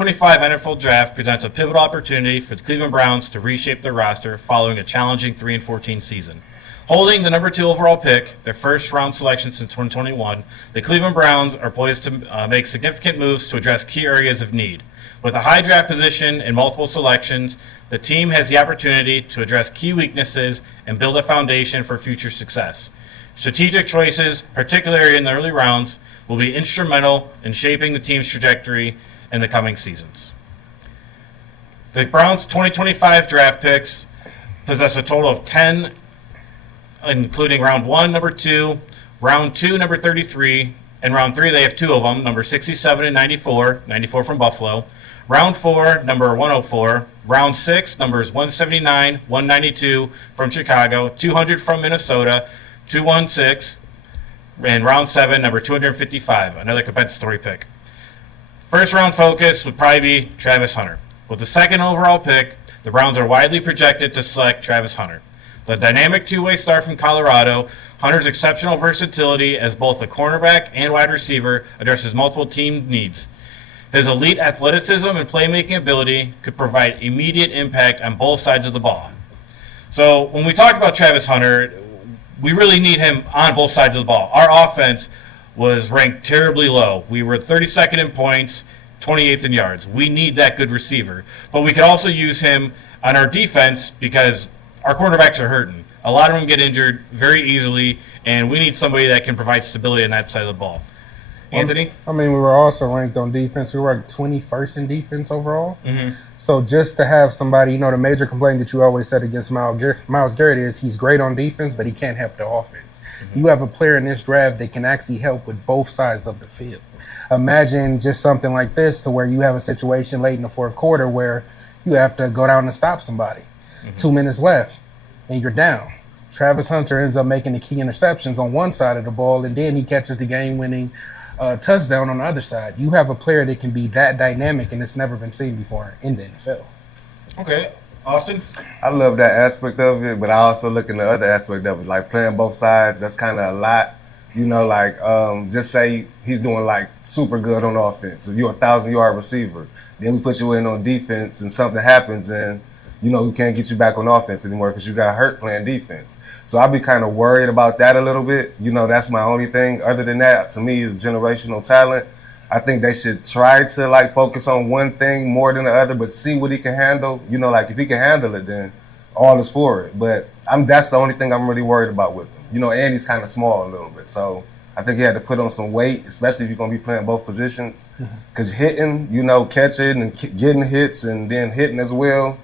25 NFL Draft presents a pivotal opportunity for the Cleveland Browns to reshape their roster following a challenging 3-14 season. Holding the number 2 overall pick, their first round selection since 2021, the Cleveland Browns are poised to make significant moves to address key areas of need. With a high draft position and multiple selections, the team has the opportunity to address key weaknesses and build a foundation for future success. Strategic choices, particularly in the early rounds, will be instrumental in shaping the team's trajectory in the coming seasons. The Browns' 2025 draft picks possess a total of 10, including round 1, number 2, round 2, number 33, and round 3, they have 2 of them, number 67 and 94, 94 from Buffalo. Round 4, number 104. Round 6, numbers 179, 192 from Chicago, 200 from Minnesota, 216, and round 7, number 255, another compensatory pick. First round focus would probably be Travis Hunter. With the second overall pick, the Browns are widely projected to select Travis Hunter. The dynamic two-way star from Colorado, Hunter's exceptional versatility as both a cornerback and wide receiver addresses multiple team needs. His elite athleticism and playmaking ability could provide immediate impact on both sides of the ball. So when we talk about Travis Hunter, we really need him on both sides of the ball. Our offense was ranked terribly low. We were 32nd in points, 28th in yards. We need that good receiver. But we could also use him on our defense because our quarterbacks are hurting. A lot of them get injured very easily, and we need somebody that can provide stability on that side of the ball. Anthony? I mean, we were also ranked on defense. We were ranked 21st in defense overall. Mm-hmm. So just to have somebody, the major complaint that you always said against Myles Garrett is he's great on defense, but he can't help the offense. Mm-hmm. You have a player in this draft that can actually help with both sides of the field. Imagine just something like this to where you have a situation late in the fourth quarter where you have to go down and stop somebody. Mm-hmm. 2 minutes left, and you're down. Travis Hunter ends up making the key interceptions on one side of the ball, and then he catches the game-winning touchdown on the other side. You have a player that can be that dynamic, and it's never been seen before in the NFL. Okay. Austin? I love that aspect of it, but I also look in the other aspect of it, like playing both sides. That's kind of a lot. Just say he's doing super good on offense. If you're a 1,000-yard receiver, then we put you in on defense and something happens and, we can't get you back on offense anymore because you got hurt playing defense. So I'll be kind of worried about that a little bit. That's my only thing. Other than that, to me, is generational talent. I think they should try to focus on one thing more than the other, but see what he can handle. If he can handle it, then all is for it. But that's the only thing I'm really worried about with him. And he's kind of small a little bit. So I think he had to put on some weight, especially if you're going to be playing both positions. Because hitting, catching and getting hits and then hitting as well,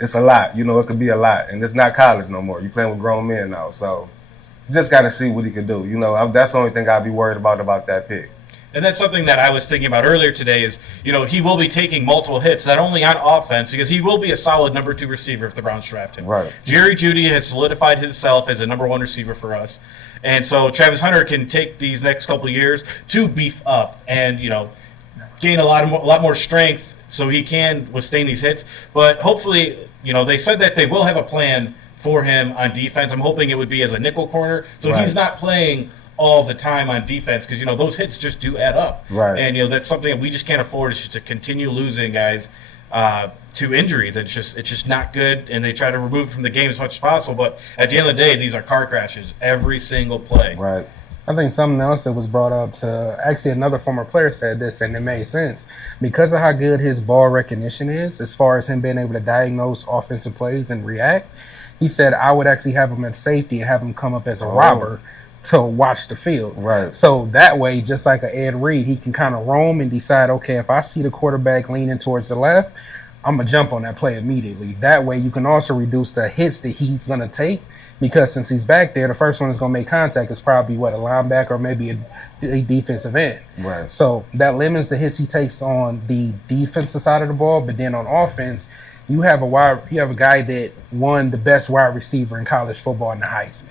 it's a lot. It could be a lot. And it's not college no more. You're playing with grown men now. So you just got to see what he could do. That's the only thing I'd be worried about that pick. And that's something that I was thinking about earlier today is, he will be taking multiple hits, not only on offense, because he will be a solid number 2 receiver if the Browns draft him. Right. Jerry Jeudy has solidified himself as a number 1 receiver for us. And so Travis Hunter can take these next couple of years to beef up and, gain a lot more strength so he can withstand these hits. But hopefully, they said that they will have a plan for him on defense. I'm hoping it would be as a nickel corner. So He's not playing all the time on defense because, those hits just do add up. Right. And, that's something that we just can't afford is just to continue losing guys to injuries. It's just not good, and they try to remove from the game as much as possible. But at the end of the day, these are car crashes every single play. Right. I think something else that was brought up to actually another former player said this, and it made sense. Because of how good his ball recognition is, as far as him being able to diagnose offensive plays and react, he said, I would actually have him at safety and have him come up as a robber to watch the field. Right. So that way, just like a Ed Reed, he can kind of roam and decide, okay, if I see the quarterback leaning towards the left, I'm going to jump on that play immediately. That way, you can also reduce the hits that he's going to take because since he's back there, the first one that's going to make contact is probably, a linebacker or maybe a defensive end. Right. So that limits the hits he takes on the defensive side of the ball, but then on offense, you have a guy that won the best wide receiver in college football in the Heisman.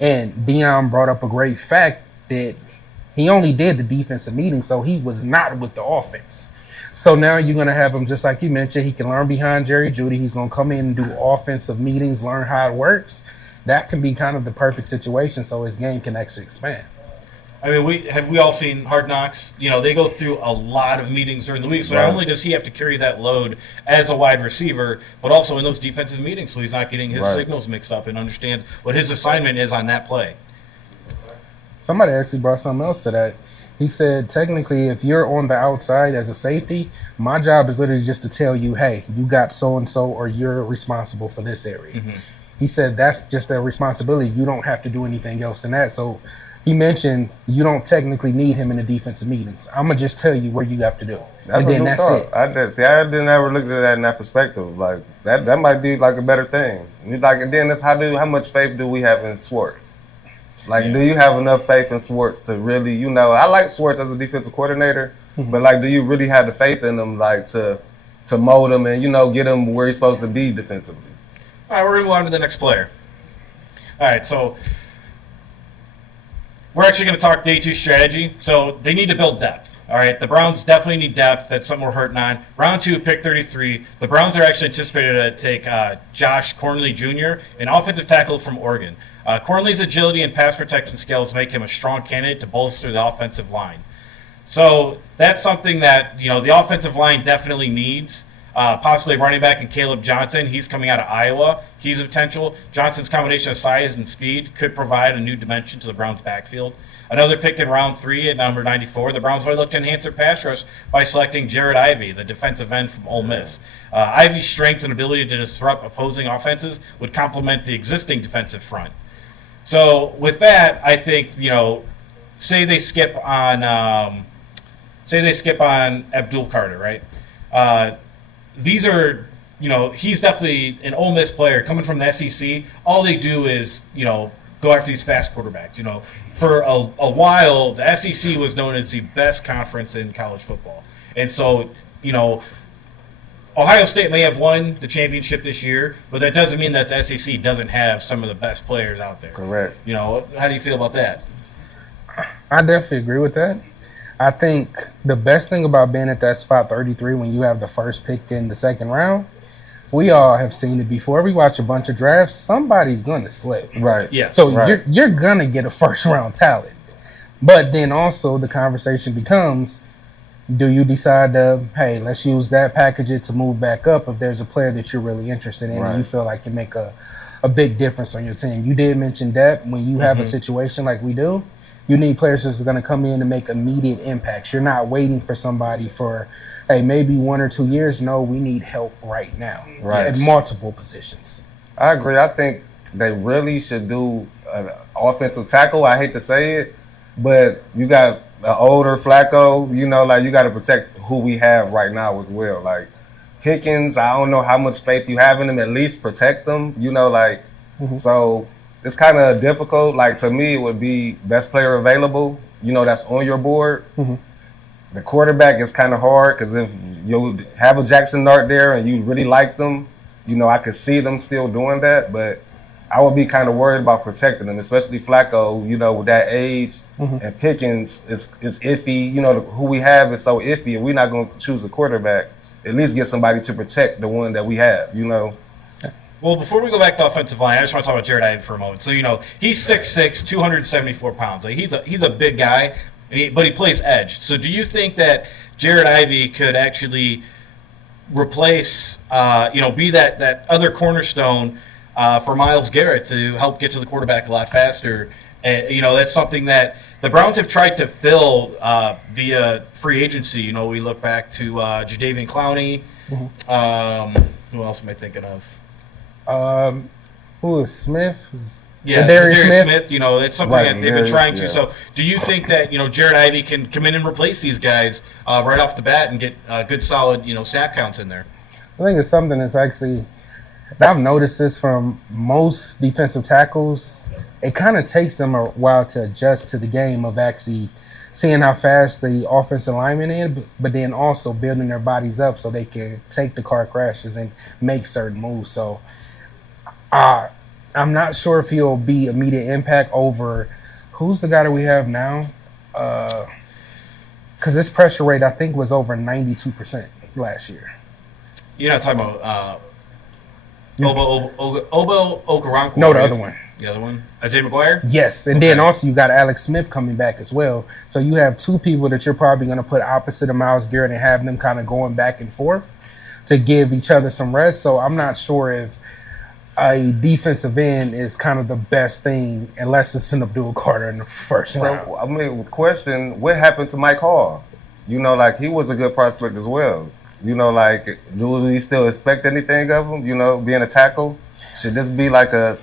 And Deion brought up a great fact that he only did the defensive meeting, so he was not with the offense. So now you're going to have him, just like you mentioned, he can learn behind Jerry Jeudy. He's going to come in and do offensive meetings, learn how it works. That can be kind of the perfect situation so his game can actually expand. I mean, we all seen Hard Knocks? You know, they go through a lot of meetings during the week. So not Right. only does he have to carry that load as a wide receiver, but also in those defensive meetings, so he's not getting his Right. signals mixed up and understands what his assignment is on that play. Somebody actually brought something else to that. He said, technically, if you're on the outside as a safety, my job is literally just to tell you, hey, you got so-and-so or you're responsible for this area. He said that's just their responsibility. You don't have to do anything else in that. So he mentioned you don't technically need him in the defensive meetings. I'm going to just tell you what you have to do. That's and a then new that's thought. it. I didn't ever look at that in that perspective. Like that might be like a better thing. Like, and then it's how much faith do we have in Schwartz? Like, do you have enough faith in Schwartz to really, you know, I like Schwartz as a defensive coordinator, but like, do you really have the faith in him, like to mold him and, you know, get him where he's supposed to be defensively? All right, we're going to move on to the next player. All right, so we're actually going to talk day 2 strategy. So they need to build depth. All right, the Browns definitely need depth. That's something we're hurting on. Round 2, pick 33. The Browns are actually anticipated to take Josh Cornley Jr., an offensive tackle from Oregon. Cornley's agility and pass protection skills make him a strong candidate to bolster the offensive line. So that's something that, you know, the offensive line definitely needs. Possibly running back and Caleb Johnson. He's coming out of Iowa. He's a potential. Johnson's combination of size and speed could provide a new dimension to the Browns' backfield. Another pick in round 3 at number 94. The Browns will look to enhance their pass rush by selecting Jared Ivey, the defensive end from Ole Miss. Ivey's strengths and ability to disrupt opposing offenses would complement the existing defensive front. So with that, I think, you know, say they skip on Abdul Carter, right? These are, you know, he's definitely an Ole Miss player coming from the SEC. All they do is, you know, go after these fast quarterbacks. You know, for a while, the SEC was known as the best conference in college football. And so, you know, Ohio State may have won the championship this year, but that doesn't mean that the SEC doesn't have some of the best players out there. Correct. You know, how do you feel about that? I definitely agree with that. I think the best thing about being at that spot 33 when you have the first pick in the second round, we all have seen it before. We watch a bunch of drafts, somebody's going to slip. Right. Yes. So Right. you're going to get a first round talent. But then also the conversation becomes, do you decide to, hey, let's use that, package it to move back up if there's a player that you're really interested in Right. and you feel like can make a big difference on your team. You did mention depth. When you have a situation like we do, you need players that's going to come in and make immediate impacts. You're not waiting for somebody for, hey, maybe 1 or 2 years. No, we need help right now Right. at multiple positions. I agree. I think they really should do an offensive tackle. I hate to say it, but you got an older Flacco, you know, like you got to protect who we have right now as well. Like Pickens, I don't know how much faith you have in him. At least protect them, you know, like, so it's kind of difficult. Like, to me, it would be best player available, you know, that's on your board. The quarterback is kind of hard because if you have a Jackson Dart there and you really like them, you know, I could see them still doing that, but I would be kind of worried about protecting them, especially Flacco, you know, with that age. And Pickens is iffy. You know, who we have is so iffy, and we're not going to choose a quarterback. At least get somebody to protect the one that we have, you know. Well, before we go back to offensive line, I just want to talk about Jared Ivey for a moment. So, you know, he's 6'6", 274 pounds. Like, he's a big guy, but he plays edge. So do you think that Jared Ivey could actually replace, you know, be that other cornerstone for Myles Garrett to help get to the quarterback a lot faster? And, you know, that's something that the Browns have tried to fill via free agency. You know, we look back to Jadeveon Clowney. Who else am I thinking of? Who is Smith? Yeah, Darius Darius Smith. Smith. You know, it's something Right, that they've been Darius, trying to. yeah. So, do you think that, you know, Jared Ivey can come in and replace these guys right off the bat and get good, solid, you know, snap counts in there? I think it's something that's actually, I've noticed this from most defensive tackles. It kind of takes them a while to adjust to the game of actually seeing how fast the offensive lineman is, but then also building their bodies up so they can take the car crashes and make certain moves. So I'm not sure if he'll be immediate impact over who's the guy that we have now. Because his pressure rate, I think, was over 92% last year. You're not talking about Obo Okoronkwo. No, the other one. The other one? Isaiah McGuire? Yes, and then also you got Alex Smith coming back as well. So you have two people that you're probably going to put opposite of Myles Garrett and have them kind of going back and forth to give each other some rest. So I'm not sure if a defensive end is kind of the best thing unless it's an Abdul Carter in the first round. So, I mean, with question, what happened to Mike Hall? You know, like, he was a good prospect as well. You know, like, do we still expect anything of him, you know, being a tackle? Should this be like a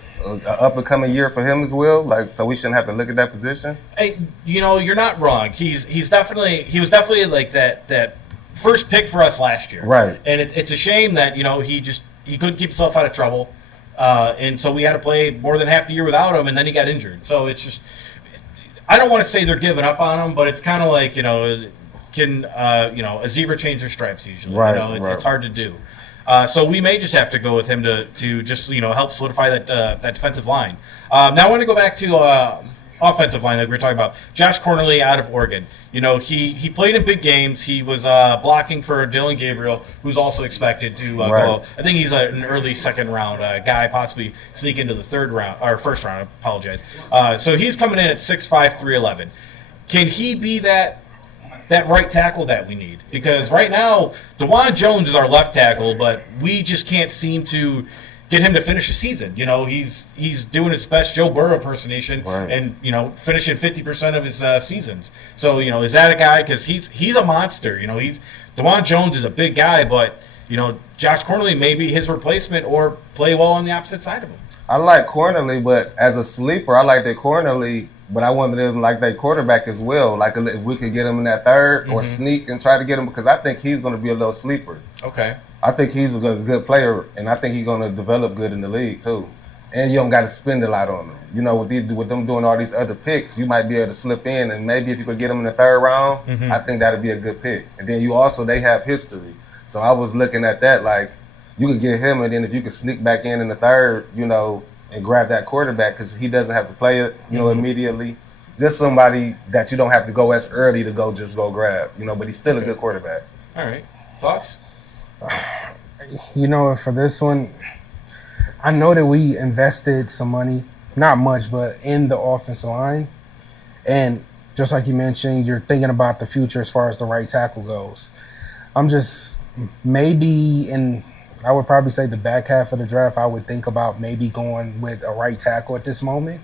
up-and-coming year for him as well? Like, so we shouldn't have to look at that position? Hey, you know, you're not wrong. He was definitely like that first pick for us last year. Right. And it's a shame that, you know, he couldn't keep himself out of trouble. And so we had to play more than half the year without him, and then he got injured. So it's just, I don't want to say they're giving up on him, but it's kind of like, you know, can a zebra change their stripes usually? Right, You know, right. it's hard to do. So we may just have to go with him to just, you know, help solidify that defensive line. Now I want to go back to offensive line like we were talking about. Josh Cornerly out of Oregon. You know, he played in big games. He was blocking for Dylan Gabriel, who's also expected to Right. go. I think he's an early second round guy, possibly sneak into the third round or first round. I apologize. So he's coming in at 6'5", 311. Can he be that right tackle that we need? Because right now, DeJuan Jones is our left tackle, but we just can't seem to get him to finish the season. You know, he's doing his best Joe Burrow impersonation Right. and, you know, finishing 50% of his seasons. So, you know, is that a guy? Because he's a monster. You know, DeJuan Jones is a big guy, but, you know, Josh Cornerly may be his replacement or play well on the opposite side of him. I like Cornerly, but as a sleeper, I like that Cornerly, but I wanted him like that quarterback as well. Like, if we could get him in that third or sneak and try to get him, because I think he's going to be a little sleeper. Okay. I think he's a good player, and I think he's going to develop good in the league too. And you don't got to spend a lot on him. You know, with them doing all these other picks, you might be able to slip in, and maybe if you could get him in the third round, I think that'd be a good pick. And then they have history. So I was looking at that like, you could get him, and then if you could sneak back in the third, you know, and grab that quarterback because he doesn't have to play it, you know, immediately. Just somebody that you don't have to go as early to go grab, you know, but he's still a good quarterback. All right. Thoughts? You know, for this one, I know that we invested some money, not much, but in the offensive line. And just like you mentioned, you're thinking about the future as far as the right tackle goes. I'm just I would probably say the back half of the draft, I would think about maybe going with a right tackle at this moment,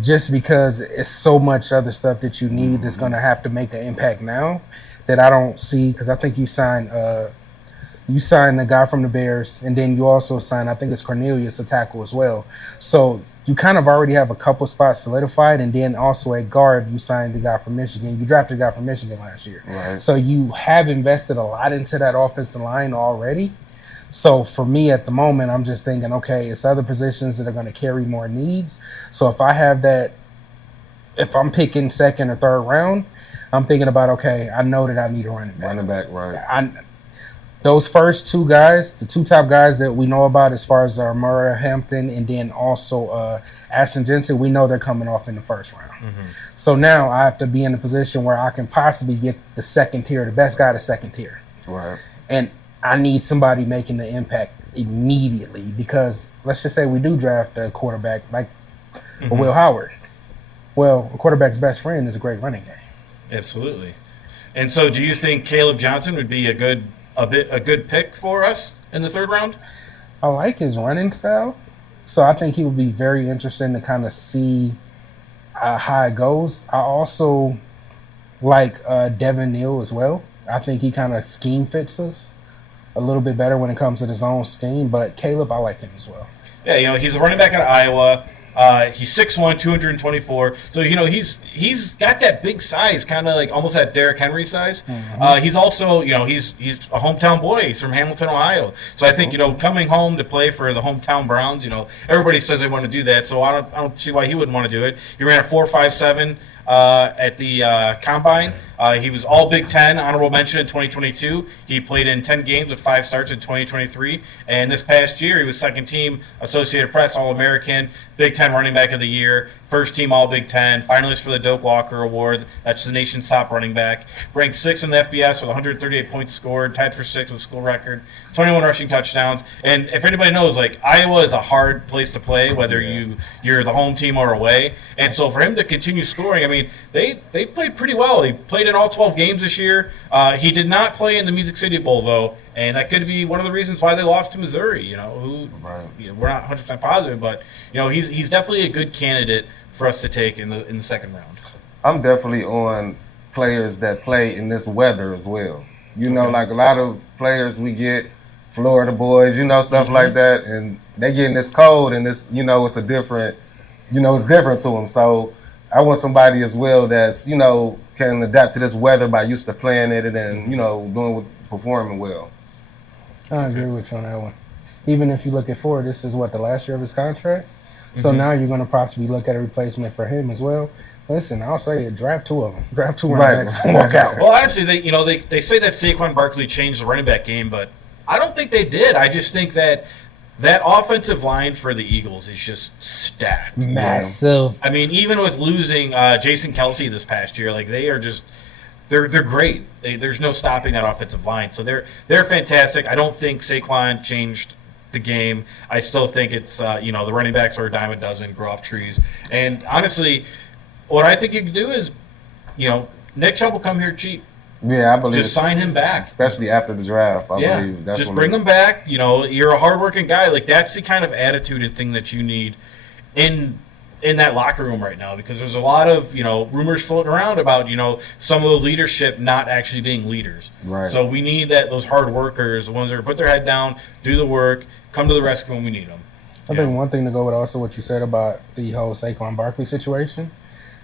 just because it's so much other stuff that you need that's going to have to make an impact now that I don't see. Because I think you signed the guy from the Bears, and then you also signed, I think it's Cornelius, a tackle as well. So you kind of already have a couple spots solidified, and then also at guard, you signed the guy from Michigan. You drafted a guy from Michigan last year. Right. So you have invested a lot into that offensive line already. So for me at the moment, I'm just thinking, okay, it's other positions that are going to carry more needs. So if I'm picking second or third round, I'm thinking about, okay, I know that I need a running back. Running back, right. Those first two guys, the two top guys that we know about as far as Murray Hampton and then also Ashton Jensen, we know they're coming off in the first round. So now I have to be in a position where I can possibly get the second tier, the best guy to second tier. Right. And I need somebody making the impact immediately because let's just say we do draft a quarterback like Will Howard. Well, a quarterback's best friend is a great running game. Absolutely. And so do you think Caleb Johnson would be a good pick for us in the third round? I like his running style. So I think he would be very interesting to kind of see how it goes. I also like Devin Neal as well. I think he kind of scheme fits us a little bit better when it comes to his own scheme. But Caleb, I like him as well. Yeah, you know, he's a running back out of Iowa. He's 6'1", 224. So, you know, he's got that big size, kind of like almost that Derrick Henry size. He's also, you know, he's a hometown boy. He's from Hamilton, Ohio. So I think, you know, coming home to play for the hometown Browns, you know, everybody says they want to do that. So I don't see why he wouldn't want to do it. He ran a 4.57 at the combine. He was all Big Ten, honorable mention in 2022. He played in 10 games with 5 starts in 2023. And this past year, he was second team Associated Press All-American, Big Ten Running Back of the Year, first team All Big Ten, finalist for the Doak Walker Award. That's the nation's top running back. Ranked 6th in the FBS with 138 points scored, tied for 6th with school record, 21 rushing touchdowns. And if anybody knows, like, Iowa is a hard place to play, whether you're the home team or away. And so for him to continue scoring, I mean, they played pretty well. He played in all 12 games this year. He did not play in the Music City Bowl, though, and that could be one of the reasons why they lost to Missouri. We're not 100% positive, but he's definitely a good candidate for us to take in the second round. I'm definitely on players that play in this weather as well. Like a lot of players we get, Florida boys, stuff like that, and they get in this cold, and it's it's a different, it's different to them. So I want somebody as well that's can adapt to this weather by used to playing it and performing well. I agree with you on that one. Even if you look at Ford, this is the last year of his contract. So now you're going to possibly look at a replacement for him as well. Listen, I'll say it. Draft 2 of them. Draft 2 running backs and walk out. Well, honestly, they say that Saquon Barkley changed the running back game, but I don't think they did. I just think that offensive line for the Eagles is just stacked. Massive. I mean, even with losing Jason Kelsey this past year, like they are just they're great. There's no stopping that offensive line. So they're fantastic. I don't think Saquon changed the game. I still think it's the running backs are a dime a dozen, grow off trees. And honestly, what I think you can do is, Nick Chubb will come here cheap. Yeah, I believe. Just sign him back, especially after the draft. I believe that's just bring him back. You're a hardworking guy. Like that's the kind of attitude and thing that you need in that locker room right now, because there's a lot of rumors floating around about some of the leadership not actually being leaders. Right. So we need those hard workers, the ones that put their head down, do the work, come to the rescue when we need them. I think one thing to go with also what you said about the whole Saquon Barkley situation.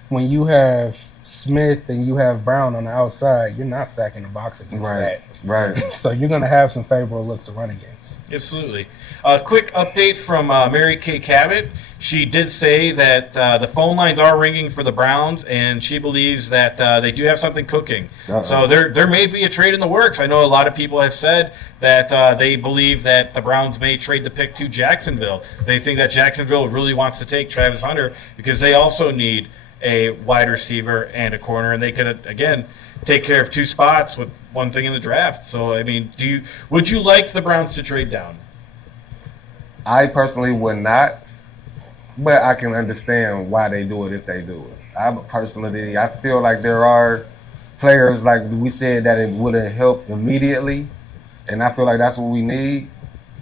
When you have Smith and you have Brown on the outside, you're not stacking the box against that. Right. So you're going to have some favorable looks to run against. Absolutely. A quick update from Mary Kay Cabot. She did say that the phone lines are ringing for the Browns, and she believes that they do have something cooking. So there may be a trade in the works. I know a lot of people have said that they believe that the Browns may trade the pick to Jacksonville. They think that Jacksonville really wants to take Travis Hunter because they also need a wide receiver and a corner, and they could again take care of 2 spots with one thing in the draft. So I mean, would you like the Browns to trade down? I personally would not, but I can understand why they do it if they do it. I feel like there are players, like we said, that it wouldn't help immediately, and I feel like that's what we need.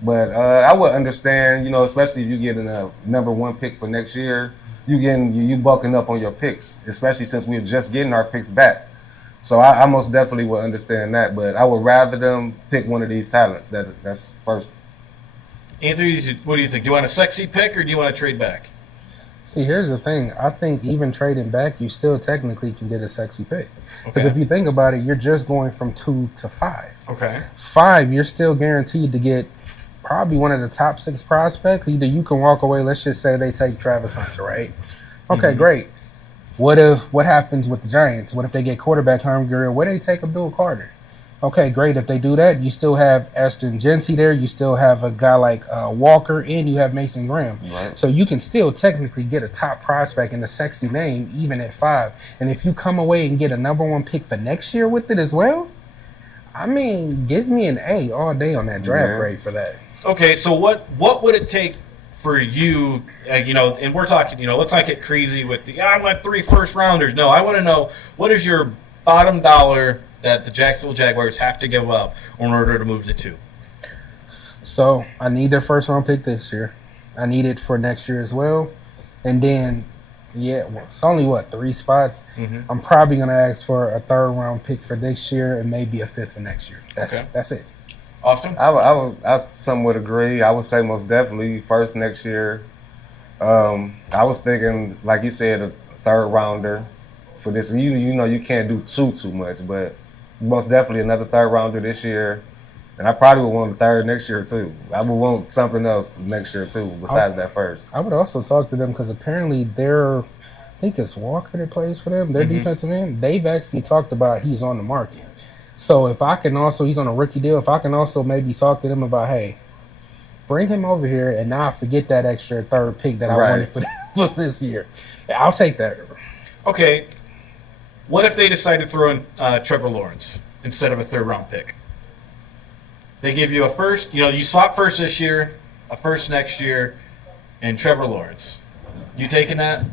But I would understand, especially if you get a number 1 pick for next year. You bulking up on your picks, especially since we're just getting our picks back. So I most definitely would understand that, but I would rather them pick one of these talents. That's first. Anthony, what do you think? Do you want a sexy pick or do you want to trade back? See, here's the thing. I think even trading back, you still technically can get a sexy pick. Because if you think about it, you're just going from 2 to 5. Okay. 5, you're still guaranteed to get probably one of the top 6 prospects. Either you can walk away, let's just say they take Travis Hunter, right? Okay, great. What happens with the Giants? What if they get quarterback hungry? What if they take Abdul Carter? Okay, great. If they do that, you still have Ashton Genty there. You still have a guy like Walker, and you have Mason Graham. Right. So you can still technically get a top prospect and a sexy name even at 5. And if you come away and get a number 1 pick for next year with it as well, I mean, give me an A all day on that draft grade for that. Okay, so what would it take for you, and we're talking, let's not get crazy with I want 3 first-rounders. No, I want to know, what is your bottom dollar that the Jacksonville Jaguars have to give up in order to move to 2? So I need their first-round pick this year. I need it for next year as well. And then, it's only, 3 spots? Mm-hmm. I'm probably going to ask for a 3rd-round pick for this year and maybe a 5th for next year. That's it. Austin? I somewhat agree. I would say most definitely first next year. I was thinking, like you said, a 3rd rounder for this. You can't do too much, but most definitely another 3rd rounder this year. And I probably would want a 3rd next year too. I would want something else next year too, besides that first. I would also talk to them because apparently I think it's Walker that plays for them, their defensive end. They've actually talked about he's on the market. So if I can also, he's on a rookie deal. If I can also maybe talk to them about, hey, bring him over here, and now I forget that extra third pick that I wanted for this year. I'll take that. Okay, what if they decide to throw in Trevor Lawrence instead of a third-round pick? They give you a first, you swap first this year, a first next year, and Trevor Lawrence. You taking that?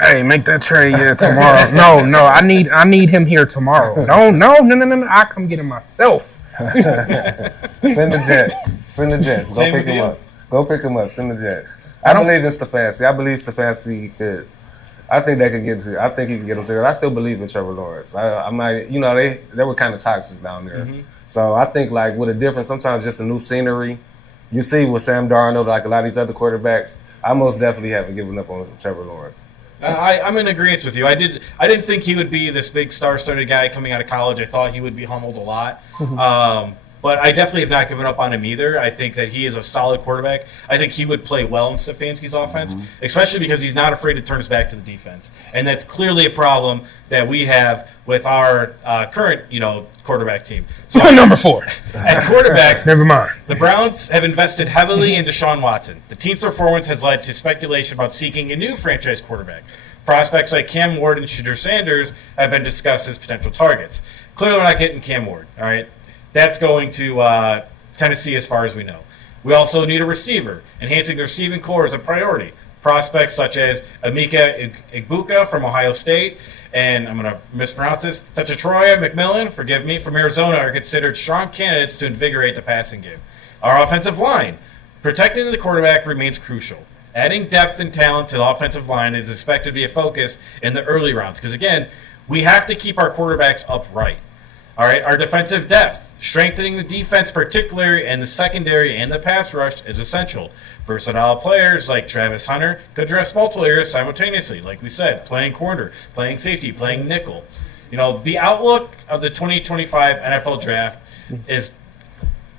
Hey, make that trade tomorrow. No, I need him here tomorrow. No. I come get him myself. Send the Jets. Go Same pick with him you? up. Go pick him up. Send the Jets. I believe in Stefanski. I believe Stefanski could. I think they could get to. I think he can get him to. I still believe in Trevor Lawrence. I might. They were kind of toxic down there. So I think like with a difference, sometimes just a new scenery. You see with Sam Darnold, like a lot of these other quarterbacks, I most definitely haven't given up on Trevor Lawrence. I'm in agreement with you. I didn't think he would be this big star-studded guy coming out of college. I thought he would be humbled a lot. But I definitely have not given up on him either. I think that he is a solid quarterback. I think he would play well in Stefanski's offense, especially because he's not afraid to turn his back to the defense. And that's clearly a problem that we have with our current, quarterback team. So Number 4. at quarterback, Never mind. the Browns have invested heavily in Deshaun Watson. The team's performance has led to speculation about seeking a new franchise quarterback. Prospects like Cam Ward and Shedeur Sanders have been discussed as potential targets. Clearly, we're not getting Cam Ward, all right? That's going to Tennessee as far as we know. We also need a receiver. Enhancing the receiving core is a priority. Prospects such as Emeka Egbuka from Ohio State, and I'm going to mispronounce this, Tachatroya McMillan, forgive me, from Arizona are considered strong candidates to invigorate the passing game. Our offensive line. Protecting the quarterback remains crucial. Adding depth and talent to the offensive line is expected to be a focus in the early rounds because, again, we have to keep our quarterbacks upright. All right, our defensive depth, strengthening the defense, particularly in the secondary and the pass rush, is essential. Versatile players like Travis Hunter could address multiple areas simultaneously. Like we said, playing corner, playing safety, playing nickel. The outlook of the 2025 NFL Draft is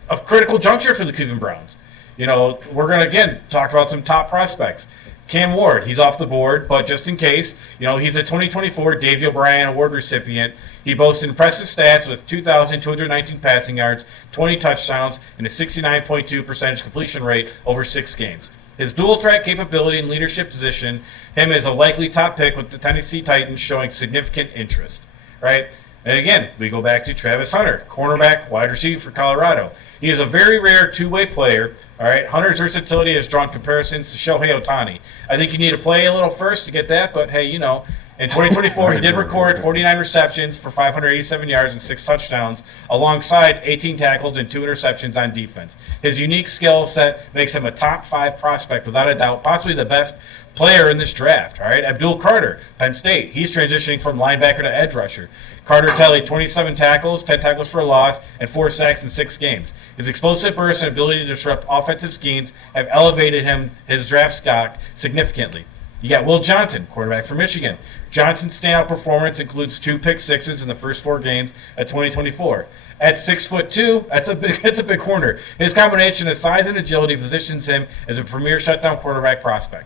a critical juncture for the Cleveland Browns. We're going to, again, talk about some top prospects. Cam Ward, he's off the board, but just in case, he's a 2024 Davey O'Brien Award recipient. He boasts impressive stats with 2,219 passing yards, 20 touchdowns, and a 69.2% completion rate over 6 games. His dual threat capability and leadership position him as a likely top pick with the Tennessee Titans showing significant interest, right? And again, we go back to Travis Hunter, cornerback, wide receiver for Colorado. He is a very rare two-way player. All right, Hunter's versatility has drawn comparisons to Shohei Ohtani. I think you need to play a little first to get that, but hey, in 2024 he did record 49 receptions for 587 yards and 6 touchdowns, alongside 18 tackles and 2 interceptions on defense. His unique skill set makes him a top 5 prospect without a doubt, possibly the best player in this draft. All right, Abdul Carter, Penn State. He's transitioning from linebacker to edge rusher. Carter tallied 27 tackles, 10 tackles for a loss, and 4 sacks in 6 games. His explosive burst and ability to disrupt offensive schemes have elevated his draft stock significantly. You got Will Johnson, quarterback from Michigan. Johnson's standout performance includes 2 pick sixes in the first 4 games of 2024. At 6'2", that's a big corner. His combination of size and agility positions him as a premier shutdown quarterback prospect.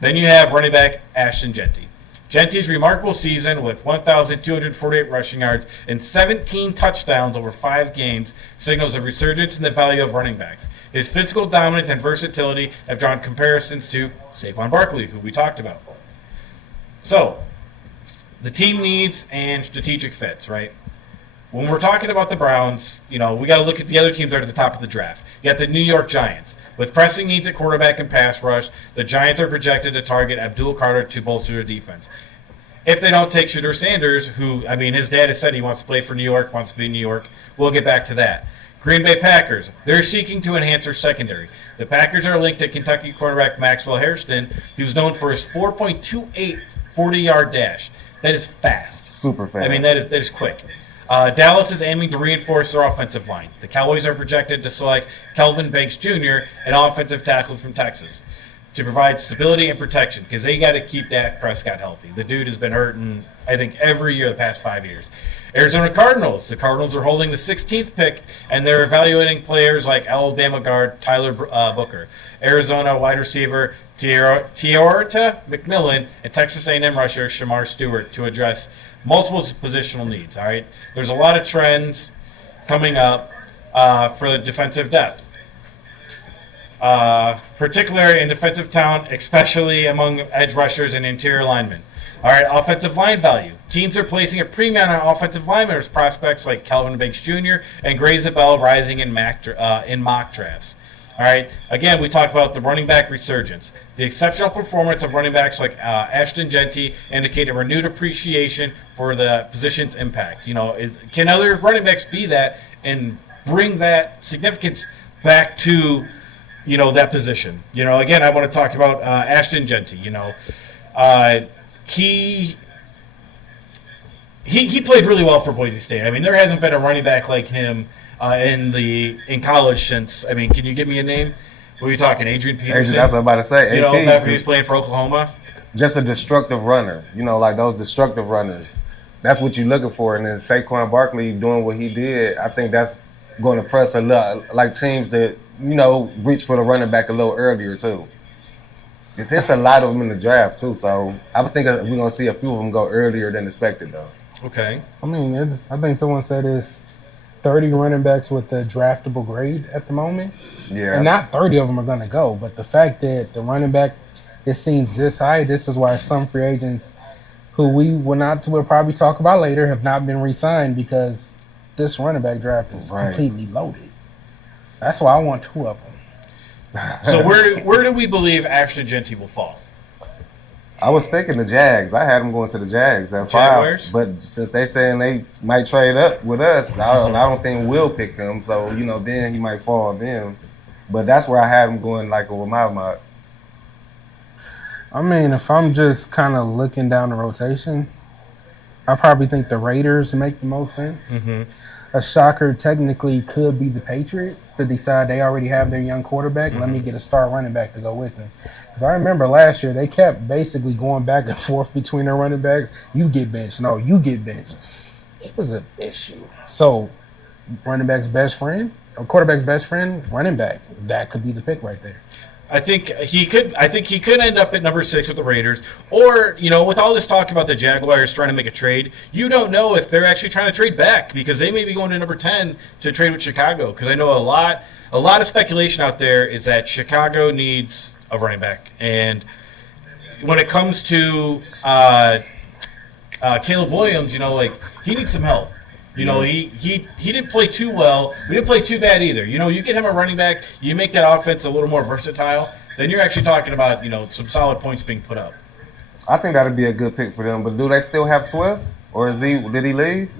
Then you have running back Ashton Jeanty. Jeanty's remarkable season with 1,248 rushing yards and 17 touchdowns over 5 games signals a resurgence in the value of running backs. His physical dominance and versatility have drawn comparisons to Saquon Barkley, who we talked about. So, the team needs and strategic fits, right? When we're talking about the Browns, we got to look at the other teams that are at the top of the draft. You got the New York Giants. With pressing needs at quarterback and pass rush, the Giants are projected to target Abdul Carter to bolster their defense. If they don't take Shedeur Sanders, who, his dad has said he wants to play for New York, wants to be in New York, we'll get back to that. Green Bay Packers, they're seeking to enhance their secondary. The Packers are linked to Kentucky cornerback Maxwell Hairston, who's known for his 4.28 40-yard dash. That is fast. Super fast. That is quick. Dallas is aiming to reinforce their offensive line. The Cowboys are projected to select Kelvin Banks Jr., an offensive tackle from Texas. to provide stability and protection because they got to keep Dak Prescott healthy. The dude has been hurting, I think, every year the past 5 years. Arizona Cardinals. The Cardinals are holding the 16th pick, and they're evaluating players like Alabama guard Tyler Booker, Arizona wide receiver Teorta McMillan, and Texas A&M rusher Shamar Stewart to address multiple positional needs. All right, there's a lot of trends coming up for the defensive depth. Particularly in defensive talent, especially among edge rushers and interior linemen. All right, offensive line value. Teams are placing a premium on offensive linemen as prospects like Calvin Banks Jr. and Gray Zabel rising in mock drafts. All right, again, we talked about the running back resurgence. The exceptional performance of running backs like Ashton Jeanty indicate a renewed appreciation for the position's impact. Can other running backs be that and bring that significance back to that position? Again, I want to talk about Ashton Jeanty. He played really well for Boise State. I mean, there hasn't been a running back like him in college since. I mean, can you give me a name? What are you talking? Adrian Peterson? That's what I'm about to say. Back when he was playing for Oklahoma. Just a destructive runner. Like those destructive runners. That's what you're looking for. And then Saquon Barkley doing what he did, I think that's going to press a lot, like teams that reach for the running back a little earlier too. There's a lot of them in the draft too, so I think we're gonna see a few of them go earlier than expected though. Okay. I mean, I think someone said it's 30 running backs with a draftable grade at the moment. Yeah. And not 30 of them are gonna go, but the fact that the running back, it seems this high. This is why some free agents, who we'll probably talk about later, have not been re-signed because this running back draft is completely loaded. That's why I want 2 of them. So where do we believe Ashton Jeanty will fall? I was thinking the Jags. I had them going to the Jags at 5. Jaguars? But since they saying they might trade up with us, I don't think we'll pick him. So, then he might fall then. But that's where I had him going with my mock. I mean, if I'm just kind of looking down the rotation, I probably think the Raiders make the most sense. Mm-hmm. A shocker technically could be the Patriots to decide they already have their young quarterback. Mm-hmm. Let me get a star running back to go with them. Because I remember last year they kept basically going back and forth between their running backs. You get benched. No, you get benched. It was an issue. So running back's best friend, or quarterback's best friend, running back. That could be the pick right there. I think he could end up at number 6 with the Raiders, or with all this talk about the Jaguars trying to make a trade, you don't know if they're actually trying to trade back because they may be going to number 10 to trade with Chicago. Because I know a lot of speculation out there is that Chicago needs a running back, and when it comes to Caleb Williams, he needs some help. He didn't play too well. We didn't play too bad either. You get him a running back, you make that offense a little more versatile, then you're actually talking about, some solid points being put up. I think that would be a good pick for them. But do they still have Swift? Or did he leave?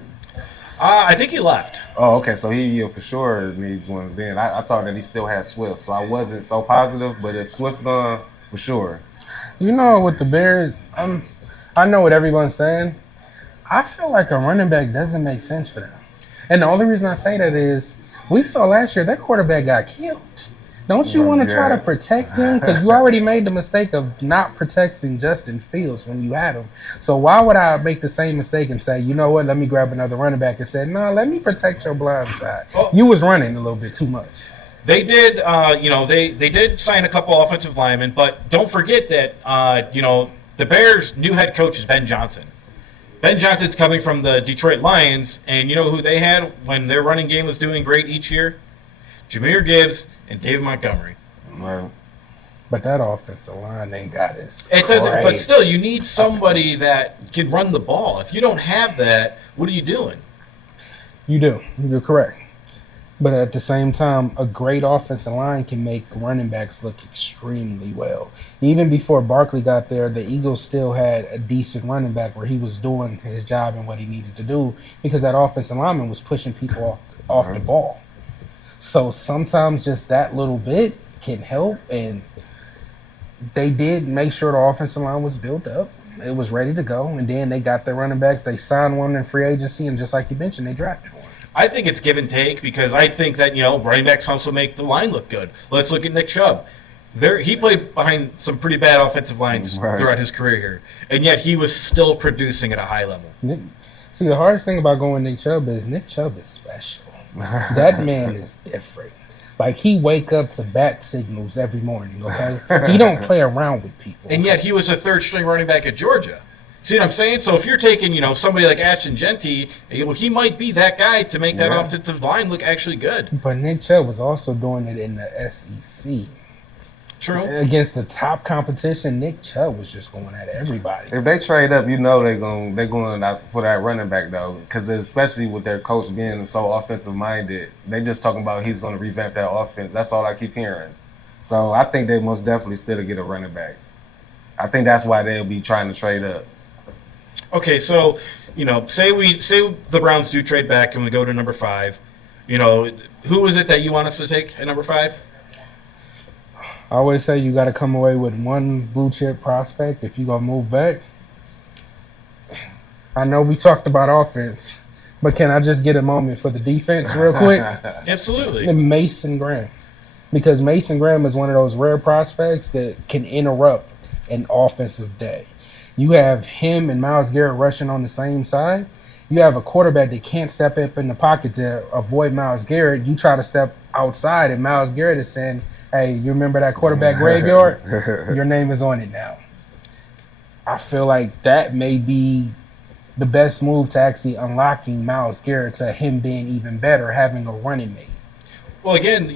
I think he left. Oh, okay. So he for sure needs one then. I thought that he still had Swift. So I wasn't so positive. But if Swift's gone, for sure. With the Bears, I know what everyone's saying. I feel like a running back doesn't make sense for them. And the only reason I say that is we saw last year that quarterback got killed. Don't you want to try to protect him? Because you already made the mistake of not protecting Justin Fields when you had him. So why would I make the same mistake and say, you know what, let me grab another running back and say, no, let me protect your blind side. You was running a little bit too much. They did, they did sign a couple offensive linemen, but don't forget that, the Bears' new head coach is Ben Johnson. Ben Johnson's coming from the Detroit Lions, and you know who they had when their running game was doing great each year? Jahmyr Gibbs and David Montgomery. Right. But that offensive line ain't got it. It doesn't. But still, you need somebody that can run the ball. If you don't have that, what are you doing? You do. You're correct. But at the same time, a great offensive line can make running backs look extremely well. Even before Barkley got there, the Eagles still had a decent running back where he was doing his job and what he needed to do because that offensive lineman was pushing people off the ball. So sometimes just that little bit can help, and they did make sure the offensive line was built up. It was ready to go, and then they got their running backs. They signed one in free agency, and just like you mentioned, they drafted one. I think it's give and take because I think that, running backs also make the line look good. Let's look at Nick Chubb. He played behind some pretty bad offensive lines Right. throughout his career here, and yet he was still producing at a high level. See, the hardest thing about going Nick Chubb is special. That man is different. Like, he wake up to bat signals every morning, okay? He don't play around with people. And yet he was a third string running back at Georgia. See what I'm saying? So if you're taking, somebody like Ashton Genty, he might be that guy to make that Yeah. offensive line look actually good. But Nick Chubb was also doing it in the SEC. True. Against the top competition, Nick Chubb was just going at everybody. If they trade up, they're going out for that running back though, because especially with their coach being so offensive minded, they just talking about he's going to revamp that offense. That's all I keep hearing. So I think they most definitely still get a running back. I think that's why they'll be trying to trade up. Okay, so say the Browns do trade back and we go to number 5. Who is it that you want us to take at number 5? I always say you got to come away with one blue chip prospect if you're going to move back. I know we talked about offense, but can I just get a moment for the defense real quick? Absolutely. And Mason Graham. Because Mason Graham is one of those rare prospects that can interrupt an offensive day. You have him and Myles Garrett rushing on the same side. You have a quarterback that can't step up in the pocket to avoid Myles Garrett. You try to step outside, and Myles Garrett is saying, hey, you remember that quarterback graveyard? Your name is on it now. I feel like that may be the best move to actually unlocking Myles Garrett to him being even better, having a running mate. Well, again,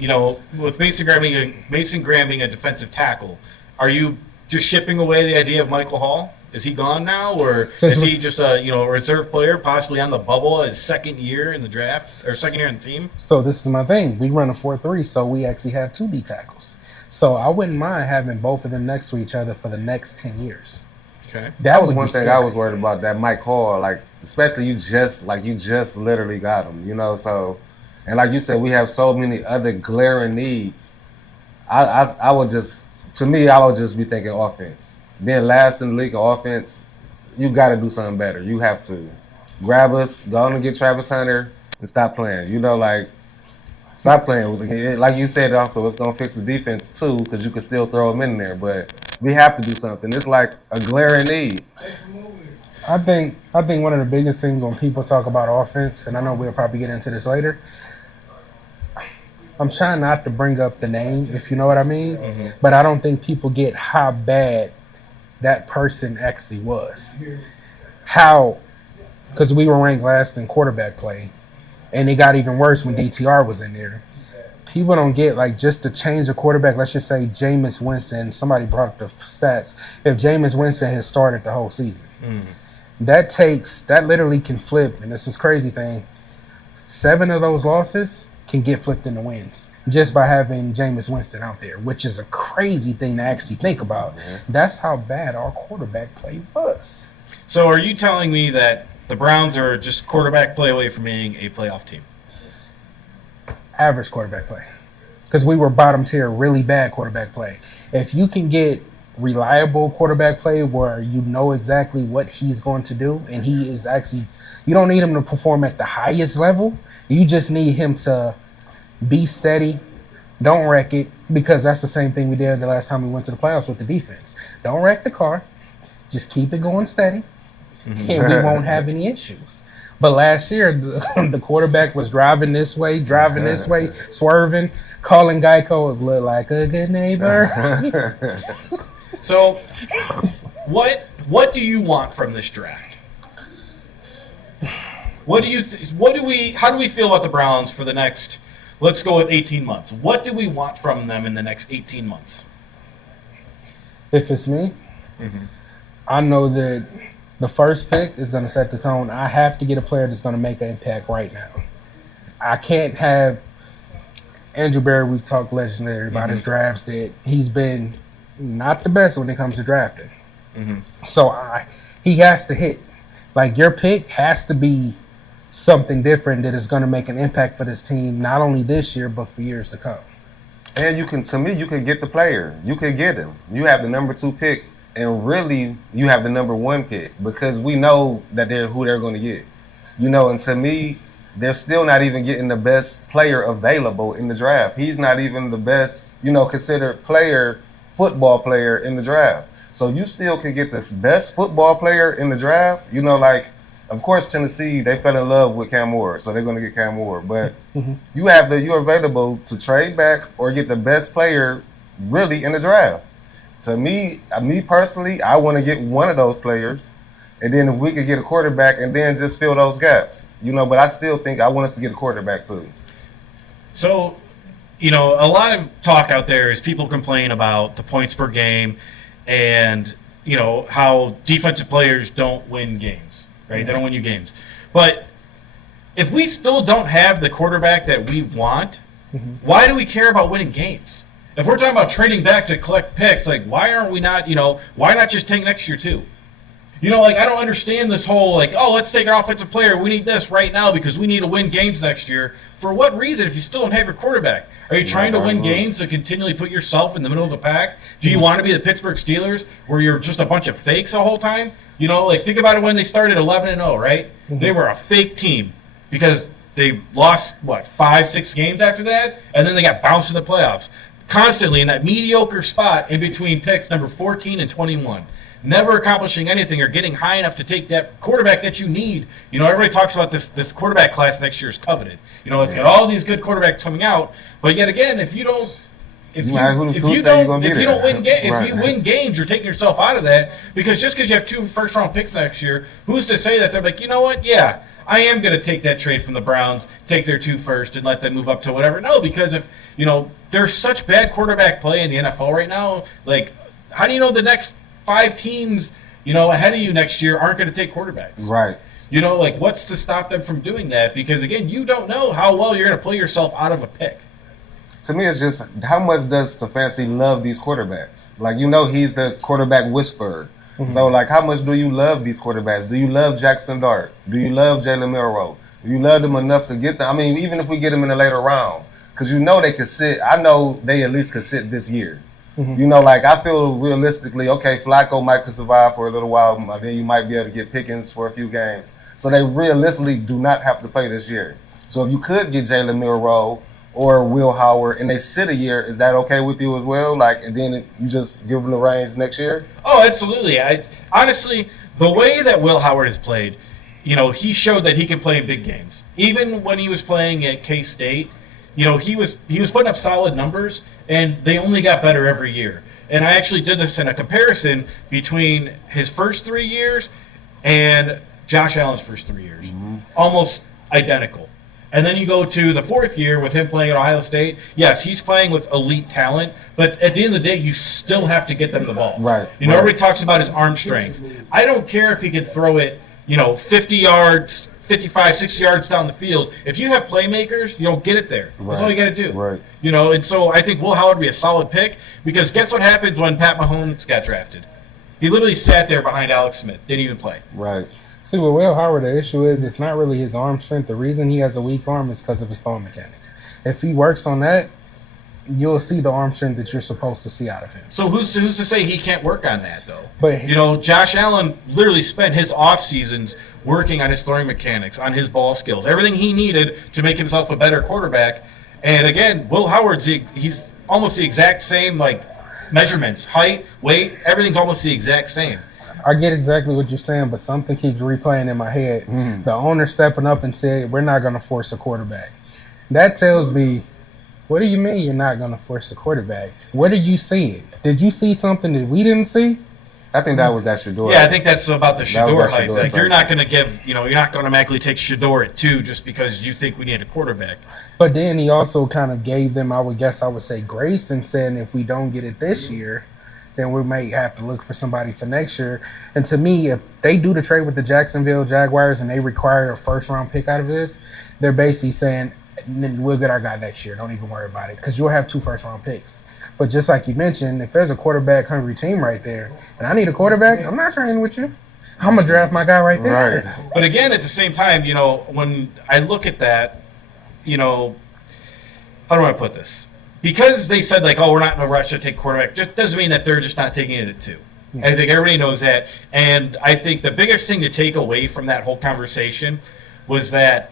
with Mason Graham being a defensive tackle, are you just shipping away the idea of Michael Hall? Is he gone now, or is he just a reserve player, possibly on the bubble, his second year in the draft or second year in the team? So this is my thing. We run a 4-3, so we actually have 2 D tackles. So I wouldn't mind having both of them next to each other for the next 10 years. Okay, That was would one be thing scary. I was worried about. That Mike Hall, like especially you just literally got him, So, and like you said, we have so many other glaring needs. I would just, to me, I would just be thinking offense. Being last in the league of offense, you got to do something better. You have to grab us, go on and get Travis Hunter, and stop playing. Stop playing with it. Like you said, also, it's going to fix the defense too, because you can still throw them in there. But we have to do something. It's like a glaring need. I think one of the biggest things when people talk about offense, and I know we'll probably get into this later, I'm trying not to bring up the name, if you know what I mean, but I don't think people get how bad that person actually was. How, because we were ranked last in quarterback play, and it got even worse when DTR was in there. People don't get, like, just to change a quarterback, let's just say Jameis Winston, somebody brought up the stats, if Jameis Winston has started the whole season. That literally can flip, and this is crazy thing, 7 of those losses can get flipped into wins just by having Jameis Winston out there, which is a crazy thing to actually think about. That's how bad our quarterback play was. So are you telling me that the Browns are just quarterback play away from being a playoff team? Average quarterback play. Because we were bottom tier, really bad quarterback play. If you can get reliable quarterback play where you know exactly what he's going to do, and he is actually, you don't need him to perform at the highest level. You just need him to be steady. Don't wreck it, because that's the same thing we did the last time we went to the playoffs with the defense. Don't wreck the car. Just keep it going steady, and we won't have any issues. But last year, the quarterback was driving this way, swerving, calling Geico look like a good neighbor. So, what do you want from this draft? How do we feel about the Browns for the next, let's go with 18 months? What do we want from them in the next 18 months? If it's me, I know that the first pick is going to set the tone. I have to get a player that's going to make an impact right now. I can't have Andrew Berry. We talk legendary about his drafts, that he's been not the best when it comes to drafting. So he has to hit. Like, your pick has to be something different that is going to make an impact for this team, not only this year, but for years to come. And you can get the player. You can get him. You have the number 2 pick, and really, you have the number 1 pick, because we know that who they're going to get. And to me, they're still not even getting the best player available in the draft. He's not even the best, considered player football player in the draft. So you still can get the best football player in the draft. You know, like, of course, Tennessee, they fell in love with Cam Ward, so they're going to get Cam Ward. But you're available to trade back or get the best player really in the draft. To me personally, I want to get one of those players, and then if we could get a quarterback and then just fill those gaps, you know. But I still think I want us to get a quarterback too. So, you know, a lot of talk out there is people complain about the points per game and, you know, how defensive players don't win games, right? They don't win you games. But if we still don't have the quarterback that we want, why do we care about winning games? If we're talking about trading back to collect picks, like, why aren't we not, you know, why not just take next year too? You know, like, I don't understand this whole, like, oh, let's take an offensive player. We need this right now because we need to win games next year. For what reason if you still don't have your quarterback? Are you trying to win games to continually put yourself in the middle of the pack? Do you want to be the Pittsburgh Steelers where you're just a bunch of fakes the whole time? You know, like, think about it when they started 11-0, right? They were a fake team because they lost, 5-6 games after that? And then they got bounced in the playoffs. Constantly in that mediocre spot in between picks number 14 and 21. Never accomplishing anything or getting high enough to take that quarterback that you need. You know, everybody talks about this quarterback class next year is coveted. You know, it's got all these good quarterbacks coming out, but yet again, if you win games, you're taking yourself out of that, because just because you have 2 first-round picks next year, who's to say that they're like, you know what, yeah, I am going to take that trade from the Browns, take their 2 first, and let them move up to whatever. No, because if, you know, there's such bad quarterback play in the NFL right now, like, how do you know the next 5 teams, you know, ahead of you next year aren't going to take quarterbacks? Right. You know, like, what's to stop them from doing that? Because, again, you don't know how well you're going to play yourself out of a pick. To me, it's just how much does Stefanski love these quarterbacks? Like, you know, he's the quarterback whisperer. So, like, how much do you love these quarterbacks? Do you love Jackson Dart? Do you love Jalen Milroe? Do you love them enough to get them? I mean, even if we get them in a later round, because you know they could sit. I know they at least could sit this year. You know, like, I feel realistically, okay, Flacco might could survive for a little while. Then you might be able to get Pickens for a few games. So they realistically do not have to play this year. So if you could get Jalen Milroe or Will Howard and they sit a year, is that okay with you as well? Like, and then you just give them the reins next year? Oh, absolutely. Honestly, the way that Will Howard has played, you know, he showed that he can play in big games. Even when he was playing at K-State, you know, he was putting up solid numbers, and they only got better every year. And I actually did this in a comparison between his first 3 years and Josh Allen's first 3 years. Almost identical. And then you go to the 4th year with him playing at Ohio State. Yes, he's playing with elite talent, but at the end of the day, you still have to get them the ball. Right. You know, everybody talks about his arm strength. I don't care if he can throw it, you know, 50 yards, 55, 60 yards down the field. If you have playmakers, you know, get it there. That's all you got to do. Right. You know, and so I think Will Howard would be a solid pick, because guess what happens when Pat Mahomes got drafted? He literally sat there behind Alex Smith, didn't even play. Right. See, with Will Howard, the issue is it's not really his arm strength. The reason he has a weak arm is because of his throwing mechanics. If he works on that, you'll see the arm strength that you're supposed to see out of him. So who's to say he can't work on that, though? But you know, Josh Allen literally spent his off seasons working on his throwing mechanics, on his ball skills, everything he needed to make himself a better quarterback. And again, Will Howard's he's almost the exact same, like, measurements, height, weight, everything's almost the exact same. I get exactly what you're saying, but something keeps replaying in my head. The owner stepping up and said, we're not going to force a quarterback. That tells me, what do you mean you're not going to force a quarterback? What are you seeing? Did you see something that we didn't see? I think that was that Shador. Yeah, I think that's about the Shador hype. Shador Like, hype. you're not going to give, you know, you're not going to automatically take Shador at 2 just because you think we need a quarterback. But then he also kind of gave them, I would say, grace, and said if we don't get it this year, then we may have to look for somebody for next year. And to me, if they do the trade with the Jacksonville Jaguars and they require a first-round pick out of this, they're basically saying, we'll get our guy next year. Don't even worry about it, because you'll have 2 first-round picks. But just like you mentioned, if there's a quarterback-hungry team right there, and I need a quarterback, I'm not trading with you. I'm going to draft my guy right there. Right. But again, at the same time, you know, when I look at that, you know, how do I put this? Because they said, like, oh, we're not in a rush to take quarterback, just doesn't mean that they're just not taking it at 2. I think everybody knows that. And I think the biggest thing to take away from that whole conversation was that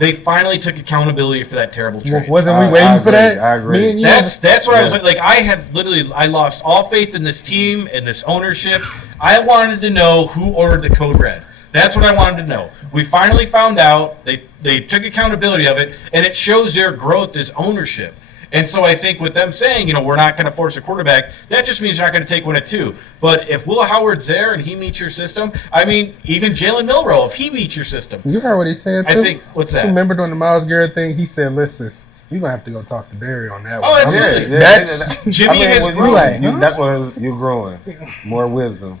they finally took accountability for that terrible trade. Wasn't I we waiting for agree, that? I agree. Me and you? That's where I was Yes. like, I had literally, I lost all faith in this team and this ownership. I wanted to know who ordered the code red. That's what I wanted to know. We finally found out. They took accountability of it, and it shows their growth as ownership. And so I think with them saying, we're not going to force a quarterback, that just means you're not going to take one at 2. But if Will Howard's there and he meets your system, I mean, even Jalen Milroe, if he meets your system, You heard what he said, too? I think, what's that? You remember during the Miles Garrett thing? He said, listen, you're going to have to go talk to Barry on that Oh, one. absolutely. That's- Jimmy has well, grown. Like, huh? That's what you're growing. More wisdom.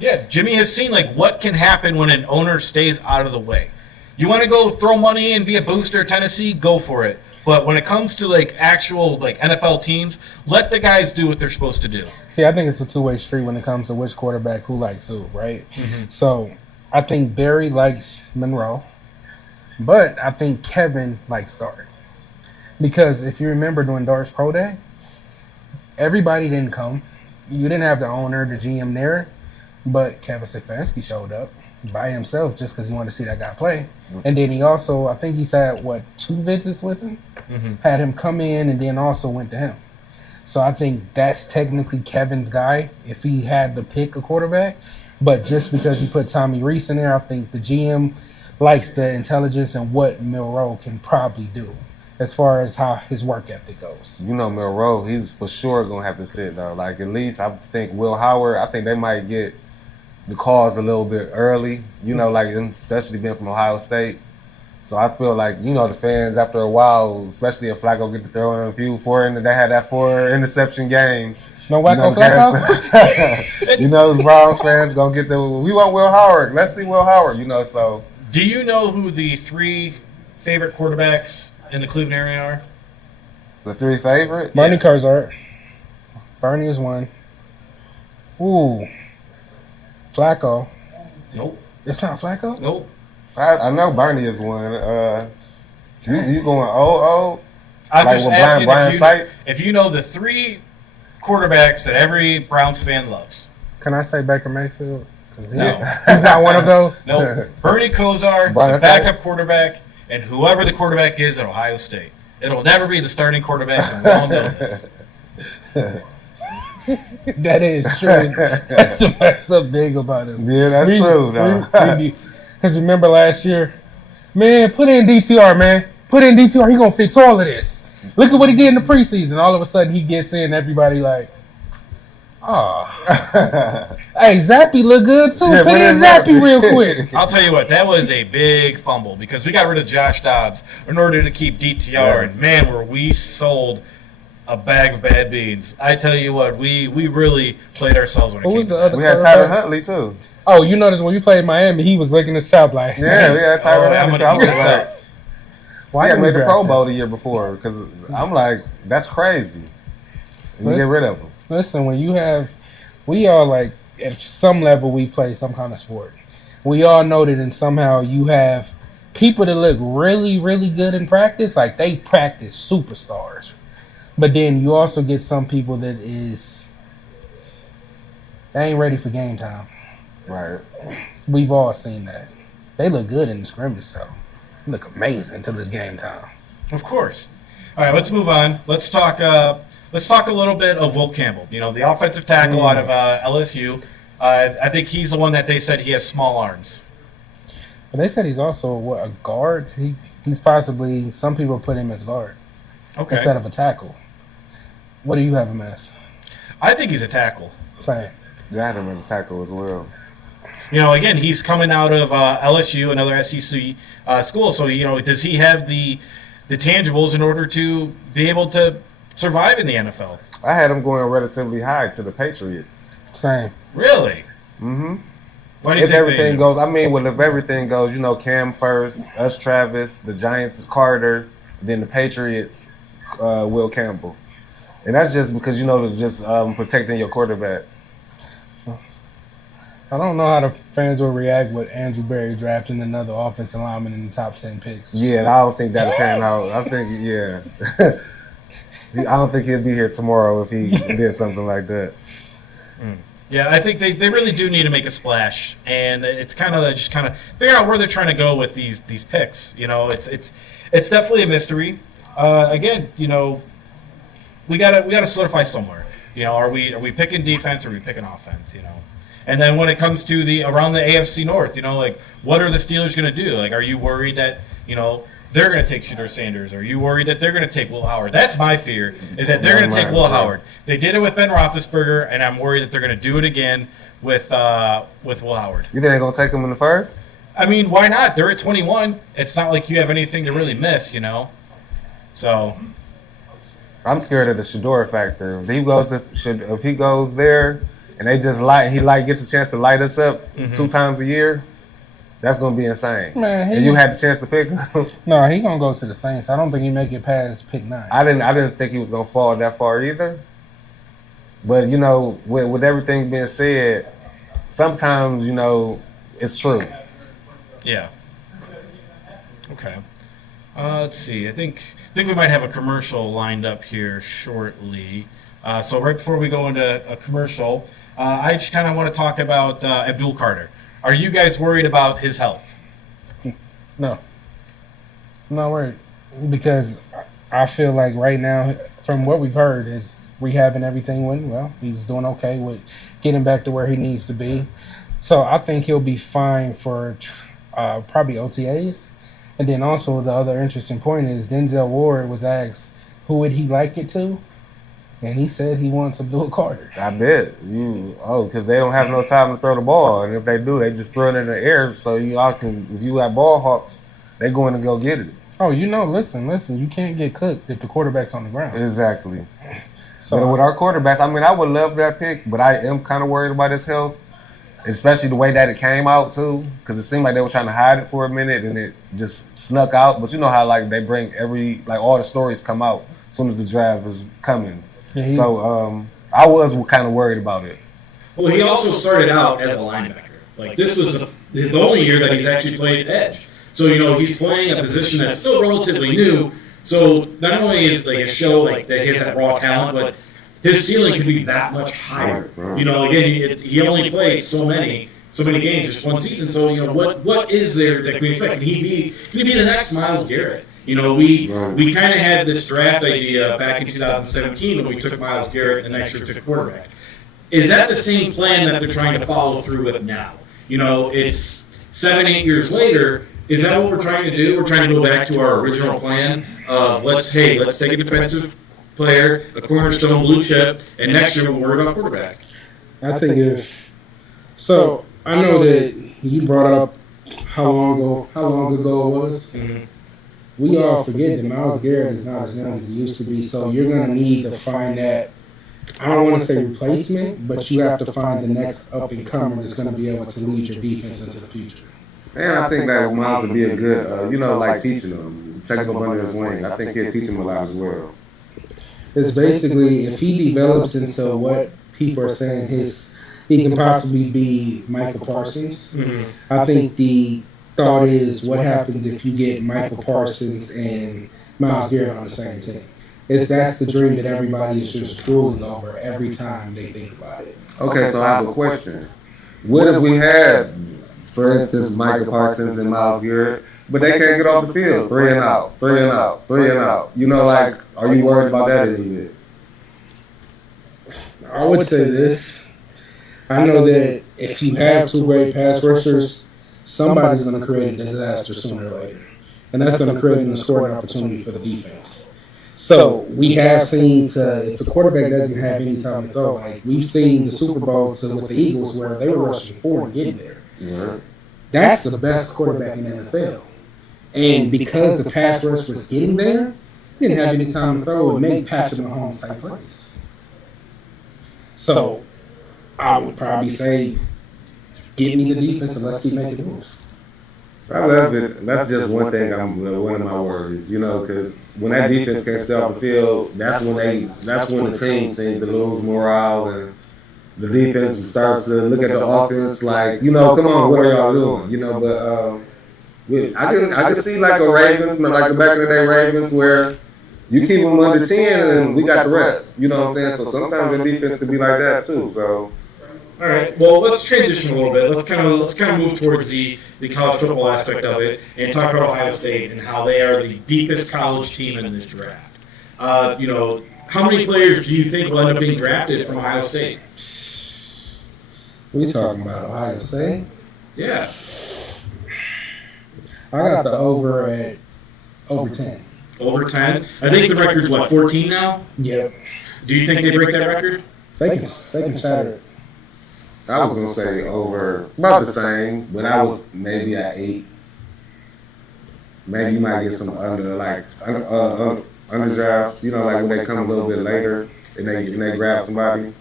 Yeah, Jimmy has seen what can happen when an owner stays out of the way. You want to go throw money and be a booster at Tennessee, go for it. But when it comes to actual NFL teams, let the guys do what they're supposed to do. See, I think it's a two-way street when it comes to which quarterback who likes who, right? So I think Barry likes Monroe, but I think Kevin likes Dart. Because if you remember during Dart's Pro Day, everybody didn't come. You didn't have the owner, the GM there, but Kevin Stefanski showed up by himself just because he wanted to see that guy play. And then he also, I think he's had, 2 visits with him? Had him come in and then also went to him. So I think that's technically Kevin's guy if he had to pick a quarterback. But just because he put Tommy Reese in there, I think the GM likes the intelligence and what Milroe can probably do as far as how his work ethic goes. Milroe, he's for sure going to have to sit, though. At least I think Will Howard, I think they might get the calls a little bit early, especially being from Ohio State. So I feel like, the fans after a while, especially if Flacco get to throw in a few they had that 4 interception game. No Wacko Flacco? The Browns fans going to get we want Will Howard. Let's see Will Howard, so. Do you know who the 3 favorite quarterbacks in the Cleveland area are? The 3 favorite? Bernie Kosar. Bernie is one. Ooh. Flacco. Nope. It's not Flacco? Nope. I know Bernie is one. You going oh? I'm Like just with asking Brian Sight? if you know the 3 quarterbacks that every Browns fan loves. Can I say Baker Mayfield? 'Cause No. he's not one of those. No. Bernie Kosar, Brian the Sight. backup quarterback, and whoever the quarterback is at Ohio State. It'll never be the starting quarterback, and we all know this. That is true. That's the messed up thing about it. Yeah, that's true, though. Because remember last year, man, put in DTR, man. Put in DTR. He going to fix all of this. Look at what he did in the preseason. All of a sudden, he gets in. Everybody like, oh. Hey, Zappy look good, too. Yeah, Put put in in Zappy Zappy. real quick. I'll tell you what, that was a big fumble because we got rid of Josh Dobbs in order to keep DTR. Yes. And man, were we sold a bag of bad beans. I tell you what, we really played ourselves when it Who came was to the that. other We had quarterback? Tyler Huntley, too. Oh, you noticed when you played Miami, he was licking his chop like, Yeah, we had Tyler Oh, I'm Huntley, too. gonna I was eat this like, up. why he had did we made the draft Pro him? Bowl the year before because I'm like, that's crazy. And you What? get rid of him. Listen, when you have, we all like, at some level we play some kind of sport. We all know that and somehow you have people that look really, really good in practice, like they practice superstars. But then you also get some people that they ain't ready for game time. Right. We've all seen that. They look good in the scrimmage though. They look amazing until it's game time. Of course. All right, let's move on. Let's talk a little bit of Will Campbell. The offensive tackle out of LSU. I think he's the one that they said he has small arms. But they said he's also a guard. He's possibly, some people put him as guard Okay. instead of a tackle. What do you have him as? I think he's a tackle. Same. You had him in the tackle as well. Again, he's coming out of LSU, another SEC school. So, does he have the tangibles in order to be able to survive in the NFL? I had him going relatively high to the Patriots. Same. Really? Mm-hmm. Why do you If think everything they- goes, if everything goes, Cam first, us Travis, the Giants Carter, then the Patriots, Will Campbell. And that's just because, just protecting your quarterback. I don't know how the fans will react with Andrew Berry drafting another offensive lineman in the top 10 picks. Yeah, and I don't think that'll pan out. I think, yeah. I don't think he'll be here tomorrow if he did something like that. Yeah, I think they really do need to make a splash, and it's kind of just kind of figure out where they're trying to go with these picks. It's definitely a mystery. Again, we gotta solidify somewhere. Are we picking defense or are we picking offense? And then when it comes to around the AFC North, like what are the Steelers going to do? Like, are you worried that they're going to take Shedeur Sanders? Are you worried that they're going to take Will Howard? That's my fear, is that they're going to take Will Howard. They did it with Ben Roethlisberger, and I'm worried that they're going to do it again with Will Howard. You think they're gonna take him in the first? I mean, why not? They're at 21. It's not like you have anything to really miss, So I'm scared of the Shedeur factor. If he goes there and they just gets a chance to light us up 2 times a year, that's gonna be insane. Man, and you had the chance to pick him. No, he gonna go to the Saints. I don't think he make it past pick 9. I didn't think he was gonna fall that far either. But with everything being said, sometimes it's true. yeah. Okay. Let's see. I think we might have a commercial lined up here shortly. So right before we go into a commercial, I just kind of want to talk about Abdul Carter. Are you guys worried about his health? No, I'm not worried because I feel like right now, from what we've heard, is rehabbing everything went well. He's doing okay with getting back to where he needs to be. So I think he'll be fine for probably OTAs. And then also the other interesting point is Denzel Ward was asked who would he like it to, and he said he wants Abdul Carter. I bet because they don't have no time to throw the ball, and if they do, they just throw it in the air. So if you have ball hawks, they're going to go get it. Oh, listen, you can't get cooked if the quarterback's on the ground. Exactly. So but with our quarterbacks, I would love that pick, but I am kind of worried about his health. Especially the way that it came out too, because it seemed like they were trying to hide it for a minute and it just snuck out. But you know how they bring all the stories come out as soon as the draft is coming. Yeah, so I was kind of worried about it. Well, he also started out as a linebacker. Like this was the only year that he's actually played edge. So he's playing a position that's still relatively new. So not only is a show like that he has that raw talent, but his ceiling could be that much higher. Again, he only played so many games, just one season. So, what is there that we expect? Can he be the next Myles Garrett? We kind of had this draft idea back in 2017 when we took Myles Garrett and next year took quarterback. Is that the same plan that they're trying to follow through with now? It's 7-8 years later. Is that what we're trying to do? We're trying to go back to our original plan of let's take a defensive player, a cornerstone blue chip, and next year we'll worry about quarterback. I think I know that you brought up how long ago it was. Mm-hmm. We all forget that Myles Garrett is not as young as he used to be, so you're going to need to find that, I don't want to say replacement, but you have to find the next up-and-comer that's going to be able to lead your defense into the future. And I think that Myles would be a good, like teaching him, take him under his wing. I think he'll teach him a lot as well. It's basically, if he develops into what people are saying he can possibly be Michael Parsons. Mm-hmm. I think the thought is what happens if you get Michael Parsons and Myles Garrett on the same team. That's the dream that everybody is just drooling over every time they think about it. Okay, so I have a question. What if we had, for instance, Michael Parsons and Myles Garrett, but they can't get off the field, 3 and out. Are you worried about that any bit? I would say this. I know that if you have 2 great pass rushers, somebody's going to create a disaster sooner or later. And that's going to create an scoring opportunity for the defense. So we have seen if the quarterback doesn't have any time to throw, like we've seen the Super Bowl with the Eagles where they were rushing 4 and getting there. Yeah. That's the best quarterback in the NFL. And because the pass rush was getting there, he didn't have any time to throw and make Patrick Mahomes type plays. So I would probably say, get me the defense and let's keep making moves. I love it. That's just one thing. One of my worries, because when that defense can't stay off the field, that's when the team seems to lose morale and the defense starts to look at the offense like, come on, what are y'all doing? But I can see like a Ravens, like the back of the day Ravens, where you keep them under 10 and we got the rest. You know what I'm saying? So sometimes your defense could be like that too. So All right. Well, let's transition a little bit. Let's kind of move towards the college football aspect of it and talk about Ohio State and how they are the deepest college team in this draft. How many players do you think will end up being drafted from Ohio State? We talking about Ohio State? Yeah. I got the over at over 10. Over 10? I think the record's, 14 now? Yep. Do you think they break that record? They can shatter it. I was gonna say over about the same, but I was maybe at 8. Maybe you might get some underdrafts, like when they come a little bit later and they grab somebody.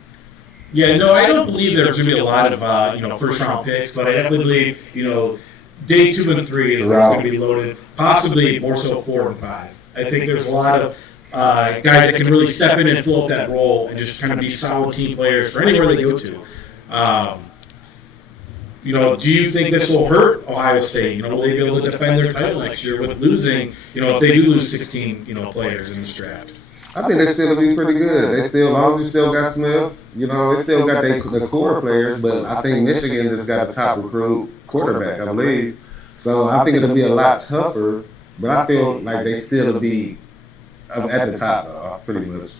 Yeah, no, I don't believe there's going to be a lot of first round picks, but I definitely believe day 2 and 3 is where it's going to be loaded. Possibly more so 4 and 5. I think there's a lot of guys that can really step in and fill up that role and just kind of be solid team players for anywhere they go to. Do you think this will hurt Ohio State? Will they be able to defend their title next year with losing? If they do lose 16 players in this draft. I think they still be pretty good. As long as you still got Smith, they still got the core players, but I think Michigan just got a top recruit quarterback, I believe. So I think it'll be a lot tougher, but I feel like they still will be at the top, pretty much.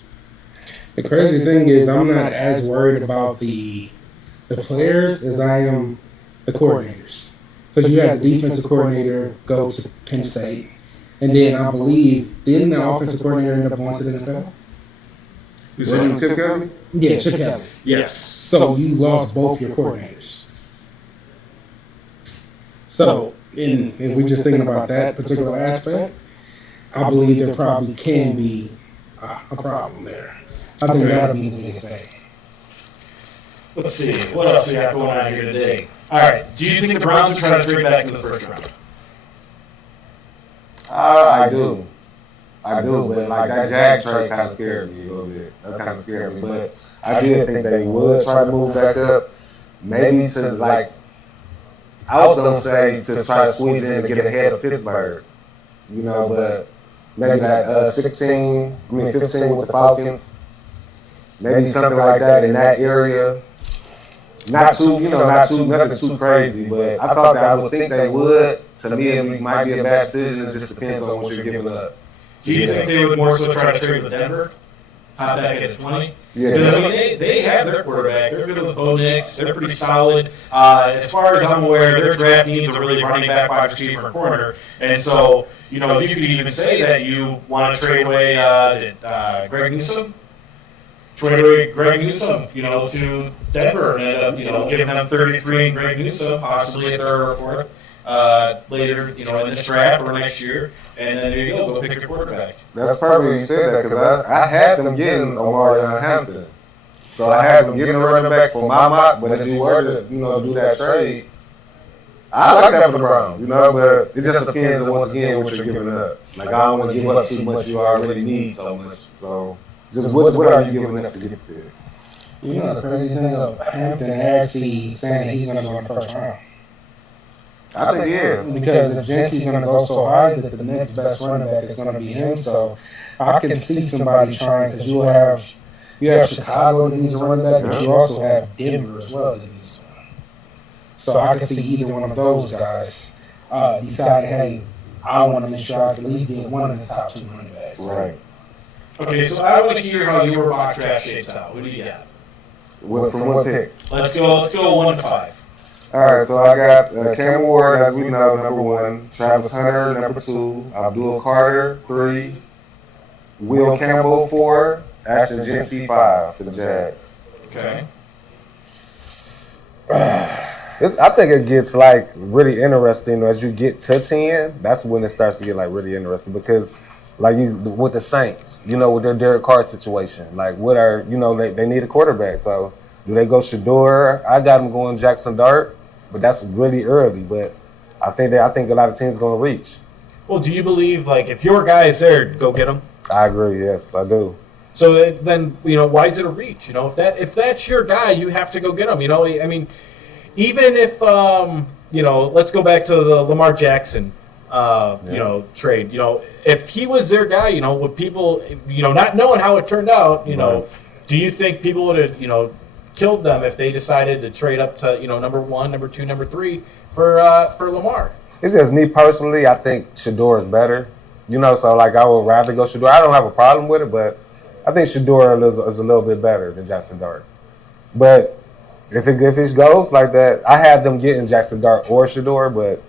The crazy thing is I'm not as worried about the players as I am the coordinators. Because you had the defensive coordinator go to Penn State. And then I believe, didn't the offensive coordinator end up going to the NFL? Was it Chip Kelly? Yeah, Chip Kelly. Yes. So you lost both your coordinators. So if we're just thinking about that particular aspect, I believe there probably can be a problem there. I think that'll be the biggest thing. Let's see. What else we got going on here today? All right. Do you think the Browns will try to trade back in the first round? I do, but like that Jag trade kind of scared me a little bit. That kind of scared me, but I did think they would try to move back up, maybe to I was gonna say to try to squeeze in and get ahead of Pittsburgh, but maybe that 15 with the Falcons, maybe something like that in that area. Nothing too crazy, but I thought that I would think they would. To me, it might be a bad decision. It just depends on what you're giving up. Do you think they would more so try to trade with Denver? Hop back at 20? Yeah. They have their quarterback. They're good with Bo Nix. They're pretty solid. As far as I'm aware, their draft needs are really running back, wide receiver, and corner. And so, you could even say that you want to trade away Greg Newsome. Trade away Greg Newsome, to Denver and end up, giving them 33 and Greg Newsome, possibly a third or fourth later, in this draft or next year, and then there you go pick your quarterback. That's probably what you said that because I had them getting Omarion Hampton, so I had them getting a running back for my mock, but if you were to do that trade, I like that for the Browns, but it just depends on once again what you're giving up. Like I don't want to give up too much. You already need so much, so. Just what are you giving up to get there? The crazy thing of Hampton actually saying that he's going to go in the first round. I think he is. Because if Genty's going to go so high, that the next best running back is going to be him. So I can see somebody trying because you have Chicago that needs a running back, but you also have Denver as well that needs one. So I can see either one of those guys decide, hey, I want to make sure I can at least get one of the top 2 running backs. Right. Okay, so I want to hear how your mock draft shapes out. What do you got? From what picks? Let's go 1 to 5. All right, so I got Cam Ward, as we know, number 1. Travis Hunter, number 2. Abdul Carter, 3. Will Campbell, 4. Ashton Genty, 5 to the Jags. Okay. I think it gets really interesting as you get to 10. That's when it starts to get really interesting because. With the Saints, with their Derek Carr situation. They need a quarterback. So, do they go Shador? I got them going Jackson Dart, but that's really early. But I think a lot of teams going to reach. Well, do you believe, if your guy is there, go get him? I agree, yes, I do. So then, why is it a reach? If that's your guy, you have to go get him. I mean, even if, let's go back to the Lamar Jackson trade. If he was their guy, would people, not knowing how it turned out, do you think people would have, killed them if they decided to trade up to number 1, number 2, number 3 for Lamar. It's just me personally. I think Shador is better. So like I would rather go Shador. I don't have a problem with it, but I think Shador is a little bit better than Jackson Dart. But if it goes like that, I had them getting Jackson Dart or Shador, but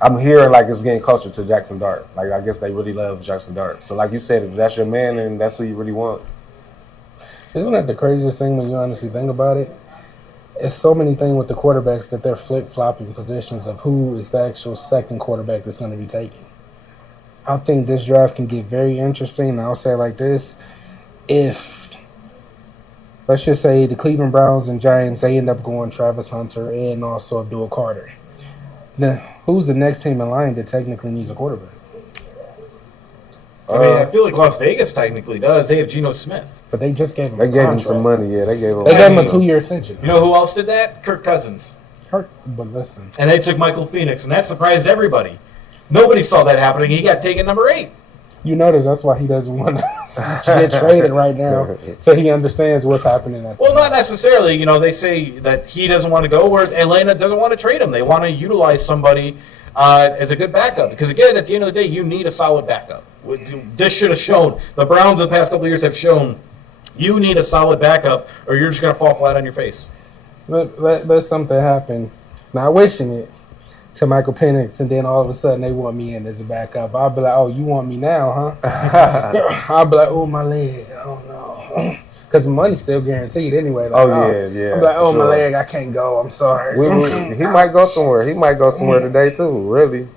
I'm hearing like it's getting closer to Jackson Dart. Like I guess they really love Jackson Dart. So like you said, if that's your man and that's who you really want. Isn't that the craziest thing when you honestly think about it? It's so many things with the quarterbacks that they're flip-flopping positions of who is the actual second quarterback that's going to be taken. I think this draft can get very interesting, and I'll say it like this. If, let's just say, the Cleveland Browns and Giants, they end up going Travis Hunter and also Abdul Carter, then who's the next team in line that technically needs a quarterback? I feel like Las Vegas technically does. They have Geno Smith. But they just gave him They gave him some money. Yeah, they gave him. They gave him a 2-year extension. You know who else did that? Kirk Cousins. But listen. And they took Michael Phoenix, and that surprised everybody. Nobody saw that happening. He got taken number 8. You notice that's why he doesn't want to get traded right now. So he understands what's happening. Well, not necessarily. They say that he doesn't want to go, where Atlanta doesn't want to trade him. They want to utilize somebody as a good backup. Because, again, at the end of the day, you need a solid backup. This should have shown. The Browns in the past couple of years have shown you need a solid backup or you're just going to fall flat on your face. Let something happen. Not wishing it to Michael Penix, and then all of a sudden they want me in as a backup. I'll be like, oh, you want me now, huh? I'll be like, oh, my leg. Oh, no. Because the money's still guaranteed anyway. Like, yeah. I'm like, oh, sure. My leg, I can't go. I'm sorry. He might go somewhere. He might go somewhere today, too, really.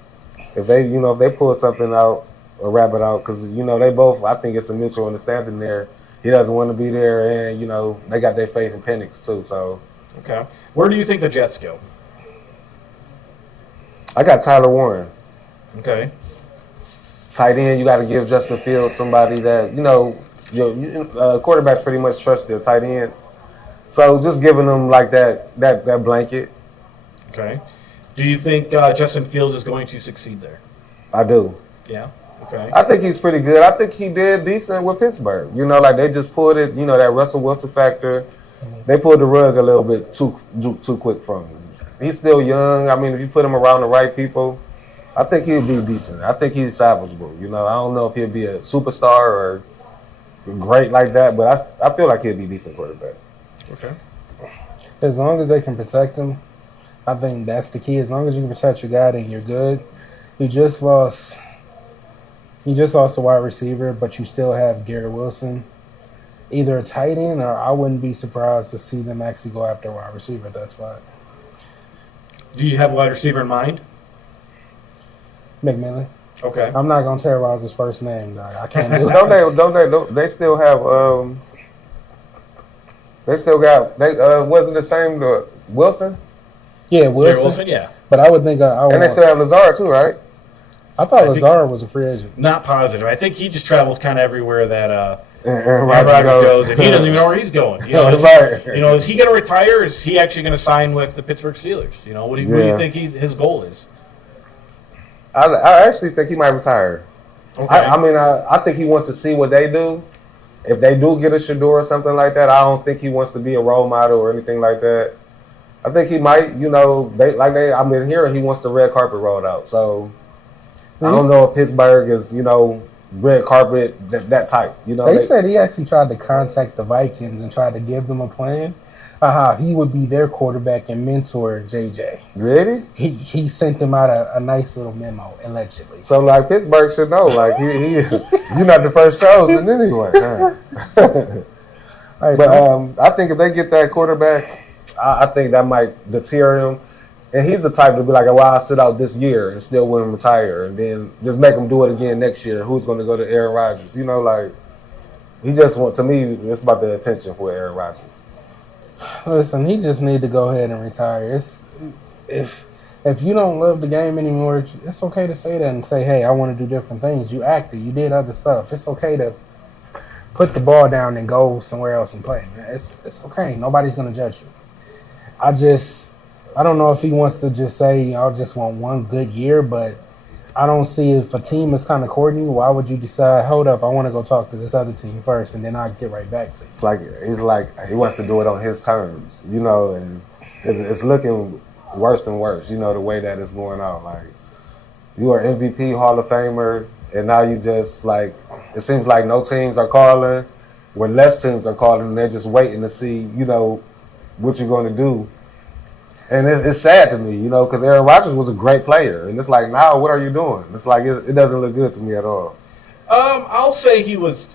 If they pull something out or wrap it out, because, they both, I think it's a mutual understanding there. He doesn't want to be there, and, they got their faith in Penix, too, so. Okay. Where do you think the Jets go? I got Tyler Warren. Okay. Tight end, you got to give Justin Fields somebody that, quarterbacks pretty much trust their tight ends. So just giving them like that blanket. Okay. Do you think Justin Fields is going to succeed there? I do. Yeah. Okay. I think he's pretty good. I think he did decent with Pittsburgh. They just pulled it, that Russell Wilson factor. They pulled the rug a little bit too quick from him. He's still young. I mean, if you put him around the right people, I think he'll be decent. I think he's salvageable. I don't know if he'll be a superstar or great like that, but I feel like he'll be a decent quarterback. Okay. As long as they can protect him, I think that's the key. As long as you can protect your guy, then you're good. You just lost a wide receiver, but you still have Garrett Wilson. Either a tight end, or I wouldn't be surprised to see them actually go after a wide receiver. That's why. Do you have a wide receiver in mind? McMillan. Okay. I'm not gonna terrorize his first name, dog. I can't do it. Don't they still have they still got wasn't the same Wilson? Yeah, Wilson. Garrett Wilson, yeah. But I would think And they still have Lazard too, right? I thought Lazard was a free agent. Not positive. I think he just travels kind of everywhere that Aaron Rodgers Rodgers goes, and he doesn't even know where he's going. Is he going to retire? Or is he actually going to sign with the Pittsburgh Steelers? What do you think his goal is? I actually think he might retire. Okay. I think he wants to see what they do. If they do get a Shador or something like that, I don't think he wants to be a role model or anything like that. I think he might, I've been hearing he wants the red carpet rolled out. So I don't know if Pittsburgh is, red carpet that type. They said he actually tried to contact the Vikings and tried to give them a plan. He would be their quarterback and mentor JJ. Really? He sent them out a nice little memo, allegedly. So Pittsburgh should know, he you're not the first chosen anyway. Right, but I think if they get that quarterback, I think that might deter him. And he's the type to be like, well, I'll sit out this year and still win him retire, and then just make him do it again next year. Who's going to go to Aaron Rodgers? He just to me, it's about the attention for Aaron Rodgers. Listen, he just need to go ahead and retire. If you don't love the game anymore, it's okay to say that and say, hey, I want to do different things. You acted, you did other stuff. It's okay to put the ball down and go somewhere else and play. It's okay. Nobody's going to judge you. I don't know if he wants to just say, I just want one good year, but I don't see if a team is kind of courting you, why would you decide, hold up, I want to go talk to this other team first, and then I'll get right back to you? It's like he wants to do it on his terms, and it's looking worse and worse. The way that it's going on. Like you are MVP, Hall of Famer, and now you just like it seems like no teams are calling, where less teams are calling, and they're just waiting to see what you're going to do. And it's sad to me, because Aaron Rodgers was a great player, and it's like now what are you doing? It's like it doesn't look good to me at all. I'll say he was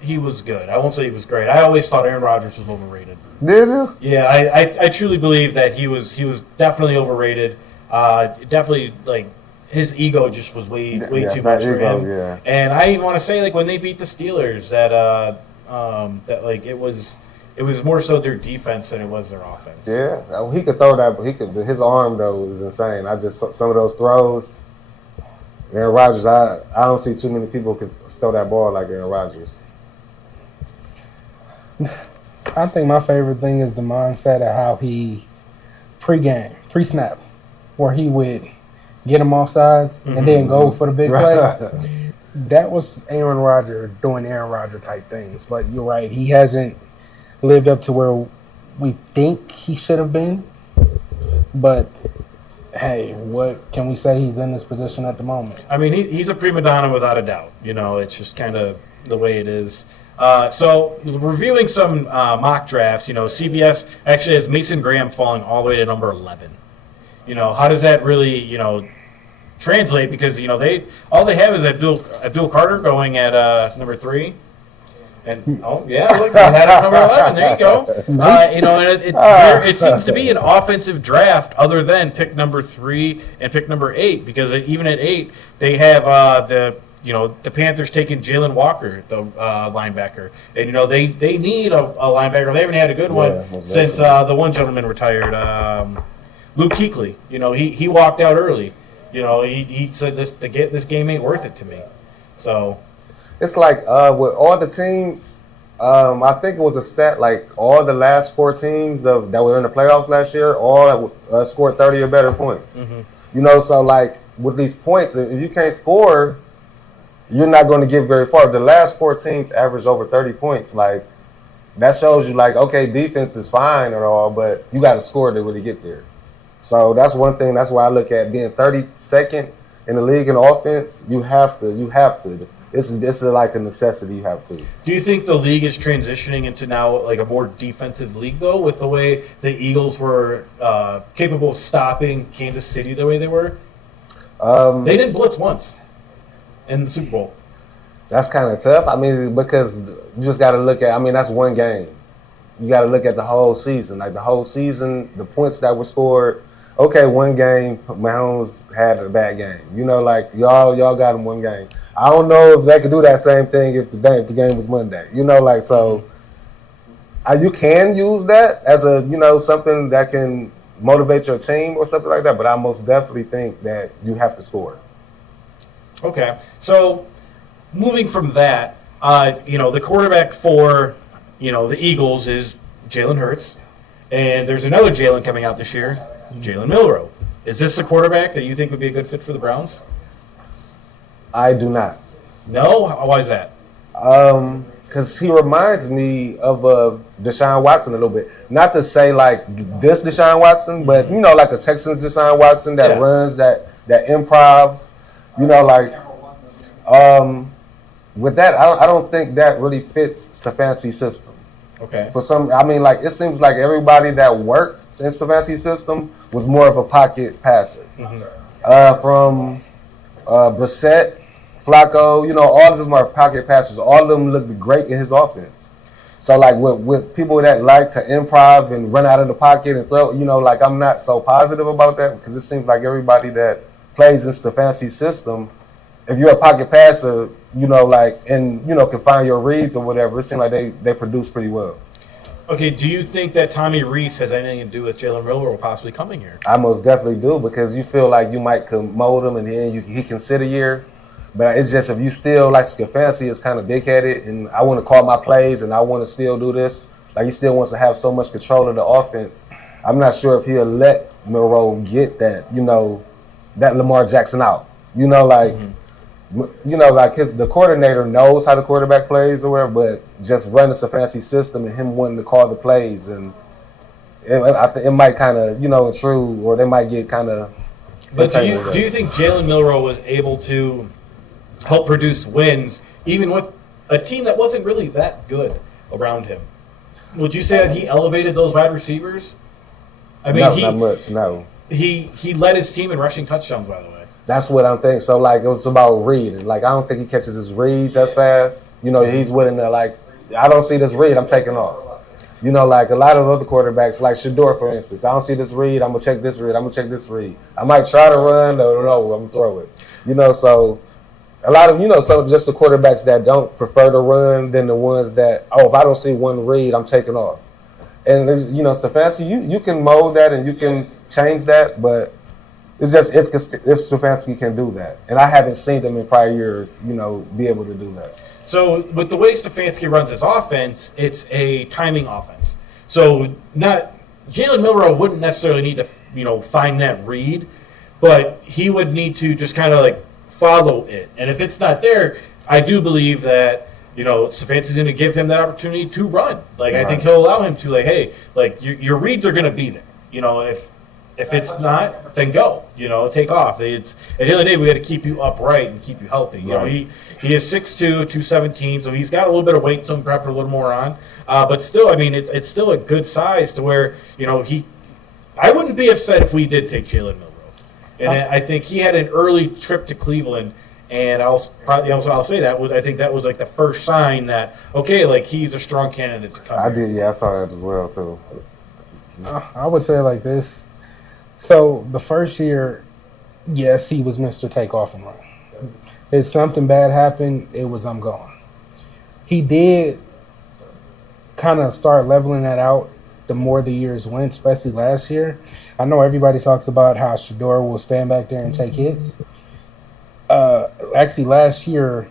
good. I won't say he was great. I always thought Aaron Rodgers was overrated. Did you? Yeah, I truly believe that he was definitely overrated. Definitely like his ego just was way too much for him. Yeah. And I even want to say like when they beat the Steelers that like it was more so their defense than it was their offense. Yeah, he could throw that. His arm though is insane. Some of those throws. Aaron Rodgers, I don't see too many people can throw that ball like Aaron Rodgers. I think my favorite thing is the mindset of how he pre-snap, where he would get him off sides and then go for the big play. That was Aaron Rodgers doing Aaron Rodgers type things. But you're right, he hasn't lived up to where we think he should have been. But hey, what can we say? He's in this position at the moment. I mean, he's a prima donna without a doubt. It's just kind of the way it is. So reviewing some mock drafts, CBS actually has Mason Graham falling all the way to number 11. How does that really, translate? Because all they have is Abdul Carter going at number 3. And look, they had it number 11. There you go. It seems to be an offensive draft, other than pick number 3 and pick number 8, because even at 8 they have the Panthers taking Jalen Walker, the linebacker, and they need a linebacker. They haven't had a good one since the one gentleman retired, Luke Kuechly. He walked out early. He said this game ain't worth it to me. So. It's like with all the teams, I think it was a stat like all the last 4 teams that were in the playoffs last year all scored 30 or better points. Mm-hmm. So like with these points, if you can't score, you're not going to get very far. If the last 4 teams average over 30 points, like that shows you like, okay, defense is fine and all, but you got to score to really get there. So that's one thing. That's why I look at being 32nd in the league in offense. You have to. This is like a necessity. You have to. Do you think the league is transitioning into now like a more defensive league, though, with the way the Eagles were capable of stopping Kansas City the way they were? They didn't blitz once in the Super Bowl. That's kind of tough. I mean, because you just got to look at. I mean, that's one game. You got to look at the whole season. Like the whole season, the points that were scored. Okay, one game, Mahomes had a bad game. Like y'all got him one game. I don't know if they could do that same thing if the game was Monday. So you can use that as a something that can motivate your team or something like that. But I most definitely think that you have to score. Okay, so moving from that, the quarterback for the Eagles is Jalen Hurts, and there's another Jalen coming out this year, Jalen Milroe. Is this a quarterback that you think would be a good fit for the Browns? I do not. No? Why is that? Because he reminds me of Deshaun Watson a little bit. Not to say like this Deshaun Watson, but like a Texans Deshaun Watson that runs, that improvs. With that, I don't think that really fits Stefanski's system. Okay. It seems like everybody that worked in Stefanski's system was more of a pocket passer. Mm-hmm. From Brissett, Flacco, all of them are pocket passers. All of them look great in his offense. So, like, with people that like to improv and run out of the pocket and throw, I'm not so positive about that because it seems like everybody that plays in Stefanski's system, if you're a pocket passer, can find your reads or whatever, it seems like they produce pretty well. Okay, do you think that Tommy Rees has anything to do with Jalen Milroe possibly coming here? I most definitely do because you feel like you might mold him and then he can sit a year. But it's just if you still, like Stefanski is kind of big-headed and I want to call my plays and I want to still do this, like he still wants to have so much control of the offense, I'm not sure if he'll let Milroe get that, that Lamar Jackson out. you know, like the coordinator knows how the quarterback plays or whatever, but just running a fancy system and him wanting to call the plays, and I think it might kind of, you know, intrude, or they might get kind of. But do you think Jalen Milroe was able to help produce wins even with a team that wasn't really that good around him? Would you say that he elevated those wide receivers? I mean, no, not much. No, he led his team in rushing touchdowns, by the way. that's what I'm thinking. So like, it was about reading. Like, I don't think he catches his reads as fast. You know, he's willing to, like, I don't see this read, I'm taking off. You know, like a lot of other quarterbacks, like Shador, for instance. I don't see this read, I'm gonna check this read. I'm gonna check this read. I might try to run, no, I'm gonna throw it. You know, so a lot of, you know, so just the quarterbacks that don't prefer to run than the ones that, if I don't see one read, I'm taking off. And you know, Stefanski, you can mold that and you can change that, but it's just if Stefanski can do that, and I haven't seen them in prior years, you know, be able to do that. So, with the way Stefanski runs his offense, it's a timing offense. So, not Jalen Milroe wouldn't necessarily need to, you know, find that read, but he would need to just kind of like follow it. And if it's not there, I do believe that, you know, Stefanski's going to give him that opportunity to run. Like, I think he'll allow him to, like, hey, like, your reads are going to be there. You know, if it's not, then go. You know, take off. It's at the end of the day, we got to keep you upright and keep you healthy. You know, he is 6'2", 217, so he's got a little bit of weight to him, perhaps a little more on. But still, I mean, it's still a good size to where, you know, I wouldn't be upset if we did take Jalen Milroe. And I think he had an early trip to Cleveland. And I'll say that I think that was like the first sign that, okay, like, he's a strong candidate to come. I saw that as well too. I would say like this. So the first year, yes, he was Mr. Take Off and Run. If something bad happened, it was I'm gone. He did kind of start leveling that out the more the years went, especially last year. I know everybody talks about how Shador will stand back there and take hits. Actually, last year,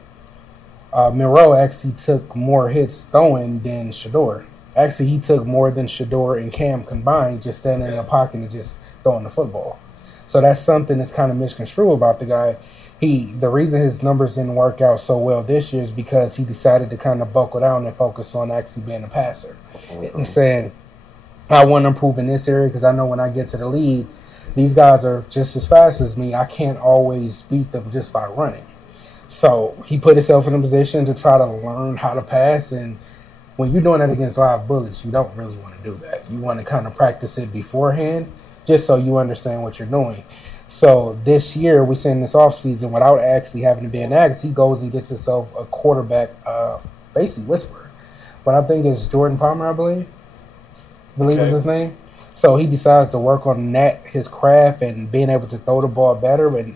Milroe actually took more hits throwing than Shador. Actually, he took more than Shador and Cam combined, just standing in the pocket and just throwing the football. So that's something that's kind of misconstrued about the guy. The reason his numbers didn't work out so well this year is because he decided to kind of buckle down and focus on actually being a passer. He said, I want to improve in this area because I know when I get to the lead, these guys are just as fast as me. I can't always beat them just by running. So he put himself in a position to try to learn how to pass. And when you're doing that against live bullets, you don't really want to do that. You want to kind of practice it beforehand just so you understand what you're doing. So this year, we're seeing this offseason, without actually having to be an axe, he goes and gets himself a quarterback, basically whisperer. But I think it's Jordan Palmer, I believe. Is his name. So he decides to work on that, his craft, and being able to throw the ball better. And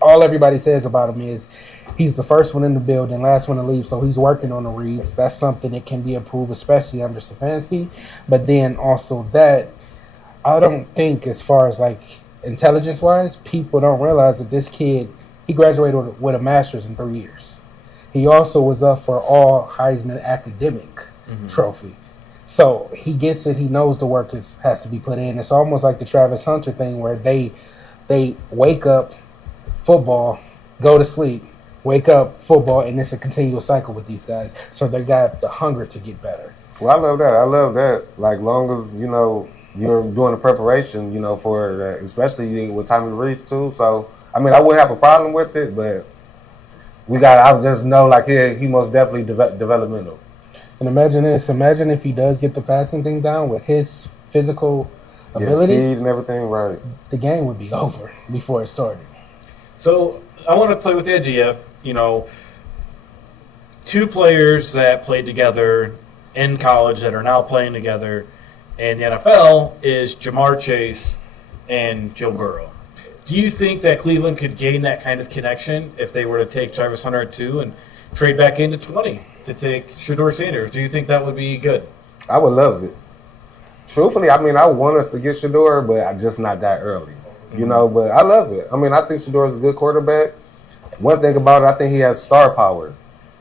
all everybody says about him is he's the first one in the building, last one to leave. So he's working on the reads. That's something that can be improved, especially under Stefanski. But then also that, I don't think as far as like intelligence-wise, people don't realize that this kid, he graduated with a master's in 3 years. He also was up for all Heisman academic trophy. So he gets it. He knows the work has to be put in. It's almost like the Travis Hunter thing where they wake up, football, go to sleep, wake up, football, and it's a continual cycle with these guys. So they got the hunger to get better. Well, I love that. Like, long as, you know, you're doing the preparation, you know, for that, especially with Tommy Reese too. So, I mean, I wouldn't have a problem with it, but I just know, like, he most definitely developmental. And imagine this. Imagine if he does get the passing thing down with his physical ability. Speed and everything, right. The game would be over before it started. So I want to play with the idea, you know, two players that played together in college that are now playing together in the NFL is Jamar Chase and Joe Burrow. Do you think that Cleveland could gain that kind of connection if they were to take Travis Hunter at 2 and trade back into 20 to take Shador Sanders? Do you think that would be good? I would love it. Truthfully, I mean, I want us to get Shador, but I just not that early. You know, but I love it. I mean, I think Shador is a good quarterback. One thing about it, I think he has star power.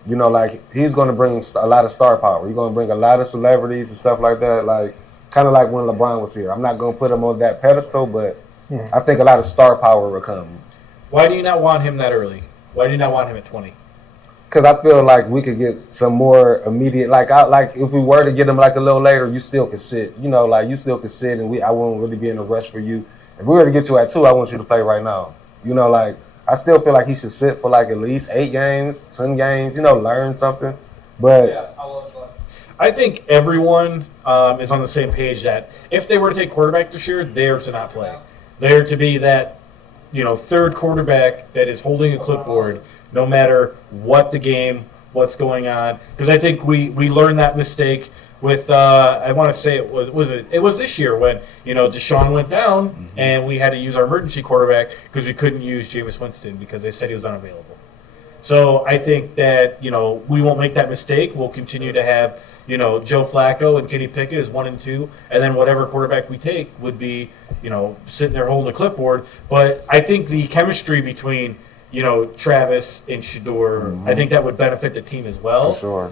You know, like, he's going to bring a lot of star power. He's going to bring a lot of celebrities and stuff like that, like, kind of like when LeBron was here. I'm not going to put him on that pedestal, but I think a lot of star power will come. Why do you not want him that early? Why do you not want him at 20? Because I feel like we could get some more immediate. Like if we were to get him like a little later, you still could sit. You know, like you still could sit, and I won't really be in a rush for you. If we were to get you at 2, I want you to play right now. You know, like I still feel like he should sit for like at least 8 games, 10 games. You know, learn something. But I think everyone is on the same page that if they were to take quarterback this year, they're to not play. They're to be that, third quarterback that is holding a clipboard no matter what the game, what's going on. Because I think we learned that mistake with I want to say it was this year when Deshaun went down and we had to use our emergency quarterback because we couldn't use Jameis Winston because they said he was unavailable. So I think that we won't make that mistake. We'll continue to have Joe Flacco and Kenny Pickett as 1 and 2, and then whatever quarterback we take would be sitting there holding a clipboard. But I think the chemistry between Travis and Shedeur, I think that would benefit the team as well. for sure.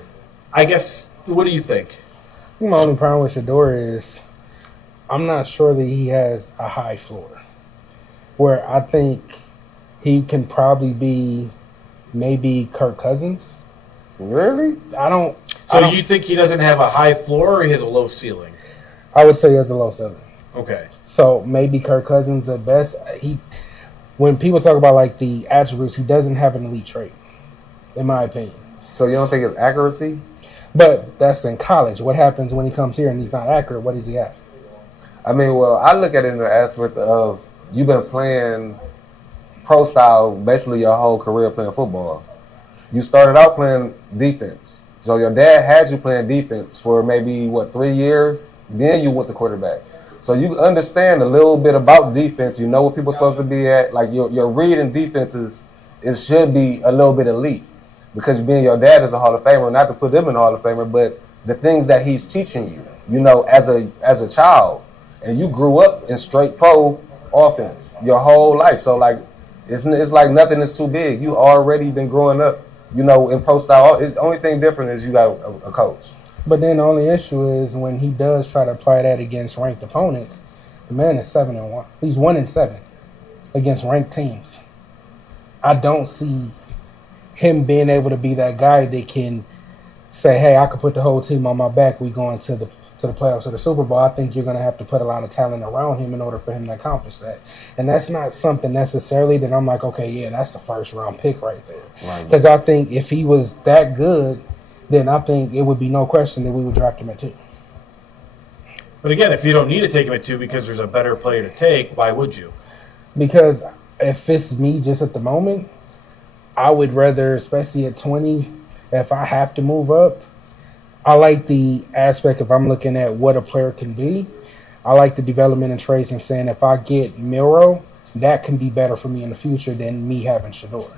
I guess. What do you think? My only problem with Shedeur is I'm not sure that he has a high floor. Where I think he can probably be maybe Kirk Cousins. Really? So You think he doesn't have a high floor or he has a low ceiling? I would say he has a low ceiling. Okay. So maybe Kirk Cousins at best. When people talk about like the attributes, he doesn't have an elite trait, in my opinion. So you don't think it's accuracy? But that's in college. What happens when he comes here and he's not accurate? What does he have? I mean, well, I look at it in the aspect of you've been playing pro style basically your whole career playing football. You started out playing defense. So your dad had you playing defense for maybe, 3 years? Then you went to quarterback. So you understand a little bit about defense. You know what people are supposed to be at. Like your reading defenses, it should be a little bit elite. Because being your dad is a Hall of Famer, not to put him in the Hall of Famer, but the things that he's teaching you, as a child. And you grew up in straight pro offense your whole life. So, like, it's like nothing is too big. You already been growing up, in pro style. The only thing different is you got a coach. But then the only issue is when he does try to apply that against ranked opponents, the man is 7-1. He's 1-7 against ranked teams. I don't see him being able to be that guy that can say, hey, I could put the whole team on my back. We going to the playoffs or the Super Bowl. I think you're going to have to put a lot of talent around him in order for him to accomplish that. And that's not something necessarily that I'm like, okay, yeah, that's a first-round pick right there. Because I think if he was that good, then I think it would be no question that we would draft him at 2. But again, if you don't need to take him at 2 because there's a better player to take, why would you? Because if it's me just at the moment, I would rather, especially at 20, if I have to move up, I like the aspect if I'm looking at what a player can be. I like the development and traits and saying if I get Milroe, that can be better for me in the future than me having Shedeur.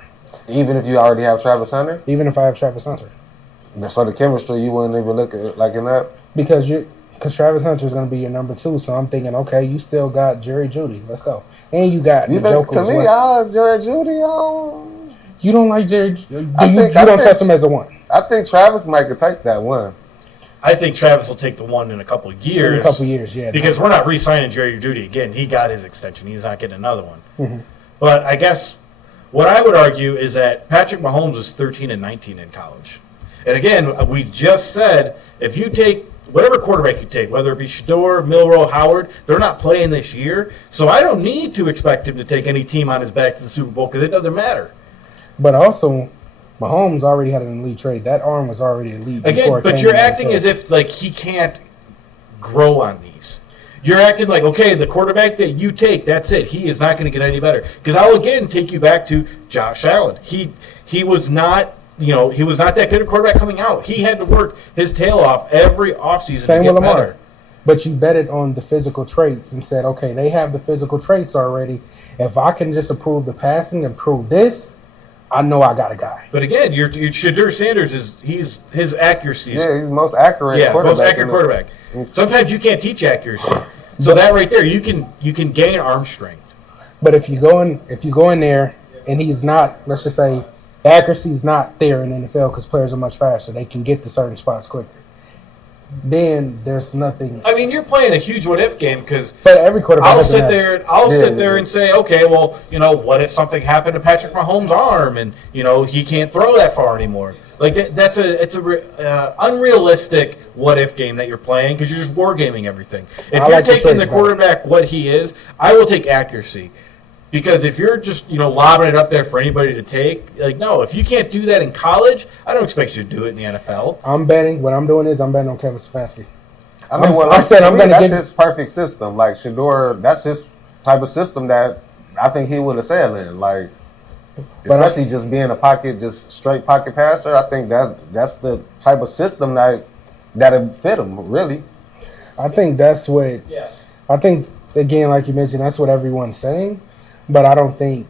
Even if you already have Travis Hunter? Even if I have Travis Hunter. So the chemistry, you wouldn't even look at it like in that? Because Travis Hunter is going to be your number 2, so I'm thinking, okay, you still got Jerry Jeudy. Let's go. And you got You think, to me, Jerry Jeudy, You don't like Jerry? You I don't trust him as a 1? I think Travis might could take that 1. I think Travis will take the 1 in a couple of years. In a couple of years, yeah. Because we're not re-signing Jerry Jeudy again. He got his extension. He's not getting another one. Mm-hmm. But I guess what I would argue is that Patrick Mahomes was 13-19 in college. And again, we just said if you take whatever quarterback you take, whether it be Shedeur, Milroe, Howard, they're not playing this year. So I don't need to expect him to take any team on his back to the Super Bowl because it doesn't matter. But also, Mahomes already had an elite trade. That arm was already elite. Again, but you're acting as if like he can't grow on these. You're acting like, okay, the quarterback that you take, that's it. He is not going to get any better. Because I'll again take you back to Josh Allen. He was not, he was not that good a quarterback coming out. He had to work his tail off every offseason to get better. But you bet it on the physical traits and said, okay, they have the physical traits already. If I can just improve the passing and prove this, I know I got a guy. But again, your Shedeur Sanders his accuracy. Yeah, he's the most accurate quarterback. Most accurate quarterback. Sometimes you can't teach accuracy. So that right there, you can gain arm strength. But if you go in there and he's not, let's just say the accuracy is not there in the NFL because players are much faster. They can get to certain spots quicker. then there's nothing. I mean, you're playing a huge what if game because But every quarterback. I'll has sit an- there. I'll sit there and say, okay, well, what if something happened to Patrick Mahomes' arm and he can't throw that far anymore? Like it's a unrealistic what if game that you're playing because you're just wargaming everything. If I you're like the taking the trades, quarterback what he is, I will take accuracy. Because if you're just lobbing it up there for anybody to take, no, if you can't do that in college, I don't expect you to do it in the NFL. I'm betting. What I'm doing is I'm betting on Kevin Stefanski. I mean, well, I like, said to I'm me, gonna that's give- his perfect system. Like Shador, that's his type of system that I think he would have sailed in. Like, especially just being a pocket, just straight pocket passer. I think that's the type of system that'll fit him really. I think that's what. Yes. I think again, like you mentioned, that's what everyone's saying. But I don't think.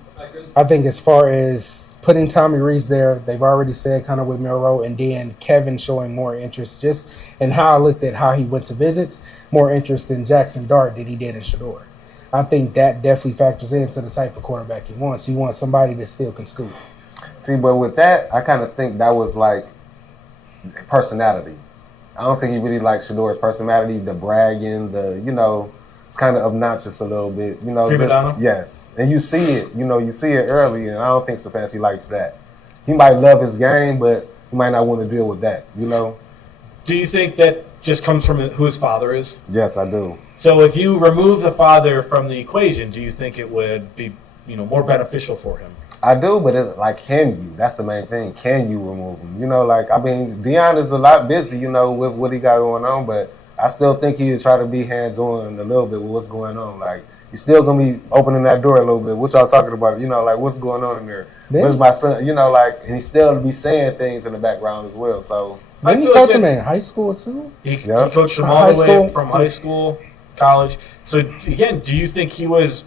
I think as far as putting Tommy Rees there, they've already said kind of with Milroe, and then Kevin showing more interest. Just and how I looked at how he went to visits, more interest in Jackson Dart than he did in Shador. I think that definitely factors into the type of quarterback he wants. He wants somebody that still can scoop. See, but with that, I kind of think that was like personality. I don't think he really liked Shador's personality, the bragging, it's kind of obnoxious a little bit, Prima donna? Yes, and you see it, you see it early, and I don't think Stefanski likes that. He might love his game, but he might not want to deal with that, Do you think that just comes from who his father is? Yes, I do. So if you remove the father from the equation, do you think it would be more beneficial for him? I do, but can you? That's the main thing. Can you remove him? Deion is a lot busy, with what he got going on, but I still think he'd try to be hands-on a little bit with what's going on. Like, he's still going to be opening that door a little bit. What y'all talking about? What's going on in there? Where's my son? And he's still be saying things in the background as well. So, Didn't he feel coach like him in high school too? He Yeah. coached him High all the way school. from high school, college. So again, do you think he was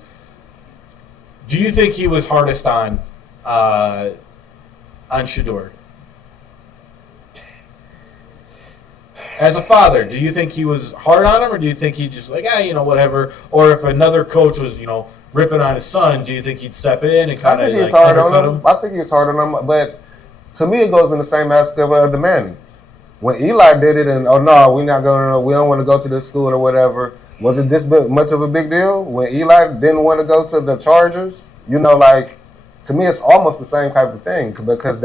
hardest on Shador? As a father, do you think he was hard on him, or do you think he just whatever? Or if another coach was, ripping on his son, do you think he'd step in and I kind of think he's hard on undercut him. I think he's hard on him, but to me, it goes in the same aspect of the Mannings. When Eli did it, and we don't want to go to this school or whatever. Was it this much of a big deal when Eli didn't want to go to the Chargers? To me, it's almost the same type of thing because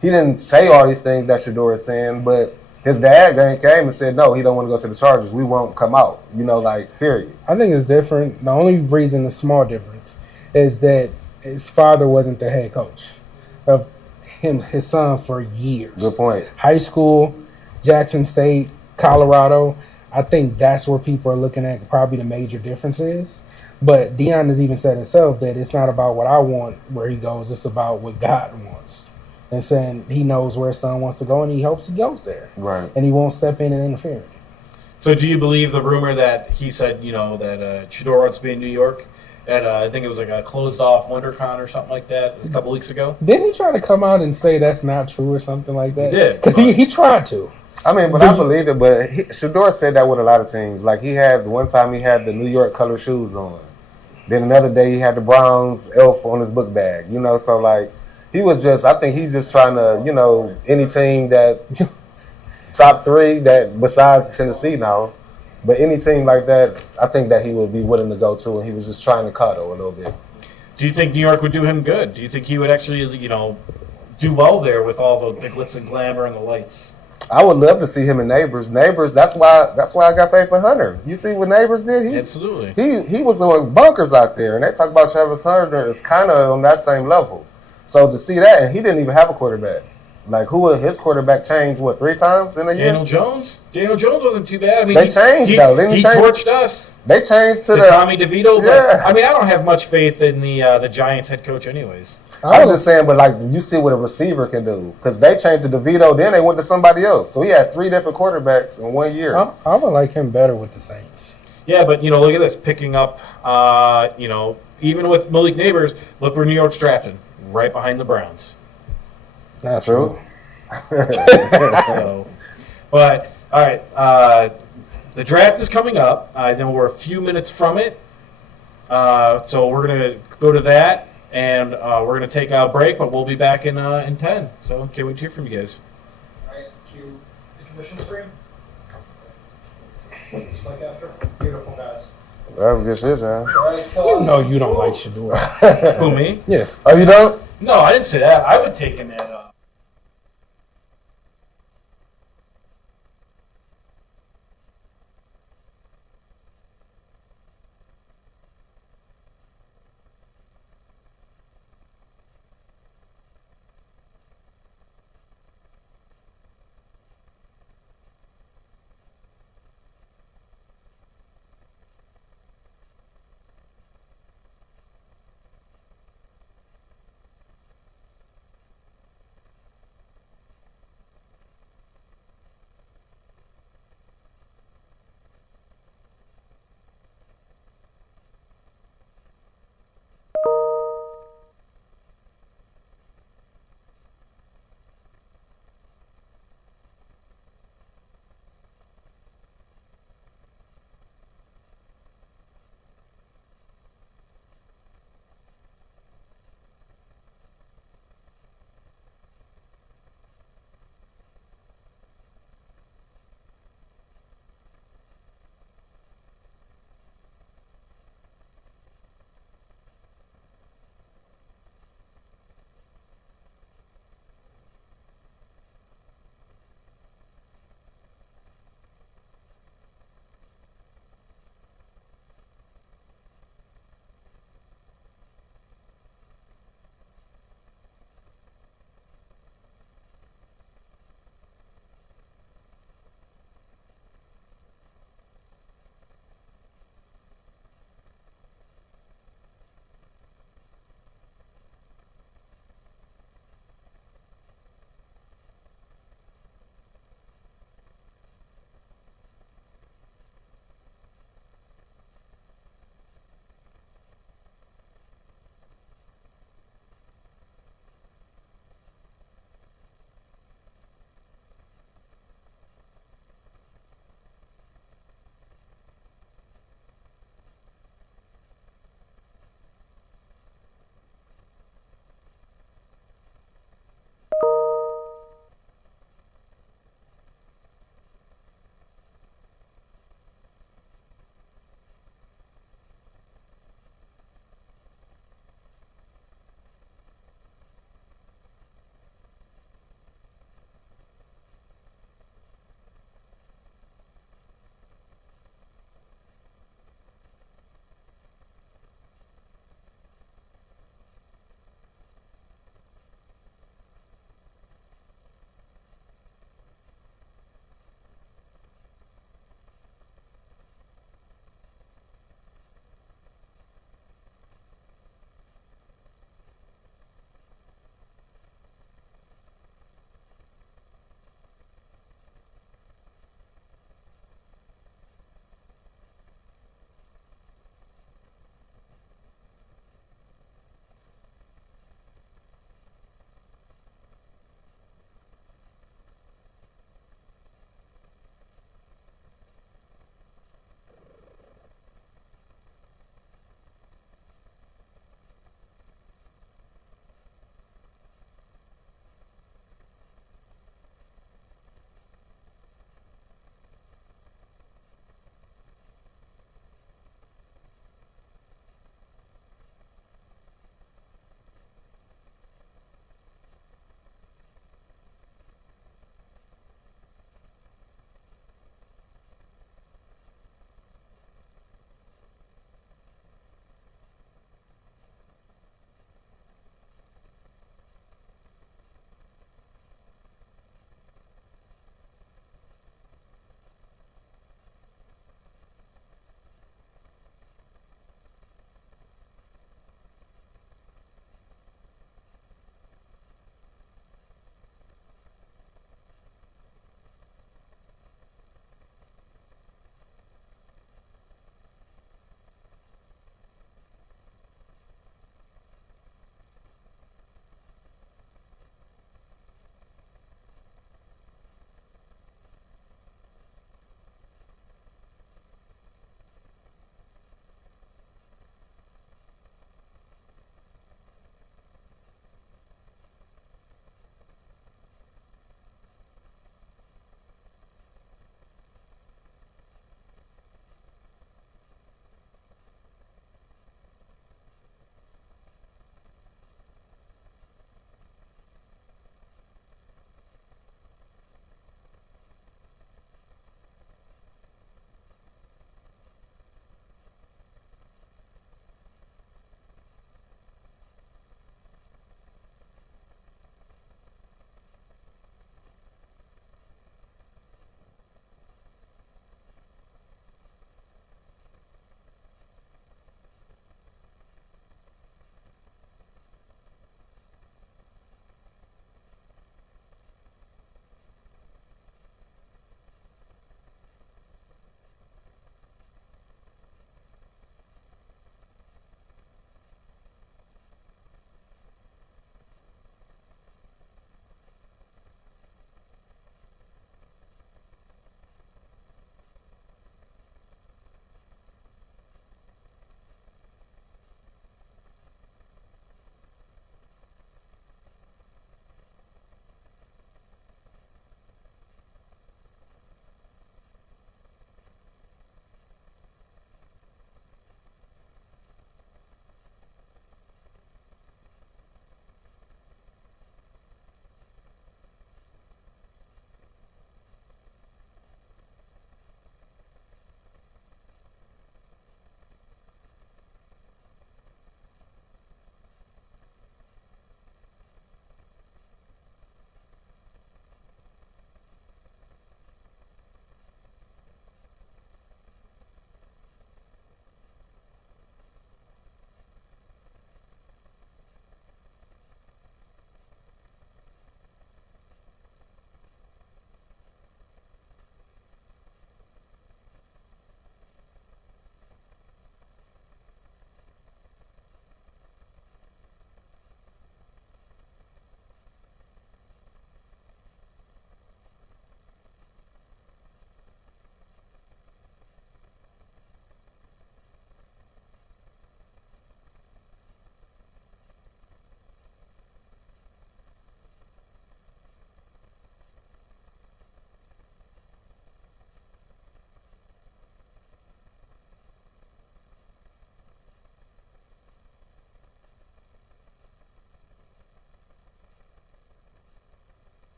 he didn't say all these things that Shador is saying, but his dad came and said, no, he don't want to go to the Chargers. We won't come out, period. I think it's different. The only reason, the small difference, is that his father wasn't the head coach of his son for years. Good point. High school, Jackson State, Colorado. I think that's where people are looking at probably the major difference is. But Deion has even said himself that it's not about what I want where he goes. It's about what God wants. And saying he knows where his son wants to go and he hopes he goes there. Right. And he won't step in and interfere in it. So do you believe the rumor that he said, that Shador wants to be in New York at, I think it was like a closed-off WonderCon or something like that a couple weeks ago? Didn't he try to come out and say that's not true or something like that? He did. Because he tried to. I mean, but I believe it. But Shador said that with a lot of teams. Like one time he had the New York color shoes on. Then another day he had the Browns elf on his book bag. So he was I think he's just trying to, any team that top three that besides Tennessee now, but any team like that, I think that he would be willing to go to, and he was just trying to cuddle a little bit. Do you think New York would do him good? Do you think he would actually, do well there with all the glitz and glamour and the lights? I would love to see him in Neighbors. Neighbors, that's why I got paid for Hunter. You see what Neighbors did? Absolutely. He was doing bunkers out there, and they talk about Travis Hunter is kind of on that same level. So to see that, and he didn't even have a quarterback. His quarterback changed, 3 times in a year? Daniel Jones? Daniel Jones wasn't too bad. I mean, They changed, though. Didn't he he change? torched us. They changed to To the Tommy DeVito. But, Yeah. I mean, I don't have much faith in the Giants head coach anyways. I was just saying, but you see what a receiver can do. Because they changed to DeVito, then they went to somebody else. So he had 3 different quarterbacks in 1 year. I would like him better with the Saints. Yeah, but, look at this. Picking up, even with Malik Neighbors, look where New York's drafted. Right behind the Browns. That's True. So, but, all right. The draft is coming up. Then we're a few minutes from it. So we're going to go to that. And we're going to take a break, but we'll be back in 10. So can't wait to hear from you guys. All right, cue intermission screen. Like after. Beautiful guys. That was good shit, man. You know you don't like Shador. Who, me? Yeah. Oh, you don't? No, I didn't say that. I would take him at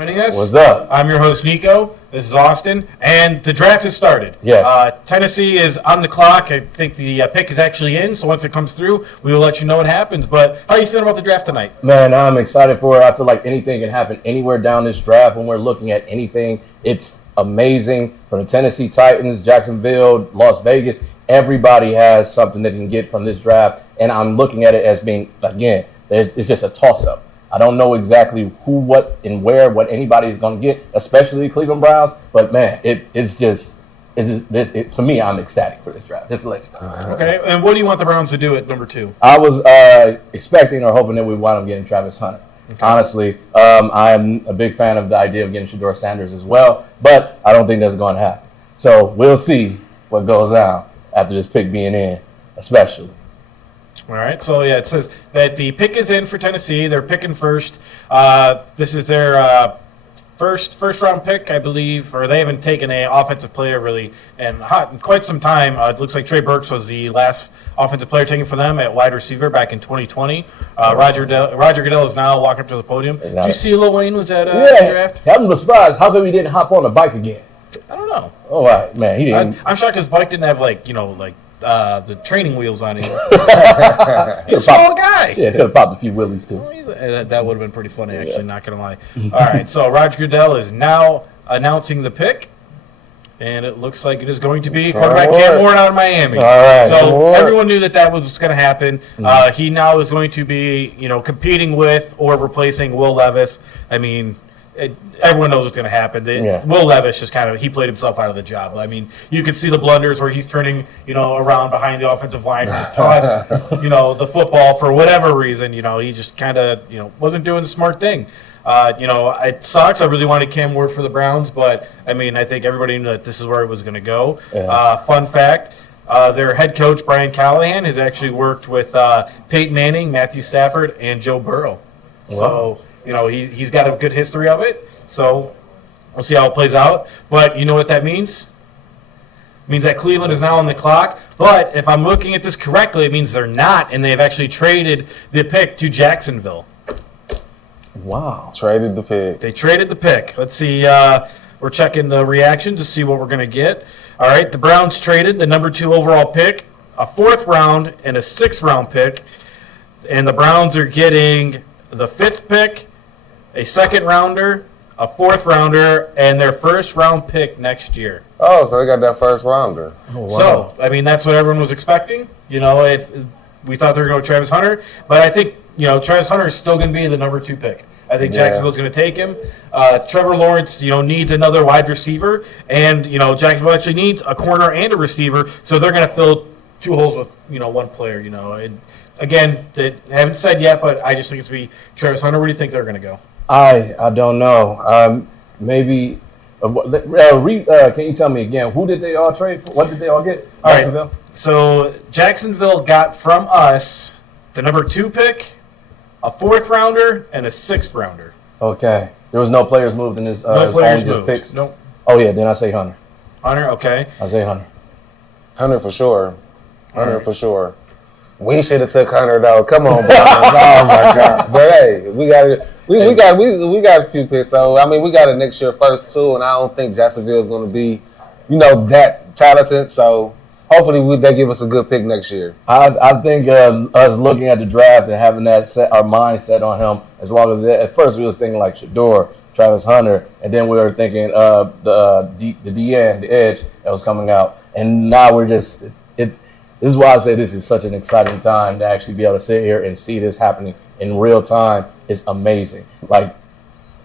Joining us. What's up? I'm your host, Nico. This is Austin, and the draft has started. Yes. Tennessee is on the clock. I think the pick is actually in, so once it comes through, we will let you know what happens. But how are you feeling about the draft tonight? Man, I'm excited for it. I feel like anything can happen anywhere down this draft. When we're looking at anything, it's amazing. From the Tennessee Titans, Jacksonville, Las Vegas, everybody has something they can get from this draft. And I'm looking at it as being, again, it's just a toss-up. I don't know exactly who, what, and where, what anybody is going to get, especially the Cleveland Browns. But, man, for me, I'm ecstatic for this draft. Just to let you know. Okay, and what do you want the Browns to do at number 2? I was expecting or hoping that we wind up getting Travis Hunter. Okay. Honestly, I'm a big fan of the idea of getting Shedeur Sanders as well, but I don't think that's going to happen. So we'll see what goes on after this pick being in, especially. All right, so yeah, it says that the pick is in for Tennessee. They're picking first. This is their first round pick, I believe, or they haven't taken an offensive player really in quite some time. It looks like Trey Burks was the last offensive player taken for them at wide receiver back in 2020. Roger Goodell is now walking up to the podium. Did you see Lil Wayne was at the draft? I'm surprised. How come he didn't hop on the bike again? I don't know. Oh, right, man, he didn't. I'm shocked his bike didn't have the training wheels on it. He's a small guy. Yeah, could have popped a few willies too. That would have been pretty funny, actually, not going to lie. All right, so Roger Goodell is now announcing the pick, and it looks like it is going to be quarterback Cam Ward out of Miami. All right. So everyone knew that was going to happen. He now is going to be, competing with or replacing Will Levis. I mean, everyone knows what's going to happen. Will Levis just he played himself out of the job. I mean, you could see the blunders where he's turning, around behind the offensive line to toss, the football for whatever reason. He just wasn't doing the smart thing. It sucks. I really wanted Cam Ward for the Browns, but I mean, I think everybody knew that this is where it was going to go. Yeah. Fun fact. Their head coach, Brian Callahan, has actually worked with Peyton Manning, Matthew Stafford, and Joe Burrow. Wow. So, he's got a good history of it. So we'll see how it plays out. But you know what that means? It means that Cleveland is now on the clock. But if I'm looking at this correctly, it means they're not, and they've actually traded the pick to Jacksonville. Wow. Traded the pick. They traded the pick. Let's see. We're checking the reaction to see what we're going to get. All right, the Browns traded the number 2 overall pick, a 4th round, and a 6th round pick. And the Browns are getting the 5th pick, a 2nd rounder, a 4th rounder, and their 1st round pick next year. Oh, so they got that first rounder. Oh, wow. So, I mean, that's what everyone was expecting. If we thought they were going to Travis Hunter, but I think, Travis Hunter is still going to be the number 2 pick. I think Jacksonville's going to take him. Trevor Lawrence, needs another wide receiver, and Jacksonville actually needs a corner and a receiver, so they're going to fill 2 holes with one player. And again, they haven't said yet, but I just think it's going to be Travis Hunter. Where do you think they're going to go? I don't know. Maybe. Can you tell me again? Who did they all trade for? What did they all get? All right. So Jacksonville got from us the number 2 pick, a 4th rounder, and a 6th rounder. Okay. There was no players moved in this. No players moved. Picks. Nope. Oh yeah. Then I say Hunter. Hunter. Okay. I say Hunter. Hunter for sure. Hunter for sure. We should have took Hunter though. Come on, Browns. Oh my God. But hey, we got a few picks. So I mean, we got it next year first too, and I don't think Jacksonville is going to be, that talented. So hopefully they give us a good pick next year. I think us looking at the draft and having that our mind set on him, as long as at first we was thinking like Shedeur, Travis Hunter, and then we were thinking the DN, the edge that was coming out, and now we're just This is why I say this is such an exciting time to actually be able to sit here and see this happening in real time. It's amazing. Like,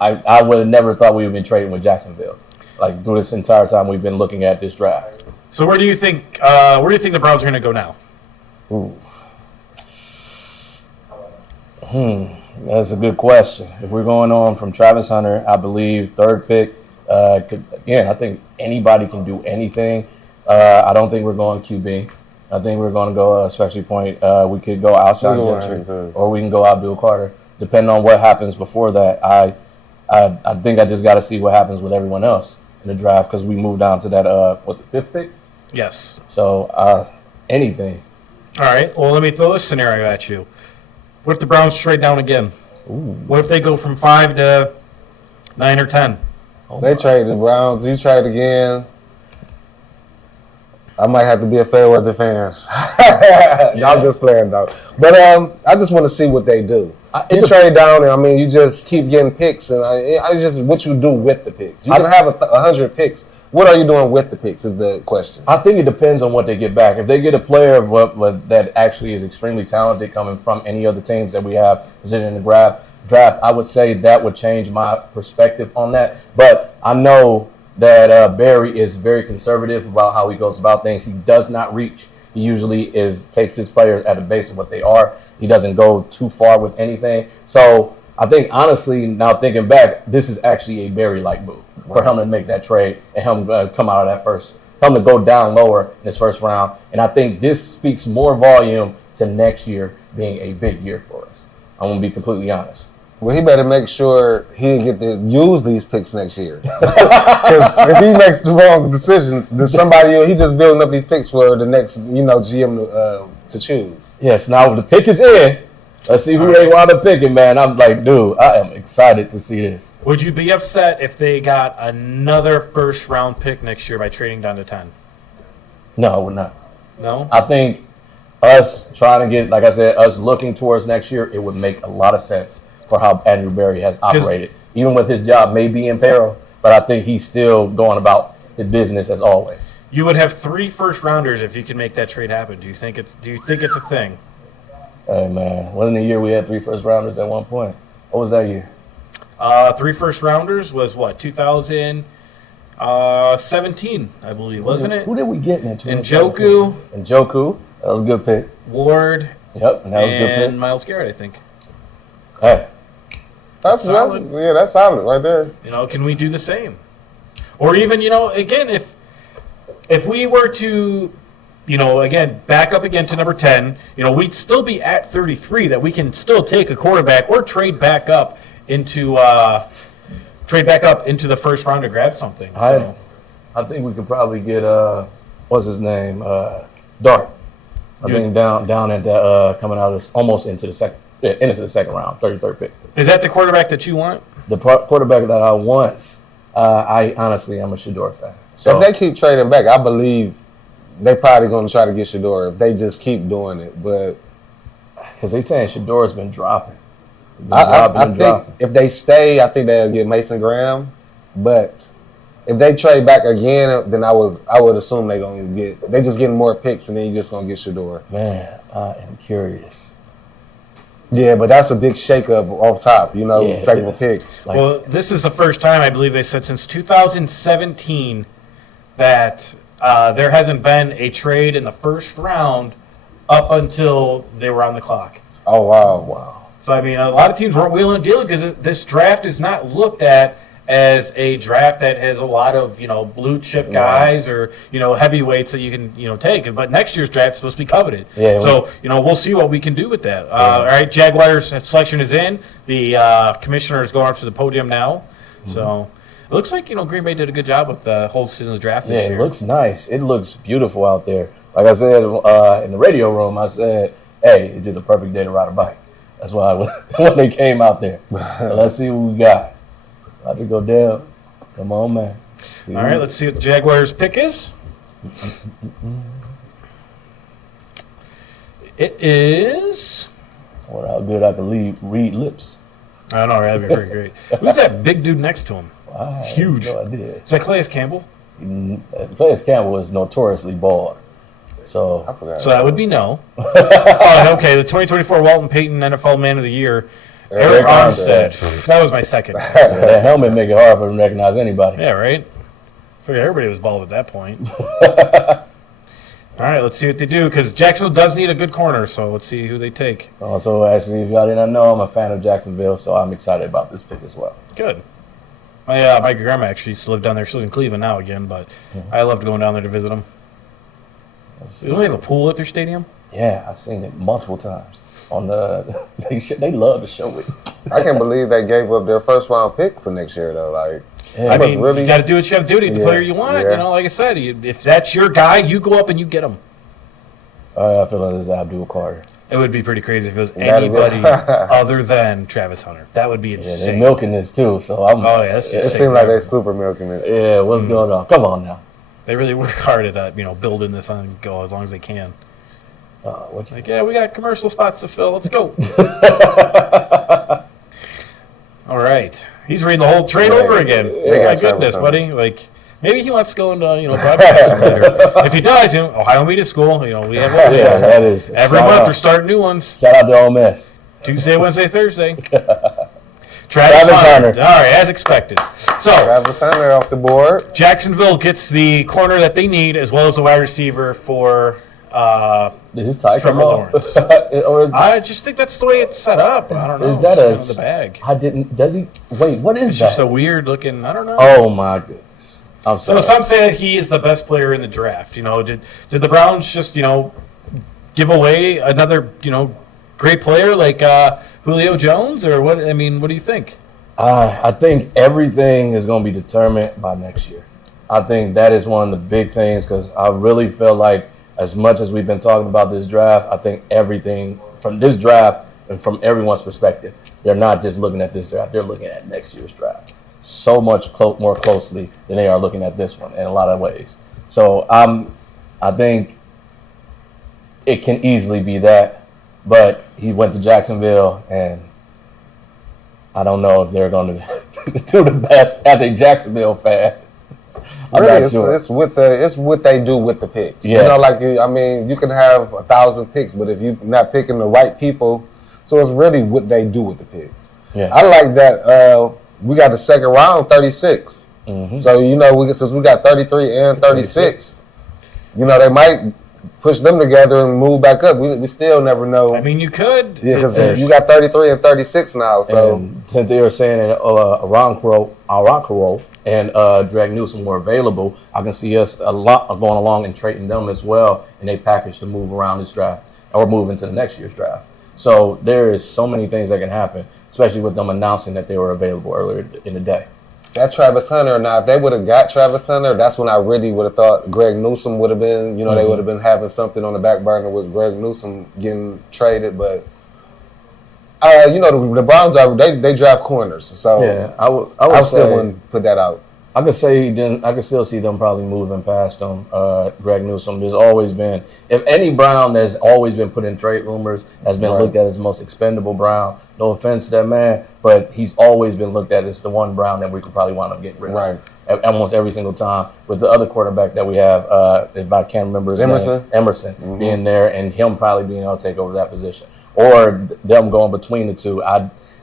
I would have never thought we would have been trading with Jacksonville. Like, through this entire time we've been looking at this draft. So where do you think the Browns are going to go now? Ooh. That's a good question. If we're going on from Travis Hunter, I believe 3rd pick. I think anybody can do anything. I don't think we're going QB. I think we're going to go specialty point. We could go outside Gentry, or we can go Abdul Carter, depending on what happens before that. I think I just got to see what happens with everyone else in the draft because we moved down to that 5th pick? Yes. So anything. All right. Well, let me throw this scenario at you. What if the Browns trade down again? Ooh. What if they go from 5 to 9 or 10. They traded the Browns. You trade again. I might have to be a Fairweather fan. I'm just playing though. But I just want to see what they do. You trade down, and I mean, you just keep getting picks, and I just what you do with the picks. You can have 100 picks. What are you doing with the picks is the question. I think it depends on what they get back. If they get a player that actually is extremely talented coming from any of the teams that we have presented in the draft, I would say that would change my perspective on that. But I know that Barry is very conservative about how he goes about things. He does not reach. He usually takes his players at the base of what they are. He doesn't go too far with anything. So I think, honestly, now thinking back, this is actually a Barry-like move for him to make that trade and him come out of that him to go down lower in his first round. And I think this speaks more volume to next year being a big year for us. I'm going to be completely honest. Well, he better make sure he get to use these picks next year. Because if he makes the wrong decisions, then he's just building up these picks for the next, GM to choose. Yes, now the pick is in. Let's see who they wound up picking, man. I'm like, dude, I am excited to see this. Would you be upset if they got another first-round pick next year by trading down to 10? No, we're not. No? I think us trying to get, like I said, us looking towards next year, it would make a lot of sense for how Andrew Berry has operated. Even with his job may be in peril, but I think he's still going about his business as always. You would have 3 first-rounders if you could make that trade happen. Do you think it's a thing? Hey, man, wasn't the year we had 3 first-rounders at one point? What was that year? 3 first-rounders was what, 2017, I believe, wasn't it? Who did we get in that? Njoku. Njoku. That was a good pick. Ward. Yep, and that was a good pick. And Myles Garrett, I think. Hey. That's solid right there. Can we do the same? Or even, again, if we were to, again, back up again to number 10, we'd still be at 33 that we can still take a quarterback or trade back up into the first round to grab something. So. I think we could probably get what's his name? Dart. I think down at the coming out of this almost into the second round, 33rd pick. Is that the quarterback that you want? The quarterback that I want, I'm a Shedeur fan. So if they keep trading back, I believe they're probably going to try to get Shedeur if they just keep doing it. But because they're saying Shedeur's been dropping. I think if they stay, I think they'll get Mason Graham. But if they trade back again, then I would assume they're just getting more picks, and then you're just going to get Shedeur. Man, I am curious. Yeah, but that's a big shakeup off top, second pick. Well, this is the first time, I believe they said, since 2017 that there hasn't been a trade in the first round up until they were on the clock. Oh, wow. So, a lot of teams weren't wheeling and dealing because this draft is not looked at as a draft that has a lot of, blue chip guys or, heavyweights that you can, take. But next year's draft is supposed to be coveted. Yeah, so, we'll see what we can do with that. All right, Jaguars selection is in. The commissioner is going up to the podium now. Mm-hmm. So, it looks like, Green Bay did a good job with the hosting the draft this year. Yeah, it looks nice. It looks beautiful out there. Like I said in the radio room, I said, hey, it's just a perfect day to ride a bike. That's why when they came out there. So let's see what we got. About to go down. Come on, man. All right, let's see what the Jaguars' pick is. It is. I wonder how good I can read lips. I know, that'd be very great. Who's that big dude next to him? Huge. No idea. Is that Calais Campbell? Calais Campbell is notoriously bald. So I forgot. So that would be no. Okay, the 2024 Walton Payton NFL Man of the Year, Eric Armstead. That was my second. That helmet make it hard for him to recognize anybody. Yeah, right? I figured everybody was bald at that point. All right, let's see what they do, because Jacksonville does need a good corner, so let's see who they take. Also, actually, if y'all didn't know, I'm a fan of Jacksonville, so I'm excited about this pick as well. Good. My grandma actually used to live down there. She lives in Cleveland now again, but I loved going down there to visit them. They don't have a pool at their stadium? Yeah, I've seen it multiple times. They love to show it. I can't believe they gave up their first round pick for next year though. You got to do what you got to do to get the player you want. Yeah. Like I said, if that's your guy, you go up and you get him. I feel like this is Abdul Carter. It would be pretty crazy if it was That'd be- anybody other than Travis Hunter. That would be Yeah, they're insane. milking this too. So I'm. Oh yeah, that's It just seems like they super milking it. Yeah, what's going on? Come on now. They really work hard at building this on go as long as they can. What you Like, yeah, we got commercial spots to fill. Let's go. All right, he's reading the whole trade over again. They My got Travis goodness, Hunter. buddy. Like, maybe he wants to go into broadcasting later. If he does, Ohio Media School. We have one of Yeah, these. that is. Every shout month out. we're starting new ones. Shout out to Ole Miss. Tuesday, Wednesday, Thursday. Travis Travis Hunter. Hunter. All right, as expected. So Travis Hunter off the board. Jacksonville gets the corner that they need, as well as the wide receiver for. Did his tie Trevor come off? Lawrence. Or is, I just think that's the way it's set up. I don't know. is that It's a? kind of the bag? I didn't. Does he? Wait, what is It's that? just a weird looking. I don't know. Oh my goodness. I'm So sorry. some say that he is the best player in the draft. Did the Browns just give away another great player like Julio Jones or what? I mean, what do you think? I think everything is going to be determined by next year. I think that is one of the big things because I really feel like as much as we've been talking about this draft, I think everything from this draft and from everyone's perspective, they're not just looking at this draft, they're looking at next year's draft so much more closely than they are looking at this one in a lot of ways. So I think it can easily be that, but he went to Jacksonville and I don't know if they're going to do the best as a Jacksonville fan. I'm Really, not sure. it's what they do with the picks. Yeah. You can have 1,000 picks, but if you're not picking the right people, so it's really what they do with the picks. Yeah. I like that. We got the second round, 36. Mhm. So since we got 33 and 36, they might push them together and move back up. We still never know. I mean, you could. Yeah, because There's- you got 33 and 36 now. So And since they were saying that Arancaro and Greg Newsom were available, I can see us a lot going along and trading them as well in a package to move around this draft or move into the next year's draft. So there is so many things that can happen, especially with them announcing that they were available earlier in the day. that Travis Hunter, now if they would have got Travis Hunter, that's when I really would have thought Greg Newsom would have been, they would have been having something on the back burner with Greg Newsom getting traded. But, the Browns they draft corners. So Yeah, I would I say still wouldn't put that out. I could still see them probably moving past them. Greg Newsom. There's always been, if any Brown that's always been put in trade rumors has been Right. looked at as the most expendable Brown. No offense to that man, but he's always been looked at as the one Brown that we could probably wind up getting rid of. Right. Almost every single time. With the other quarterback that we have, if I can't remember his Emerson. name, Emerson being there and him probably being able to take over that position, or them going between the two.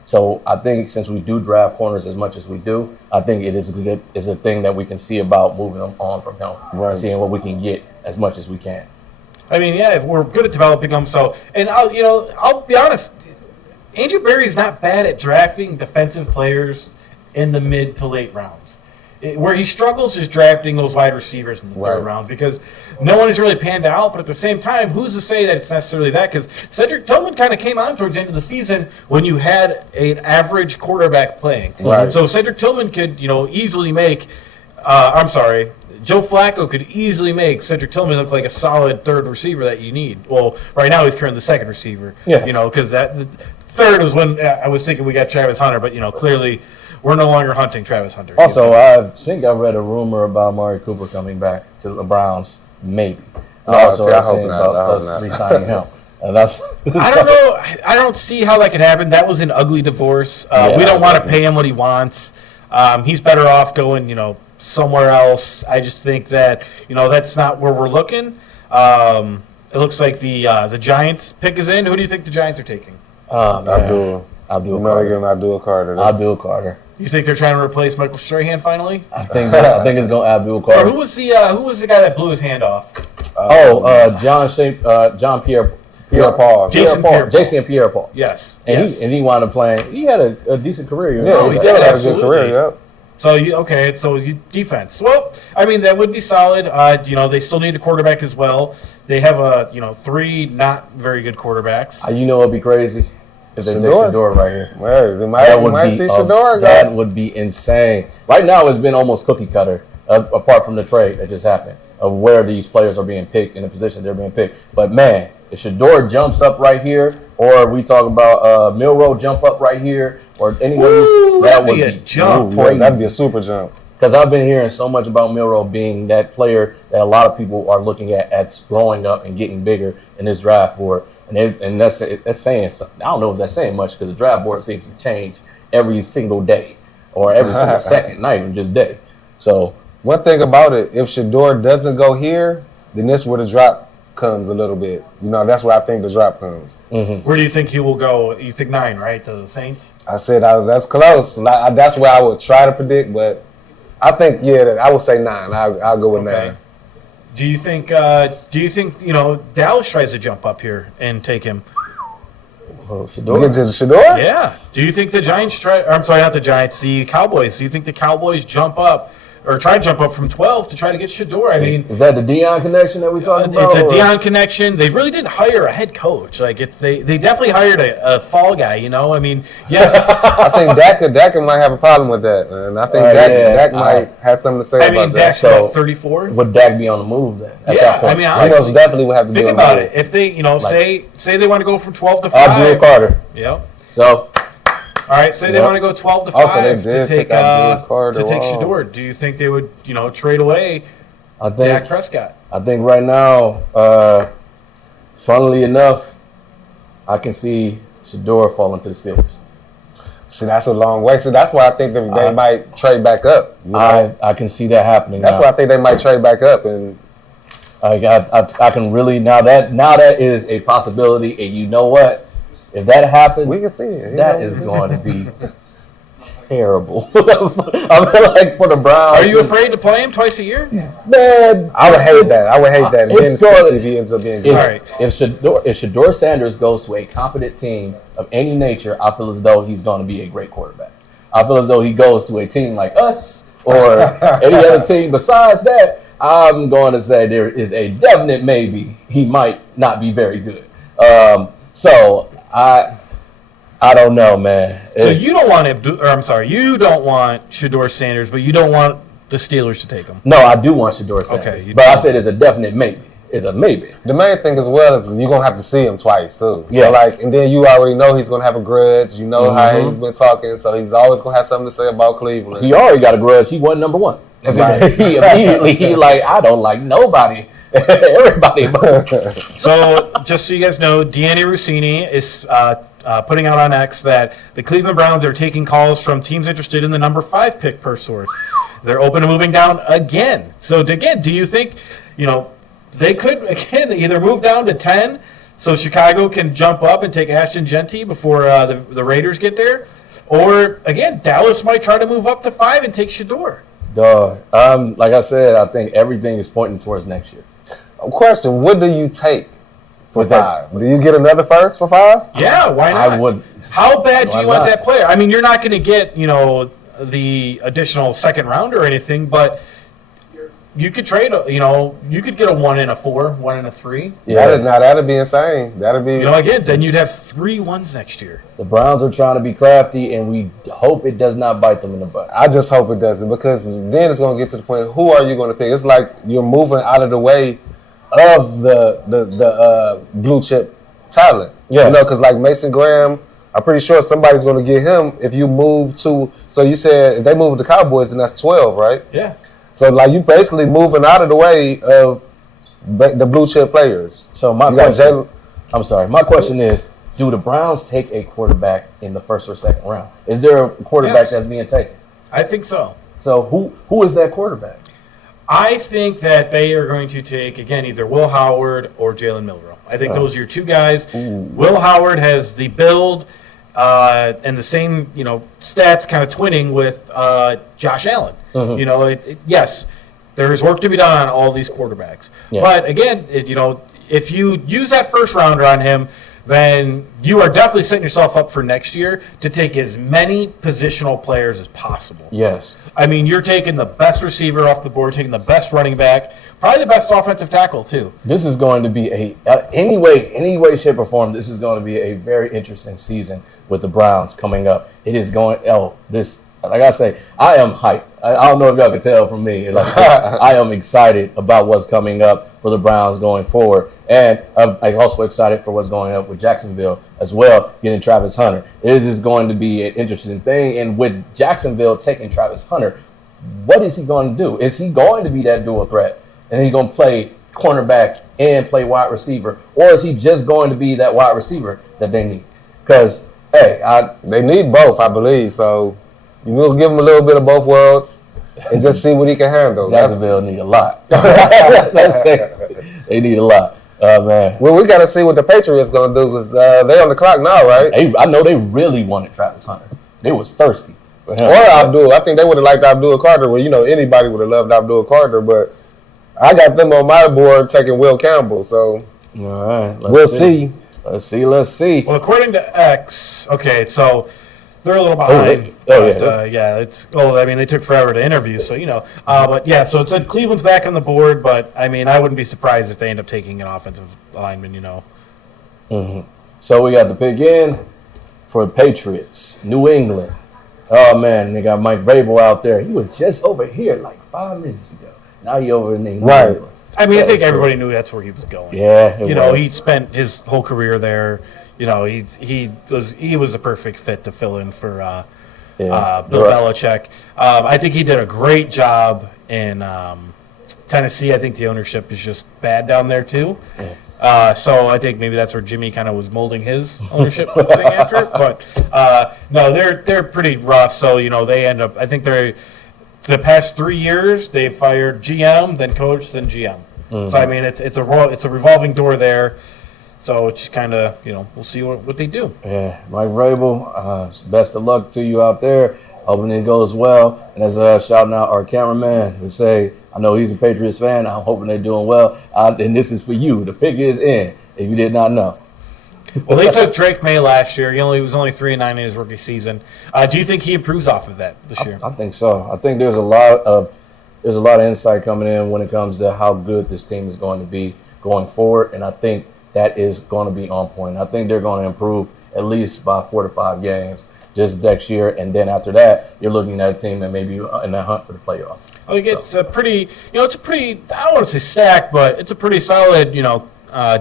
So I think since we do draft corners as much as we do, I think it is a thing that we can see about moving them on from him, Right. seeing what we can get as much as we can. I mean, yeah, if we're good at developing them. So, and I'll be honest. Andrew Berry's not bad at drafting defensive players in the mid to late rounds. Where he struggles is drafting those wide receivers in the third Right. rounds because no one has really panned out. But at the same time, who's to say that it's necessarily that? Because Cedric Tillman kind of came on towards the end of the season when you had an average quarterback playing. Right. So Cedric Tillman could, easily make. Joe Flacco could easily make Cedric Tillman look like a solid third receiver that you need. Well, right now he's currently the second receiver. Yeah. Because the third was when I was thinking we got Travis Hunter, but clearly we're no longer hunting Travis Hunter. Also, I think I read a rumor about Amari Cooper coming back to the Browns, maybe. No, Also, see, I I've hope seen not. about I hope us not. re-signing him. And that's I don't know. I don't see how that could happen. That was an ugly divorce. Yeah, We don't want to exactly. pay him what he wants. He's better off going, somewhere else. I just think that, that's not where we're looking. It looks like the Giants pick is in. Who do you think the Giants are taking? Abdul Abdul they're Carter. getting Abdul Carter. Abdul Carter. You think they're trying to replace Michael Strahan finally? I think it's going Abdul Or Carter. who was the guy that blew his hand off? John Pierre Pierre-Paul. Jason Pierre-Paul. Pierre-Paul. Jason Pierre-Paul. Yes. And yes. he wound up playing. He had a decent career. Yeah, Oh, he he still did, has a good absolutely. career, yep. Defense. Well, I mean that would be solid. They still need a quarterback as well. They have three not very good quarterbacks. It'd be crazy if they take Shador. Shador right here. Well, they That would might be see Shador, that guys. would be insane. Right now, it's been almost cookie cutter, apart from the trade that just happened, of where these players are being picked and the position they're being picked. But man, if Shador jumps up right here, or we talk about Milroe jump up right here, or any of these, that would be a be jump. Boy, that'd be a super jump. Because I've been hearing so much about Milroe being that player that a lot of people are looking at growing up and getting bigger in this draft board. And that's saying something. I don't know if that's saying much because the draft board seems to change every single day or every single second, not even just day. So One thing about it, if Shador doesn't go here, then this where the drop comes a little bit. You know, that's where I think the drop comes. Where do you think he will go? You think 9, right? To the Saints? I said that's close. That's where I would try to predict, but I think, yeah, I would say 9. I'll go with 9. Do you think Dallas tries to jump up here and take him? Shador. Get to Shador? Yeah. Do you think the Giants try? Or, I'm sorry, not the Giants. The Cowboys. Do you think the Cowboys jump up or try to jump up from 12 to try to get Shador? I mean, Is that the Deion connection that we talking about? it's a or- Deion connection. They really didn't hire a head coach. Like they definitely hired a fall guy. You know, I mean, yes. I think Dak might have a problem with that, man. I think Dak might have something to say I about mean, that. Dak's So- about 34. Would Dak be on the move then? At Yeah, that point? I mean, He honestly, most definitely would have to think do about it. If they, say they want to go from 12 to 5. Abdul Carter. Yep. So All right, say they Yep. want to go 12 to Also, they 5 did to take pick Abdul Carter. to take Wow. Shador. Do you think they would, trade away I Dak think Prescott? right now, funnily enough, I can see Shador falling to the Steelers. See, that's a long way. So that's why I think they might trade back up. You know? I can see that happening. That's now. why I think they might trade back up. And I can really now that is a possibility, and you know what? If that happens, we can see it. that is going to be terrible. I mean, like for the Browns. Are you afraid to play him twice a year? Man, I would hate that. I would hate that. And then It's going- especially if he ends up being good. If, All right. if Shador Sanders goes to a competent team of any nature, I feel as though he's going to be a great quarterback. I feel as though he goes to a team like us or any other team besides that, I'm going to say there is a definite maybe he might not be very good. So I don't know, man. So you don't want you don't want Shador Sanders, but you don't want the Steelers to take him. No, I do want Shador Sanders. you but I do. said it's a definite maybe. It's a maybe. The main thing as well is you're gonna have to see him twice too. Yeah. So and then you already know he's gonna have a grudge. You know how he's been talking, so he's always gonna have something to say about Cleveland. He already got a grudge. He wasn't number one. Right. He immediately I don't like nobody. Everybody. So just so you guys know, Deanna Rossini is putting out on X that the Cleveland Browns are taking calls from teams interested in the number 5 pick per source. They're open to moving down again. So again, do you think they could again either move down to 10 so Chicago can jump up and take Ashton Genty before the Raiders get there, or again Dallas might try to move up to 5 and take Shador? Dog. Like I said, I think everything is pointing towards next year. Question: what do you take for With that- 5? Do you get another first for 5? Yeah, why not? I would. How bad do Why you want not? that player? I mean, you're not going to get, the additional second round or anything, but you could trade, you could get a 1 and a 4, 1 and a 3. Yeah. That'd be insane. That'd be. Again, then you'd have 3 1s next year. The Browns are trying to be crafty, and we hope it does not bite them in the butt. I just hope it doesn't, because then it's gonna get to the point. Who are you gonna pick? It's like you're moving out of the way of the blue chip talent. Yeah. Because like Mason Graham, I'm pretty sure somebody's gonna get him if you move to. So you said if they move with the Cowboys, then that's 12, right? Yeah. So like you basically moving out of the way of the blue chip players. So my You got question, Jalen. I'm sorry. My question is, do the Browns take a quarterback in the first or second round? Is there a quarterback Yes. that's being taken? I think so. So who is that quarterback? I think that they are going to take, again, either Will Howard or Jalen Milroe. I think those are your 2 guys. Will Howard has the build and the same, stats kind of twinning with Josh Allen. Yes, there is work to be done on all these quarterbacks. Yeah. But again, if you use that first rounder on him, then you are definitely setting yourself up for next year to take as many positional players as possible. Yes. I mean, you're taking the best receiver off the board, taking the best running back, probably the best offensive tackle too. This is going to be any way, shape, or form. This is going to be a very interesting season with the Browns coming up. It is going. Like I say, I am hyped. I don't know if y'all can tell from me. Like, I am excited about what's coming up for the Browns going forward. And I'm also excited for what's going on with Jacksonville as well, getting Travis Hunter. It is going to be an interesting thing. And with Jacksonville taking Travis Hunter, what is he going to do? Is he going to be that dual threat? And he's going to play cornerback and play wide receiver? Or is he just going to be that wide receiver that they need? Because, hey, they need both, I believe. So you will give him a little bit of both worlds and just see what he can handle. Jacksonville need a lot. Let's say they need a lot. Man. Well, we got to see what the Patriots going to do because they on the clock now, right? I know they really wanted Travis Hunter. They was thirsty for him. Or Abdul. I think they would have liked Abdul Carter. Well, anybody would have loved Abdul Carter, but I got them on my board taking Will Campbell. So all right, we'll see. Let's see. Well, according to X, okay, so they're a little behind. They took forever to interview, so But yeah, so it said Cleveland's back on the board, but I mean, I wouldn't be surprised if they end up taking an offensive lineman. Mm-hmm. So we got the pick in for the Patriots, New England. Oh man, they got Mike Vrabel out there. He was just over here like 5 minutes ago. Now he over in New Right. England. I mean, I think everybody knew that's where he was going. Yeah, He spent his whole career there. He was the perfect fit to fill in for Bill Belichick. I think he did a great job in Tennessee. I think the ownership is just bad down there too. So I think maybe that's where Jimmy kind of was molding his ownership thing after it. But no, they're pretty rough. So they end up. I think they're. The past 3 years, they've fired GM, then coach, then GM. Mm-hmm. So I mean, it's a revolving door there. So it's just kind of we'll see what they do. Yeah, Mike Vrabel, best of luck to you out there. Hoping it goes well. And as shouting out our cameraman and say, I know he's a Patriots fan. I'm hoping they're doing well. And this is for you. The pick is in. If you did not know. Well, they took Drake May last year. He was only 3-9 in his rookie season. Do you think he improves off of that this year? I think so. I think there's a lot of insight coming in when it comes to how good this team is going to be going forward, and I think that is going to be on point. I think they're going to improve at least by 4 to 5 games just next year, and then after that, you're looking at a team that may be in that hunt for the playoffs. I think it's a pretty, I don't want to say stacked, but it's a pretty solid,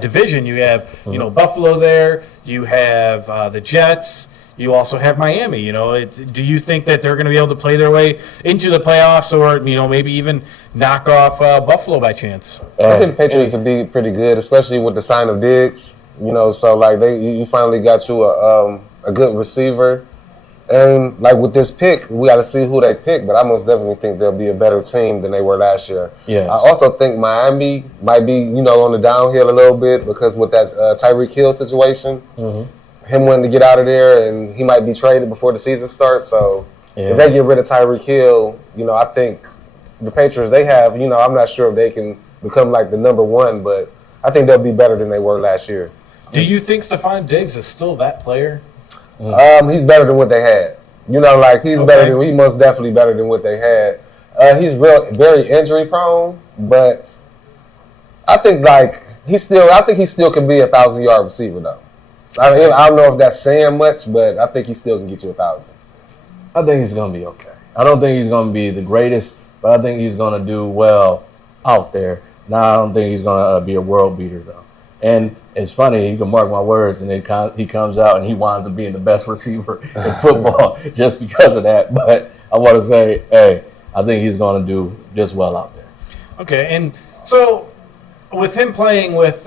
division. You have, Buffalo there. You have the Jets. You also have Miami. Do you think that they're going to be able to play their way into the playoffs, or maybe even knock off Buffalo by chance? I think the Patriots would be pretty good, especially with the sign of Diggs. So like you finally got you a good receiver, and like with this pick, we got to see who they pick. But I most definitely think they'll be a better team than they were last year. Yes. I also think Miami might be on the downhill a little bit because with that Tyreek Hill situation, him wanting to get out of there, and he might be traded before the season starts. So if they get rid of Tyreek Hill, I think the Patriots they have, I'm not sure if they can become like the number one, but I think they'll be better than they were last year. Do you think Stephon Diggs is still that player? He's better than what they had. He's better than, he most definitely better than what they had. He's very injury prone, but I think he still can be a 1,000-yard receiver though. So I don't know if that's saying much, but I think he still can get you 1,000. I think he's going to be okay. I don't think he's going to be the greatest, but I think he's going to do well out there. Now I don't think he's going to be a world beater though. And it's funny, you can mark my words, and he comes out and he winds up being the best receiver in football just because of that. But I want to say, hey, I think he's going to do just well out there. Okay, and so with him playing with,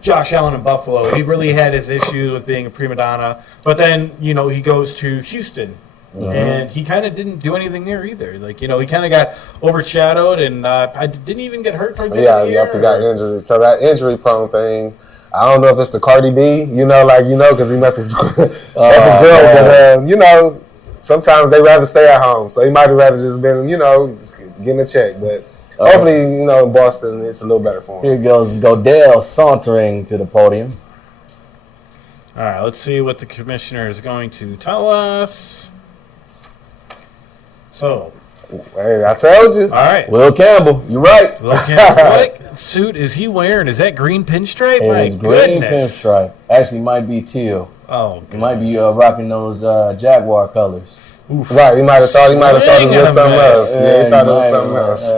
Josh Allen in Buffalo, he really had his issues with being a prima donna. But then, he goes to Houston. And he kind of didn't do anything there either. He kind of got overshadowed, and I didn't even get hurt towards the end of the year. Yeah, he got injured. So that injury-prone thing, I don't know if it's the Cardi B, because he messes his girl. But, sometimes they rather stay at home. So he might have rather just been, getting a check. But hopefully, in Boston, it's a little better for him. Here goes Godell sauntering to the podium. All right, let's see what the commissioner is going to tell us. So, hey, I told you. all right. Will Campbell, you're right. What suit is he wearing? Is that green pinstripe? My It is green goodness. pinstripe. Actually, might be teal. Oh, He might be rocking those Jaguar colors. Right, he might have thought it was Swing and a something miss. else. Yeah, he thought it was something else.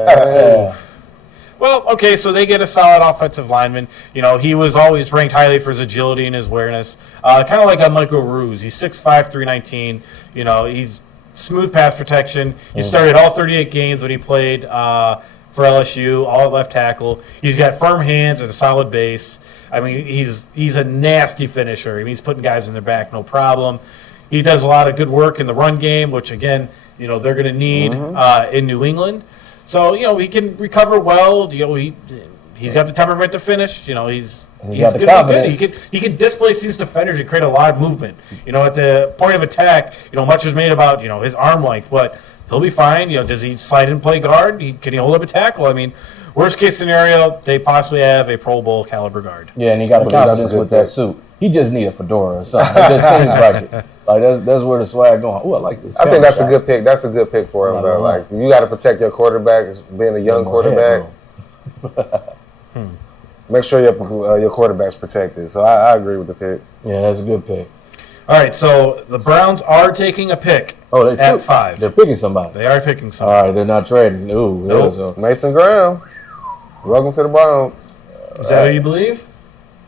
Well, okay, so they get a solid offensive lineman. You know, he was always ranked highly for his agility and his awareness. Kind of like a Michael Ruse. He's 6'5", 319. You know, he's smooth pass protection. He started all 38 games when he played for LSU, all at left tackle. He's got firm hands and a solid base. I mean, he's a nasty finisher. I mean, he's putting guys in their back, no problem. He does a lot of good work in the run game, which, again, you know, they're going to need in New England. So, you know, he can recover well. You know, he's got the temperament to finish. You know, he's got the good. confidence. He can displace these defenders and create a lot of movement. You know, at the point of attack, you know, much was made about, you know, his arm length, but he'll be fine. You know, does he slide and play guard? Can he hold up a tackle? I mean, worst case scenario, they possibly have a Pro Bowl caliber guard. Yeah, and he got the believe that's a confidence good with that pick. suit. He just need a fedora or something. It just seems like it. Like that's where the swag going. Oh, I like this. I think that's a shot. good pick. That's a good pick for him, though. Like, you got to protect your quarterback, as being a young quarterback. Make sure your quarterback's protected. So I agree with the pick. Yeah, that's a good pick. All right, so the Browns are taking a pick Oh, at 5. They're picking somebody. They are picking All someone. right, they're not trading. Ooh, Nope. there's a- Mason Graham, welcome to the Browns. Is that who you believe?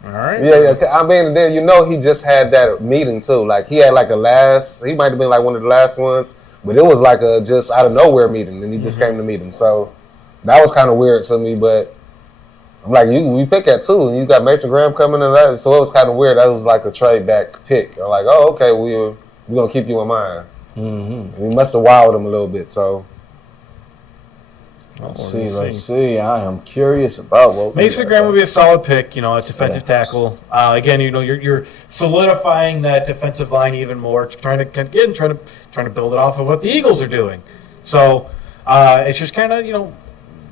All right. Yeah. I mean, then you know he just had that meeting too. Like he had like he might have been like one of the last ones, but it was like a just out of nowhere meeting, and he just came to meet him. So that was kind of weird to me. But I'm like, we pick at 2, and you got Mason Graham coming in that, so it was kind of weird. That was like a trade back pick. I'm like, oh, okay, we're gonna keep you in mind. Mm-hmm. And he must have wowed him a little bit. So Let's see. I am curious about what Mason Graham would be a solid pick, you know, at defensive tackle. Again, you know, you're solidifying that defensive line even more, trying to build it off of what the Eagles are doing. So it's just kind of, you know,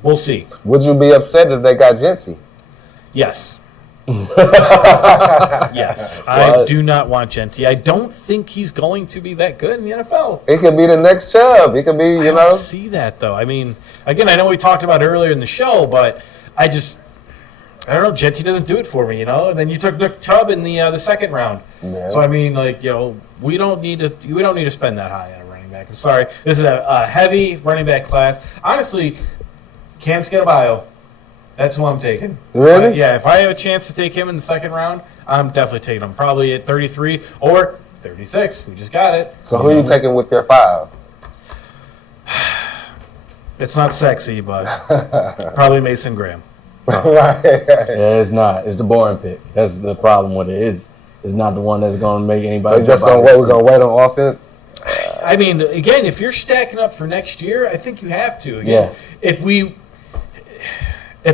we'll see. would you be upset if they got Genty? Yes. Yes. I What? do not want Genty. I don't think he's going to be that good in the NFL. It could be the next Chubb. It could be, I you know. don't see that, though. I mean, again, I know we talked about it earlier in the show, but I don't know. Genty doesn't do it for me, you know. And then you took Nick Chubb in the second round. Yeah. So I mean, like, you know, we don't need to spend that high on a running back. I'm sorry. This is a heavy running back class. Honestly, Cam Scarabaio, that's who I'm taking. Really? Yeah. If I have a chance to take him in the second round, I'm definitely taking him. Probably at 33 or 36. We just got it. So who are you taking with their 5? It's not sexy, but probably Mason Graham. Right. Yeah, it's not. It's the boring pick. That's the problem with it. It's not the one that's going to make So anybody. you just jump out gonna of wait. their We're gonna wait on offense. I mean, again, if you're stacking up for next year, I think you have to. Again, Yeah. if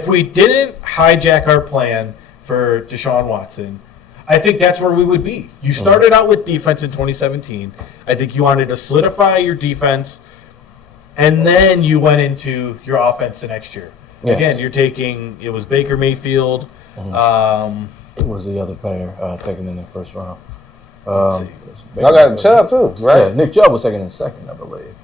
we didn't hijack our plan for Deshaun Watson, I think that's where we would be. You started out with defense in 2017. I think you wanted to solidify your defense, and then you went into your offense the next year. Yes. Again, it was Baker Mayfield. Who was the other player taken in the first round? Let's see. Y'all got Chubb too, Yeah, right? Nick Chubb was taken in second, I believe.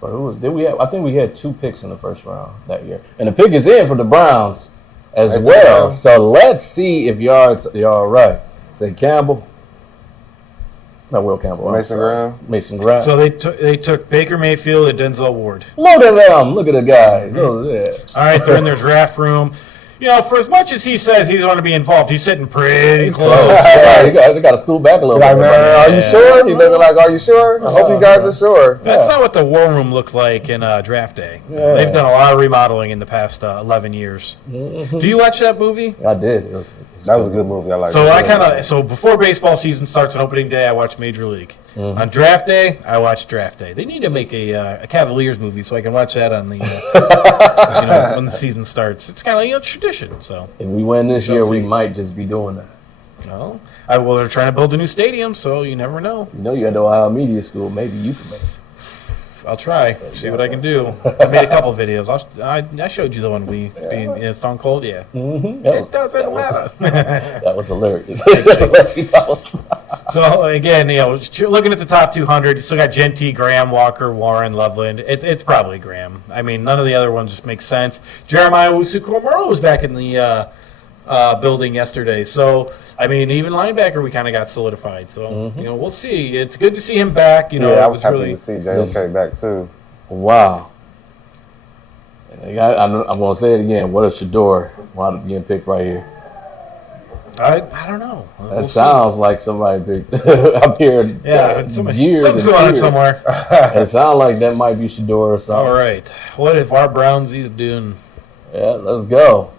But who was? Did we have? I think we had 2 picks in the first round that year, and the pick is in for the Browns as That's well. it. So let's see if y'all right. Say Campbell. Not Will Campbell. I'm Mason sorry. Graham. Mason Graham. So they took Baker Mayfield and Denzel Ward. Look at them. Look at the guys. Look at that. All right, they're in their draft room. You know, for as much as he says he's going to be involved, he's sitting pretty close. Yeah, they got to scoot back a little Like, bit. man, are you sure? You looking like, are you sure? I hope you guys are sure. That's not what the war room looked like in draft day. Yeah. They've done a lot of remodeling in the past 11 years. Do you watch that movie? I did. That was a good movie. I like. So it. so before baseball season starts on opening day, I watch Major League. On draft day, I watch Draft Day. They need to make a Cavaliers movie so I can watch that on the when the season starts. It's kind of tradition. So If we win this Shall year, we see. might just be doing that. well, they're trying to build a new stadium, so you never know. You know, you had the Ohio Media School. Maybe you can make it. I'll try. See what I can do. I made a couple videos. I showed you the one we being in Stone Cold. Yeah. It doesn't matter. That was hilarious. So again, looking at the top 200, you still got Genty, Graham, Walker, Warren, Loveland. It's probably Graham. I mean, none of the other ones just make sense. Jeremiah Owusu-Koramoah was back in the building yesterday. So I mean, even linebacker we kind of got solidified. So we'll see. It's good to see him back. Yeah, I was it's happy really to see JOK back too. Wow. I'm going to say it again. What if Shador wound up getting picked right here? I don't know. That sounds like somebody picked up here. Yeah, years something's and going on years. somewhere. It sounds like that might be Shador or something. All right. What if our Brownsies doing Yeah, let's go.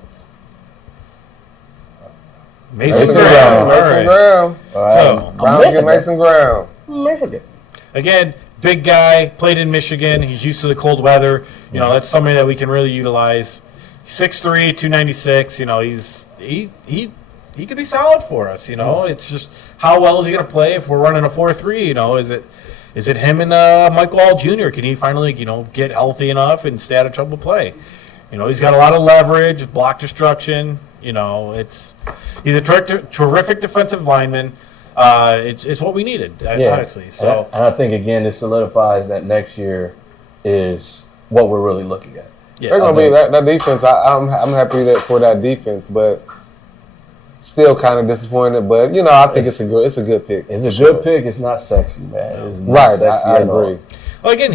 Mason Mason Graham? Graham. All Mason right. Graham. All right. So, Browns get Mason Graham. Michigan. again, big guy, played in Michigan. He's used to the cold weather. You know, that's somebody that we can really utilize. 6'3", 296. You know, he could be solid for us. You know, it's just how well is he going to play if we're running a 4-3? You know, is it him and Michael Hall Jr.? Can he finally, get healthy enough and stay out of trouble play? You know, he's got a lot of leverage, block destruction. You know, he's a terrific defensive lineman. It's what we needed, honestly. So, and I think again, this solidifies that next year is what we're really looking at. yeah, They're gonna be that defense. I'm happy for that defense, but still kind of disappointed. But I think it's a good pick. It's a good pick. It's not sexy, man. It's not Right, sexy I at all. agree. well, again,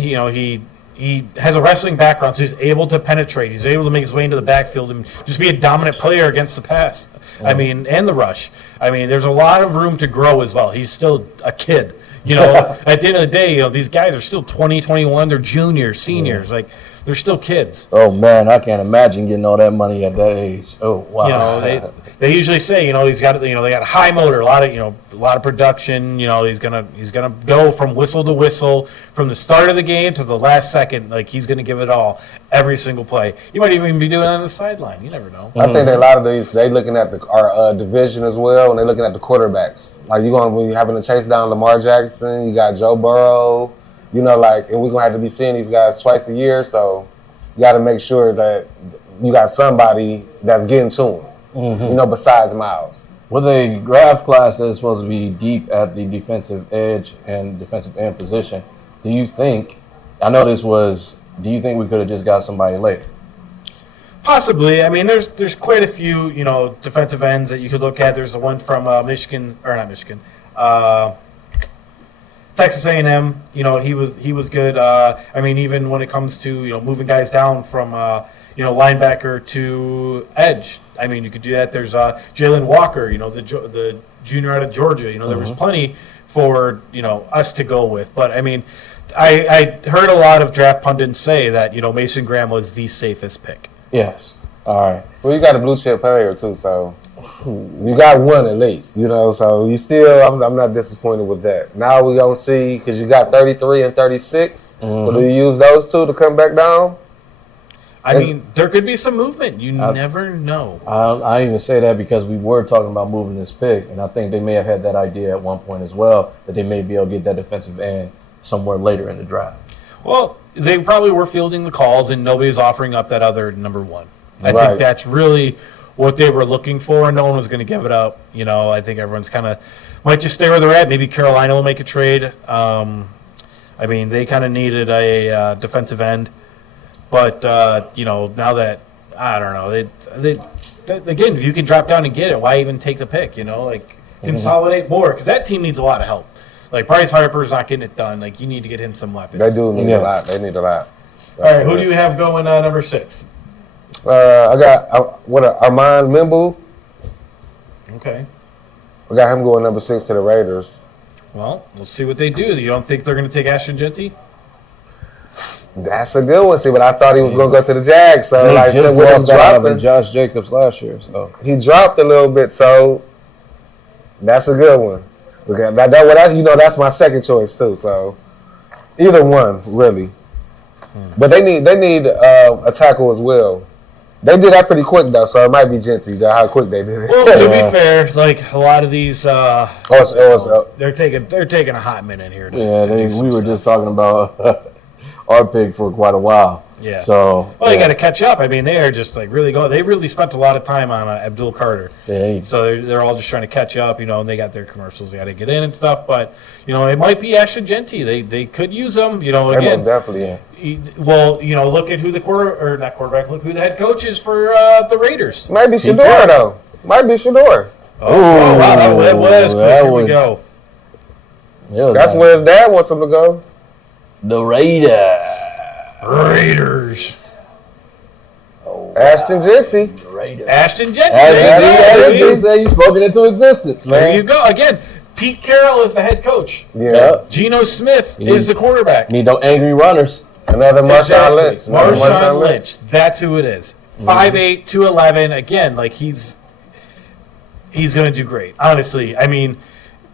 he has a wrestling background, so he's able to penetrate. He's able to make his way into the backfield and just be a dominant player against the pass. I mean, and the rush. I mean, there's a lot of room to grow as well. He's still a kid. At the end of the day, these guys are still 20, 21. They're juniors, seniors. Like, they're still kids. Oh man, I can't imagine getting all that money at that age. Oh wow. They usually say, he's got, they got a high motor, a lot of production. He's gonna go from whistle to whistle, from the start of the game to the last second. Like, he's gonna give it all every single play. You might even be doing it on the sideline. You never know. I think that a lot of these they looking at our division as well, and they're looking at the quarterbacks. Like you're going to be having to chase down Lamar Jackson. You got Joe Burrow. And we're gonna have to be seeing these guys twice a year. So you got to make sure that you got somebody that's getting to them. Besides Miles. With a draft class that's supposed to be deep at the defensive edge and defensive end position, do you think we could have just got somebody later? Possibly. I mean, there's quite a few, defensive ends that you could look at. There's the one from Texas A&M. He was good. I mean, even when it comes to moving guys down from linebacker to edge. I mean, you could do that. There's Jalen Walker. The junior out of Georgia. There was plenty for us to go with. But I mean, I heard a lot of draft pundits say that Mason Graham was the safest pick. Yes. All right. Well, you got a blue chip player too, so you got one at least. So you still, I'm not disappointed with that. Now we gonna see because you got 33 and 36. So do you use those two to come back down? I mean, there could be some movement. You never know. I even say that because we were talking about moving this pick, and I think they may have had that idea at one point as well, that they may be able to get that defensive end somewhere later in the draft. Well, they probably were fielding the calls, and nobody's offering up that other number one. I Right. think that's really what they were looking for, and no one was going to give it up. I think everyone's kind of might just stay where they're at. Maybe Carolina will make a trade. I mean, they kind of needed a defensive end. But, now that, I don't know, again, if you can drop down and get it, why even take the pick, consolidate more, because that team needs a lot of help. Like, Bryce Harper's not getting it done. Like, you need to get him some weapons. They do need a lot. They need a lot. All right, who do you have going number 6? I got Armand Limbu. Okay. I got him going number 6 to the Raiders. Well, we'll see what they do. You don't think they're going to take Ashton Genty? That's a good one. See, but I thought he was going to go to the Jags. So, He just with him lost out dropping, Josh Jacobs last year, so he dropped a little bit. So, that's a good one. Okay, that's my second choice too. So, either one really. But they need a tackle as well. They did that pretty quick though, so it might be Genty how quick they did it. Well, to be fair, like a lot of these, they're taking a hot minute here. we were just talking about our pick for quite a while. Yeah. So Well, they got to catch up. I mean, they are just like really going. They really spent a lot of time on Abdul Carter. Yeah. So they're all just trying to catch up, and they got their commercials they got to get in and stuff. But it might be Ashton Genty. They could use them. They Again. most definitely. Well, look at who the Look who the head coach is for the Raiders. Might be Shador though. Might be Shador. Oh, wow, that was quick. that Here we was- go. That's where his dad wants him to go. the Raiders. Raiders. Ashton Genty. Raiders. Ashton Genty. As There you go, you baby. say, you spoke it into existence, man. There you go. Again, Pete Carroll is the head coach. Yeah. Yep. Geno Smith is the quarterback. Need no angry runners. Another Marshawn Exactly. Lynch. Another Marshawn Lynch. That's who it is. 5'8", 211. Again, like he's going to do great. Honestly, I mean,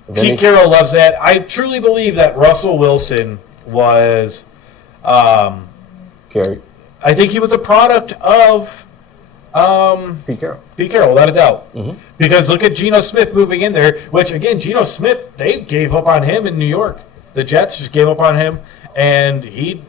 Vinny? Pete Carroll loves that. I truly believe that Russell Wilson was. Kerry. I think he was a product of Pete Carroll. Pete Carroll, without a doubt. Mm-hmm. Because look at Geno Smith moving in there, which again, Geno Smith, they gave up on him in New York. The Jets just gave up on him, and he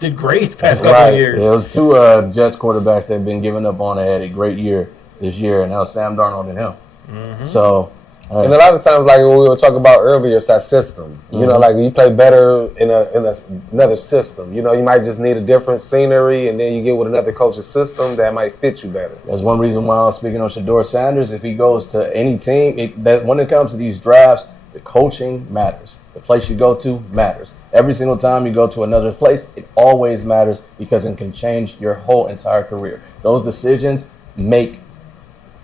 did great the past couple of years. There was two Jets quarterbacks that have been giving up on. They had a great year this year, and that was Sam Darnold and him. Mm-hmm. So, And a lot of times, like what we were talking about earlier, it's that system. You know, like you play better in another system. You know, you might just need a different scenery, and then you get with another coach's system that might fit you better. that's one reason why I was speaking on Shedeur Sanders. If he goes to any team, that when it comes to these drafts, the coaching matters. The place you go to matters. Every single time you go to another place, it always matters because it can change your whole entire career. Those decisions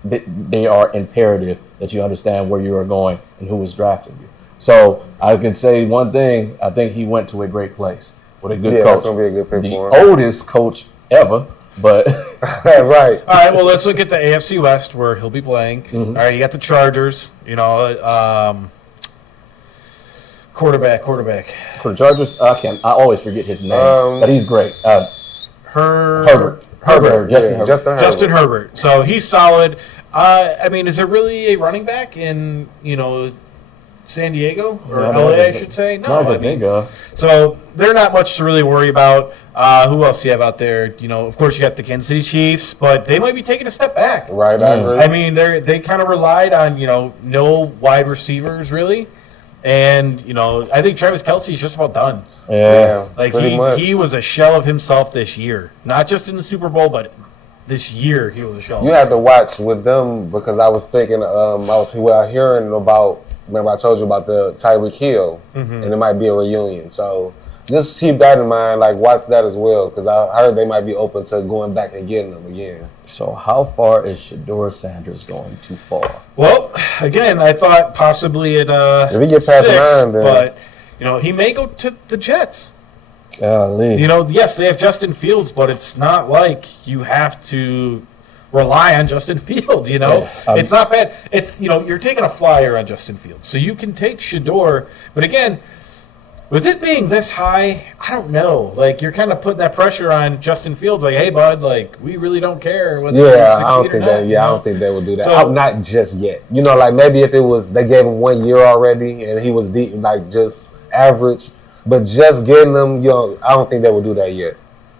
they are imperative that you understand where you are going and who is drafting you. So I can say one thing, I think he went to a great place with a good Yeah, coach. that's gonna be a good pick the for him. oldest coach ever, but Right. All right, well, let's look at the AFC West where he'll be playing. Mm-hmm. All right, you got the Chargers. Quarterback. for the Chargers, I always forget his name, but he's great. Herbert. Justin Herbert. So he's solid. I mean, is there really a running back in San Diego or LA? I should say. No, I think so they're not much to really worry about. Who else do you have out there? Of course, you got the Kansas City Chiefs, but they might be taking a step back. Right, I agree. I mean, they kind of relied on no wide receivers really, and I think Travis Kelce's just about done. Yeah. Like pretty much. he was a shell of himself this year, not just in the Super Bowl, but this year he was a shell. You had to watch with them because I was thinking, I was hearing about. Remember, I told you about the Tyreek Hill, and it might be a reunion. So just keep that in mind. Like, watch that as well, because I heard they might be open to going back and getting them again. So how far is Shedeur Sanders going too far? Well, again, I thought possibly at If he get past 6, 9, then but he may go to the Jets. Golly. Yes, they have Justin Fields, but it's not like you have to rely on Justin Fields, It's not bad. It's, you're taking a flyer on Justin Fields. So you can take Shedeur, but again, with it being this high, I don't know. Like, you're kind of putting that pressure on Justin Fields, like, hey, bud, like, we really don't care whether you I succeed don't or think not, that. Yeah, I don't think they would do that. So- Not just yet. Like maybe if it was they gave him 1 year already and he was deep, like just average, but just getting them, I don't think they would do that yet.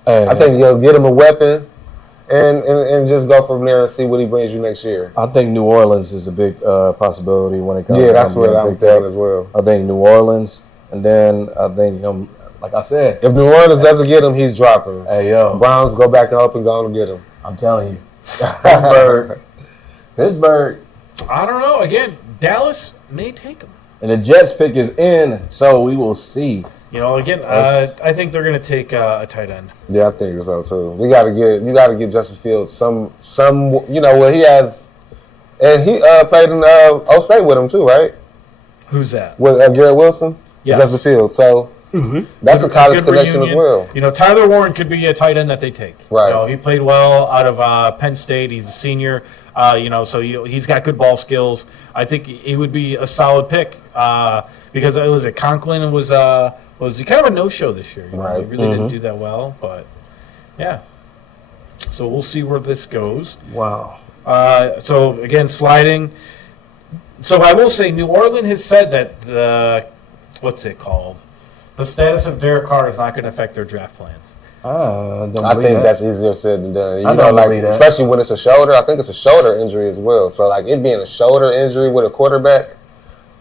I think get him a weapon. And just go from there and see what he brings you next year. I think New Orleans is a big possibility when it comes. Yeah, to that's him what being a I'm big thinking pick. as well. I think New Orleans, and then I think like I said, If New Orleans doesn't get him, he's dropping. hey yo, Browns go back and up and go and get him. I'm telling you, Pittsburgh, I don't know. Again, Dallas may take him. and the Jets pick is in, so we will see. Again, I think they're going to take a tight end. Yeah, I think so too. You got to get Justin Fields some. What he has, and he played in O State with him too, right? Who's that? With Garrett Wilson, Yes. Justin Fields. So that's a college Good connection as reunion. well. Tyler Warren could be a tight end that they take. Right. He played well out of Penn State. He's a senior. So he's got good ball skills. I think he would be a solid pick because it was Conklin was kind of a no-show this year. Right. He really didn't do that well, but yeah. So we'll see where this goes. Wow. So again, sliding. So I will say, New Orleans has said that what's it called? The status of Derek Carr is not going to affect their draft plans. I think that's easier said than done. I don't believe that. Especially when it's a shoulder. I think it's a shoulder injury as well. So like it being a shoulder injury with a quarterback,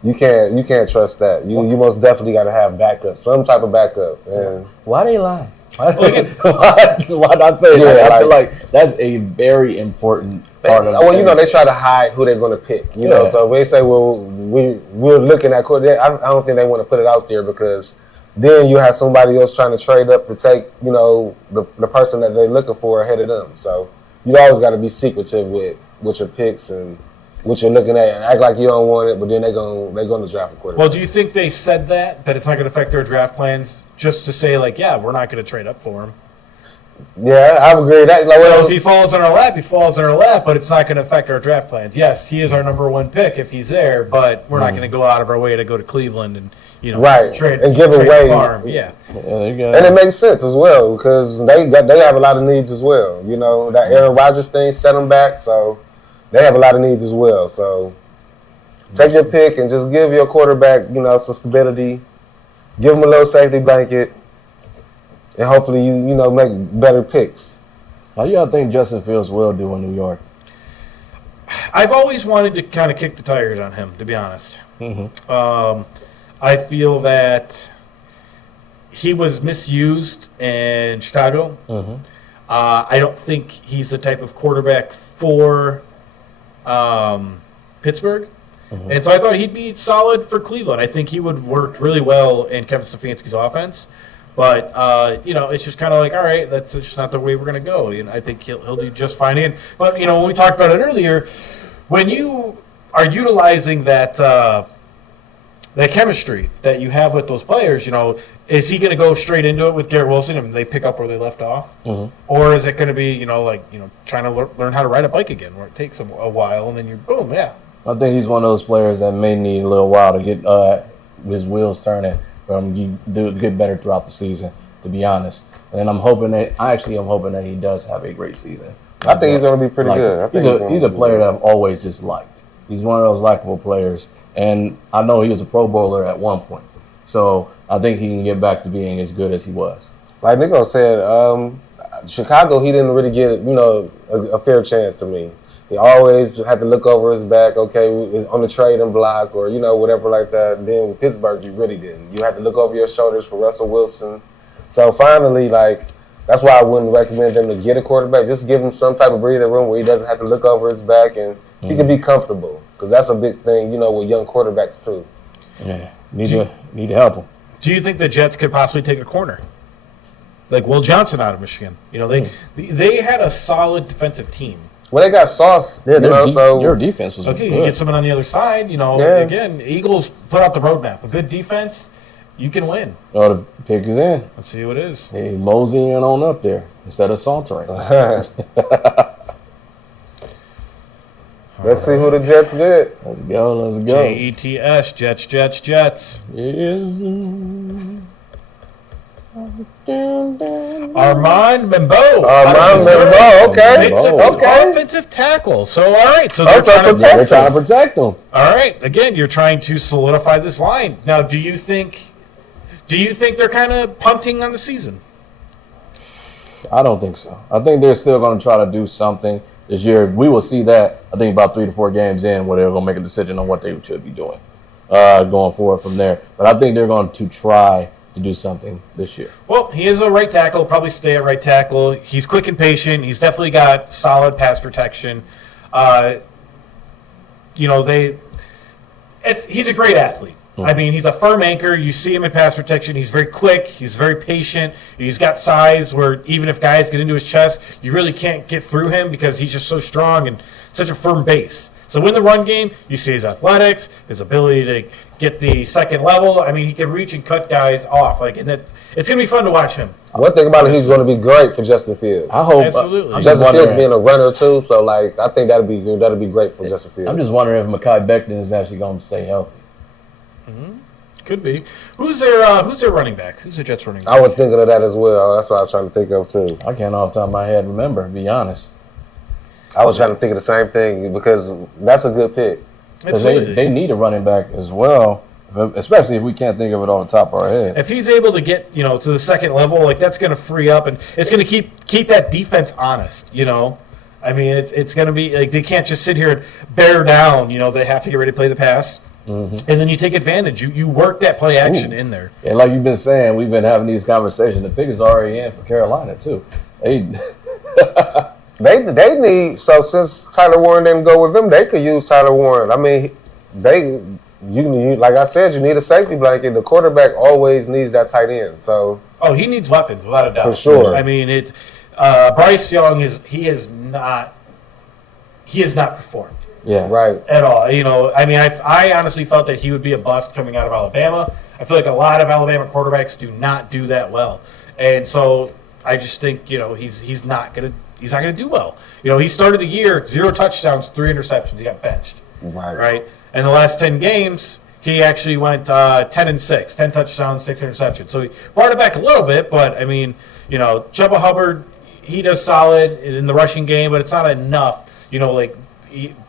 you can't trust that. You most definitely got to have backup, some type of backup. And Why they lie? Well, again, Why not say Yeah, that? I feel like- like that's a very important part of the well, thing. they try to hide who they're going to pick. So if they say, well, we're looking at quarterback. I don't think they want to put it out there because then you have somebody else trying to trade up to take, you know, the person that they're looking for ahead of them. So you always got to be secretive with your picks and what you're looking at. Act like you don't want it, but then they're going to draft a quarterback. Well, do you think they said that it's not going to affect their draft plans, just to say like, yeah, we're not going to trade up for him? Yeah, I would agree. That like, So well, if he falls in our lap, he falls in our lap, but it's not going to affect our draft plans. Yes, he is our number one pick if he's there, but we're not going to go out of our way to go to Cleveland and Right, trade and give trade away- the farm. Yeah, there you go. and it makes sense as well because they have a lot of needs as well. You know, that Aaron Rodgers thing set them back, so they have a lot of needs as well. So take your pick and just give your quarterback, you know, some stability. Give him a little safety blanket, and hopefully you make better picks. How y'all think Justin Fields will do in New York? I've always wanted to kind of kick the tires on him, to be honest. I feel that he was misused in Chicago. I don't think he's the type of quarterback for Pittsburgh. And so I thought he'd be solid for Cleveland. I think he would work really well in Kevin Stefanski's offense. But, it's just kind of like, all right, that's just not the way we're going to go. I think he'll do just fine. But, when we talked about it earlier, when you are utilizing that chemistry that you have with those players, is he going to go straight into it with Garrett Wilson and they pick up where they left off? Or is it going to be, trying to learn how to ride a bike again where it takes a while and then you're boom, yeah. I think he's one of those players that may need a little while to get his wheels turning from get better throughout the season, to be honest. And I'm hoping that he does have a great season. I think he's going to be pretty good. I think He's a player that I've always just liked. He's one of those likable players. And I know he was a Pro Bowler at one point. So I think he can get back to being as good as he was. Like Nico said, Chicago, he didn't really get, a fair chance to me. He always had to look over his back, okay, on the trading block or, whatever like that. And then with Pittsburgh, you really didn't. You had to look over your shoulders for Russell Wilson. So finally, that's why I wouldn't recommend them to get a quarterback. Just give him some type of breathing room where he doesn't have to look over his back and he can be comfortable. Because that's a big thing, with young quarterbacks too. Yeah, need to help him. Do you think the Jets could possibly take a corner? Like Will Johnson out of Michigan. They had a solid defensive team. Well, they got Sauce, so Your defense was Okay, good. you get someone on the other side, Yeah. again, Eagles put out the roadmap. A good defense, you can win. Oh, the pick is in. Let's see who it is. Hey, moseying on up there instead of sauntering. Let's see who the Jets get. Let's go. Jets, Jets. Armand Membo. Okay. Okay. Offensive tackle. So, all right. So they're They're trying to protect him. all right. Again, you're trying to solidify this line. Now, do you think they're kind of punting on the season? I don't think so. I think they're still going to try to do something this year. We will see that, I think, about 3 to 4 games in where they're going to make a decision on what they should be doing going forward from there. But I think they're going to try to do something this year. Well, he is a right tackle. Probably stay at right tackle. He's quick and patient. He's definitely got solid pass protection. He's a great athlete. I mean, he's a firm anchor. You see him in pass protection. He's very quick. He's very patient. He's got size where even if guys get into his chest, you really can't get through him because he's just so strong and such a firm base. So in the run game, you see his athletics, his ability to get the second level. I mean, he can reach and cut guys off. It's going to be fun to watch him. One thing about it, he's going to be great for Justin Fields. I hope. Absolutely. I'm just Justin Fields wondering- being a runner too, so I think that'll be great for Justin Fields. I'm just wondering if Mekhi Becton is actually going to stay healthy. Could be. Who's their running back? Who's the Jets running back? I was thinking of that as well. That's what I was trying to think of too. I can't off the top of my head remember, to be honest. I was trying to think of the same thing because that's a good pick. Because Absolutely. they need a running back as well, especially if we can't think of it off the top of our head. If he's able to get to the second level, that's going to free up and it's going to keep that defense honest. I mean, it's going to be they can't just sit here and bear down. They have to get ready to play the pass, and then you take advantage. You work that play action in there. And like you've been saying, we've been having these conversations. The pick is already in for Carolina too. They need, so since Tyler Warren didn't go with them, they could use Tyler Warren. I mean, you like I said, you need a safety blanket. The quarterback always needs that tight end. So Oh, he needs weapons without a doubt. For sure. I mean, Bryce Young has not performed Yeah. right. at all. You know, I mean, I honestly felt that he would be a bust coming out of Alabama. I feel like a lot of Alabama quarterbacks do not do that well, and so I just think he's not gonna do well. You know, he started the year 0 touchdowns, 3 interceptions. He got benched. Right. And the last 10 games, he actually went 10-6, 10 touchdowns, 6 interceptions. So he brought it back a little bit, but I mean, Chuba Hubbard, he does solid in the rushing game, but it's not enough.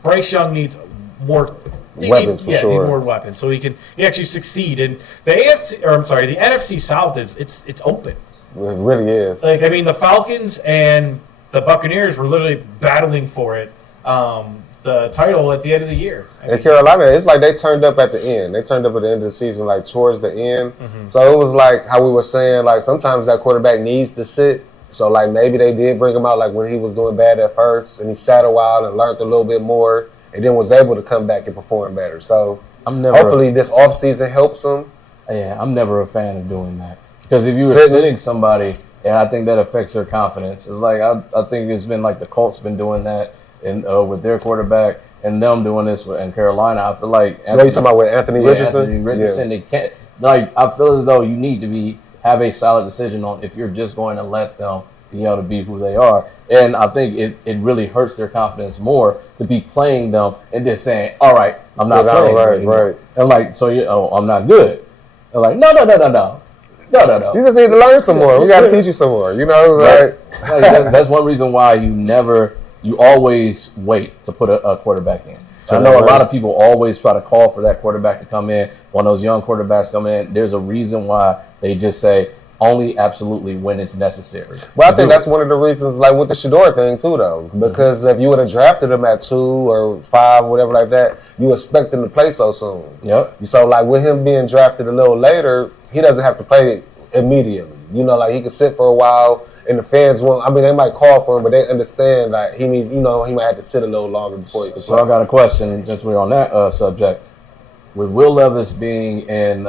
Bryce Young needs more Weapons for sure. Need more weapons so he actually succeed. And the the NFC South it's open. It really is. Like, I mean, the Falcons and the Buccaneers were literally battling for it. The title at the end of the year. In Carolina, it's like they turned up at the end. They turned up at the end of the season, like towards the end. Mm-hmm. So it was like how we were saying, like sometimes that quarterback needs to sit. So like maybe they did bring him out like when he was doing bad at first, and he sat a while and learned a little bit more, and then was able to come back and perform better. So hopefully this offseason helps him. Yeah, I'm never a fan of doing that because if you were Sitting. sitting somebody, I think that affects their confidence. It's like I think it's been like the Colts been doing that. And with their quarterback and them doing this in Carolina, I feel like You talking about with Anthony Richardson? Anthony Richardson, they can't. Like, I feel as though you need to have a solid decision on if you're just going to let them be able to be who they are. And I think it really hurts their confidence more to be playing them and just saying, "All right, I'm not playing." Right. And like, so I'm not good. They're like, no. You just need to learn some more. We got to teach you some more. Like, that's one reason why you always wait to put a quarterback in. I know a lot of people always try to call for that quarterback to come in. When those young quarterbacks come in, there's a reason why they just say only absolutely when it's necessary. Well, I think that's one of the reasons, like with the Shador thing too, though, because if you would have drafted him at 2 or 5, whatever like that, you expect him to play so soon. Yep. So like with him being drafted a little later, he doesn't have to play immediately. Like he can sit for a while. And the fans won't. I mean, they might call for him, but they understand that he needs. He might have to sit a little longer before he can play. So I got a question since we're on that subject. With Will Levis being in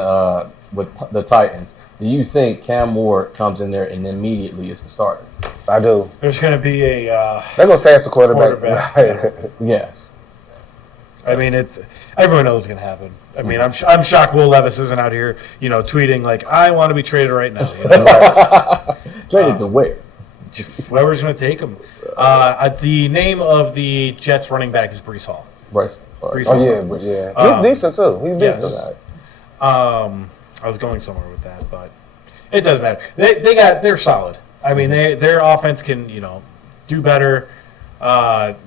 with the Titans, do you think Cam Ward comes in there and immediately is the starter? I do. There's going to be a They're gonna say it's a quarterback. Quarterback, Right. Yes. I mean, everyone knows it's going to happen. I mean, I'm shocked Will Levis isn't out here, tweeting like, "I want to be traded right now." Traded to where? Whoever's going to take him. The name of the Jets running back is Breece Hall. Bryce. Breece Oh Hall. yeah, but yeah. He's decent too. He's yes. decent. I was going somewhere with that, but it doesn't matter. They're solid. I mean, their offense can do better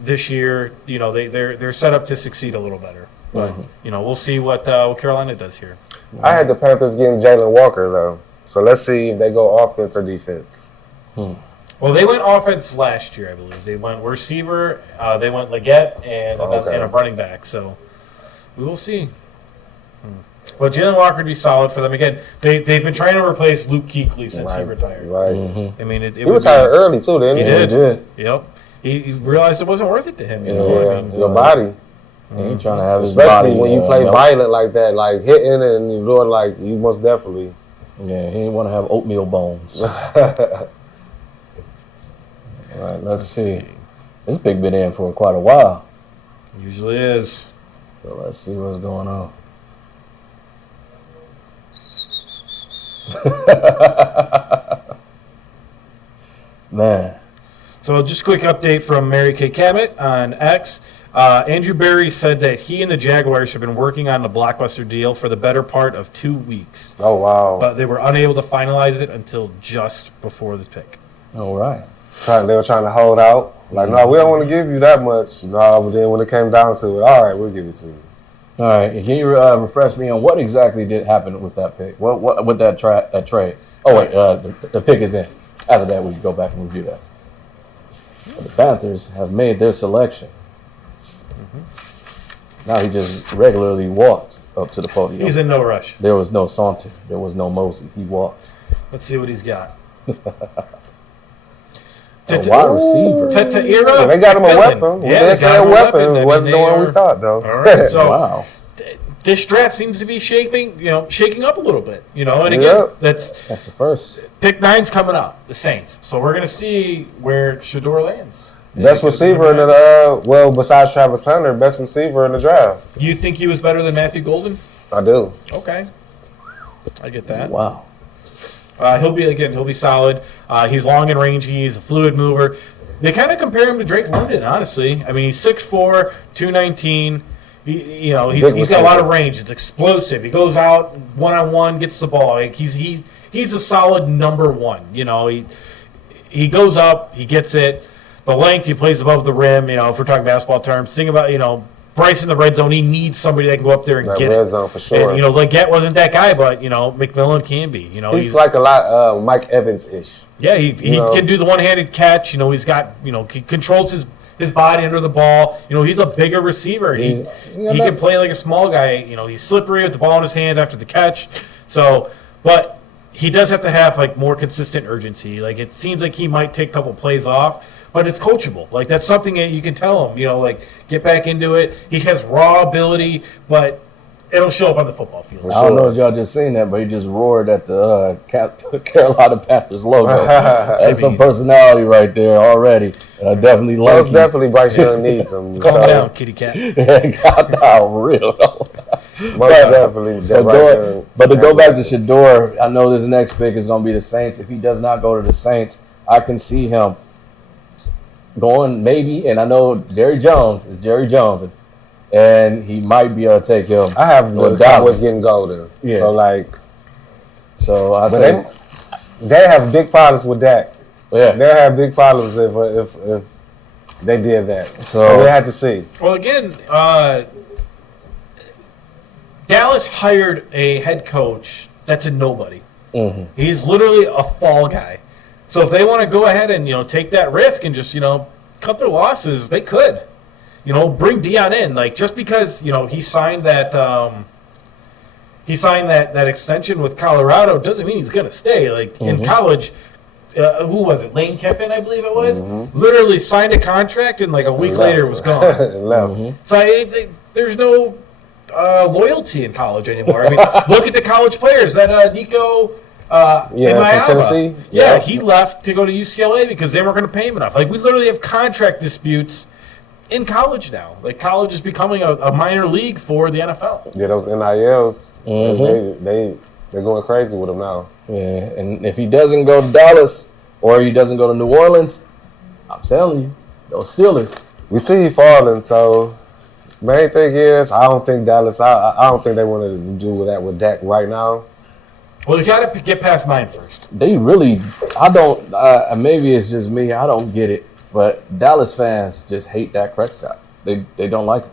this year. They're set up to succeed a little better. But we'll see what Carolina does here. I had the Panthers getting Jalen Walker though, so let's see if they go offense or defense. Well, they went offense last year, I believe. They went receiver, they went Leggett, and a running back. So we will see. Well, Jalen Walker would be solid for them. Again, they've been trying to replace Luke Kuechly since he retared. Right. I mean, He retired early too, didn't he? He did. He did. Yep. He realized it wasn't worth it to him. Your body. He ain't trying to have his Especially body, when you play melt. violent like that, like hitting and you're doing like you most definitely. Yeah, he didn't want to have oatmeal bones. All right, let's see. This big been in for quite a while. Usually is. So let's see what's going on. Man. So just a quick update from Mary Kay Cabot on X. Andrew Berry said that he and the Jaguars have been working on the blockbuster deal for the better part of 2 weeks. Oh wow! But they were unable to finalize it until just before the pick. All right. They were trying to hold out. Like, no, we don't want to give you that much. No, but then when it came down to it, all right, we'll give it to you. All right. Can you refresh me on what exactly did happen with that pick? What with that trade? Oh wait, the pick is in. After that, we can go back and review that. But the Panthers have made their selection. Now he just regularly walked up to the podium. He's in no rush. There was no saunter. There was no mosey. He walked. Let's see what he's got. A wide receiver. Ta'ira. Yeah, they got him a McMillan. weapon. Yeah, They say a weapon. It wasn't the one we thought, though. All right. So Wow. this draft seems to be shaking up a little bit. And again, Yeah. that's That's the first. pick 9's coming up, the Saints. So we're gonna see where Shador lands. Best receiver in besides Travis Hunter, best receiver in the draft. You think he was better than Matthew Golden? I do. Okay, I get that. Wow. He'll be solid. He's long in range. He's a fluid mover. They kind of compare him to Drake London, honestly. I mean, he's 6'4", 219. He's got a lot of range. It's explosive. He goes out one-on-one, gets the ball. Like he's a solid number one. He goes up, he gets it. The length, he plays above the rim. If we're talking basketball terms, think about Bryce in the red zone. He needs somebody that can go up there and That get red it. zone for sure. And Leggett wasn't that guy, but McMillan can be. He's like a lot Mike Evans-ish. Yeah, he can do the one-handed catch. He's got he controls his body under the ball. He's a bigger receiver. He can play like a small guy. He's slippery with the ball in his hands after the catch. So, but he does have to have like more consistent urgency. Like it seems like he might take a couple plays off, but it's coachable. Like that's something that you can tell him. Like get back into it. He has raw ability, but it'll show up on the football field. I don't know if y'all just seen that, but he just roared at the Carolina Panthers logo. That's some personality right there already. And I definitely like Most definitely Bryce Young needs him. Calm down, kitty cat. real. Most definitely. But to go back to Shador, I know this next pick is going to be the Saints. If he does not go to the Saints, I can see him going maybe, and I know Jerry Jones is Jerry Jones, and he might be able to take him. I have the with Cowboys Dallas. getting golden. Yeah. So I but say, they have big problems with Dak. yeah. They'll have big problems if they did that. So we have to see. Well, again, Dallas hired a head coach that's a nobody. Mm-hmm. He's literally a fall guy. So if they want to go ahead and take that risk and just cut their losses, they could. Bring Dion in. Like just because he signed that that extension with Colorado doesn't mean he's gonna stay. Like in college, who was it? Lane Kiffin, I believe it was. Literally signed a contract and like a week later was gone. Left. So there's no loyalty in college anymore. I mean, look at the college players. That Nico from Tennessee. Yeah, he left to go to UCLA because they weren't going to pay him enough. Like, we literally have contract disputes in college now. Like, college is becoming a minor league for the NFL. Yeah, those NILs, they're going crazy with them now. Yeah, and if he doesn't go to Dallas or he doesn't go to New Orleans, I'm telling you, those Steelers. We see he falling, so main thing is I don't think Dallas. I don't think they want to do that with Dak right now. Well, you got to get past 9 first. They really, I don't, maybe it's just me, I don't get it, but Dallas fans just hate Dak Prescott. They don't like him.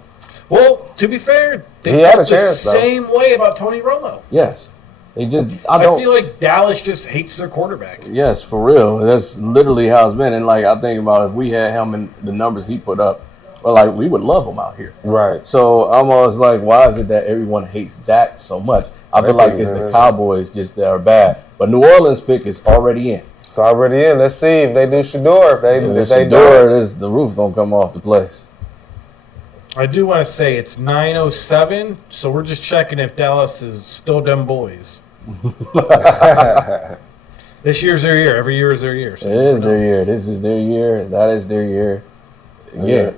Well, to be fair, they He had felt a chance, the though. same way about Tony Romo. Yes. They just, I feel like Dallas just hates their quarterback. yes, for real. That's literally how it's been. And like, I think about if we had him and the numbers he put up, well, like, we would love him out here. Right. So I'm always like, why is it that everyone hates Dak so much? I feel like it's the Cowboys just that are bad. But New Orleans pick is already in. It's already in. Let's see if they do Shador. If they do Shador, the roof gonna come off the place. I do want to say it's 9:07, so we're just checking if Dallas is still them boys. This year's their year. Every year is their year. So It is their year. This is their year. That is their year. Yeah.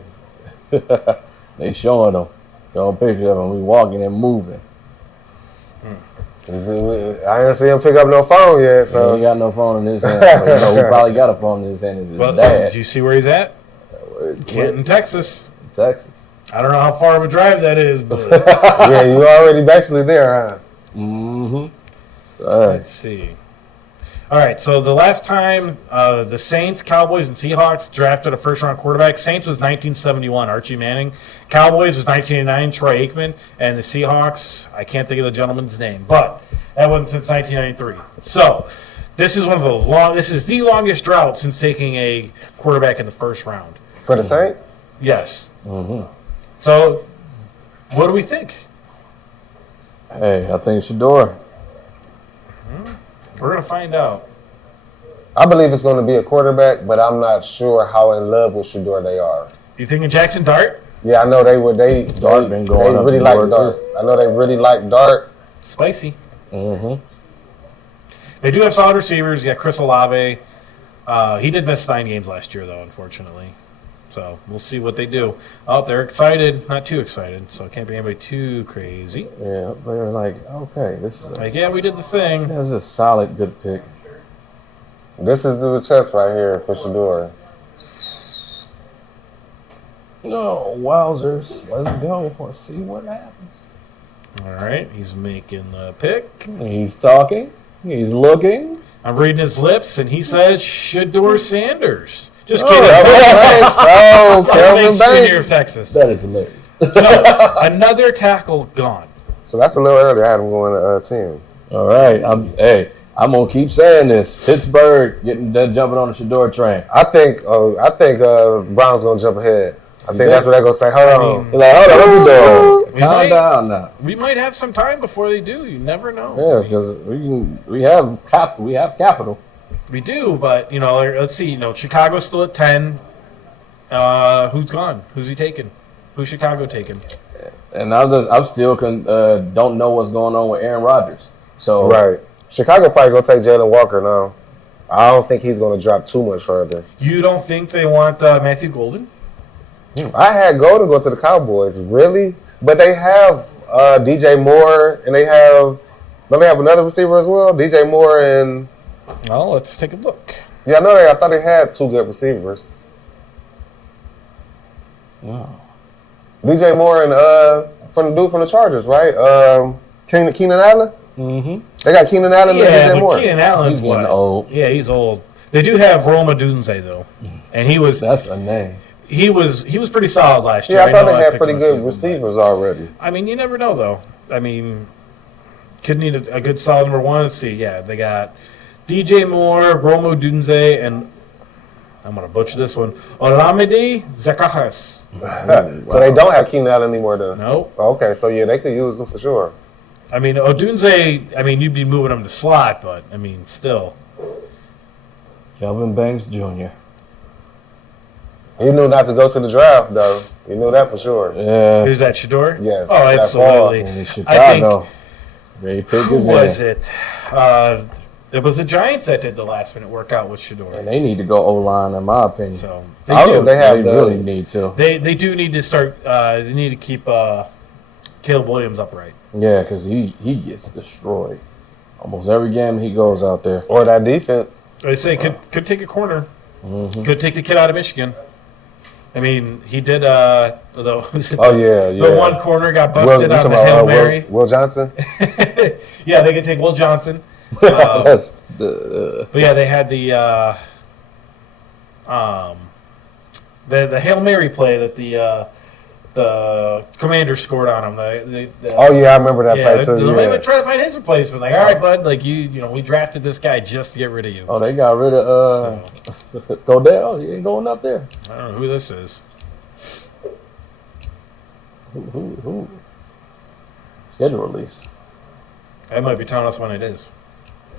They showing them. Showing pictures of them. We walking and moving. I ain't see him pick up no phone yet. He So ain't got no phone in his hand. But, who probably got a phone in his hand is his But dad. do you see where he's at? Canton, Texas. Texas. I don't know how far of a drive that is, but yeah, you already basically there, huh? Mm-hmm. let's see. All right, so the last time the Saints, Cowboys, and Seahawks drafted a first-round quarterback, Saints was 1971, Archie Manning. Cowboys was 1989, Troy Aikman. And the Seahawks, I can't think of the gentleman's name, but that wasn't since 1993. So this is this is the longest drought since taking a quarterback in the first round. For the Saints? Yes. Mm-hmm. So what do we think? Hey, I think Shador. We're going to find out. I believe it's going to be a quarterback, but I'm not sure how in love with Shador they are. You thinking Jackson Dart? Yeah, I know they were. They Dart been going they up really the like board, Dart. too. I know they really like Dart. Spicy. Mm-hmm. They do have solid receivers. You got Chris Olave. He did miss 9 games last year, though, unfortunately. So we'll see what they do. Oh, they're excited. Not too excited, so it can't be anybody too crazy. Yeah, they were like, okay, this is Like, yeah, we did the thing. this is a solid, good pick. This is the test right here for Shador. No, wowzers. Let's go. Let's see what happens. All right, he's making the pick. He's talking. He's looking. I'm reading his lips, and he says Shador Sanders. Just Oh, kidding. Kelvin Banks Jr. of Banks. Texas. That is hilarious. So another tackle gone. So that's a little early. I had him going to 10. All right. I'm gonna keep saying this. Pittsburgh jumping on the Shador train. I think Brown's gonna jump ahead. I think that's what they're gonna say. Hold on. They're like, hold on, what you doing? We Calm might- down now. We might have some time before they do. You never know. Yeah, because we have capital. We do, but let's see. Chicago's still at 10. Who's gone? Who's he taking? Who's Chicago taking? And I'm still don't know what's going on with Aaron Rodgers. So Right. Chicago probably gonna take Jalen Walker now. I don't think he's gonna drop too much further. You don't think they want Matthew Golden? I had Golden go to the Cowboys, really, but they have DJ Moore, and don't they have another receiver as well? DJ Moore and Well, let's take a look. yeah, I thought they had 2 good receivers. wow. DJ Moore and from the dude from the Chargers, right? Keenan Allen. Mm-hmm. They got Keenan Allen and Yeah, DJ but Moore. Keenan Allen's He's getting what? old. Yeah, he's old. They do have Roma Dunze though, and he was That's a name. pretty solid last year. Yeah, I thought know they had picked pretty him a good few, receivers already. but- I mean, you never know though. I mean, could need a good solid number 1. Let's see. Yeah, they got DJ Moore, Roma Dunze, and I'm gonna butcher this one. Olamide Zacchaeus. So they don't have Keenan Allen anymore, then. No, Okay, so yeah, they could use him for sure. I mean Odunze. I mean, you'd be moving him to slot, but I mean, still. Kelvin Banks Jr. He knew not to go to the draft, though. He knew that for sure. Yeah. Who's that? Shador? Yes, Oh, that absolutely. And in I think. Chicago. They pick Who his was in. it? It was the Giants that did the last minute workout with Shador. And they need to go O-line, in my opinion. So I they don't do. know if they have They the really need to. They do need to start. They need to keep Caleb Williams upright. Yeah, because he gets destroyed. Almost every game he goes out there. or that defense. I say could take a corner. Mm-hmm. Could take the kid out of Michigan. I mean, he did. The Oh yeah, yeah. the one corner got Will, busted you on talking the about, Hail Will- Mary. Will Johnson. Yeah, they could take Will Johnson. That's the But yeah, they had the Hail Mary play that the commander scored on him. Oh yeah, I remember that yeah, play too. they Yeah. were trying to find his replacement. Like, all right, bud, like we drafted this guy just to get rid of you. they got rid of Godell. He ain't going up there. I don't know who this is. Who? Schedule release. That might be telling us when it is.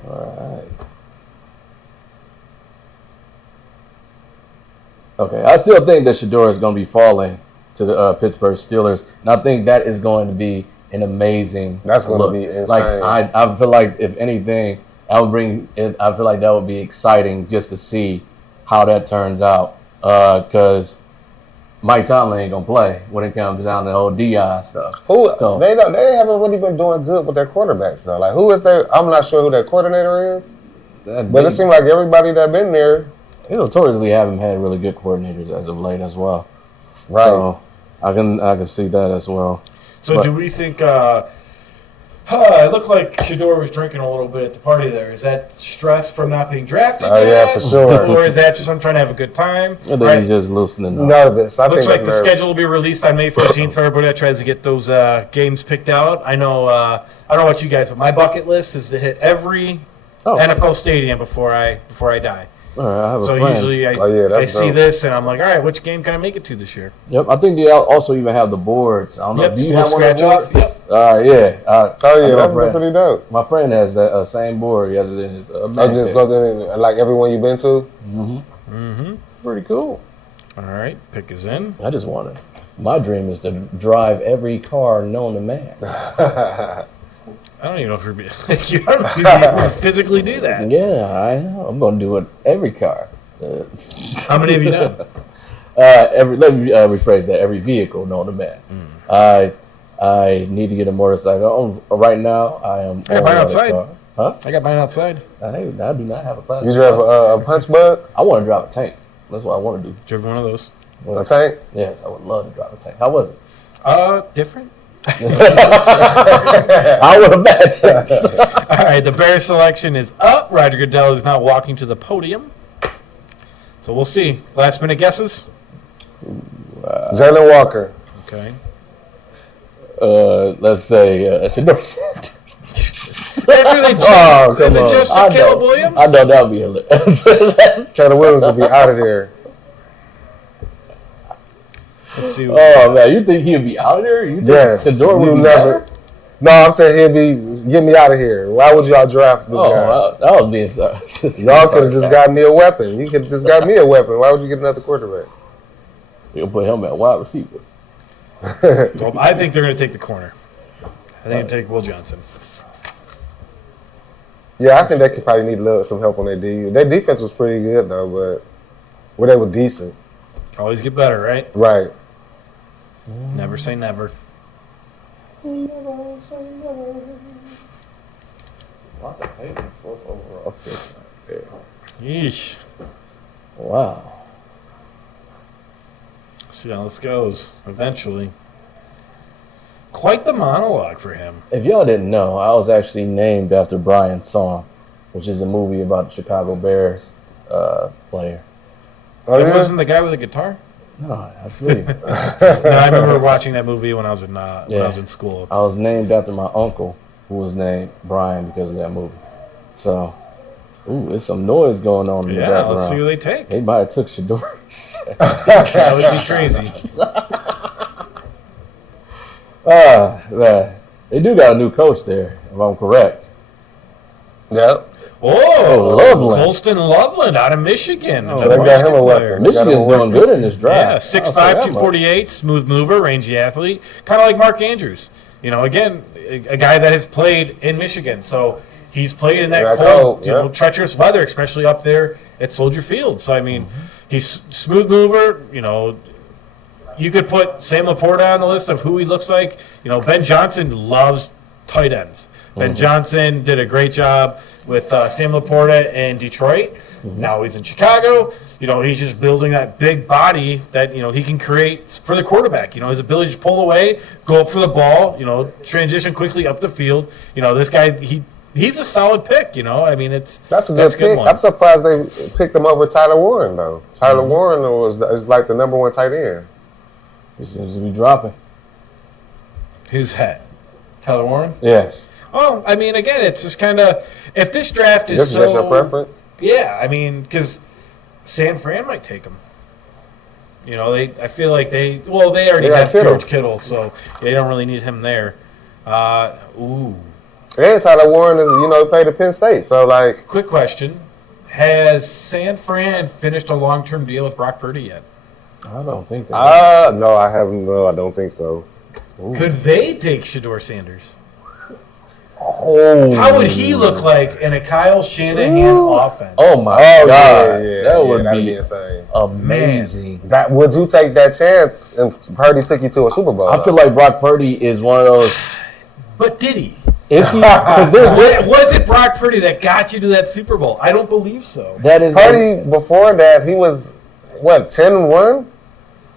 All right. Okay, I still think that Shador is going to be falling to the Pittsburgh Steelers, and I think that is going to be an amazing. That's gonna look. be insane. Like I feel like if anything, I would bring it. I feel like that would be exciting just to see how that turns out, because Mike Tomlin ain't gonna play when it comes down to the whole Dion stuff. Who So- they haven't really been doing good with their quarterbacks though. Like who is their? I'm not sure who their coordinator is, but it seems like everybody that been there, they notoriously haven't had really good coordinators as of late as well. right? So I can see that as well. So But- do we think? It looked like Shador was drinking a little bit at the party there. Is that stress from not being drafted Oh, yeah, yet? for sure. Or is that just I'm trying to have a good time? I think Right. he's just loosening up. Nervous. I Looks think like that's the nervous. schedule will be released on May 14th for everybody that tries to get those games picked out. I know. I don't know about you guys, but my bucket list is to hit every Oh. NFL stadium before I die. All right, I have a So friend. usually Oh, yeah, I that's see dope. this and I'm like, all right, which game can I make it to this year? Yep, I think they also even have the boards. I don't know. Yep, Do you still have one of scratch the off. boards? Yep. Yeah. Oh I yeah, know that's a friend. pretty dope. My friend has that same board. He has it in his. I Mac just there. go there and, like everyone you've been to. Pretty cool. All right, pick is in. I just wanted My dream is to drive every car known to man. I don't even know if you don't know if you'd be able to physically do that. Yeah, I know. I'm going to do it every car. How many have you done? Let me rephrase that. Every vehicle known to man. I need to get a motorcycle. Right now, I am. I got mine outside. Huh? I got mine outside. I do not have a class. You drive a punch bug? I want to drive a tank. That's what I want to do. Driven one of those. A tank? Yes, I would love to drive a tank. How was it? Different. I would imagine. All right, the Bears selection is up. Roger Goodell is now walking to the podium. So we'll see. Last minute guesses? Jalen Walker. Okay. Let's say Shador Sanders. After they Oh, come on. just I Caleb know. Williams? I know that would be hilarious. Caleb Williams will be out of there. Let's see. Oh man, you think he'd be out there? You think Yes. Shador would You be never. better? No, I'm saying he'll be. Get me out of here. Why would y'all draft this guy? Oh, that was being sorry. Y'all could have just got me a weapon. You could have just got me a weapon. Why would you get another quarterback? You'll put him at wide receiver. Well, I think they're going to take the corner. I think they'll take Will Johnson. Yeah, I think they could probably need a little some help on their D. Their defense was pretty good though, but they were decent. Always get better, right? Right. Never say never. Yeesh. Wow. See how this goes eventually. Quite the monologue for him. If y'all didn't know, I was actually named after Brian Song, which is a movie about the Chicago Bears player. Oh, It yeah? wasn't the guy with the guitar? No, that's me. No, I remember watching that movie when I was in school. I was named after my uncle, who was named Brian because of that movie. So, there's some noise going on in the Yeah, background. let's see who they take. They might have took Shador. That would be crazy. Man. They do got a new coach there, if I'm correct. Yep. Oh, Loveland. Colston Loveland out of Michigan. So they got him a weapon. Michigan's doing good in this Yeah, draft. 6'5", I'll say that 248, smooth mover, rangy athlete, kind of like Mark Andrews. You know, again, a guy that has played in Michigan, so he's played in that Yeah, cold, yeah. treacherous weather, especially up there at Soldier Field. So I mean, he's smooth mover. You know, you could put Sam Laporta on the list of who he looks like. You know, Ben Johnson loves tight ends. Ben Johnson did a great job with Sam Laporta in Detroit. Now he's in Chicago. You know, he's just building that big body that, you know, he can create for the quarterback. You know, his ability to pull away, go up for the ball, you know, transition quickly up the field. You know, this guy, he's a solid pick, you know. I mean, That's a good pick. one. I'm surprised they picked him over Tyler Warren though. Tyler Warren is like the number one tight end. He seems to be dropping. Who's that? Tyler Warren? Yes. Oh, I mean, again, it's just kind of, if this draft is This is so... your preference. Yeah, I mean, because San Fran might take him. You know, I feel like they already Yeah, have Kittle. George Kittle, so they don't really need him there. Ooh. And Tyler Warren is, he played at Penn State, so like. Quick question. Has San Fran finished a long-term deal with Brock Purdy yet? I don't think they No, I haven't. No, I don't think so. Could they take Shador Sanders? Oh. How would he look like in a Kyle Shanahan offense? Oh my Oh God. yeah, that would that'd be insane. amazing. That would you take that chance? And Purdy took you to a Super Bowl. I feel like Brock Purdy is one of those. But did he? Is he? Because Was it Brock Purdy that got you to that Super Bowl? I don't believe so. that is Purdy before that he was 10-1.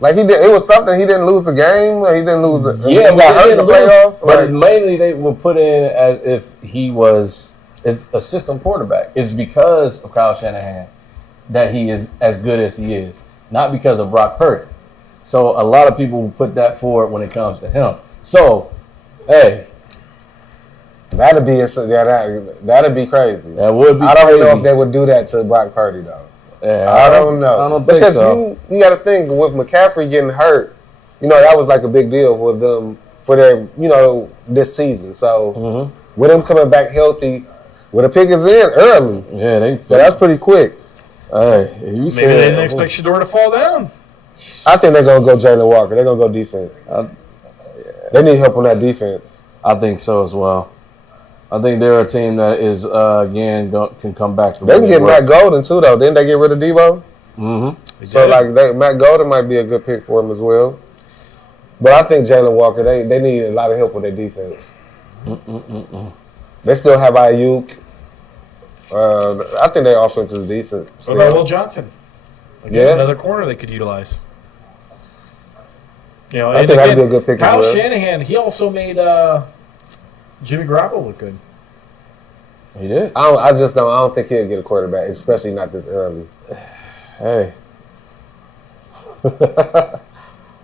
Like he did, it was something. He didn't lose a game. He didn't lose. He got hurt in the playoffs. But Like, mainly they will put in as if he was a system quarterback. It's because of Kyle Shanahan that he is as good as he is, not because of Brock Purdy. So a lot of people will put that forward when it comes to him. So, hey, that'd be crazy. that would be I don't know crazy. if they would do that to Brock Purdy though. Yeah, I don't know. I don't think because so. you got to think with McCaffrey getting hurt, that was like a big deal for them for their this season. So with him coming back healthy, with the pick is in early, Yeah, so that's pretty quick. Hey, you Maybe said they didn't expect Shador to fall down. I think they're gonna go Jalen Walker. They're gonna go defense. They need help on that defense. I think so as well. I think they're a team that is can come back to. They can get Matt Golden too, though. Didn't they get rid of Debo? Mm-hmm. So Matt Golden might be a good pick for him as well. But I think Jalen Walker, they need a lot of help with their defense. They still have Ayuk. I think their offense is decent. What Still. about Will Johnson? Again, Yeah. another corner they could utilize. You know, I and think that'd again, be a good pick as Kyle well. Shanahan, he also made Jimmy Garoppolo look good. He did. I don't think he'll get a quarterback, especially not this early. Hey.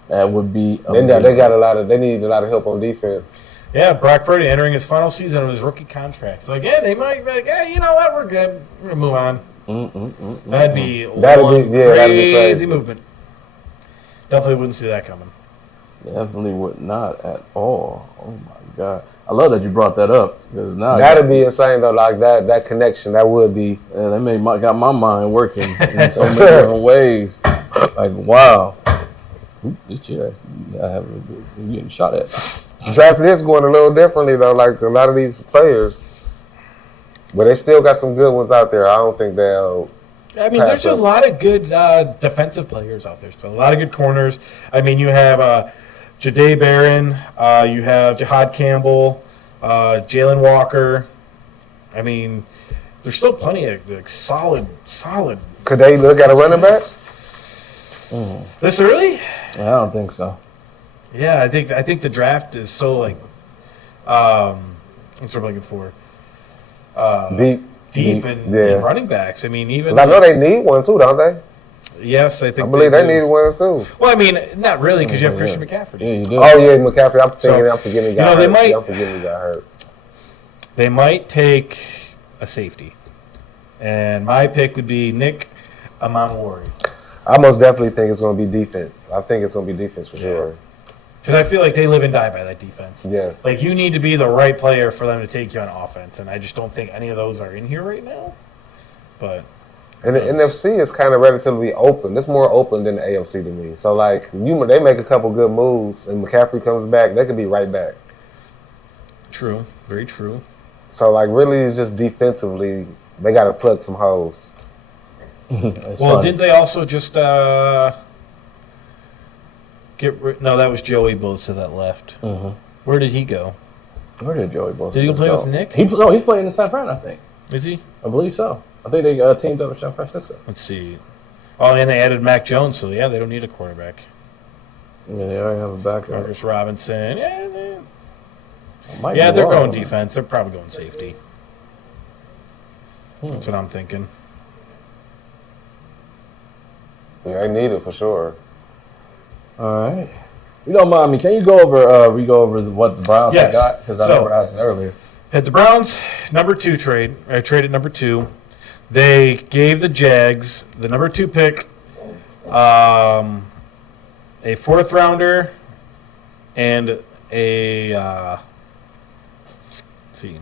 That would be. They need a lot of help on defense. Yeah, Brock Purdy entering his final season of his rookie contract. So again, they might be like, hey, you know what, we're good. We're gonna move on. That'd be That'd be crazy crazy. movement. Definitely wouldn't see that coming. Definitely would not at all. Oh my god! I love that you brought that up because now That'd be insane though. Like that connection, that would be. Yeah, that got my mind working in so many different ways. Like wow, you're getting shot at. Draft is going a little differently though. Like a lot of these players, but they still got some good ones out there. I don't think they'll. I mean, there's a lot of good defensive players out there still. A lot of good corners. I mean, you have Jahdae Barron, you have Jahad Campbell, Jalen Walker. I mean, there's still plenty of like, solid. Could they look at a running back? This early? I don't think so. Yeah, I think the draft is so like, what's what I'm looking for? Deep in running backs. I mean, even 'Cause I know they need one too, don't they? yes, I think I believe they do. need one too. Well, I mean, not really because you have Christian McCaffrey. Yeah, you do. Oh yeah, McCaffrey. I'm So, forgetting he you got know, they hurt. might- I'm forgetting he got hurt. They might take a safety, and my pick would be Nick Amanwari. I most definitely think it's going to be defense. I think it's going to be defense for sure. Because I feel like they live and die by that defense. Yes. Like, you need to be the right player for them to take you on offense, and I just don't think any of those are in here right now. But And the NFC is kind of relatively open. It's more open than the AFC to me. So, like, they make a couple good moves, and McCaffrey comes back, they could be right back. true, very true. So, like, really, it's just defensively, they got to plug some holes. It's Well, funny. didn't they also just no, that was Joey Bosa that left. Mhm. Where did he go? Where did Joey Bosa Did he go play with Nick? He's playing in San Fran, I think. Is he? I believe so. I think they teamed up with San Francisco. Let's see. Oh, and they added Mac Jones, so yeah, they don't need a quarterback. Yeah, they already have a backup. Marcus Robinson, Might yeah, be they're wrong. going defense. They're probably going safety. That's what I'm thinking. Yeah, they need it for sure. All right. You don't mind me? Can you go over? What the Browns Yes. got? Because I So- never asked earlier. At the Browns, number 2 trade, I traded number 2. They gave the Jags the number 2 pick, a 4th rounder, and a let's see,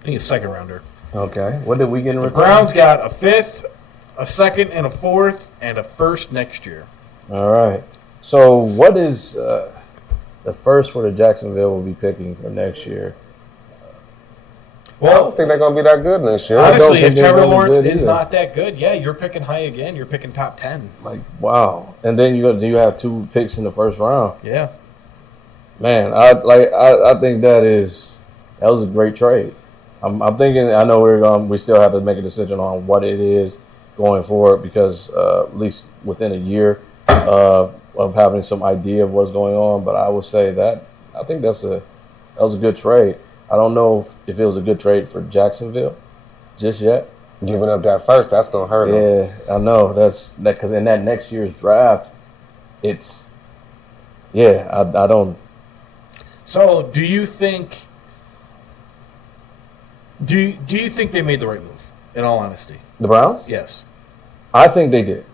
I think a 2nd rounder. Okay. What did we get in The return? Browns got a 5th, a 2nd, and a 4th, and a 1st next year. All right. So what is the first for the Jacksonville will be picking for next year? I don't think they're going to be that good next year. Honestly, think if they're Trevor gonna be Lawrence good is either. not that good, yeah, you're picking high again. You're picking top 10. Like wow. And then you have 2 picks in the first round. Yeah. Man, I think that was a great trade. I'm thinking. I know we still have to make a decision on what it is going forward because at least within a year of having some idea of what's going on. But I would say that I think that was a good trade. I don't know if it was a good trade for Jacksonville just yet. Giving up that first, that's going to hurt them. Yeah, I know that's because in that next year's draft, it's I don't. So, do you think? Do you think they made the right move? In all honesty, The Browns? yes. I think they did.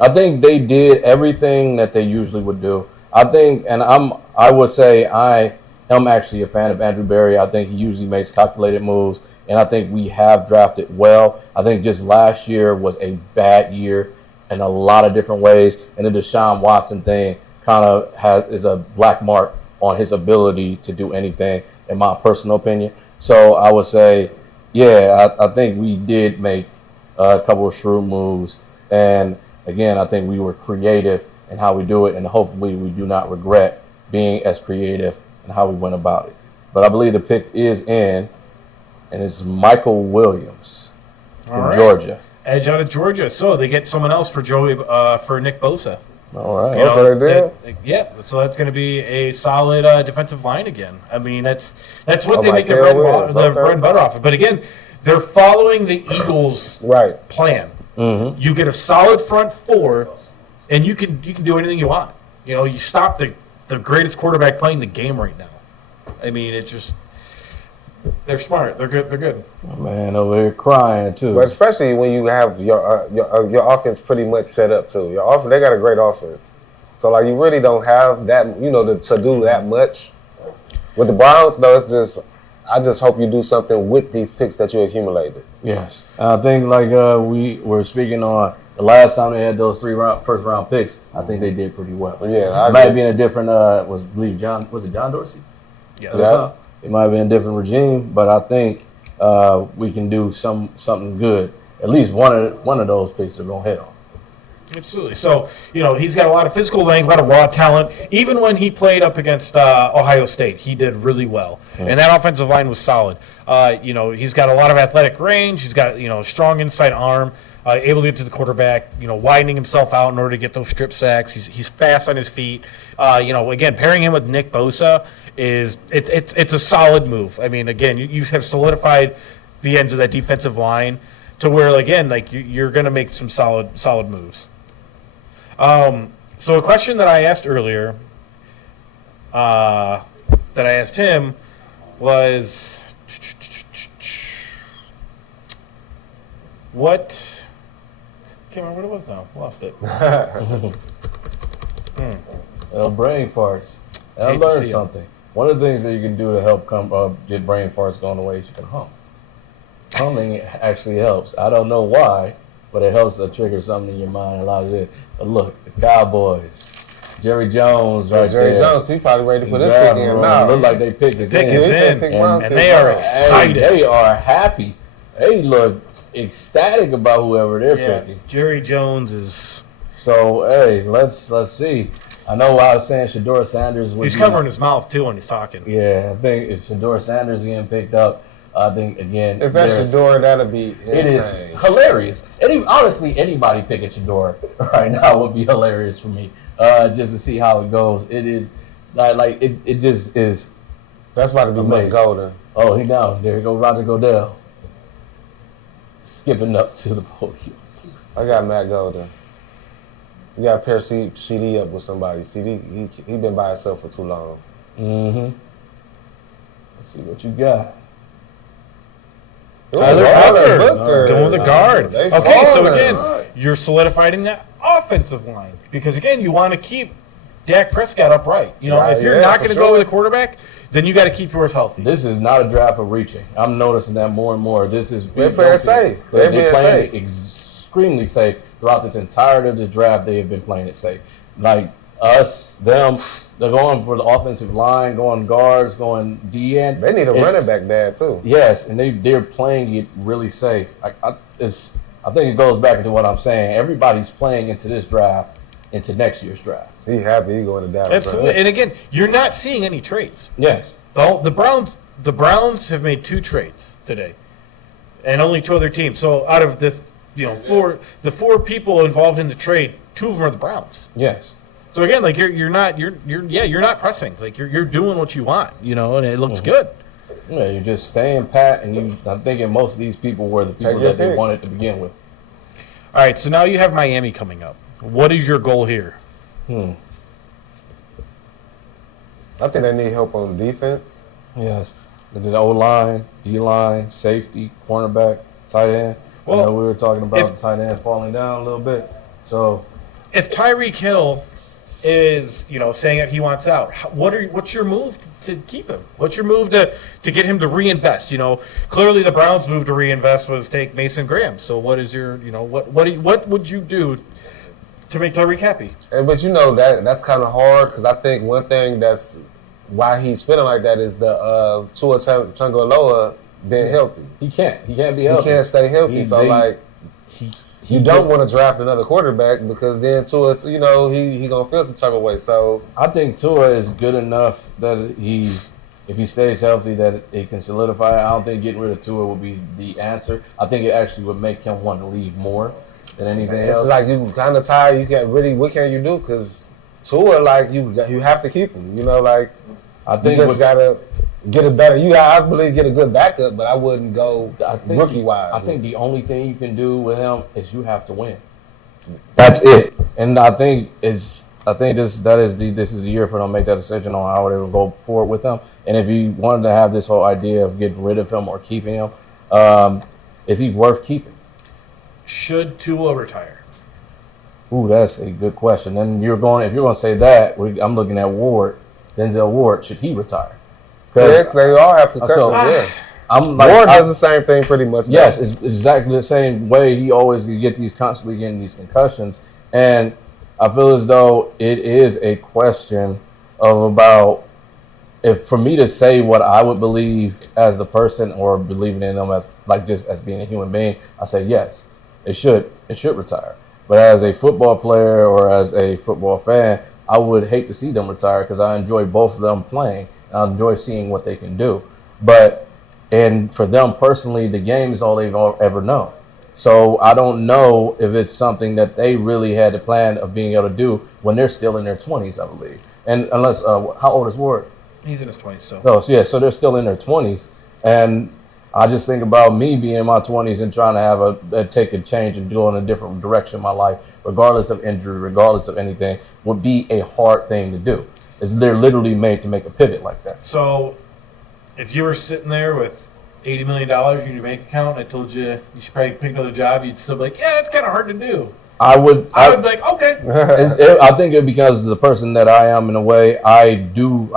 I think they did everything that they usually would do. I think, and I would say I am actually a fan of Andrew Berry. I think he usually makes calculated moves, and I think we have drafted well. I think just last year was a bad year in a lot of different ways. And the Deshaun Watson thing kind of is a black mark on his ability to do anything, in my personal opinion. So I would say, yeah, I think we did make a couple of shrewd moves. And again, I think we were creative in how we do it, and hopefully we do not regret being as creative in how we went about it. But I believe the pick is in, and it's Michael Williams from All right. Georgia. Edge out of Georgia. So they get someone else for for Nick Bosa. All right. You know, so they did? yeah, so that's going to be a solid defensive line again. I mean, that's what Oh, they make the Mikael Williams, okay. bread and butter off of. But again, they're following the Eagles' Right. plan. Mm-hmm. You get a solid front four, and you can do anything you want. You know, you stop the greatest quarterback playing the game right now. I mean, it's just they're smart. They're good. They're good. Man, over here crying too. But especially when you have your offense pretty much set up too. They got a great offense, so like you really don't have that to do that much. With the Browns, though, it's just I just hope you do something with these picks that you accumulated. Yes, I think like we were speaking on the last time they had those first round picks. I think they did pretty well. Yeah, I it might agree. be in a different was it John Dorsey? Yes. Yeah. It might be in a different regime, but I think we can do something good. At least one of those picks are gonna hit on. Absolutely. So, he's got a lot of physical length, a lot of raw talent. Even when he played up against Ohio State, he did really well. And that offensive line was solid. He's got a lot of athletic range. He's got, a strong inside arm, able to get to the quarterback, widening himself out in order to get those strip sacks. He's fast on his feet. Again, pairing him with Nick Bosa it's a solid move. I mean, again, you have solidified the ends of that defensive line to where, again, like you're going to make some solid moves. So a question that I asked earlier, that I asked him was, what? Can't remember what it was now. Lost it. Brain farts. I Hate to learned see 'em. something. One of the things that you can do to help get brain farts going away is you can hum. Humming actually helps. I don't know why, but it helps to trigger something in your mind. Allows it. But look, the Cowboys, Jerry Jones, right Jerry there. Jones, he probably ready to put his Grab pick in him, now. Look like they picked his Pick in. is He said in, pick and, mine, and pick they are mine. excited. They are happy. They look ecstatic about whoever they're Yeah, picking. Jerry Jones is. So hey, let's see. I know I was saying Shador Sanders would He's be- covering his mouth too when he's talking. Yeah, I think if Shador Sanders getting picked up, I think again If that's there's- Shador, that'd be insane. it is hilarious. Honestly, anybody picking Shador right now would be hilarious for me. Just to see how it goes. It is like it just is. That's about to be Amazing. Mike Golden. Oh, he down. There goes Roger Goodell. Skipping up to the podium. I got Matt Golden. You got to pair CD up with somebody. CD, he been by himself for too long. Mm-hmm. Let's see what you got. Tyler Tyler Tucker Booker. going with the guard. They Okay, so falling. again, Right. you're solidifying that offensive line because again, you want to keep Dak Prescott upright. Right, if you're yeah, not for going to sure. go with a quarterback, then you got to keep yours healthy. This is not a draft of reaching. I'm noticing that more and more. This is They're playing safe. They're being playing safe. extremely safe throughout this entirety of this draft. They have been playing it safe. Like us, them, they're going for the offensive line, going guards, going DN. They need a It's- running back dad too. Yes, and they're playing it really safe. I think it goes back into what I'm saying. Everybody's playing into this draft, into next year's draft. He happy he going to Dallas. Absolutely. And again, you're not seeing any trades. Yes. The Browns have made 2 trades today, and only 2 other teams. So out of the four people involved in the trade, 2 of them are the Browns. Yes. So again, like you're not pressing. Like you're doing what you want, and it looks good. Yeah, you're just staying pat, and I'm thinking most of these people were the people Take your that they picks. wanted to begin with. All right, so now you have Miami coming up. What is your goal here? I think they need help on defense. Yes. The O-line, D-line, safety, cornerback, tight end. Well, I know we were talking about if- the tight end falling down a little bit. So, If Tyreek Hill is, saying that he wants out, what's your move to keep him? What's your move to get him to reinvest? Clearly the Browns' move to reinvest was take Mason Graham. So what is your, what would you do to make Tyreek happy. But you know that's kind of hard because I think one thing that's why he's feeling like that is the Tua Tagovailoa being healthy. He can't be He healthy. can't stay healthy. You don't want to draft another quarterback because then Tua, you know, he gonna feel some type of way. So I think Tua is good enough that if he stays healthy, that it can solidify. I don't think getting rid of Tua would be the answer. I think it actually would make him want to leave more than anything it's else. like you kind of tired. You can't really. What can you do? Because Tua, like you have to keep him. You know, like I you think just with- gotta get a better. I believe get a good backup, but I wouldn't go rookie wise. I think the only thing you can do with him is you have to win. That's it. And I think this is the year for them to make that decision on how they will go forward with him. And if you wanted to have this whole idea of getting rid of him or keeping him, is he worth keeping? Should Tua retire? Ooh, that's a good question. And if you're going to say that, I'm looking at Ward, Denzel Ward. Should he retire? Yeah, 'cause they all have concussions. So- yeah, I'm like, Ward does the same thing pretty much. yes, it's exactly the same way. He always constantly getting these concussions, and I feel as though it is a question of about if for me to say what I would believe as the person or believing in them as like just as being a human being, I say yes, it should retire. But as a football player or as a football fan, I would hate to see them retire because I enjoy both of them playing. And I enjoy seeing what they can do. And for them personally, the game is all they've ever known. So I don't know if it's something that they really had the plan of being able to do when they're still in their 20s, I believe. And unless, how old is Ward? He's in his 20s still. No, so they're still in their 20s. And I just think about me being in my 20s and trying to take a change and go in a different direction in my life, regardless of injury, regardless of anything, would be a hard thing to do. They're literally made to make a pivot like that. So, if you were sitting there with $80 million in your bank account and I told you you should probably pick another job, you'd still be like, yeah, it's kind of hard to do. I would I would be like, okay. I think it because the person that I am in a way, I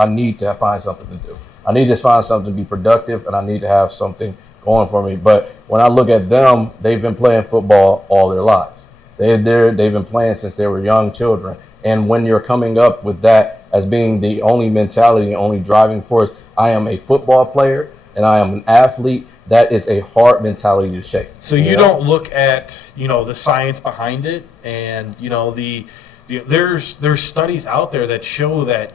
need to find something to do. I need to find something to be productive, and I need to have something going for me. But when I look at them, they've been playing football all their lives. They've been playing since they were young children. And when you're coming up with that as being the only mentality, only driving force, I am a football player and I am an athlete. That is a hard mentality to shake. So you don't look at the science behind it, and there's studies out there that show that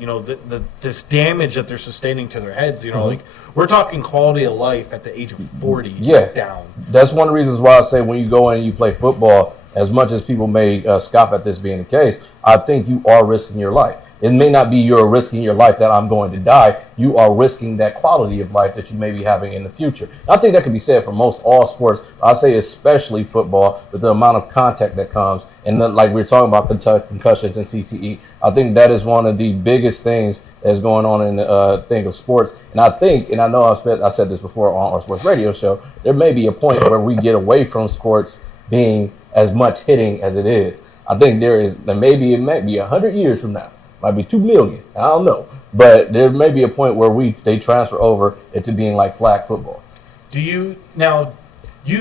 this damage that they're sustaining to their heads. Like we're talking quality of life at the age of 40. Yeah. Down. That's one of the reasons why I say when you go in and you play football, as much as people may scoff at this being the case, I think you are risking your life. It may not be you're risking your life that I'm going to die. You are risking that quality of life that you may be having in the future. And I think that can be said for most all sports. I say especially football with the amount of contact that comes. And then, like we were talking about concussions and CTE, I think that is one of the biggest things that's going on in the thing of sports. And I think, and I know I said this before on our sports radio show, there may be a point where we get away from sports being as much hitting as it is. I think it might be 100 years from now. Might be 2 million. I don't know. But there may be a point where they transfer over into being like flag football. Do you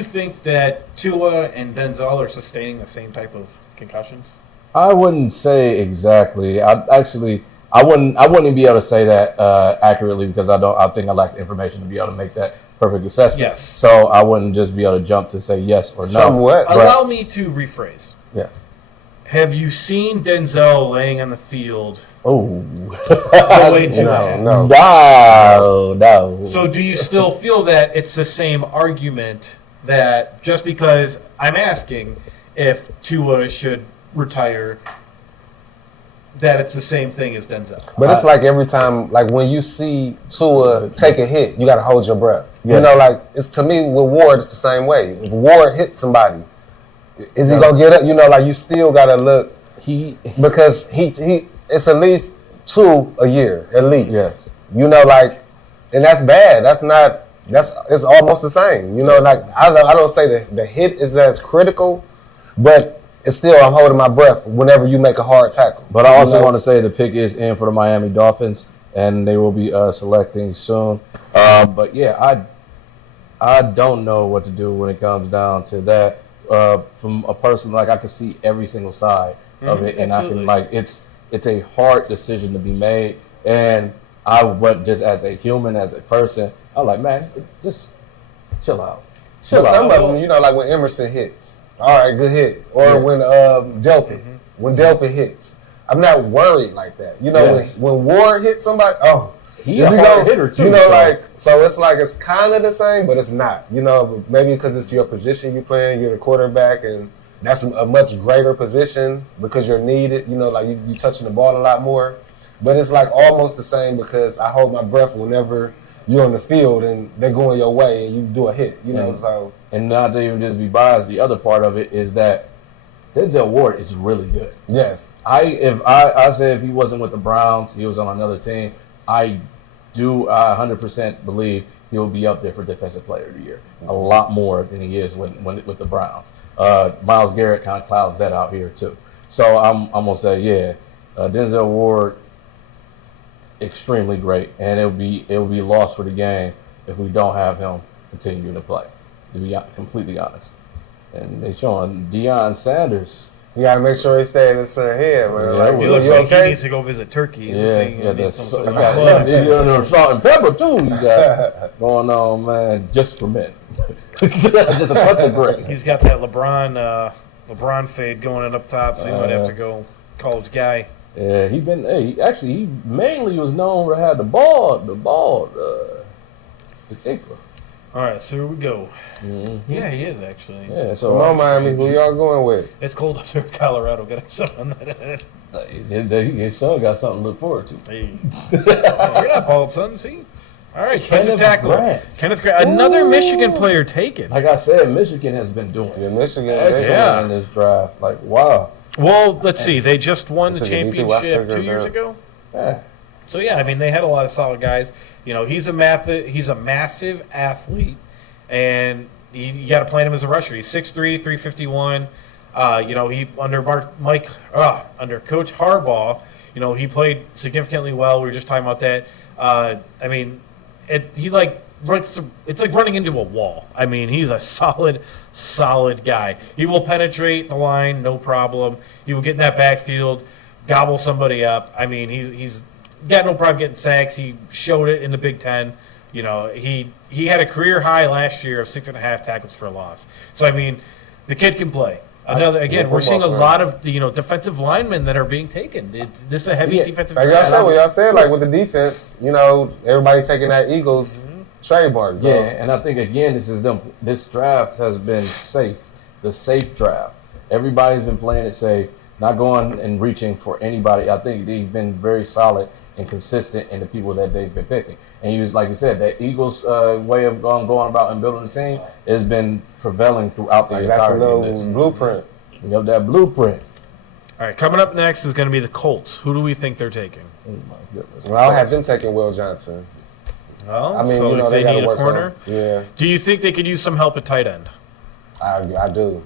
think that Tua and Denzel are sustaining the same type of concussions? I wouldn't say exactly. I wouldn't even be able to say that accurately because I think I lack the information to be able to make that perfect assessment. Yes. So I wouldn't just be able to jump to say yes or no. Somewhat. Allow me to rephrase. Yeah. Have you seen Denzel laying on the field Oh. the way to No. No. So do you still feel that it's the same argument that just because I'm asking if Tua should retire, that it's the same thing as Denzel? But it's like every time, like when you see Tua take a hit, you got to hold your breath. Yeah. Like it's to me with Ward, it's the same way. If Ward hits somebody, is he gonna get up? Like you still gotta look because he it's at least 2 a year at least. Yes. And that's bad. It's almost the same. Like I don't say that the hit is as critical, but it's still I'm holding my breath whenever you make a hard tackle. But I also want to say the pick is in for the Miami Dolphins, and they will be selecting soon. But yeah, I don't know what to do when it comes down to that. From a person, like I can see every single side of it, and absolutely. I can it's a hard decision to be made. And I went just as a human, as a person, I'm like, man, just chill out. But Chill some out. of them, like when Emerson hits, all right, good hit. Or when Delpit, when Delpit hits, I'm not worried like that. When Ward hits somebody, He is a he hard gonna- hitter too. so it's like it's kind of the same, but it's not. Maybe because it's your position you playing, you're the quarterback, and that's a much greater position because you're needed. Like you touching the ball a lot more. But it's like almost the same because I hold my breath whenever you're on the field and they're going your way and you do a hit. So And not to even just be biased, the other part of it is that Denzel Ward is really good. yes, I say if he wasn't with the Browns, he was on another team. I 100% believe he'll be up there for Defensive Player of the Year. A lot more than he is when with the Browns. Myles Garrett kind of clouds that out here too. So I'm gonna say Denzel Ward, extremely great, and it'll be lost for the game if we don't have him continue to play. To be completely honest, and they're showing Deion Sanders. you got to make sure he stay in his head, man. Yeah, Like, he He you looks like okay? he needs to go visit Turkey. Yeah, Needs some sort of yeah, blood. the salt and pepper too. You got going on, man. Just for men, just a touch of gray. He's got that LeBron fade going in up top, so he might have to go call his guy. Yeah, he mainly was known for had the kicker. All right, so here we go. Yeah, he is actually. Yeah, so Come on, Miami. Who y'all going with? It's cold up there in Colorado. Got to shut on that. his son got something to look forward to. Hey. You're not bald, son. See. All right, defensive Kenneth tackle. Grant. Kenneth Grant, another Ooh. Michigan player taken. Like I said, Michigan has been doing Yeah, Michigan. excellent Yeah. in this draft. Like wow. Well, let's see. They just won the That's an easy championship walk 2 years figure, ago. Yeah. So yeah, I mean they had a lot of solid guys. He's a massive athlete, and you got to play him as a rusher. He's 6'3", 351. He under under Coach Harbaugh, he played significantly well. We were just talking about that. It's like running into a wall. I mean, he's a solid guy. He will penetrate the line, no problem. He will get in that backfield, gobble somebody up. I mean, he's got no problem getting sacks. He showed it in the Big Ten. He had a career high last year of 6.5 tackles for a loss. So I mean, the kid can play. We're seeing a lot of defensive linemen that are being taken. This is a heavy defensive Like y'all draft. said, what y'all said, like with the defense, everybody taking that Eagles trademark. So. Yeah, and I think again, this draft has been safe, the safe draft. Everybody's been playing it safe, not going and reaching for anybody. I think they've been very solid and consistent in the people that they've been picking. And like you said, that Eagles' way of going about and building the team has been prevailing throughout the Like that's the entirety of little this. blueprint. You have that blueprint. All right, coming up next is going to be the Colts. Who do we think they're taking? Oh my goodness. Well, I'll have them taking Will Johnson. Well, I mean, so they they need gotta a work corner. on. Yeah, Do you think they could use some help at tight end? I do.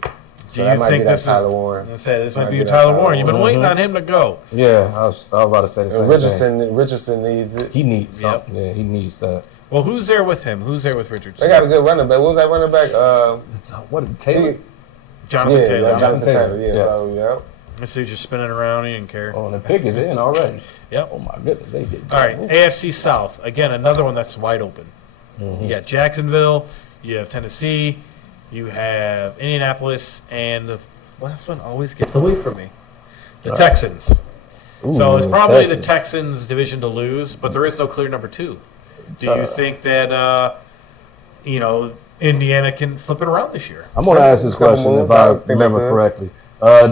So Do that you might think be that this is? Tyler Warren. Let's say this might Might be be a that Tyler Tyler Warren. You've been Warren. waiting on him to go. Yeah, I was about to say the same thing. Richardson needs it. He needs Yep. something. Yeah, he needs that. Well, who's there with him? Who's there with Richardson? They got a good running back. What was that running back? What Taylor? Jonathan Yeah, Taylor. Jonathan Taylor. Yeah, Yes. so yeah. Let's see, he's just spinning around. He didn't care. Oh, and the pick is in already. Yep. Oh my goodness, they did. All right, AFC South. Again, another one that's wide open. You got Jacksonville, you have Tennessee, you have Indianapolis, and the last one always gets away from me. The Texans. So it's probably the Texans' division to lose, but there is no clear number 2. Do you think that Indiana can flip it around this year? I'm going to ask this Couple question moves, if I I think they remember could. correctly.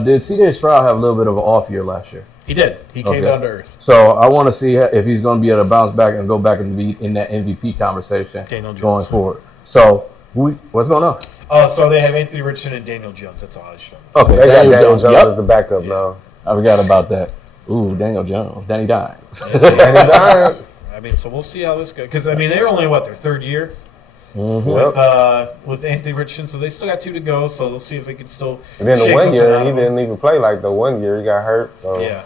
Did C.J. Stroud have a little bit of an off year last year? He did. He came Okay. down to earth. So I want to see if he's going to be able to bounce back and go back and be in that MVP conversation Daniel Jones. going forward. So what's going on? Oh, so they have Anthony Richardson and Daniel Jones. That's all I just Okay, They got Daniel Jones Yep. as the backup now. I forgot about that. Ooh, Daniel Jones, Danny Dimes. Danny Dimes. I mean, so we'll see how this goes. Because, I mean, they're only, their third year with Anthony Richardson, so they still got 2 to go, so they'll see if they can still And then the shake one something year out he of them. didn't even play like the 1 year he got hurt. So Yeah.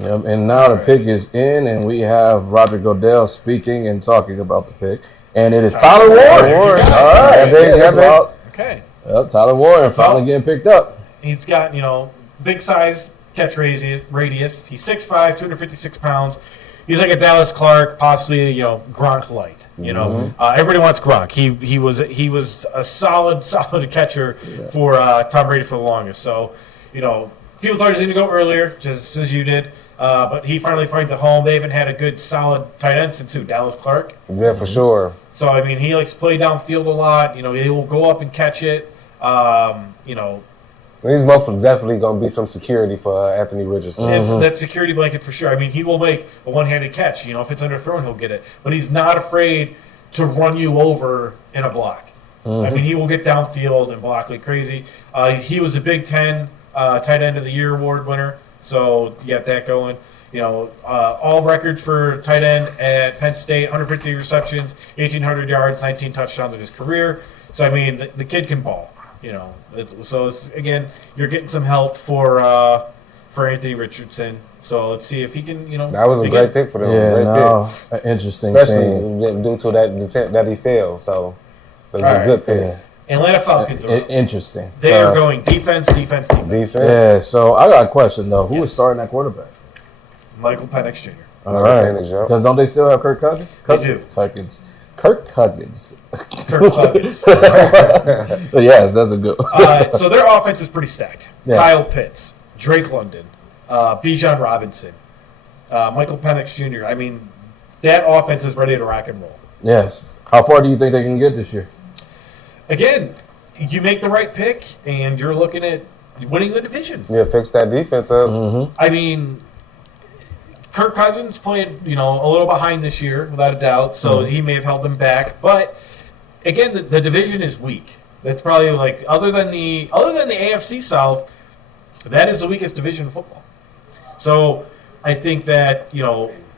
Yep, and now the pick is in, and we have Roger Goodell speaking and talking about the pick. And it is Tyler Warren. Warren. All right. Yeah, they- that's yeah, they- wild. Okay. Yep, Tyler Warren finally getting picked up. He's got, big size catch radius. He's 6'5", 256 pounds. He's like a Dallas Clark, possibly Gronk light. Everybody wants Gronk. He was a solid catcher for Tom Brady for the longest. So, people thought he was going to go earlier, just as you did. But he finally finds a home. They haven't had a good, solid tight end since Dallas Clark. Yeah, for sure. So, I mean, he likes to play downfield a lot. He will go up and catch it. He's both definitely going to be some security for Anthony Richardson. And so that security blanket for sure. I mean, he will make a one-handed catch. If it's underthrown, he'll get it. But he's not afraid to run you over in a block. I mean, he will get downfield and block like crazy. He was a Big Ten Tight End of the Year award winner. So you got that going. All records for tight end at Penn State: 150 receptions, 1,800 yards, 19 touchdowns in his career. So I mean, the kid can ball. Again, you're getting some help for Anthony Richardson. So let's see if he can. That was a great pick for them. Yeah, an interesting especially thing. due to that he failed. So it was All a right. good pick. Yeah. Atlanta Falcons. Interesting. They are going defense. Defense. Yeah, so I got a question, though. Who is starting at quarterback? Michael Penix Jr. All Michael right. Penix, yep. Because don't they still have Kirk Cousins? They do. Kirk Cousins. Kirk Cousins. So yes, that's a good one. So their offense is pretty stacked. Yeah. Kyle Pitts, Drake London, Bijan Robinson, Michael Penix Jr. I mean, that offense is ready to rock and roll. Yes. How far do you think they can get this year? Again, you make the right pick, and you're looking at winning the division. Yeah, fix that defense up. I mean, Kirk Cousins played, a little behind this year, without a doubt, so he may have held them back. But again, the division is weak. That's probably other than the AFC South, that is the weakest division in football. So I think that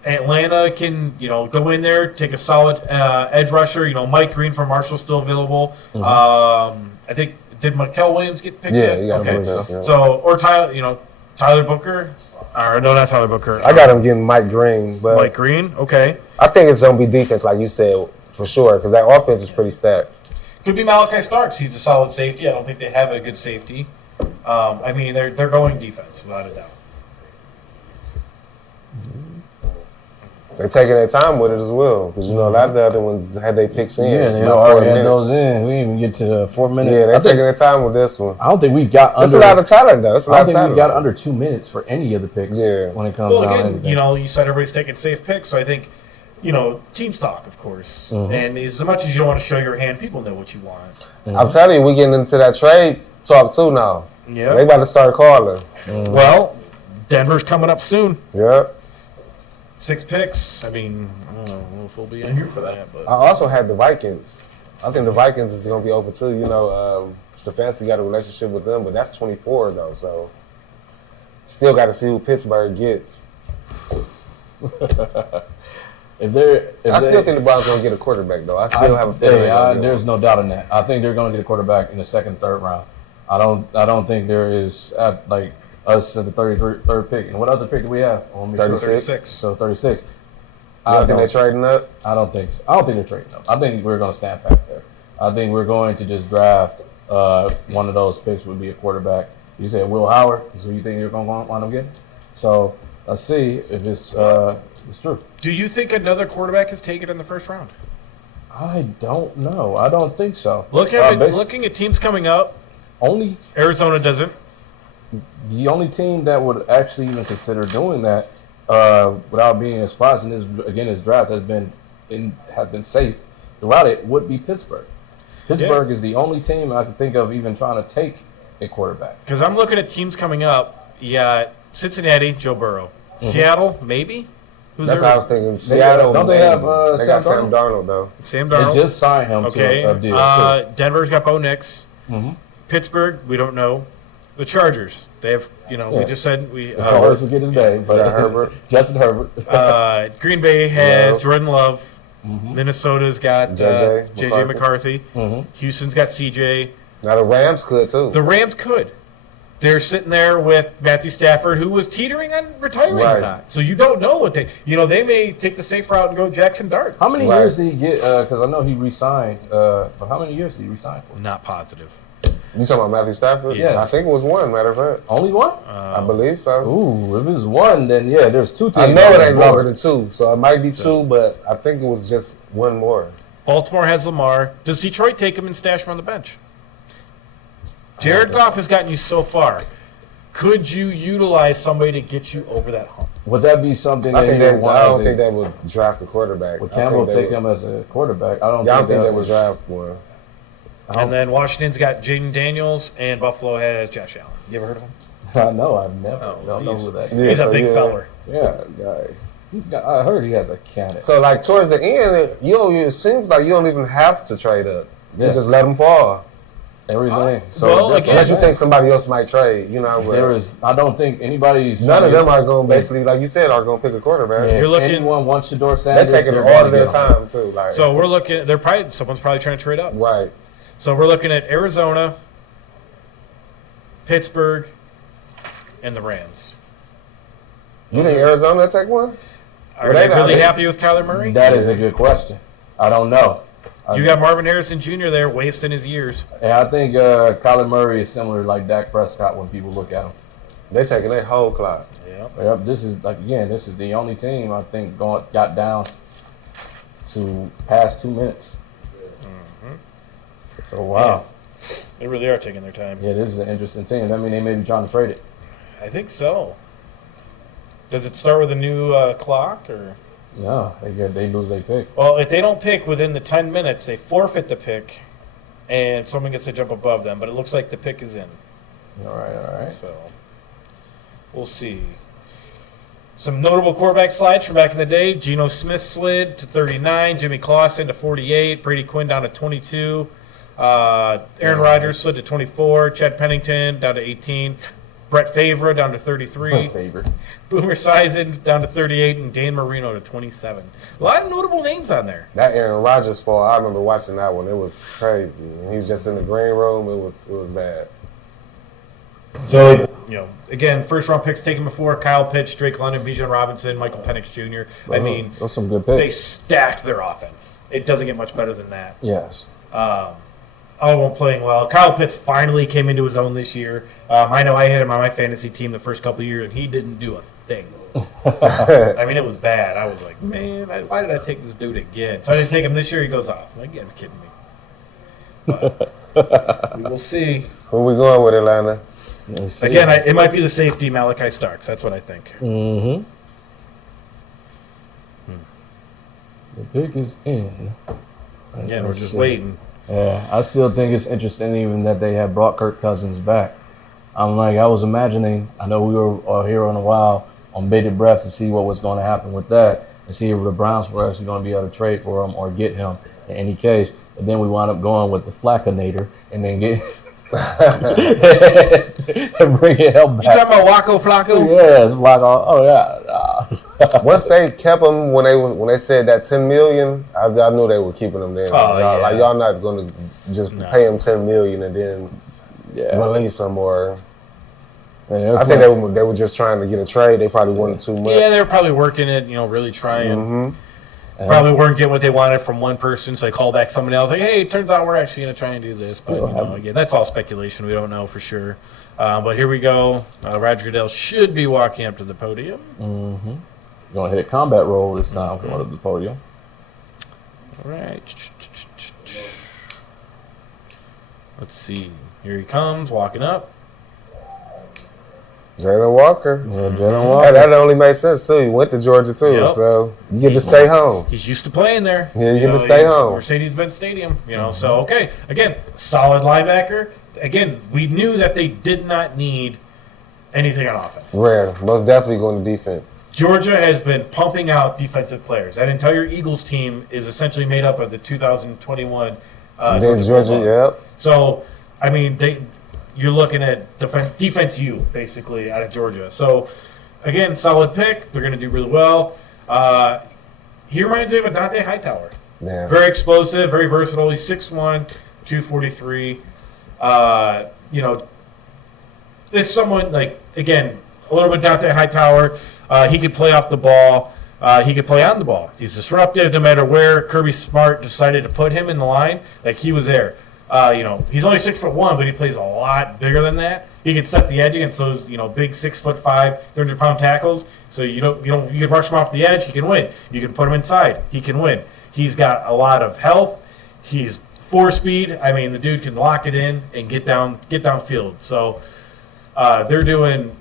Atlanta can go in there, take a solid edge rusher. Mike Green from Marshall still available. I think did Mikael Williams get picked? Yeah, yet? he got okay. picked up, yeah. So or Tyler Booker. Or no, not Tyler Booker. I got him getting Mike Green, but Mike Green. Okay, I think it's going to be defense, like you said, for sure, because that offense is pretty stacked. could be Malachi Starks. He's a solid safety. I don't think they have a good safety. I mean, they're going defense without a doubt. They're taking their time with it as well, because a lot of the other ones had they picks in. Yeah, they about already 4 had minutes. those in. We didn't even get to 4 minutes. Yeah, they're I think- taking their time with this one. I don't think we got That's under. a lot of talent, though. That's a I lot don't of think talent. we got under 2 minutes for any of the picks. Yeah. When it comes Well, down to again, anything. you said everybody's taking safe picks, so I think, teams talk, of course. Mm-hmm. And as much as you don't want to show your hand, people know what you want. I'm telling you, we getting into that trade talk too now. Yeah. They about to start calling. Well, Denver's coming up soon. Yep. 6 picks. I mean, I don't know if we'll be in here for that, but I also had the Vikings. I think the Vikings is going to be open too. Stefanski got a relationship with them, but that's 24 though. So still got to see who Pittsburgh gets. I still think the Browns going to get a quarterback though. I still have a feeling. they're gonna get there's one. no doubt in that. I think they're going to get a quarterback in the second, third round. I don't think there is like us at the 33rd pick. And what other pick do we have? 36. So 36. You don't think they're trading up? I don't think so. I don't think they're trading up. I think we're going to stand back there. I think we're going to just draft one of those picks would be a quarterback. You said Will Howard is who you think you're going to wind up getting. So let's see if it's true. do you think another quarterback is taken in the first round? I don't know. I don't think so. Looking at teams coming up, Only Arizona doesn't. the only team that would actually even consider doing that without being a surprise, and this draft has been safe throughout it, would be Pittsburgh. Pittsburgh is the only team I can think of even trying to take a quarterback. Because I'm looking at teams coming up. You got Cincinnati, Joe Burrow. Seattle, maybe? Who's That's their- how I was thinking. Seattle. don't they have, they got Sam Sam Darnold though. Sam They Darnold. just signed him Okay. to a deal. too. Denver's got Bo Nix. Mm-hmm. Pittsburgh, we don't know. The Chargers, they have, we Yeah. just said we. I always forget his name, but got Herbert. Justin Herbert. Green Bay has Love. Jordan Love. Mm-hmm. Minnesota's got JJ JJ McCarthy. Houston's got CJ. Now the Rams could too. The Rams could. They're sitting there with Matthew Stafford, who was teetering on retiring or Right. not. So you don't know what they may take the safe route and go Jackson Dart. How many Right. years did he get? Because I know he re-signed. But how many years did he re-sign for? Not positive. You talking about Matthew Stafford? Yeah. I think it was one, matter of fact. Only one? I believe so. Ooh, if it's one, then yeah, there's two teams. I know on it ain't the board. longer than two, so it might be two, but I think it was just one more. Baltimore has Lamar. Does Detroit take him and stash him on the bench? Jared Goff has gotten you so far. Could you utilize somebody to get you over that hump? Would that be something I that think he they, would want I don't as think a, they would draft a quarterback. would I Campbell think they take would- him as a quarterback? I don't Yeah, I think don't think that they would was, draft one. And then Washington's got Jaden Daniels, and Buffalo has Josh Allen. You ever heard of him? I know, I've never. Oh, don't know he's- who that Yeah, is. He's a so big yeah. feller. Yeah, guy. I heard he has a cannon. So like towards the end, it seems like you don't even have to trade up. You Yeah. just let them fall. Everything. So well, that's again- what Unless you I'm think saying. somebody else might trade, but There is. I don't think anybody's. none of them are going to basically, like you said, are going to pick a quarterback. Yeah, You're looking- Anyone wants Shador They're Sanders? taking they're all gonna of their get him. time too. Like, So we're looking. Someone's probably trying to trade up. right. So we're looking at Arizona, Pittsburgh, and the Rams. You think Arizona will take one? Are Well, they they not- really they- happy with Kyler Murray? That is a good question. I don't know. You got Marvin Harrison Jr. there wasting his years. Yeah, I think Kyler Murray is similar to like Dak Prescott when people look at him. They taking their whole clock. Yeah. Yep, this is this is the only team I think got down to past 2 minutes. So wow, They really are taking their time. yeah, this is an interesting team. I mean, they may be trying to trade it. I think so. Does it start with a new clock or? No, they lose their pick. Well, if they don't pick within the 10 minutes, they forfeit the pick, and someone gets to jump above them. But it looks like the pick is in. All right. So we'll see. Some notable quarterback slides from back in the day. Geno Smith slid to 39. Jimmy Clausen to 48. Brady Quinn down to 22. Aaron Rodgers slid to 24. Chad Pennington down to 18. Brett Favre down to 33. Favorite. Boomer Esiason down to 38. And Dan Marino to 27. A lot of notable names on there. That Aaron Rodgers fall, I remember watching that one. It was crazy. He was just in the green room. It was bad. So, again, first round picks taken before: Kyle Pitts, Drake London, Bijan Robinson, Michael Penix Jr. I mean, those some good they picks. stacked their offense. It doesn't get much better than that. Yes. All playing well. Kyle Pitts finally came into his own this year. I know I had him on my fantasy team the first couple of years, and he didn't do a thing. I mean, it was bad. I was like, man, why did I take this dude again? So I didn't take him this year. He goes off. I'm like, you're kidding me. But we will see. Who we going with, Atlanta? Let's see. Again, it might be the safety Malachi Starks. That's what I think. Mm-hmm. The pick is in. Again, we're Let's just see. waiting. Yeah, I still think it's interesting even that they have brought Kirk Cousins back. I'm like, I was imagining, I know we were here on a while on bated breath to see what was going to happen with that and see if the Browns were actually going to be able to trade for him or get him in any case. And then we wound up going with the Flacconator and then get and bring it hell You back. talking about Waco Flacco? Yeah, it's like, oh yeah. Once they kept him when they said that $10 million, I knew they were keeping him there. Oh, yeah. Like y'all not going to just pay him $10 million and then Yeah. release him, or Yeah, I think they were just trying to get a trade. They probably wanted too much. Yeah, they were probably working it, really trying. Mm-hmm. Probably weren't getting what they wanted from one person, so they called back somebody else. Like, hey, it turns out we're actually going to try and do this. But, again, that's all speculation. We don't know for sure. But here we go. Roger Goodell should be walking up to the podium. Mm-hmm. Going to hit a combat roll this time. Going to the podium. All right. Let's see. Here he comes, walking up. Jalen Walker. Yeah, Jalen Hey, Walker. that only makes sense too. He went to Georgia too, Yep. so you get to stay home. He's used to playing there. Yeah, you get to stay he's home. Mercedes-Benz Stadium, So, okay. Again, solid linebacker. Again, we knew that they did not need anything on offense. Rare, most definitely going to defense. Georgia has been pumping out defensive players. That entire Eagles team is essentially made up of the 2021 Then Georgia, Bulldogs. yep. So, I mean, you're looking at defense U, basically, out of Georgia. So, again, solid pick. They're going to do really well. He reminds me of a Dante Hightower. Yeah. Very explosive, very versatile. He's 6'1", 243. There's someone, again, a little bit Dante Hightower. He could play off the ball. He could play on the ball. He's disruptive no matter where Kirby Smart decided to put him in the line. He was there. He's only 6'1", but he plays a lot bigger than that. He can set the edge against those, big 6'5", 300-pound tackles. So you can rush him off the edge, he can win. You can put him inside, he can win. He's got a lot of health. He's 4-speed. I mean, the dude can lock it in and get downfield. So they're doing,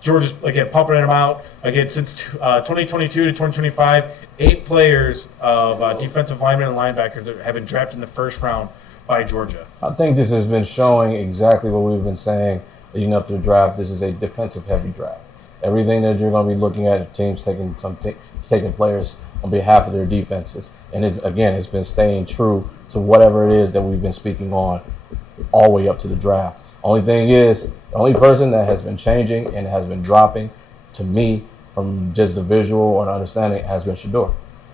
Georgia's again pumping him out again since 2022 to 2025. 8 players of defensive linemen and linebackers that have been drafted in the first round by Georgia. I think this has been showing exactly what we've been saying leading up to the draft. This is a defensive-heavy draft. Everything that you're going to be looking at, teams taking players on behalf of their defenses, and it's been staying true to whatever it is that we've been speaking on all the way up to the draft. Only thing is, the only person that has been changing and has been dropping, to me, from just the visual and understanding, has been Shedeur.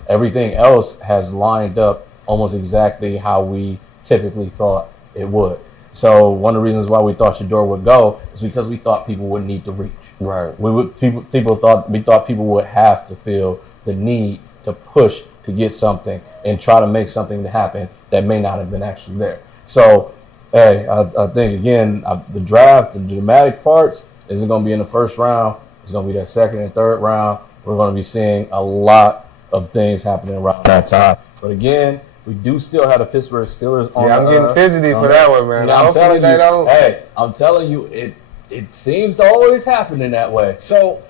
Everything else has lined up almost exactly how we typically thought it would. So one of the reasons why we thought Shedeur would go is because we thought people would need to reach. Right. We thought people would have to feel the need to push to get something and try to make something to happen that may not have been actually there. So, hey, I think again the draft, the dramatic parts isn't going to be in the first round. It's going to be that second and third round. We're going to be seeing a lot of things happening around that time. But again, we do still have the Pittsburgh Steelers on. Yeah, I'm getting fidgety for that one, man. Yeah, I'm telling you, it seems to always happen in that way. So,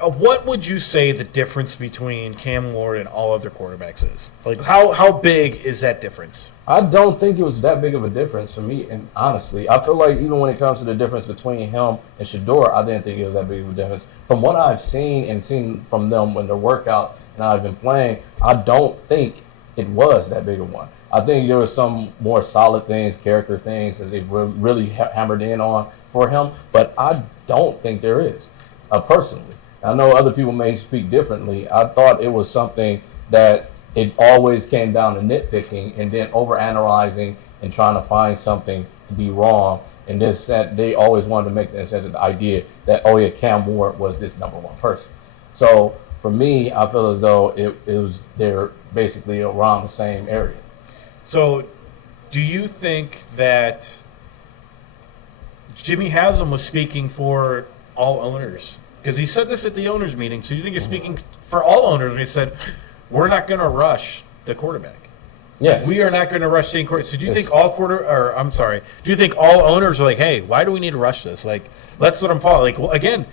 what would you say the difference between Cam Ward and all other quarterbacks is? Like, how big is that difference? I don't think it was that big of a difference for me, and honestly, I feel like even when it comes to the difference between him and Shedeur, I didn't think it was that big of a difference. From what I've seen from them when their workouts and I've been playing, I don't think it was that big of one. I think there were some more solid things, character things that they've really hammered in on for him, but I don't think there is, personally. I know other people may speak differently. I thought it was something that it always came down to nitpicking and then overanalyzing and trying to find something to be wrong. And this that they always wanted to make the idea that, oh yeah, Cam Ward was this number one person. So for me, I feel as though they're basically around the same area. So do you think that Jimmy Haslam was speaking for all owners? Because he said this at the owners meeting. So you think he's speaking for all owners when he said, we're not going to rush the quarterback? Yes. We are not going to rush the quarterback. So do you think do you think all owners are like, hey, why do we need to rush this? Like, let's let him fall. Like, well, again,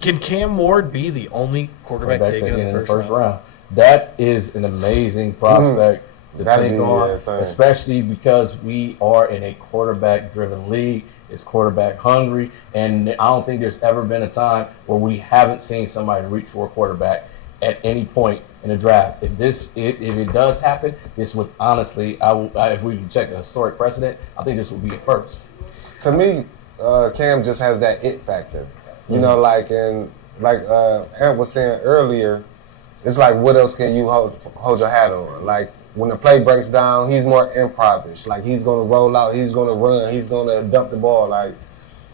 can Cam Ward be the only quarterback taken in the first round? That is an amazing prospect to think on, especially because we are in a quarterback-driven league. It's quarterback hungry, and I don't think there's ever been a time where we haven't seen somebody reach for a quarterback at any point in the draft. If it does happen, this would honestly, if we can check a historic precedent, I think this would be a first. To me, Cam just has that it factor. You know, like Ant was saying earlier, it's like, what else can you hold your hat on? Like, when the play breaks down, he's more improv-ish. Like, he's going to roll out, he's going to run, he's going to dump the ball. Like,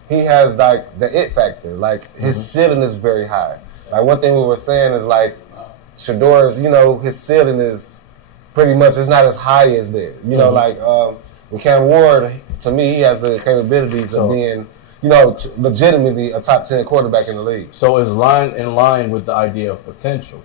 he has, like, the it factor. Like, his ceiling is very high. Like, one thing we were saying is, like, Shedeur's, his ceiling is pretty much, it's not as high as there. Like, with Cam Ward, to me, he has the capabilities of being, legitimately a top 10 quarterback in the league. So it's in line with the idea of potential.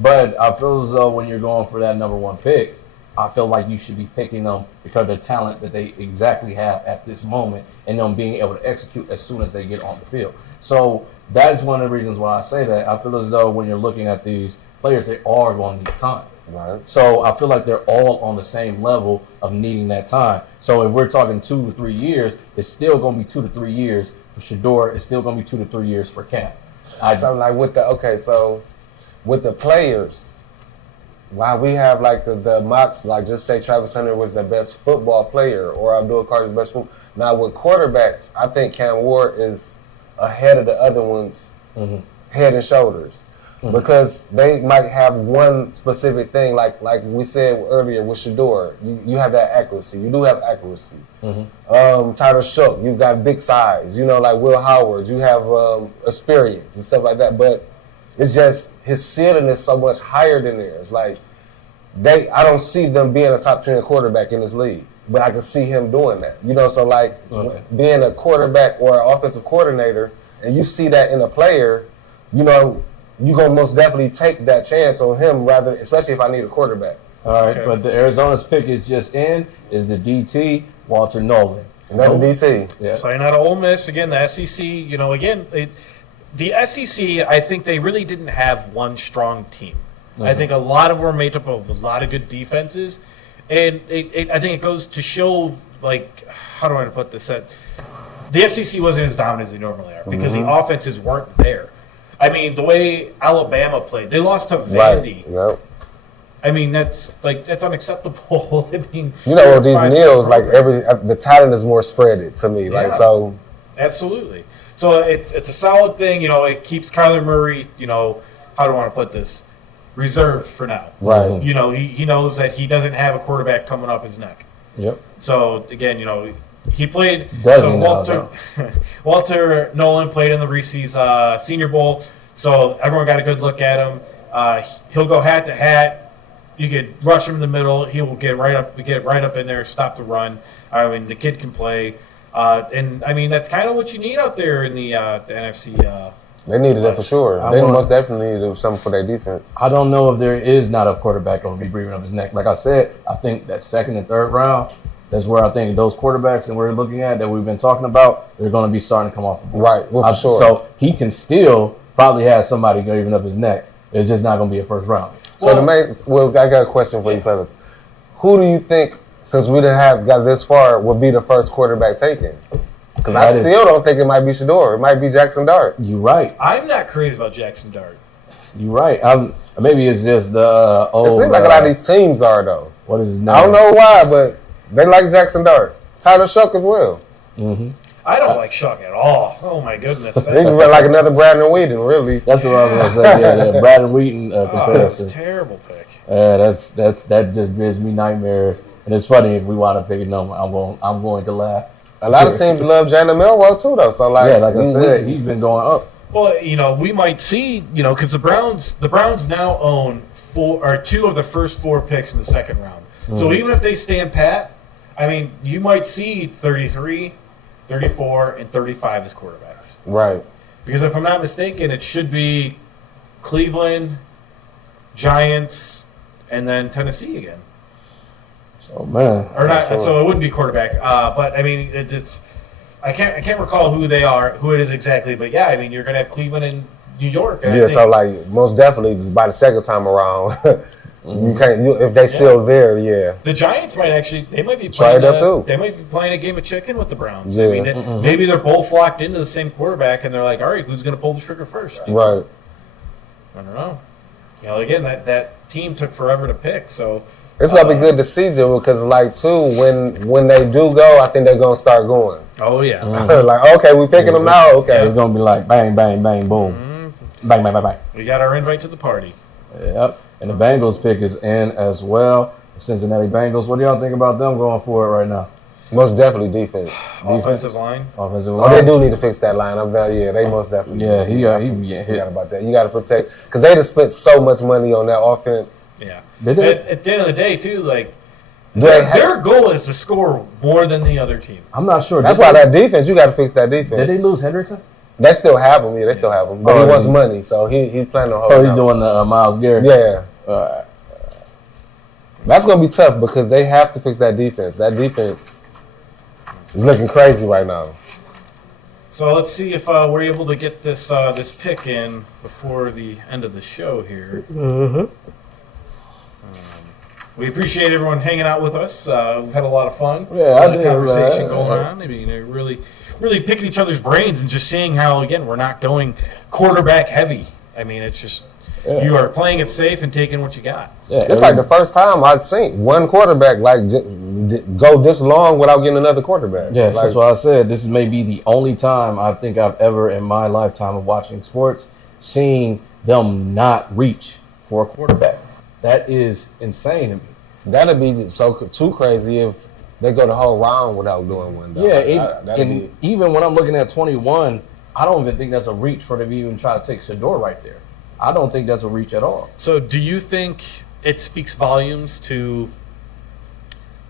But I feel as though when you're going for that number one pick, I feel like you should be picking them because of the talent that they exactly have at this moment and them being able to execute as soon as they get on the field. So that is one of the reasons why I say that. I feel as though when you're looking at these players, they are going to need time. Right. So I feel like they're all on the same level of needing that time. So if we're talking 2 to 3 years, it's still going to be 2 to 3 years for Shedeur. It's still going to be 2 to 3 years for Cam. With the players, while we have like the mocks, like just say Travis Hunter was the best football player or Abdul Carter's best football. Now with quarterbacks, I think Cam Ward is ahead of the other ones, head and shoulders. Because they might have one specific thing, like we said earlier with Shedeur, you have that accuracy. You do have accuracy. Tyler Shough, you've got big size. Like Will Howard, you have experience and stuff like that. But it's just his ceiling is so much higher than theirs. Like I don't see them being a top 10 quarterback in this league, but I can see him doing that. You know, so like being a quarterback or an offensive coordinator, and you see that in a player, you know, you're going to most definitely take that chance on him rather, especially if I need a quarterback. All right, but the Arizona's pick is just in, is the DT, Walter Nolan. Another DT. Yeah. Playing out of Ole Miss, again, the SEC, you know, again, the SEC, I think they really didn't have one strong team. I think a lot of them were made up of a lot of good defenses. And I think it goes to show, like, how do I put this? That the SEC wasn't as dominant as they normally are because the offenses weren't there. I mean, the way Alabama played, they lost to Vandy. Right. Yep. I mean, that's unacceptable. I mean, You know, with these five-star meals, like program. the talent is more spreaded to me. Like, Yeah. so. Absolutely. So it's a solid thing. You know, it keeps Kyler Murray, you know, how do I want to put this? Reserved for now. Right. You know, he knows that he doesn't have a quarterback coming up his neck. Yep. So, again, you know, he played. Does so he now, Walter Nolan played in the Reese's Senior Bowl. So everyone got a good look at him. He'll go hat to hat. You could rush him in the middle. He will get right up in there, stop the run. I mean, the kid can play. And, I mean, that's kind of what you need out there in the NFC. They needed it for sure. I They want- most definitely needed something for their defense. I don't know if there is not a quarterback going to be breathing up his neck. Like I said, I think that second and third round, that's where I think those quarterbacks that we're looking at that we've been talking about, they're going to be starting to come off the board. Right, well, for sure. So he can still probably have somebody breathing up his neck. It's just not going to be a first round. So I got a question for you fellas. Who do you think, since we didn't got this far, would be the first quarterback taken? Because I still don't think it might be Shador. It might be Jackson Dart. You're right. I'm not crazy about Jackson Dart. You're right. Maybe it's just the old. It seems like a lot of these teams are, though. What is his name? I don't know why, but they like Jackson Dart. Tyler Shuck as well. I don't like Shuck at all. Oh, my goodness. He was like another Brandon Whedon, really. That's what I was going to say. Yeah, the Brandon Wheaton That's comparison. a terrible pick. That just gives me nightmares. And it's funny if we wind up picking them, I'm going to laugh. A lot of teams love Jalen Milroe, too, though. So, like, Yeah, like I said, he's been going up. Well, you know, we might see, you know, because the Browns now own two of the first four picks in the second round. So even if they stand pat, I mean, you might see 33, 34, and 35 as quarterbacks. Right. Because if I'm not mistaken, it should be Cleveland, Giants, and then Tennessee again. Oh man. Or not? Sure. So it wouldn't be quarterback. But I mean, it's I can't recall who it is exactly. But yeah, I mean, you're gonna have Cleveland and New York. And I Yeah, think, so, like, most definitely, by the second time around, you can't, if they still there, yeah. the Giants might be Try it playing up, too. They might be playing a game of chicken with the Browns. Yeah. I mean, maybe they're both locked into the same quarterback, and they're like, all right, who's gonna pull the trigger first? Right. I don't know. You know, again, that team took forever to pick, so. It's gonna be good to see them because, like, too, when they do go, I think they're gonna start going. Oh yeah. Like, okay, we picking them now. Okay, It's gonna be like bang, bang, bang, boom, bang, bang, bang, bang. We got our invite to the party. Yep. And the Bengals pick is in as well. The Cincinnati Bengals. What do y'all think about them going for it right now? most definitely defense. Offensive line. Offensive Oh, line. they do need to fix that line. Yeah, they most definitely. Yeah, do. he You forgot about that. You got to protect because they just spent so much money on that offense. Yeah. Did they? At the end of the day, too, like They their goal is to score more than the other team. I'm not sure. That's Did why they- that defense. You got to fix that defense. Did they lose Hendrickson? They still have him. Yeah, they still have him. But Oh, he wants he- money, so he's planning on Oh, holding he's out. doing the Miles Garrett. Yeah, Uh, that's gonna be tough because they have to fix that defense. That defense is looking crazy right now. So let's see if we're able to get this this pick in before the end of the show here. We appreciate everyone hanging out with us. We've had a lot of fun. Yeah, I Good did, conversation right. going on. I mean, really picking each other's brains and just seeing how again we're not going quarterback heavy. I mean, it's just you are playing it safe and taking what you got. yeah, It's like the first time I've seen one quarterback go this long without getting another quarterback. Yeah, Like, that's why I said this may be the only time I think I've ever in my lifetime of watching sports seen them not reach for a quarterback. That is insane to me. that'd be too crazy if they go the whole round without doing one. Though. Yeah, that'd and be. even when I'm looking at 21, I don't even think that's a reach for them to even try to take Shador right there. I don't think that's a reach at all. So do you think it speaks volumes to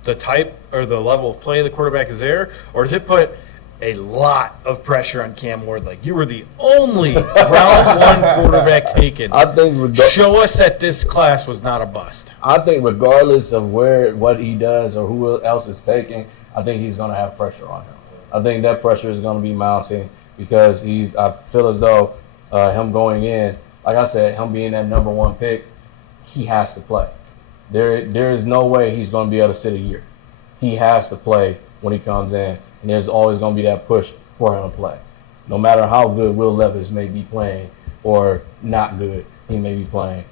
the type or the level of play the quarterback is there, or does it put a lot of pressure on Cam Ward? Like, you were the only round one quarterback taken. I think Show us that this class was not a bust. I think regardless of what he does or who else is taking, I think he's going to have pressure on him. I think that pressure is going to be mounting because I feel as though him going in, like I said, him being that number one pick, he has to play. There is no way he's going to be able to sit a year. He has to play when he comes in, and there's always going to be that push for him to play. No matter how good Will Levis may be playing or not good he may be playing,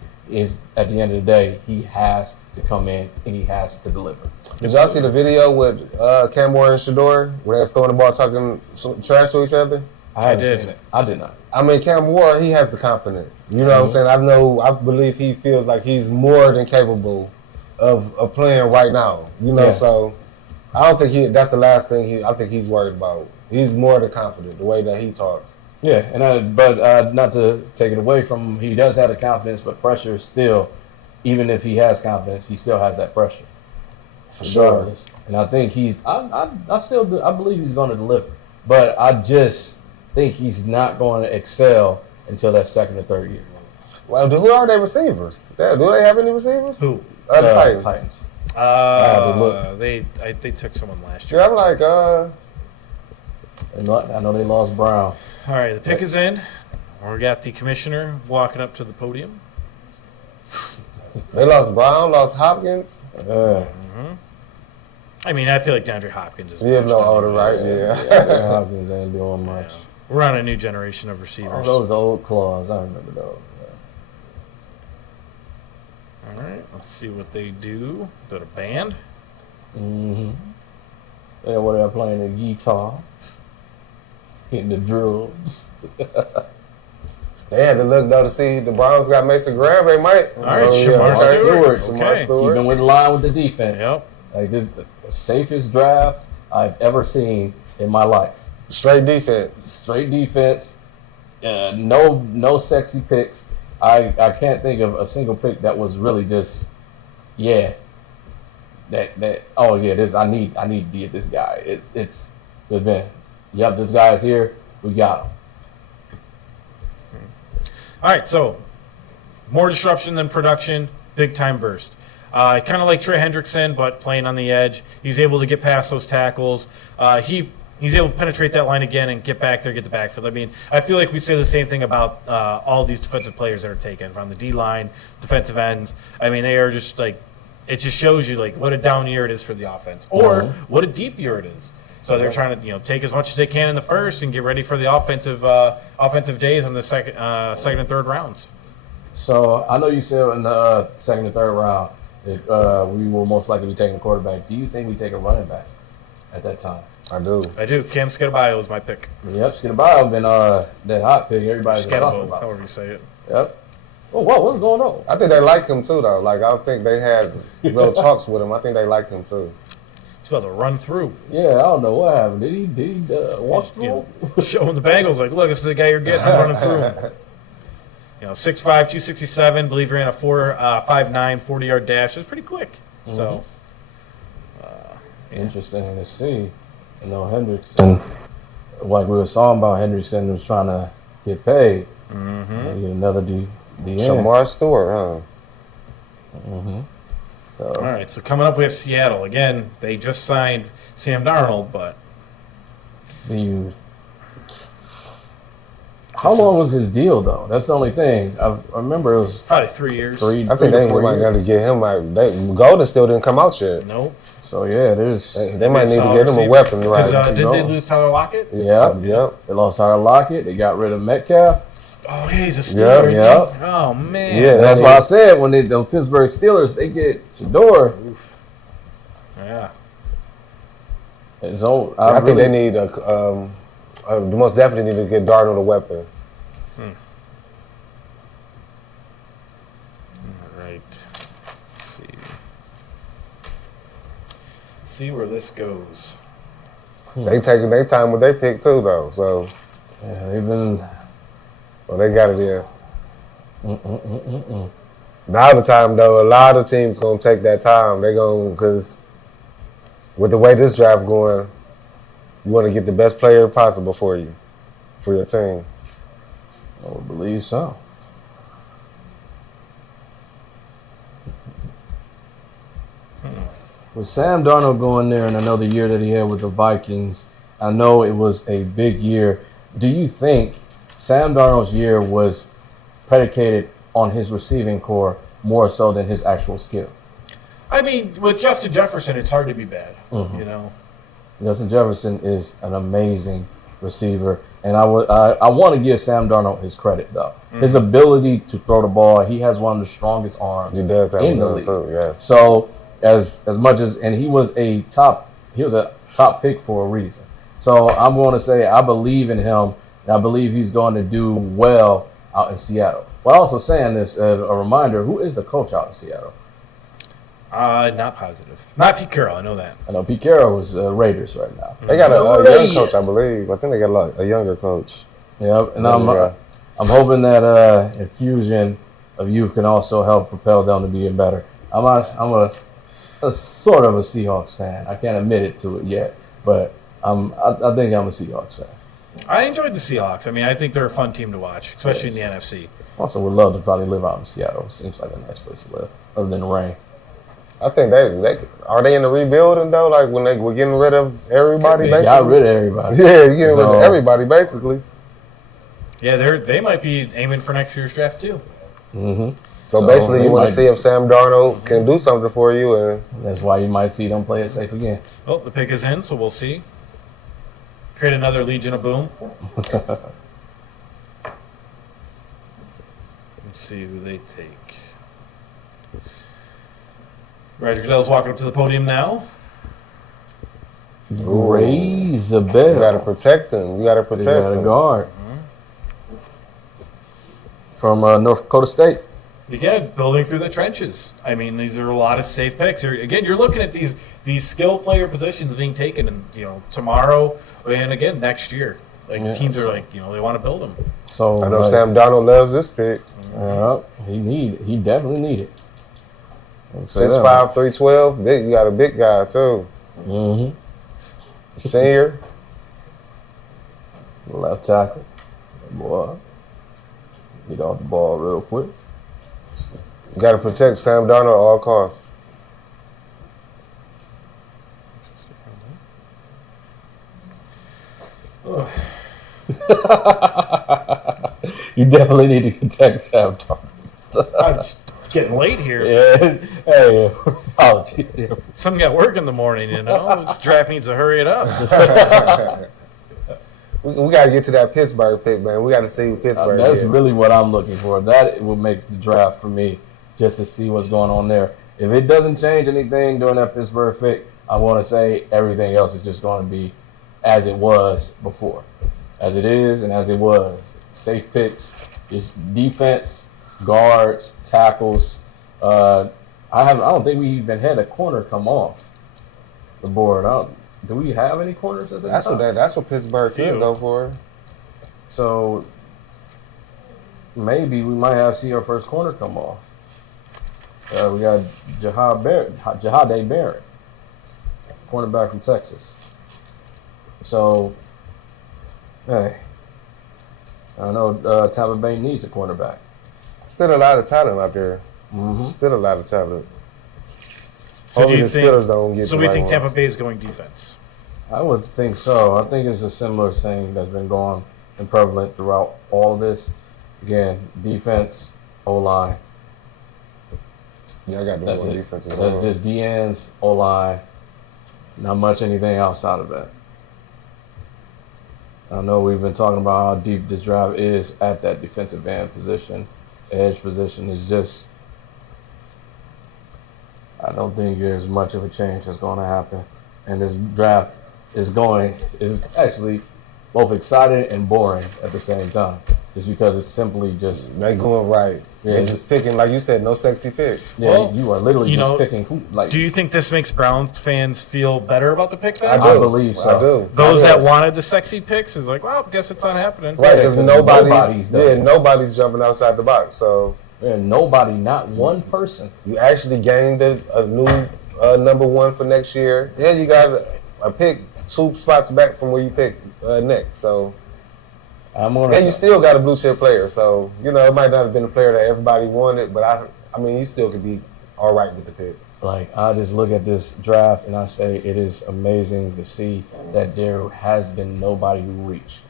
at the end of the day, he has to come in and he has to deliver. Did y'all see the video with Cam Ward and Shador where they was throwing the ball talking trash to each other? I did. Seen it. I did not. I mean, Cam Ward, he has the confidence. You know what I'm saying? I believe he feels like he's more than capable of playing right now. You know, Yeah. so I don't think that's the last thing I think he's worried about. He's more than confident the way that he talks. Yeah, but not to take it away from him, he does have the confidence, but pressure is still, even if he has confidence, he still has that pressure. For sure. Regardless. And I think I believe he's going to deliver. But I just think he's not going to excel until that second or third year. Well, who are their receivers? Yeah, do they have any receivers? Who? The Titans. They took someone last year. Yeah, I'm like, I know they lost Brown. All right, the pick is in. We got the commissioner walking up to the podium. they lost Brown, lost Hopkins. I mean, I feel like DeAndre Hopkins is He is no washed older, right? anyways. Yeah. Hopkins ain't doing much. We're on a new generation of Oh, receivers. those old claws, I remember those. All right, let's see what they do. Go to band. Mm-hmm. Yeah, what they're playing the guitar, hitting the drums. They had to look though to see the Browns got Mason Graham. They might. All right, Shamar Stewart. Shamar Okay. Stewart. Keeping with the line with the defense. Yep. Like this, the safest draft I've ever seen in my life. Straight defense. Straight defense. No sexy picks. I can't think of a single pick that was really just, I need to get this guy. It's been, this guy's here. We got him. All right, so more disruption than production, big time burst. Kind of like Trey Hendrickson, but playing on the edge. He's able to get past those tackles. He's able to penetrate that line again and get back there, get the backfield. I mean, I feel like we say the same thing about all these defensive players that are taken from the D-line, defensive ends. I mean, they are just like, it just shows you like what a down year it is for the offense or what a deep year it is. So they're trying to take as much as they can in the first and get ready for the offensive days on the second and third rounds. So I know you said in the second and third round that we will most likely be taking a quarterback. Do you think we take a running back at that time? I do. I do. Cam Skidabio is my pick. Yep, Skidabio been that hot pick everybody's been talking Skidabo, about. however you say it. Yep. Oh, whoa, what's going on? I think they like him too, though. Like I don't think they had real talks with him. I think they like him too. He's about to run through. Yeah, I don't know what happened. Did he walk through? Showing the Bengals like, look, this is the guy you're getting. I'm running through. 6'5", 267. Believe he ran a 4.59 40-yard dash. It's pretty quick. So Interesting to see. Hendrickson, like we were talking about, Hendrickson was trying to get paid. Maybe another D. Shamar Stewart, huh? So, all right. So coming up, we have Seattle again. They just signed Sam Darnold, but how long was his deal though? That's the only thing. I remember it was probably 3 years. I think they might got to get him. Golden still didn't come out yet. Nope. So yeah, there's. They might need to get him a weapon, right? Did they lose Tyler Lockett? Yep. They lost Tyler Lockett. They got rid of Metcalf. Oh, yeah, he's a Steeler. Yep. Oh man. Yeah, That's why I said when the Pittsburgh Steelers they get Shador. Yeah. So I think they need most definitely need to get Darnold a weapon. All right. Let's see where this goes. They taking their time with their pick too, though. So yeah, they've been. well, they got it there. Now the time though, a lot of teams gonna take that time. They're gonna because with the way this draft going, you want to get the best player possible for you, for your team. I would believe so. With Sam Darnold going there, and I know the year that he had with the Vikings, I know it was a big year. Do you think Sam Darnold's year was predicated on his receiving core more so than his actual skill? I mean, with Justin Jefferson, it's hard to be bad. Mhm. You know, Justin Jefferson is an amazing receiver, and I want to give Sam Darnold his credit though. His ability to throw the ball, he has one of the strongest arms He does have in the one league. too. Yes. So as much as, and he was a top pick for a reason. So I'm going to say I believe in him, and I believe he's going to do well out in Seattle. But also saying this, a reminder: who is the coach out in Seattle? not positive. Not Pete Carroll. I know that. I know Pete Carroll was Raiders right now. They got a Raiders. young coach, I believe. I think they got a younger coach. Yeah, and Yeah. I'm hoping that infusion of youth can also help propel them to being better. I'm a sort of a Seahawks fan. I can't admit it to it yet, but I think I'm a Seahawks fan. I enjoyed the Seahawks. I mean, I think they're a fun team to watch, especially in the NFC. Also, would love to probably live out in Seattle. It seems like a nice place to live, other than the rain. I think they are they in the rebuilding though? Like when they were getting rid of everybody, Could be. They basically. got rid of everybody. Yeah, you getting rid No. of everybody basically. Yeah, they might be aiming for next year's draft too. Hmm. So So basically, they you want might- to see if Sam Darnold can do something for you, and That's why you might see them play it safe again. Well, the pick is in, so we'll see. Create another Legion of Boom. Let's see who they take. Roger Goodell's walking up to the podium now. Raise a you got to bell. protect them. You got to They protect got a them. guard from North Dakota State. Again, building through the trenches. I mean, these are a lot of safe picks. Again, you're looking at these skill player positions being taken, and tomorrow and again next year. Like Yeah. teams are like, they want to build them. So I know like, Sam Darnold loves this pick. he definitely need it. 6'5", 312. Big. You got a big guy too. Mm-hmm. Senior. Left tackle. Boy. Get off the ball real quick. You got to protect Sam Darnold at all costs. You definitely need to protect Sam Darnold. It's getting late here. Yeah. Hey, apologies. Some got work in the morning, This draft needs to hurry it up. We got to get to that Pittsburgh pick, man. We got to see who Pittsburgh That's is. really what I'm looking for. That will make the draft for me, just to see what's going on there. If it doesn't change anything during that Pittsburgh pick, I want to say everything else is just going to be as it was before, as it is and as it was. Safe picks, just defense, guards, tackles. I don't think we even had a corner come off the board. Do we have any corners? That's what Pittsburgh Few. could go for. So maybe we might have see our first corner come off. We got Jahade Barrett, cornerback from Texas. So, hey, I know Tampa Bay needs a cornerback. Still a lot of talent out there. Mm-hmm. Still a lot of talent. So do Hopefully you the think? Steelers don't get So the we right think one. Tampa Bay is going defense. I would think so. I think it's a similar thing that's been going and prevalent throughout all of this. Again, defense, O-line. Yeah, I got the That's one it. defensive That's line. just DNs, O-line. Not much anything outside of that. I know we've been talking about how deep this draft is at that defensive end position. Edge position is just, I don't think there's much of a change that's going to happen. And this draft is actually both exciting and boring at the same time. Just because it's simply just, They going right. Yeah, They're it's- just picking, like you said, no sexy picks. yeah, Well, you are literally you just know, picking who, like, Do you think this makes Browns fans feel better about the pick? I Then? do. I believe so. I do. Those Yeah. that wanted the sexy picks is like, well, guess it's not happening. Right, because Yeah, 'cause nobody's nobody's done it. nobody's jumping outside the box. So There's nobody, not one person. You actually gained a new number one for next year. Yeah, you got a pick 2 spots back from where you picked next. So, and you still got a blue chip player. So, you know, it might not have been a player that everybody wanted, but I mean, you still could be all right with the pick. Like, I just look at this draft and I say it is amazing to see that there has been nobody who reached.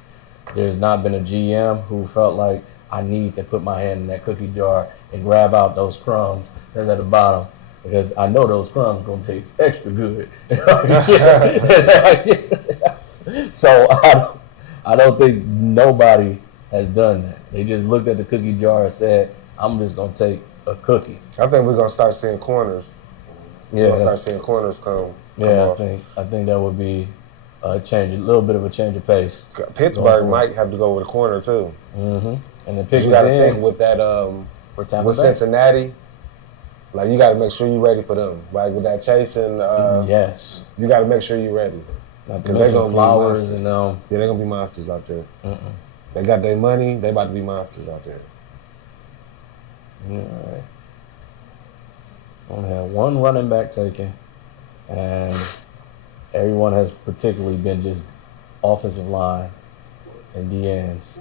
There's not been a GM who felt like I need to put my hand in that cookie jar and grab out those crumbs that's at the bottom, because I know those crumbs are going to taste extra good. So I don't think nobody has done that. They just looked at the cookie jar and said, I'm just going to take a cookie. I think we're going to start seeing corners. We're going to start seeing corners come off. I think that would be a little bit of a change of pace. Pittsburgh might have to go with a corner too. Mm-hmm. And the pick You is got to in think with that for Tampa with Bay. Cincinnati. Like, you got to make sure you're ready for them. Like with that Chase and Yes. you got to make sure you're ready. Not to Because they're mention gonna Flowers be monsters. and Yeah, they're gonna be monsters out there. They got their money. They about to be monsters out there. all right. Only had one running back taken, and everyone has particularly been just offensive line and D ends.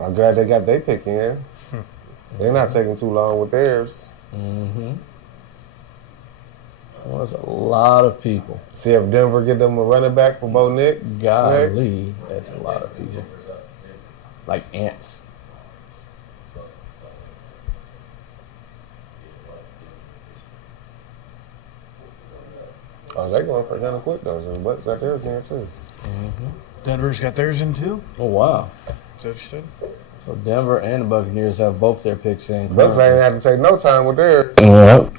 I'm glad they got their pick in. They're not taking too long with theirs. Mm-hmm. Well, that's a lot of people. See if Denver get them a running back for Bo Nix. next. Golly, that's a lot of people. Like ants. Oh, they going for kind of quick though. So Bucks got theirs in too. Denver's got theirs in too. Oh, wow. Is that what you said? So Denver and the Buccaneers have both their picks in. Bucks ain't had to take no time with theirs. Yep.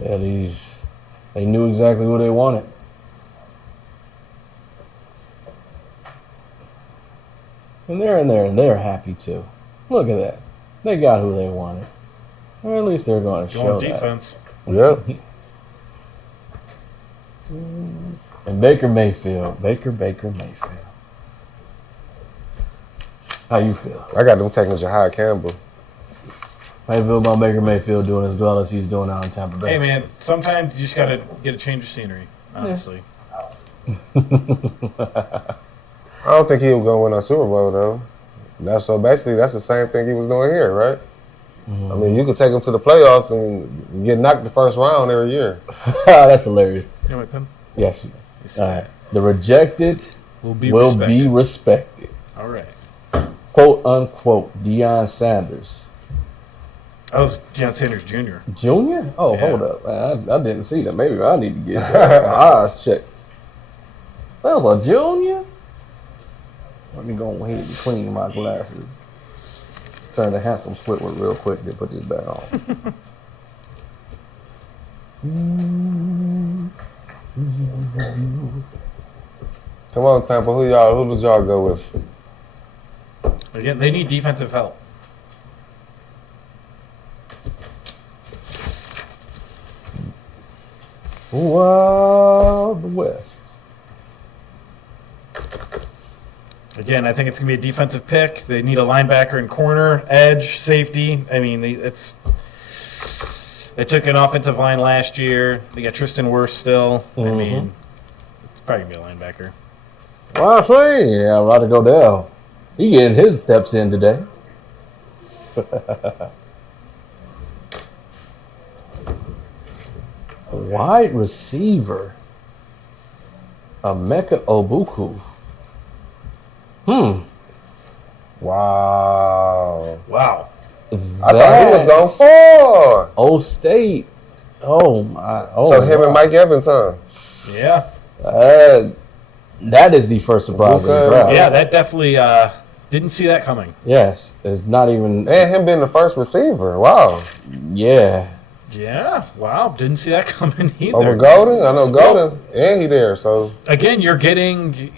Yeah, they knew exactly who they wanted. And they're in there, and they're happy too. Look at that. They got who they wanted. Or at least they're going to show Going that. defense. Yep. And Baker Mayfield. Baker Mayfield. How you feel? I got them taking Jahai Campbell. How you feel about Baker Mayfield doing as well as he's doing out in Tampa Bay? Hey man, sometimes you just gotta get a change of scenery. Honestly, I don't think he was gonna win a Super Bowl though. That's the same thing he was doing here, right? I mean, you could take him to the playoffs and get knocked the first round every year. That's hilarious. you know my pen? Yes. All right. The rejected Will be will respected. be respected. All right. Quote unquote Deion Sanders. That was Deion Sanders Jr. Junior? Oh, Yeah. hold up. I didn't see that. Maybe I need to get my eyes checked. That was a junior? Let me go ahead and clean my glasses. Turn to handsome Squidward real quick to put this back on. Come on, Tampa. Who did y'all go with? Again, they need defensive help. Wild West. Again, I think it's gonna be a defensive pick. They need a linebacker and corner, edge, safety. I mean, they took an offensive line last year. They got Tristan Wirfs still. I mean, it's probably gonna be a linebacker. Well, I say, yeah, I'm about to go down. He getting his steps in today. A wide receiver. Emeka Obuku. Wow. Wow. I thought he was going far. O-State. Oh, my. Oh, So him wow. and Mike Evans, huh? Yeah. That is the first surprise of the Okay. draft. Yeah, that definitely didn't see that coming. Yes. It's not even. And him being the first receiver. Wow. Yeah. Yeah. Wow. Didn't see that coming either. Over Golden? I know Golden. And he there, so. Again, you're getting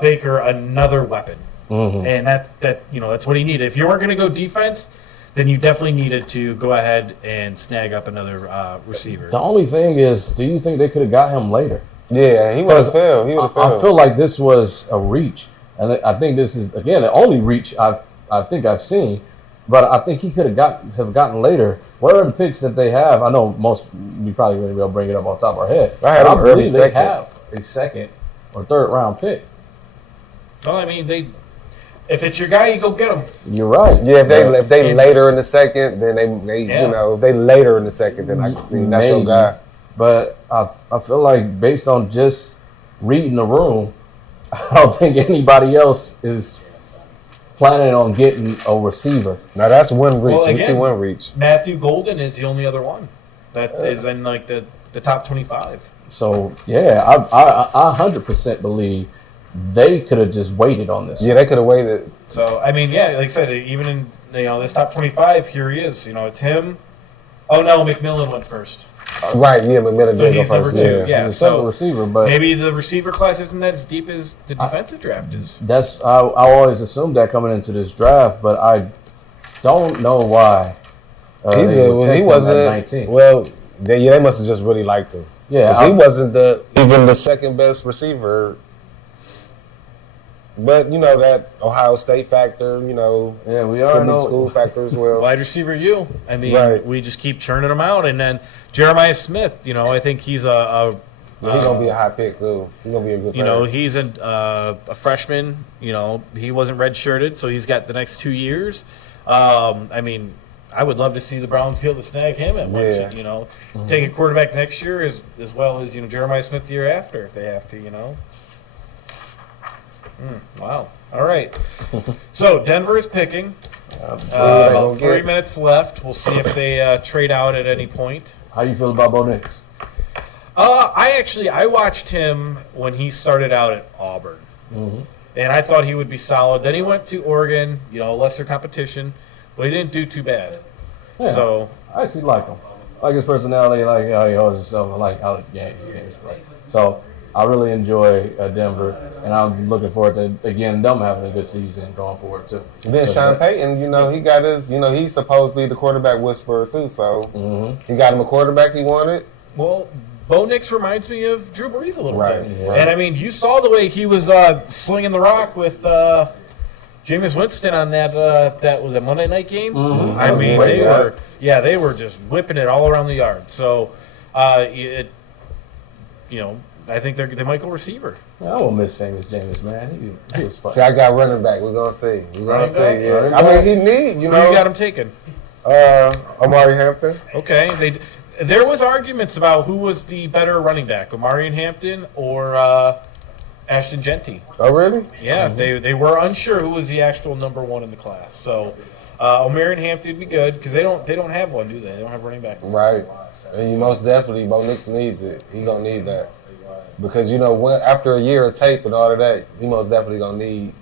Baker another weapon, and that's what he needed. If you weren't going to go defense, then you definitely needed to go ahead and snag up another receiver. The only thing is, do you think they could have got him later? Yeah, he would have failed. He would have I failed. feel like this was a reach, and I think this is again the only reach I think I've seen. But I think he could have gotten later. What are the picks that they have? I know most we probably wouldn't be able to bring it up on top of our head. I had But him early believe they second. have a second or third round pick. Well, I mean, if it's your guy, you go get him. You're right. Yeah, if they And- later in the second, then they Yeah. if they later in the second, then I can see that's your Maybe. guy. But I feel like based on just reading the room, I don't think anybody else is planning on getting a receiver. Now that's one reach. Well, we see again- one reach. Matthew Golden is the only other one that is in like the top 25. So yeah, I 100% believe they could have just waited on this. Yeah, they could have waited. So I mean, yeah, like I said, even in this top 25, here he is. It's him. Oh no, McMillan went first. Right, yeah, McMillan So did go he's number first. two. Yeah. Yeah, He's a second so receiver, but maybe the receiver class isn't as deep as the defensive draft is. that's I always assumed that coming into this draft, but I don't know why. He they would take he him at wasn't. 19. Well, they must have just really liked him. Yeah, 'Cause he wasn't even the second best receiver. But that Ohio State factor, yeah, we could are be know. school factor as well. Wide receiver, I mean, Right. we just keep churning them out, and then Jeremiah Smith. I think he's Yeah, he's gonna be a high pick too. He's gonna be a good player. he's a freshman. He wasn't redshirted, so he's got the next 2 years. I mean, I would love to see the Browns be able to snag him at one. Yeah. Take a quarterback next year as well as Jeremiah Smith the year after if they have to. Wow. All right. So Denver is picking. About 3 minutes left. We'll see if they trade out at any point. How you feel about Bo Nix? I watched him when he started out at Auburn, and I thought he would be solid. Then he went to Oregon, lesser competition, but he didn't do too bad. Yeah. So I actually like him. I like his personality, like how he holds himself, I like how the games play. So I really enjoy Denver, and I'm looking forward to again them having a good season going forward too. And then Sean Payton, he got his, he's supposedly the quarterback whisperer too. So he got him a quarterback he wanted. Well, Bo Nix reminds me of Drew Brees a little Right, bit. right. And I mean, you saw the way he was slinging the rock with Jameis Winston on that was a Monday night game. I mean, they were just whipping it all around the yard. So, I think they might go receiver. I won't miss famous James, man. He was fun. See, I got running back. We're gonna see. We're gonna Running see. back? Yeah. Running I back? mean, he need Who you got him taken? Amari Hampton. Okay, there was arguments about who was the better running back, Omarion Hampton or Ashton Genty. Oh, really? Yeah, they were unsure who was the actual number one in the class. So Omarion Hampton would be good because they don't have one, do they? They don't have running back. Right. And you most definitely, Bo Nix needs it. He gonna need that because after a year of tape and all of that, he most definitely gonna need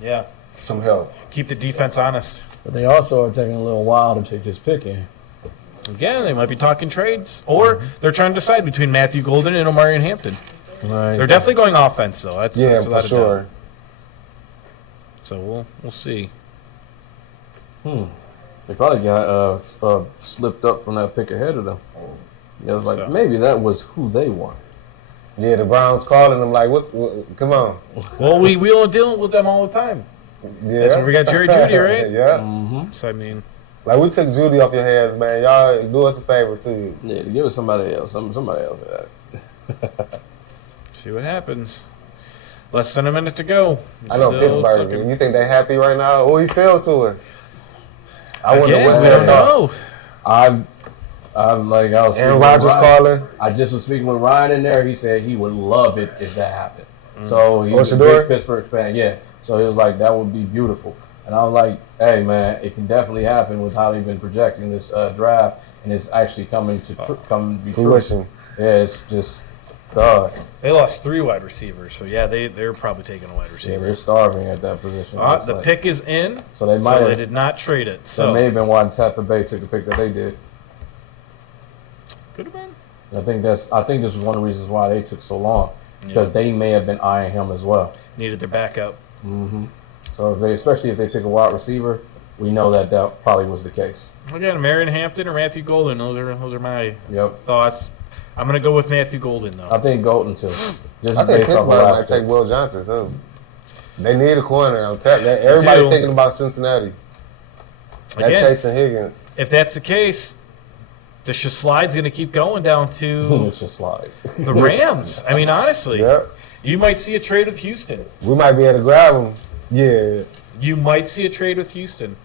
Yeah, some help. keep the defense honest. But they also are taking a little while to take this pick in. Again, they might be talking trades, or they're trying to decide between Matthew Golden and Omarion Hampton. Right. They're definitely going offense, though. That's Yeah, that's for without a sure. doubt. So we'll see. They probably got slipped up from that pick ahead of them. It was like So. maybe that was who they wanted. Yeah, the Browns calling him like, come on. Well, we don't deal with them all the time. Yeah. That's where we got Jerry Jeudy, right? Yeah. So I mean, Like we took Judy off your hands, man. Y'all do us a favor too. Yeah, give it somebody else. Somebody else had it. see what happens. Less than a minute to go. I know Still Pittsburgh. looking- You think they happy right now? Oh, he fell to us. I wonder Again, what's we their don't thoughts. know. I'm like I was. Aaron speaking with Rodgers Ryan. calling. I just was speaking with Ryan in there. He said he would love it if that happened. So he's a Shador? big Pittsburgh fan. Yeah. So he was like, that would be beautiful. And I was like, hey man, it can definitely happen with how they've been projecting this draft, and it's actually coming to come to be true. Fruition. Yeah, it's just God. They lost 3 wide receivers, so yeah, they're probably taking a wide Yeah, receiver. they're starving at that position. Looks The like. pick is in, So they so might they have. did not trade it. That So may have been why Tampa Bay took the pick that they did. could have been. I think this is one of the reasons why they took so long, because they may have been eyeing him as well. Needed their backup. So especially if they pick a wide receiver, we know that that probably was the case. Again, Marion Hampton or Matthew Golden. Those are my Yep. thoughts. I'm gonna go with Matthew Golden though. I think Golden too. Just I think based off Pittsburgh the might last take pick. Will Johnson too. They need a corner. I'm telling you. Everybody do. thinking about Cincinnati. That Again, Chasing Higgins. if that's the case, the slide's gonna keep going down to It's just like the Rams. I mean, honestly, Yep. you might see a trade with Houston. We might be able to grab him. Yeah. You might see a trade with Houston.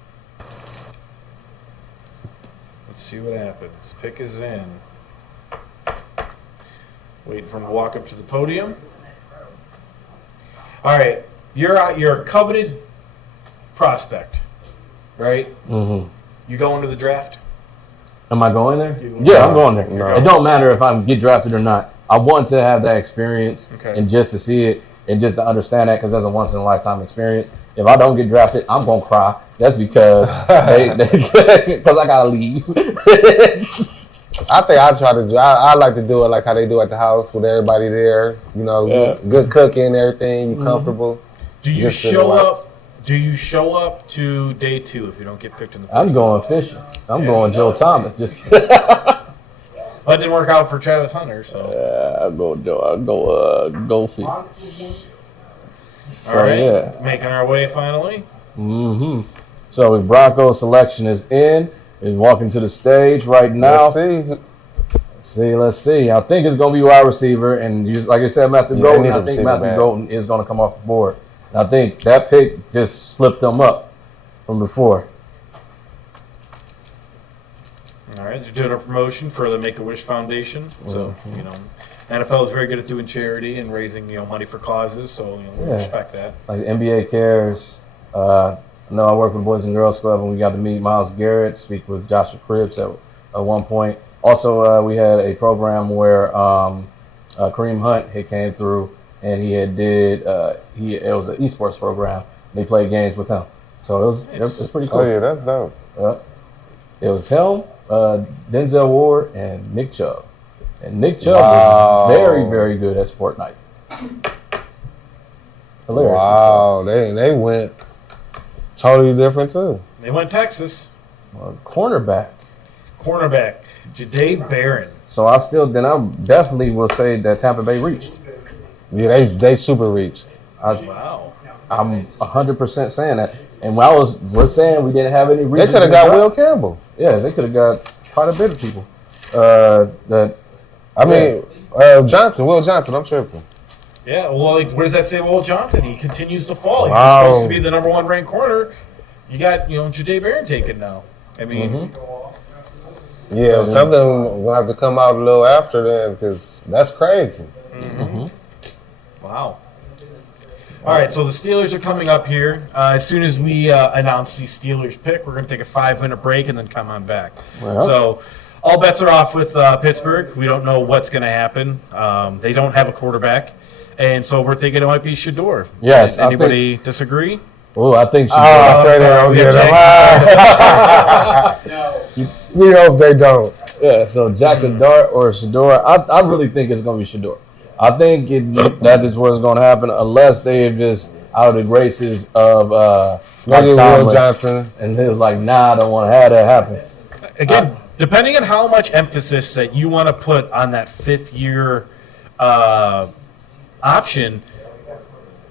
Let's see what happens. Pick is in. Waiting for him to walk up to the podium. All right, you're a coveted prospect, right? Mhm. You go into the draft. Am I going there? You- Yeah, I'm going there. No. It don't matter if I get drafted or not. I want to have that experience Okay. and just to see it and just to understand that because that's a once in a lifetime experience. If I don't get drafted, I'm gonna cry. That's because because I gotta leave. I think I try to do. I like to do it like how they do at the house with everybody there. You know, Yeah. good cooking, everything. You comfortable. Do you Just sit show and watch. up? Do you show up to day 2 if you don't get picked in the first I'm going round? fishing. I'm Yeah, going you Joe know. Thomas. Just That didn't work out for Travis Hunter, so. I'll go fish. All right, yeah. making our way finally. Mm-hmm. So if Broncos selection is in, is walking to the stage right now. Let's see. Let's see. I think it's going to be wide receiver, and you, like I said, Matthew Yeah, Golden. they need I a think receiver Matthew bad. Golden is going to come off the board. And I think that pick just slipped them up from before. All right, they're doing a promotion for the Make-A-Wish Foundation. So, you know, NFL is very good at doing charity and raising, money for causes. So, we Yeah. respect that. Like NBA Cares. I know I work with Boys and Girls Club, and we got to meet Myles Garrett, speak with Joshua Cribbs at one point. Also, we had a program where Kareem Hunt had came through, and he had it was an esports program. They played games with him, so it was pretty cool. Oh yeah, that's dope. It was him, Denzel Ward, and Nick Chubb. And Nick Chubb Wow. was very, very good at Fortnite. Hilarious. Wow, they went totally different too. They went Texas. Cornerback. Cornerback, Jahdae Barron. So I definitely will say that Tampa Bay reached. Yeah, they super reached. Wow. I'm 100% saying that. And when we're saying we didn't have any They reasons could have to got draft. Will Campbell. Yeah, they could have got quite a bit of people. Will Johnson. I'm tripping. Yeah, well, what does that say about Will Johnson? He continues to fall. He was Wow. supposed to be the number 1 ranked corner. You got, Jahdae Barron taken now. I mean, Yeah, something will have to come out a little after then because that's crazy. wow. All right, so the Steelers are coming up here. As soon as we announce the Steelers pick, we're going to take a 5-minute break and then come on back. Well. So all bets are off with Pittsburgh. We don't know what's going to happen. They don't have a quarterback. And so we're thinking it might be Shador. Yes, I Anybody disagree? Oh, I think she I pray they don't get him. We hope they don't. Yeah, so Jackson Dart or Shador. I really think it's going to be Shador. I think that is what's going to happen unless they are just out of the graces of Mike Maybe Will Tomlin. Johnson. And they was like, nah, I don't want to have that happen. Again, depending on how much emphasis that you want to put on that 5th-year option,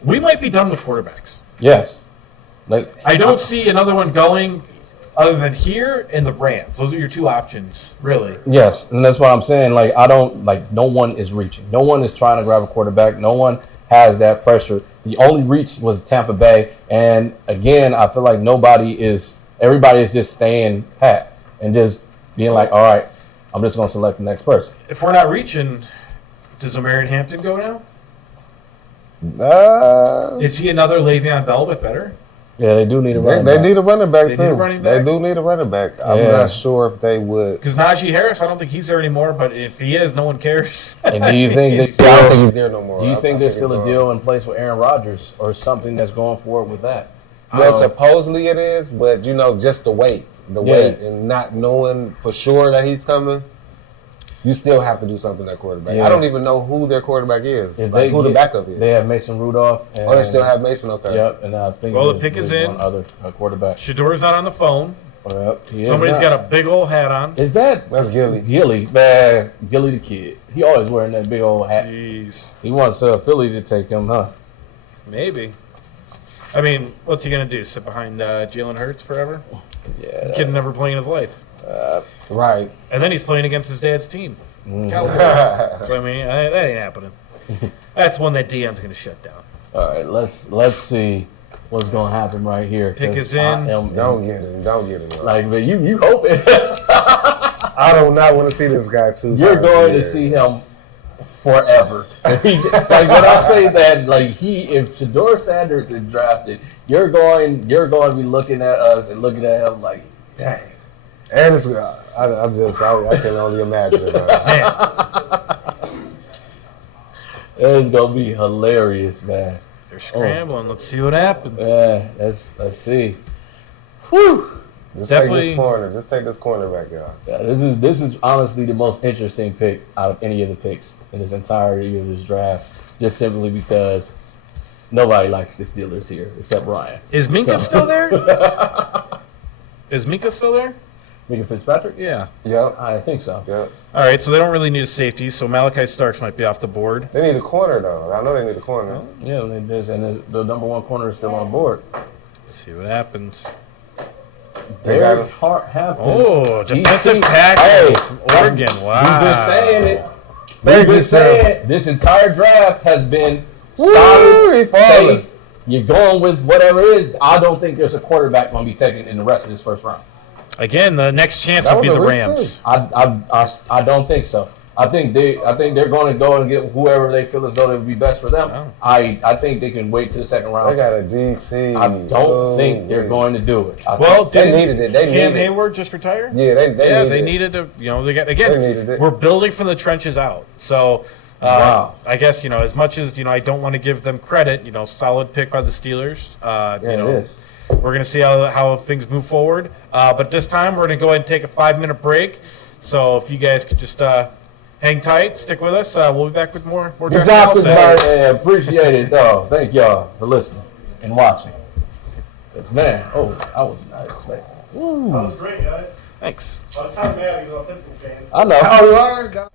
we might be done with quarterbacks. Yes. Like I don't see another one going other than here and the Rams. Those are your 2 options, really. Yes, and that's what I'm saying. Like no one is reaching. No one is trying to grab a quarterback. No one has that pressure. The only reach was Tampa Bay, and again, I feel like everybody is just staying pat and just being like, all right, I'm just going to select the next person. If we're not reaching, does Marion Hampton go now? Is he another Le'Veon Bell but better? Yeah, they do need a They, running they back. need a running back They too. need a running They back? do need a running back. I'm Yeah. not sure if they would. Because Najee Harris, I don't think he's there anymore, but if he is, no one cares. And do you think Yeah, I don't think he's there no more. do you I think there's still it's a deal in place with Aaron Rodgers or something that's going forward with that? Well, supposedly it is, but just the wait, and not knowing for sure that he's coming. you still have to do something at quarterback. Yeah. I don't even know who their quarterback is. If Like, who the get- backup is. They have Mason Rudolph. And, Oh, they still have Mason. Okay. Yep, and I think Well, the there's- pick is there's in. one other quarterback. Shador's not on the phone. Yep, he is Somebody's not. got a big old hat on. Is that That's Gilly. Gilly? Man, Gilly the kid. He always wearing that big old hat. Jeez. He wants Philly to take him, huh? Maybe. I mean, what's he going to do? Sit behind Jalen Hurts forever? Yeah. Kid never playing his life. Right. And then he's playing against his dad's team. Mm-hmm. Cowboys. So, I mean, that ain't happening. That's one that Deion's going to shut down. All right, let's see what's gonna happen right here. Pick 'cause is in. I am- Don't get him. Don't get him. Like, but you hope it. I do not want to see this guy too. You're going to see him forever. Like when I say that, like if Shador Sanders is drafted, you're going to be looking at us and looking at him like, dang. And it's, I can only imagine. Man. It's gonna be hilarious, man. They're scrambling. Let's see what happens. Yeah, let's see. Whew. Just Definitely- take this corner. Just take this cornerback out. Yeah, this is honestly the most interesting pick out of any of the picks in this entire year of this draft. Just simply because nobody likes the Steelers here except Ryan. Is Minka So- still there? Is Minka still there? Minka Fitzpatrick? Yeah. Yep. I think so. Yep. All right, so they don't really need a safety, so Malachi Starks might be off the board. They need a corner though. I know they need a corner. Yeah, and the number one corner is still on board. Let's see what happens. They got Derek him. Hampton. Oh, defensive DC. tackle Hey, from Oregon. Wow. We've been saying it. Thank We've you, been sir. saying this entire draft has been Woo, he solid, falling. safe. You're going with whatever it is. I don't think there's a quarterback going to be taken in the rest of this first round. Again, the next chance That would be was the a Rams. I don't think so. I think they're going to go and get whoever they feel as though they would be best for them. Oh. I think they can wait to the second round. They got a DT. I don't think they're going to do it. I Well, think- They didn't needed it. They Cam needed it. Hayward just retire? Yeah, they Yeah, needed they it. needed to. You know, they got They again. needed it. We're building from the trenches out. So, Wow. I guess as much as I don't want to give them credit. Solid pick by the Steelers. Yeah, it is. We're gonna see how things move forward. But this time we're gonna go ahead and take a 5-minute break. So if you guys could just hang tight, stick with us. We'll be back with more. Good draft job, analysis. Pittsburgh. Yeah, appreciate it. Oh, thank y'all for listening and watching. It's man. Oh, I was not expecting. That was great, guys. Thanks. I was kind of mad because I'm Pittsburgh fans. I know. Oh, you are?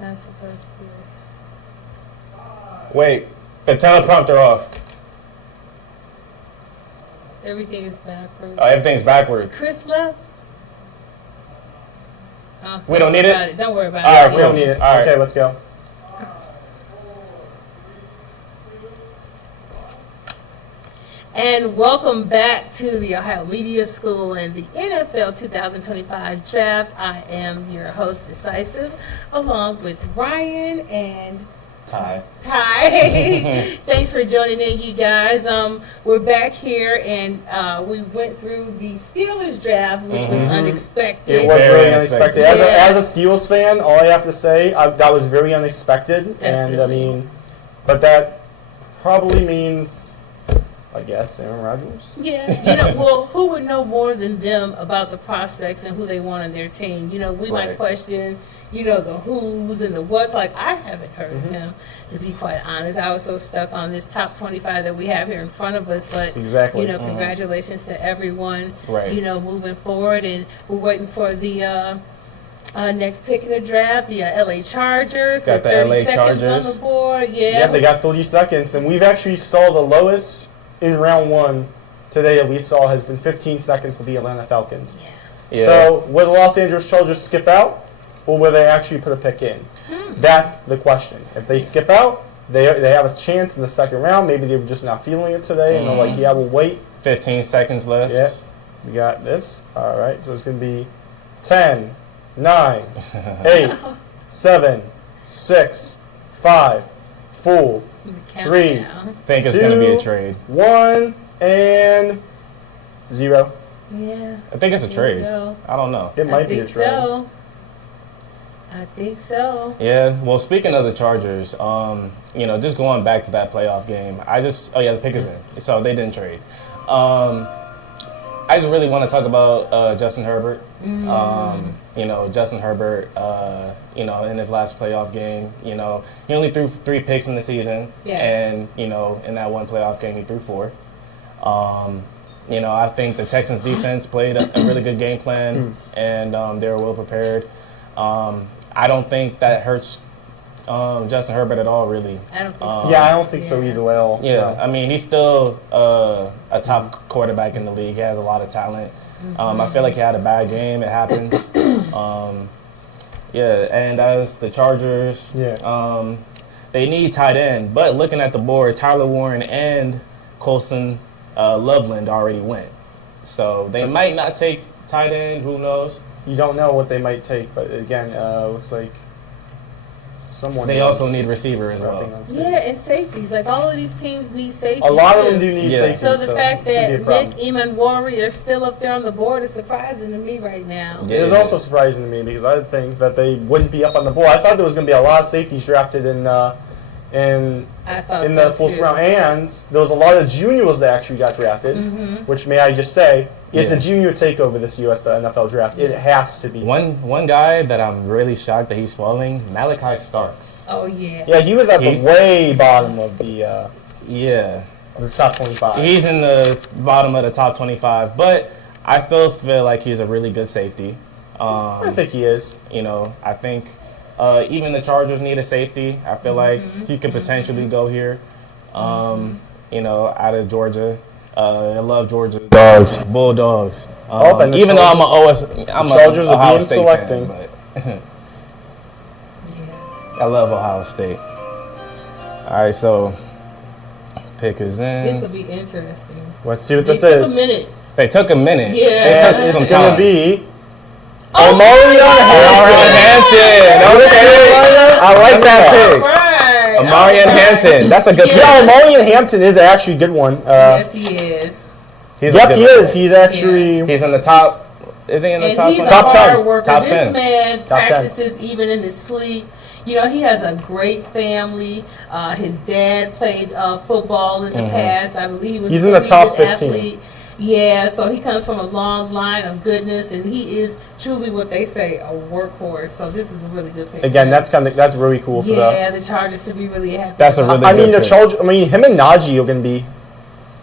not supposed to be. Wait, the teleprompter off. Everything is backwards. Everything's backwards. Chris left? Oh, We don't need worry it? about Don't worry about All it. right, We don't need it. All right. Okay, let's go. And welcome back to the Ohio Media School and the NFL 2025 Draft. I am your host, Decisive, along with Ryan and Ty. Ty. Thanks for joining in, you guys. We're back here, and we went through the Steelers draft, which was unexpected. It was Very very unexpected. unexpected. As a Steelers fan, all I have to say, that was very unexpected. And I Definitely. mean, but that probably means, I guess, Aaron Rodgers. Yeah, well, who would know more than them about the prospects and who they want on their team? We might Right. question, the who's and the what's. Like, I haven't heard of him, to be quite honest. I was so stuck on this top 25 that we have here in front of us. But, Exactly. congratulations to everyone, Right. moving forward. And we're waiting for the next pick in the draft, the LA Chargers. Got with the 30 LA seconds on Chargers. the board. Yeah. Yeah, they got 30 seconds, and we've actually saw the lowest in round one today that we saw has been 15 seconds with the Atlanta Falcons. Yeah. So will the Los Angeles Chargers skip out, or will they actually put a pick in? That's the question. If they skip out, they have a chance in the second round. Maybe they were just not feeling it today, and they're like, yeah, we'll wait. 15 seconds left. Yeah, we got this. All right, so it's going to be 10, 9, 8, 7, 6, 5, 4, The 3, countdown. I think it's going to be a 2, trade. 1, and 0. Yeah. I think it's a trade. So, I don't know. It I might be a think trade. so. I think so. Yeah, well, speaking of the Chargers, just going back to that playoff game, the pick is in, so they didn't trade. I just really want to talk about Justin Herbert. Justin Herbert, in his last playoff game, he only threw 3 picks in the season, Yeah. and, in that one playoff game, he threw 4. I think the Texans defense played a really good game plan, and they were well prepared. I don't think that hurts Justin Herbert at all, really. I don't think so. Yeah, I don't think so either, Well. Yeah, I mean, he's still a top quarterback in the league. He has a lot of talent. I feel like he had a bad game. It happens. And as the Chargers, they need tight end. But looking at the board, Tyler Warren and Colson Loveland already went. So they might not take tight end. Who knows? You don't know what they might take, but again, looks like someone. They else also need receiver as wrapping well. on safety. Yeah, and safeties. Like, all of these teams need safeties. A lot of them too. do need Yeah. safety. So the fact it that should be a problem. Nick Emanwari are still up there on the board is surprising to me right now. Yeah. It is also surprising to me because I think that they wouldn't be up on the board. I thought there was going to be a lot of safeties drafted in I thought the so first too. round, and there was a lot of juniors that actually got drafted. Which, may I just say, it's Yeah. a junior takeover this year at the NFL draft. It has to be. One guy that I'm really shocked that he's falling, Malachi Starks. Oh, yeah. Yeah, he was at the He's- way bottom of the Yeah. top 25. He's in the bottom of the top 25, but I still feel like he's a really good safety. I think he is. I think even the Chargers need a safety. I feel like he could potentially go here, out of Georgia. I love Georgia Dogs, Bulldogs. And the Even though I'm a Chargers are Ohio being State selecting. fan, but I love Ohio State. All right, so pick is This will in. be interesting. Let's see what They this took is. a minute. They took a minute. Yeah. They took And some it's going to time. be Oh, Omarion Amarian Hampton. Hampton. Okay. I like that pick. Right. Amarian Hampton. That's a good pick. Yeah, Omarion Hampton is actually a good one. Yes, he is. He's a Yep, good he pick. is. He's actually. He's in the top. Is he in the And top he's 20? a Top 10. hard worker. Top This 10. man Top 10. practices even in his sleep. He has a great family. His dad played football in the past. I believe he was He's a in the top collegiate 15. athlete. Yeah, so he comes from a long line of goodness, and he is truly what they say, a workhorse. So this is a really good pick. Again, that's really cool for them. yeah, the Chargers should be really happy. That's a about really I mean, good the pick. Chargers. I mean, him and Najee are going to be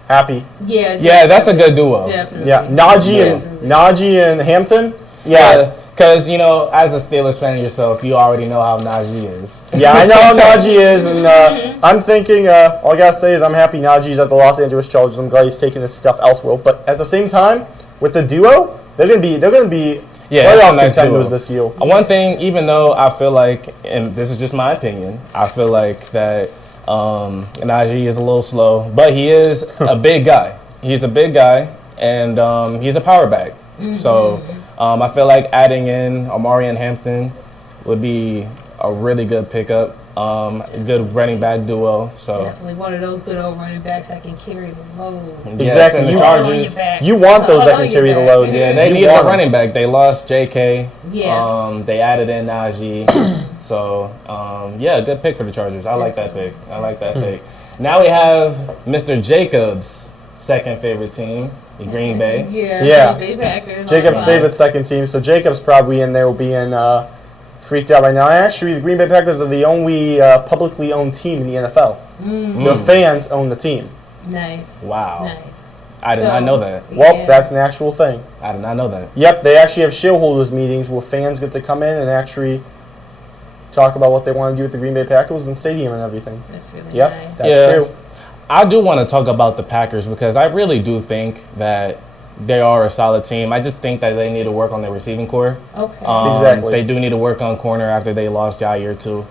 happy. Yeah, Yeah, that's a good duo. Definitely. Yeah, Najee and Hampton. Yeah, Because, you know, as a Steelers fan yourself, you already know how Najee is. Yeah, I know how Najee is, and I'm thinking, all I gotta say is I'm happy Najee's at the Los Angeles Chargers. I'm glad he's taking his stuff elsewhere. But at the same time, with the duo, they're gonna be Yeah, it's a playoff nice contenders duo. this year. One thing, even though I feel like, and this is just my opinion, I feel like that Najee is a little slow, but he is a big guy. He's a big guy, and he's a power back. So I feel like adding in Omarion Hampton would be a really good pickup. A good running back duo. So Definitely one of those good old running backs that can carry the load. yes, Exactly. and the You- Chargers. You want those that can carry the load. Yeah, they You needed a want 'em. running back. They lost J.K. Yeah. They added in Najee. So, yeah, good pick for the Chargers. I like that pick. I like that pick. Now we have Mr. Jacobs' second favorite team, the Green Bay. Yeah. Green Bay Packers. Jacob's All right. favorite second team, so Jacob's probably in there, will be in freaked out right now. And actually, the Green Bay Packers are the only publicly owned team in the NFL. The fans own the team. Nice. Wow. Nice. I did not know that. Well, Yeah. that's an actual thing. I did not know that. Yep, they actually have shareholders meetings where fans get to come in and actually talk about what they want to do with the Green Bay Packers and stadium and everything. That's really Yep, nice. that's Yeah. true. I do want to talk about the Packers because I really do think that they are a solid team. I just think that they need to work on their receiving core. Okay. Exactly. They do need to work on corner after they lost Jair too.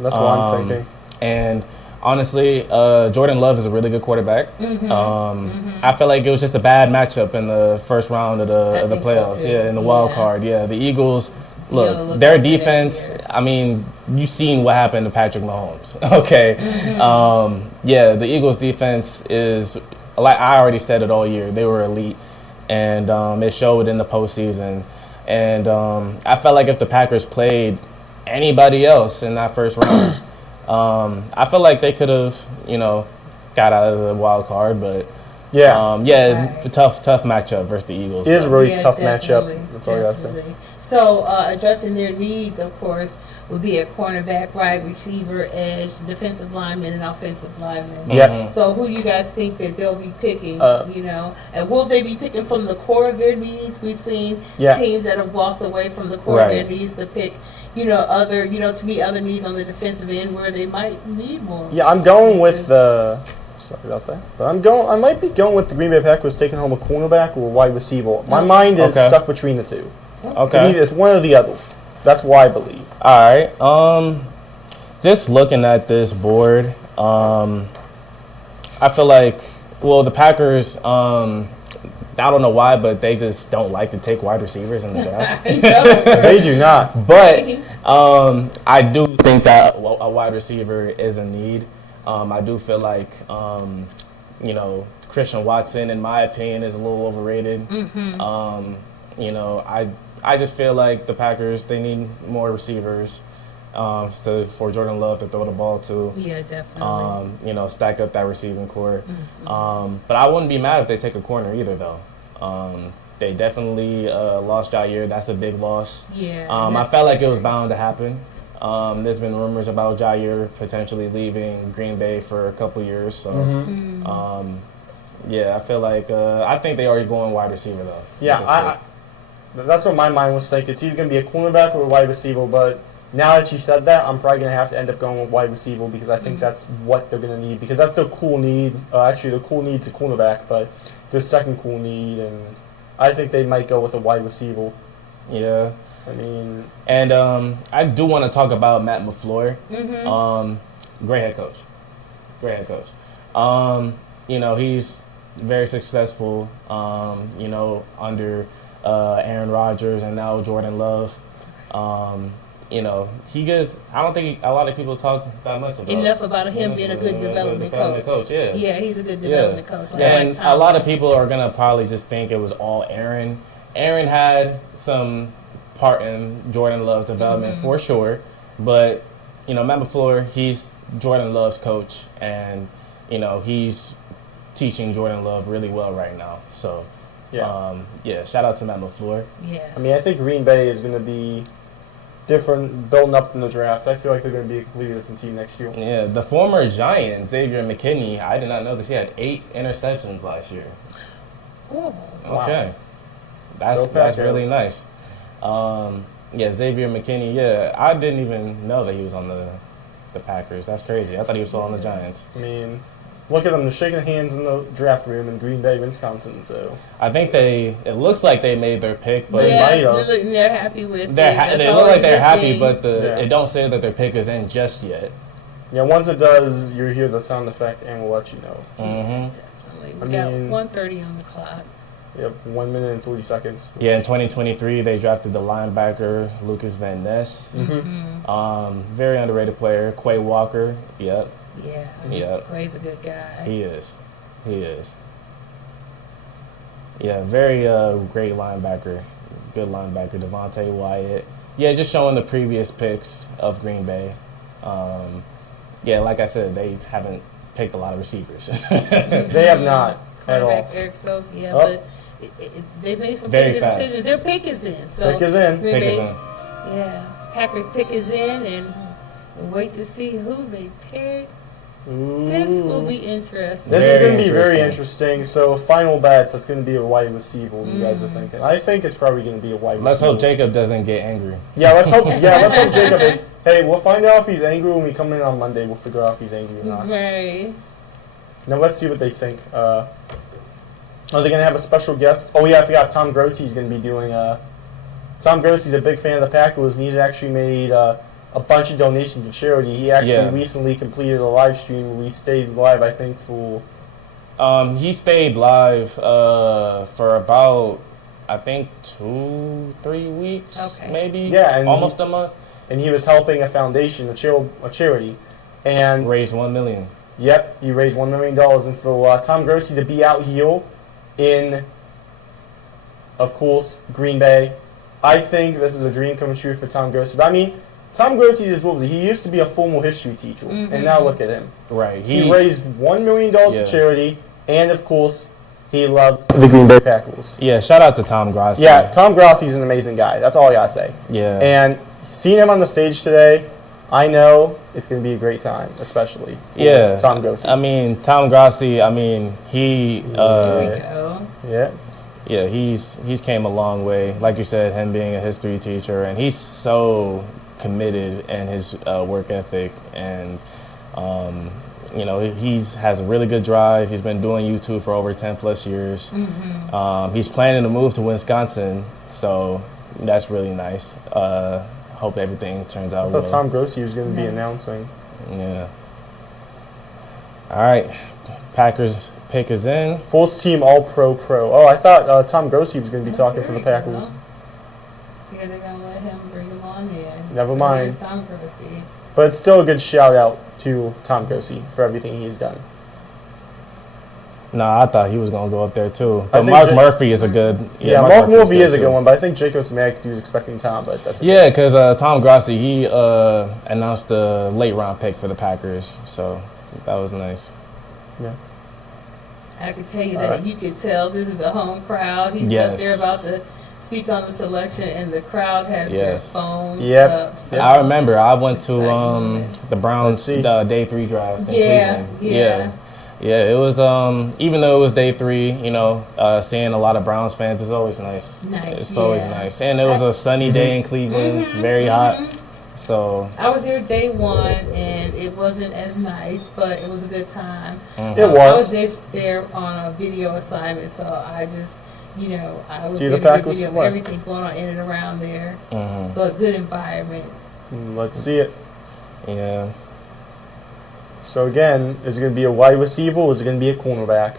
That's what I'm thinking. And honestly, Jordan Love is a really good quarterback. I feel like it was just a bad matchup in the first round of the think so, playoffs. too. Yeah, in the wild Yeah. card. Yeah, the Eagles. gotta Look, look their out for next defense. year. I mean, you've seen what happened to Patrick Mahomes. Okay. Yeah, the Eagles' defense is like I already said it all year. They were elite, and it showed in the postseason. And I felt like if the Packers played anybody else in that first round, I feel like they could have, got out of the wild card. But Yeah. it's a tough matchup versus the Eagles. It is a really Yeah, tough definitely, matchup. That's all I gotta say. definitely. So, addressing their needs, of course, would be a cornerback, wide receiver, edge, defensive lineman, and offensive lineman. Yep. So, who do you guys think that they'll be picking? Uh, And will they be picking from the core of their needs? We've seen Yeah. teams that have walked away from the core of their Right. needs to pick, other needs on the defensive end where they might need more. Yeah, I'm going with the. Sorry about that, but I might be going with the Green Bay Packers taking home a cornerback or a wide receiver. My mind is Okay. stuck between the two. Okay. It's one or the other. That's what I believe. All right. Just looking at this board, I feel like, the Packers. I don't know why, but they just don't like to take wide receivers in the draft. They do not. But I do think that a wide receiver is a need. I do feel like Christian Watson, in my opinion, is a little overrated. I just feel like the Packers, they need more receivers for Jordan Love to throw the ball to. Yeah, definitely. Stack up that receiving core. But I wouldn't be mad if they take a corner either, though. They definitely lost Jair. That's a big loss. Yeah. I felt like it was bound to happen. There's been rumors about Jair potentially leaving Green Bay for a couple years. So, I feel like I think they are going wide receiver though. Yeah, that's what my mind was thinking. It's either going to be a cornerback or a wide receiver, but now that you said that, I'm probably going to have to end up going with wide receiver because I think that's what they're going to need because that's their cool need. Actually, the cool need's a cornerback, but their second cool need, and I think they might go with a wide receiver. Yeah. I mean, and I do want to talk about Matt LaFleur. Great head coach. He's very successful. Under Aaron Rodgers and now Jordan Love. He gets. I don't think a lot of people talk that much about Enough about him being a good development coach. Yeah. Yeah, he's a good development coach. Like and Mike Tomlin. a lot of people are gonna probably just think it was all Aaron. Aaron had some part in Jordan Love's development for sure, but Matt LaFleur, he's Jordan Love's coach, and he's teaching Jordan Love really well right now. So, shout out to Matt LaFleur. Yeah. I mean, I think Green Bay is going to be different, building up from the draft. I feel like they're going to be a completely different team next year. Yeah, the former Giant, Xavier McKinney, I did not know this. He had 8 interceptions last year. Oh. Okay. Go That's Packers. really nice. Yeah, Xavier McKinney. Yeah, I didn't even know that he was on the Packers. That's crazy. I thought he was still on the Giants. I mean, look at them. They're shaking hands in the draft room in Green Bay, Wisconsin. So I think it looks like they made their pick, but they're happy with it. they look like they're happy, but Yeah. it don't say that their pick is in just yet. yeah, once it does, you hear the sound effect, and we'll let you know. Mm-hmm. Definitely. I We got mean- 1:30 on the clock. Yep, 1 minute and 30 seconds. Yeah, in 2023, they drafted the linebacker Lucas Van Ness. Very underrated player. Quay Walker. Yep, Yeah. Yep. Quay's a good guy. he is. He is. Yeah, very great linebacker. Good linebacker. Devontae Wyatt. Yeah, just showing the previous picks of Green Bay. Yeah, like I said, they haven't picked a lot of receivers. They have not at all. Quarterback Eric Stokes, yeah, Oh. but they made some Very pretty good fast. decisions. Their pick is in. So Pick is in. Green Pick is Bay- in. Yeah, Packers pick is in, and we'll wait to see who they pick. This will be interesting. This is Very going to be very interesting. interesting. So, final bets. That's going to be a wide receiver. What you guys are thinking? I think it's probably going to be a wide Let's receiver. hope Jacob doesn't get angry. Yeah, let's hope. Yeah, let's hope Jacob is. Hey, we'll find out if he's angry when we come in on Monday. We'll figure out if he's angry or not. Right. Now let's see what they think. Are they going to have a special guest? Oh yeah, I forgot. Tom Grossi's going to be doing. Tom Grossi's a big fan of the Packers, and he's actually made a bunch of donations to charity. He actually recently completed a live stream. We stayed live, I think, for. He stayed live for about, I think, 2-3 weeks, Okay. maybe. Yeah, and almost a month. And he was helping a foundation, a charity, and Raised $1 million. yep, he raised $1 million. And for Tom Grossi to be out here in, of course, Green Bay, I think this is a dream coming true for Tom Grossi. But I mean, Tom Grossi is what was he? He used to be a formal history teacher, and now look at him. Right. He raised $1 million Yeah. to charity, and of course, he loves the Green Bay Packers. Yeah, shout out to Tom Grossi. Yeah, Tom Grossi's an amazing guy. That's all I gotta say. Yeah. And seeing him on the stage today, I know it's going to be a great time, especially for Tom Grossi. I mean, Tom Grossi, I mean, he There we go. Yeah. he's came a long way. Like you said, him being a history teacher, and he's so committed in his work ethic, and you know, has a really good drive. He's been doing YouTube for over 10 plus years. He's planning to move to Wisconsin, so that's really nice. Hope everything turns out I well. thought Tom Grossi was going to be announcing. Yeah. All right. Packers pick is in. First team All-Pro. Oh, I thought Tom Grossi was going to be talking for the Packers. Yeah, they're going to let him bring him on here. Never So mind. there's Tom Grossi. But it's still a good shout out to Tom Grossi for everything he's done. Nah, I thought he was gonna go up there too. I But think Mark Murphy is a good. Yeah, Mark Murphy is a too. good one, but I think Jacob's mad because he was expecting Tom, but that's okay. Yeah, because Tom Grossi, he announced a late round pick for the Packers, so that was nice. Yeah. I could tell you that you could tell this is the home crowd. He's Yes. up there about to speak on the selection, and the crowd has their Yes. phones Yep. up. So I remember I went to Exciting. the Browns Let's see. day 3 draft in Yeah, Cleveland. yeah. Yeah, it was even though it was day 3, you know, seeing a lot of Browns fans is always nice. Nice, It's always yeah. nice. And it was a sunny day in Cleveland, very hot. So I was there day 1, and it wasn't as nice, but it was a good time. It I was. was there on a video assignment, so I just, you know, I was See there the to get Packers video of select. everything going on in and around there. mhm. But good environment. Let's see it. Yeah. So again, is it going to be a wide receiver or is it going to be a cornerback?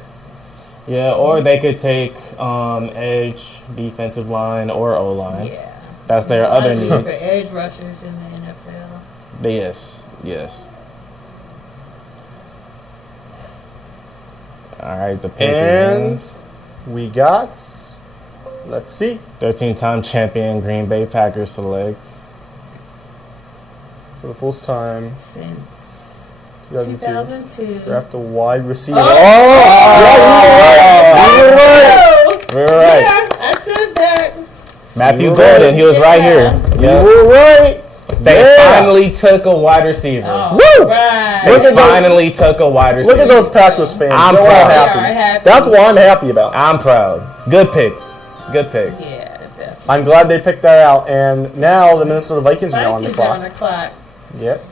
Yeah, or they could take edge, defensive line, or O line. Yeah. That's their A lot other of need needs. for edge rushers in the NFL. Yes, yes. All right, the pick And is we got, let's see, 13-time champion Green Bay Packers select. for the first time, Since 2002, 2002. draft a wide receiver. Oh! We were right. We were right. Yeah, I said that. Matthew You were Golden, right. he was right Yeah. here. We Yep. were right. They Yeah. finally took a wide receiver. Oh, Woo! right. Look They at those- finally took a wide receiver. Look at those Packers fans. I'm They're all proud. happy. They are happy. That's what I'm happy about. I'm proud. Good pick. Good pick. Yeah, definitely. I'm glad they picked that out. And now the Minnesota Vikings are on the Vikings on clock. the clock. Yep.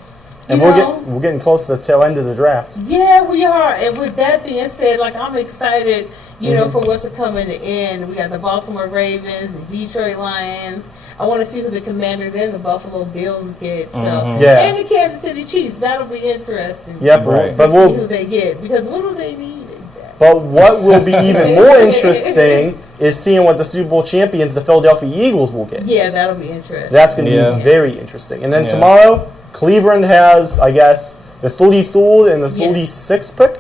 And You know- we're getting close to the tail end of the draft. Yeah, we are. And with that being said, like I'm excited, you know, for what's to come in the end. We got the Baltimore Ravens, the Detroit Lions. I want to see who the Commanders and the Buffalo Bills get. So Yeah. and the Kansas City Chiefs. That'll be interesting. Yep. Right. But to see who they get because what do they need exactly? But what will be even more interesting is seeing what the Super Bowl champions, the Philadelphia Eagles, will get. Yeah, that'll be interesting. That's going to Yeah. be very interesting. And then Yeah. tomorrow, Cleveland has, I guess, the 33rd and the Yes. 36th pick.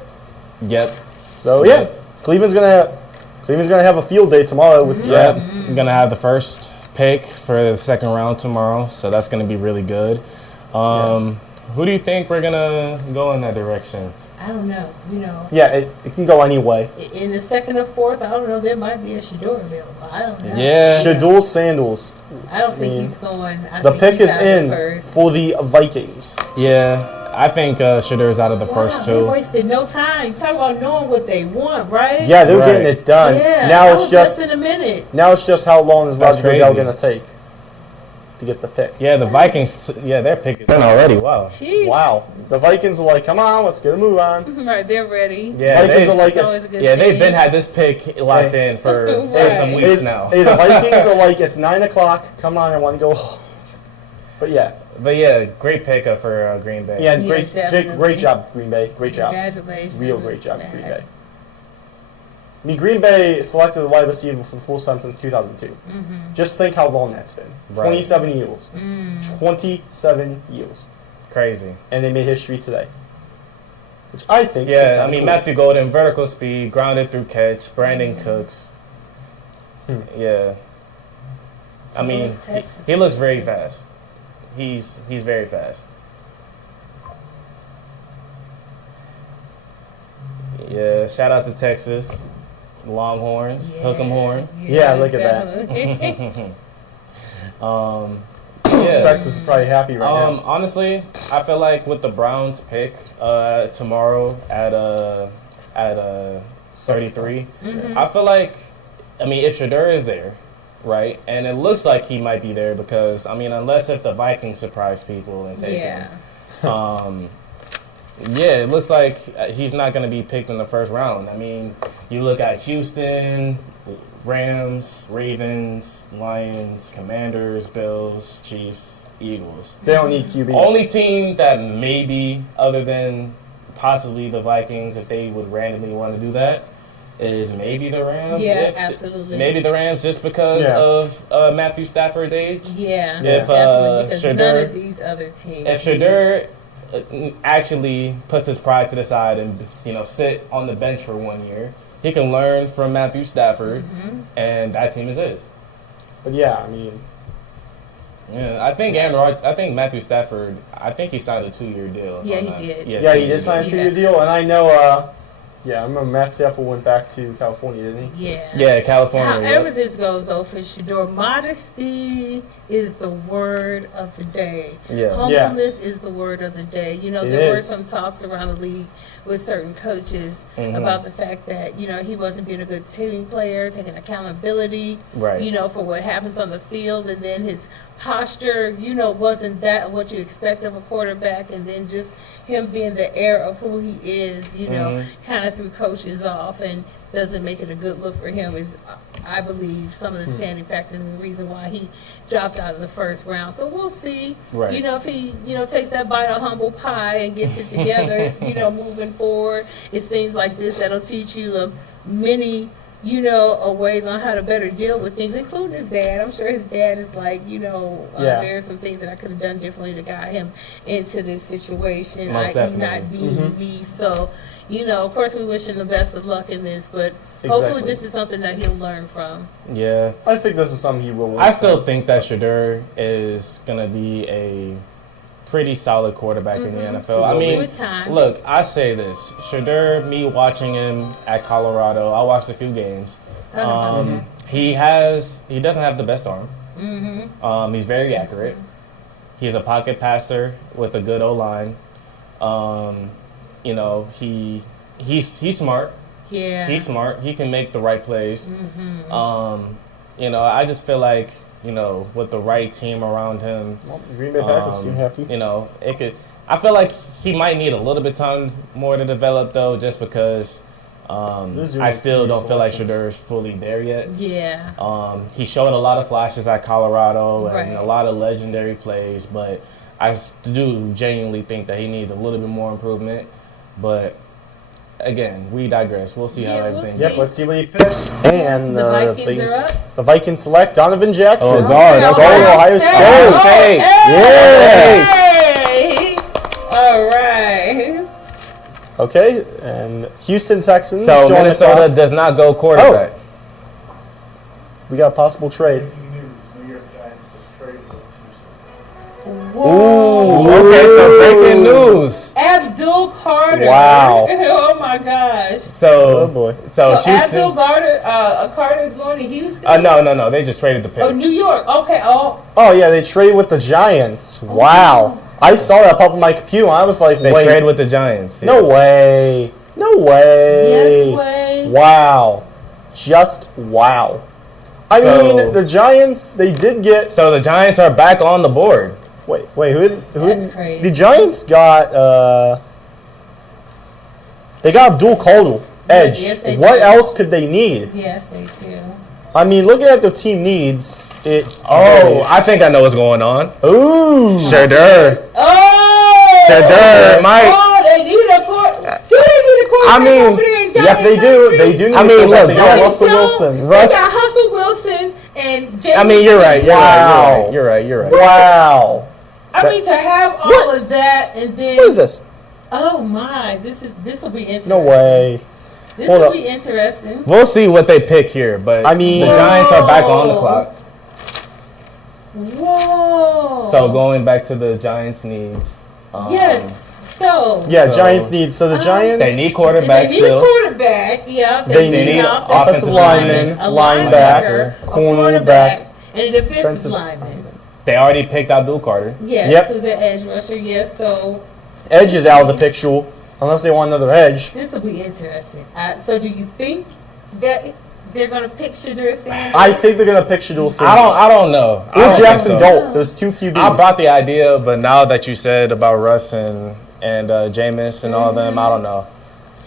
Yep. So yeah, Cleveland's gonna have a field day tomorrow with the Yep. draft. We're gonna have the first pick for the second round tomorrow, so that's gonna be really good. Who do you think we're gonna go in that direction? I don't know. You know, Yeah, it can go any way. in the second or fourth, I don't know. There might be a Shador available. I don't know. Yeah. Shadul Sandals. I don't think mean, he's going. I The think pick he's is out of the in first. for the Vikings. Yeah, I think Shadur's out of the first Wow, they two. wasted no time. Talk about knowing what they want, right? Yeah, they're Right. getting it done. Yeah, Now that it's was just less than a minute. how long is That's Roger Goodell crazy. gonna take to get the pick? Yeah, the Vikings. Yeah, their pick is in already. Wow. Sheesh. Wow, the Vikings are like, come on, let's get a move on. Right, they're ready. Yeah, Vikings are like, It's always a good yeah, they've thing. been had this pick locked in for some Right. weeks now. Hey, the Vikings are like, it's 9 o'clock. Come on, I want to go home. But yeah, But yeah, great pickup for Green Bay. yeah, Yeah, great definitely. job, Green Bay. Great job, Congratulations. real great job, Matt. Green Bay. I mean, Green Bay selected a wide receiver for the first time since 2002. Just think how long that's been. Right. 27 years. 27 years. Crazy. And they made history today. Which I think is Yeah, kinda I mean cool. Matthew Golden, vertical speed, grounded through catch. Brandon Cooks. Yeah. I mean, Texas. he looks very fast. He's very fast. Yeah, shout out to Texas, Longhorns, hook 'em horn. Yeah, look at that. definitely. Yeah. Texas is probably happy right now. Honestly, I feel like with the Browns pick tomorrow at 33, I feel like, I mean, if Shador is there, right, and it looks like he might be there because, I mean, unless if the Vikings surprise people and take Yeah. him, yeah, it looks like he's not going to be picked in the first round. I mean, you look at Houston, Rams, Ravens, Lions, Commanders, Bills, Chiefs, Eagles. They don't need QBs. Only team that maybe, other than possibly the Vikings, if they would randomly want to do that, is maybe the Rams. Yeah, If- absolutely. Maybe the Rams just because Yeah. of Matthew Stafford's age. Yeah, If, definitely. Because none Shador- of these other teams. If Shador actually puts his pride to the side and sit on the bench for 1 year, he can learn from Matthew Stafford, and that team is his. But yeah, I mean, Yeah, I think Matthew Stafford. I think he signed a 2-year deal. if Yeah, I'm he not- did. yeah, 2 he did years. sign a 2-year deal, and I know, I remember Matt Stafford went back to California, didn't he? Yeah. Yeah, California. However yeah. this goes, though, for Shador, modesty is the word of the day. Yeah. Humbleness is the word of the day. You know, It there were is. some talks around the league with certain coaches about the fact that, he wasn't being a good team player, taking accountability, Right. for what happens on the field, and then his posture, wasn't that what you expect of a quarterback, and then just him being the heir of who he is, kind of threw coaches off and doesn't make it a good look for him is, I believe, some of the standing factors and the reason why he dropped out of the first round. So we'll see, Right. if he, takes that bite of humble pie and gets it together, moving forward. It's things like this that'll teach you many ways on how to better deal with things, including his dad. I'm sure his dad is like, Yeah. there are some things that I could have done differently to guide him into this situation, Most i.e. definitely. not being me. So, of course we wish him the best of luck in this, but hopefully Exactly. this is something that he'll learn from. Yeah. I think this is something he will want. I still think that Shador is gonna be a pretty solid quarterback in the NFL. I mean, With time. look, I say this: Shador, me watching him at Colorado, I watched a few games. Talk about that. He doesn't have the best arm. He's very accurate. He's a pocket passer with a good O line. He's smart. Yeah. He's smart. He can make the right plays. I just feel like, with the right team around him, Well, Green Bay Packers seem happy. it could. I feel like he might need a little bit time more to develop, though, just because This is I still three don't feel like selections. Shedeur is fully there yet. Yeah. He showed a lot of flashes at Colorado and Right. a lot of legendary plays, but I do genuinely think that he needs a little bit more improvement. But again, we digress. We'll see how Yeah, we'll everything see. Yep, let's see what he picks. And The Vikings are up. The Vikings select Donovan Jackson. Oh, guard. Go Okay. Ohio State. State. Yeah. Hey! All right. Okay, and Houston Texans. So join the Minnesota clock. does not go quarterback. We got a possible trade. New York Giants just traded with Houston. Ooh, okay, so breaking news. Abdul Carter. Wow. Oh my gosh. Oh So, boy. so So Abdul Houston. Carter is going to Houston. No. They just traded the pick. Oh, New York. Okay. Oh, Oh yeah, they traded with the Giants. Wow. I saw that pop up on my computer. And I was like, They wait, trade with the Giants. yeah. no way, no way. yes way. Wow, just wow. I So- mean, the Giants. They did get. So the Giants are back on the board. Wait. Who? That's crazy. The Giants got. They got Abdul Carter, edge. Yes, they What did. else could they need? Yes, they do. I mean, looking at the team needs, it. Oh, I think I know what's going on. Ooh. Shedeur. Oh. Shedeur, Mike. Oh, they need a court. Do they need a quarterback? I mean, over there in Yeah, Giants they do. country? They do need. I mean, a quarterback. look, they got Russ- Russell Wilson. They got Hustle Wilson and Jay. I mean, you're right. Wow. You're right. Wow. I mean, to have all What? of that and then. What is this? Oh my! This will be interesting. No way. This Hold will up. be interesting. We'll see what they pick here, but I mean- the Giants are back on the Whoa. clock. Whoa! So going back to the Giants' needs. Yes. So. Yeah, So- Giants need. So the Giants. They need quarterback They need still. a quarterback. Yeah. They need need an offensive lineman, a linebacker, a cornerback, quarterback, and a defensive defensive- lineman. They already picked Abdul Carter. Yes, Yep. who's an edge rusher. Yes. So Edge is out of the picture unless they want another edge. this will be interesting. So do you think that they're going to pick Shedeur Sanders? I think they're gonna pick Shedeur Sanders. I don't know. I Will don't think Jackson so. Dolt. There's two QBs. I brought the idea, but now that you said about Russ and Jameis and all of them, I don't know.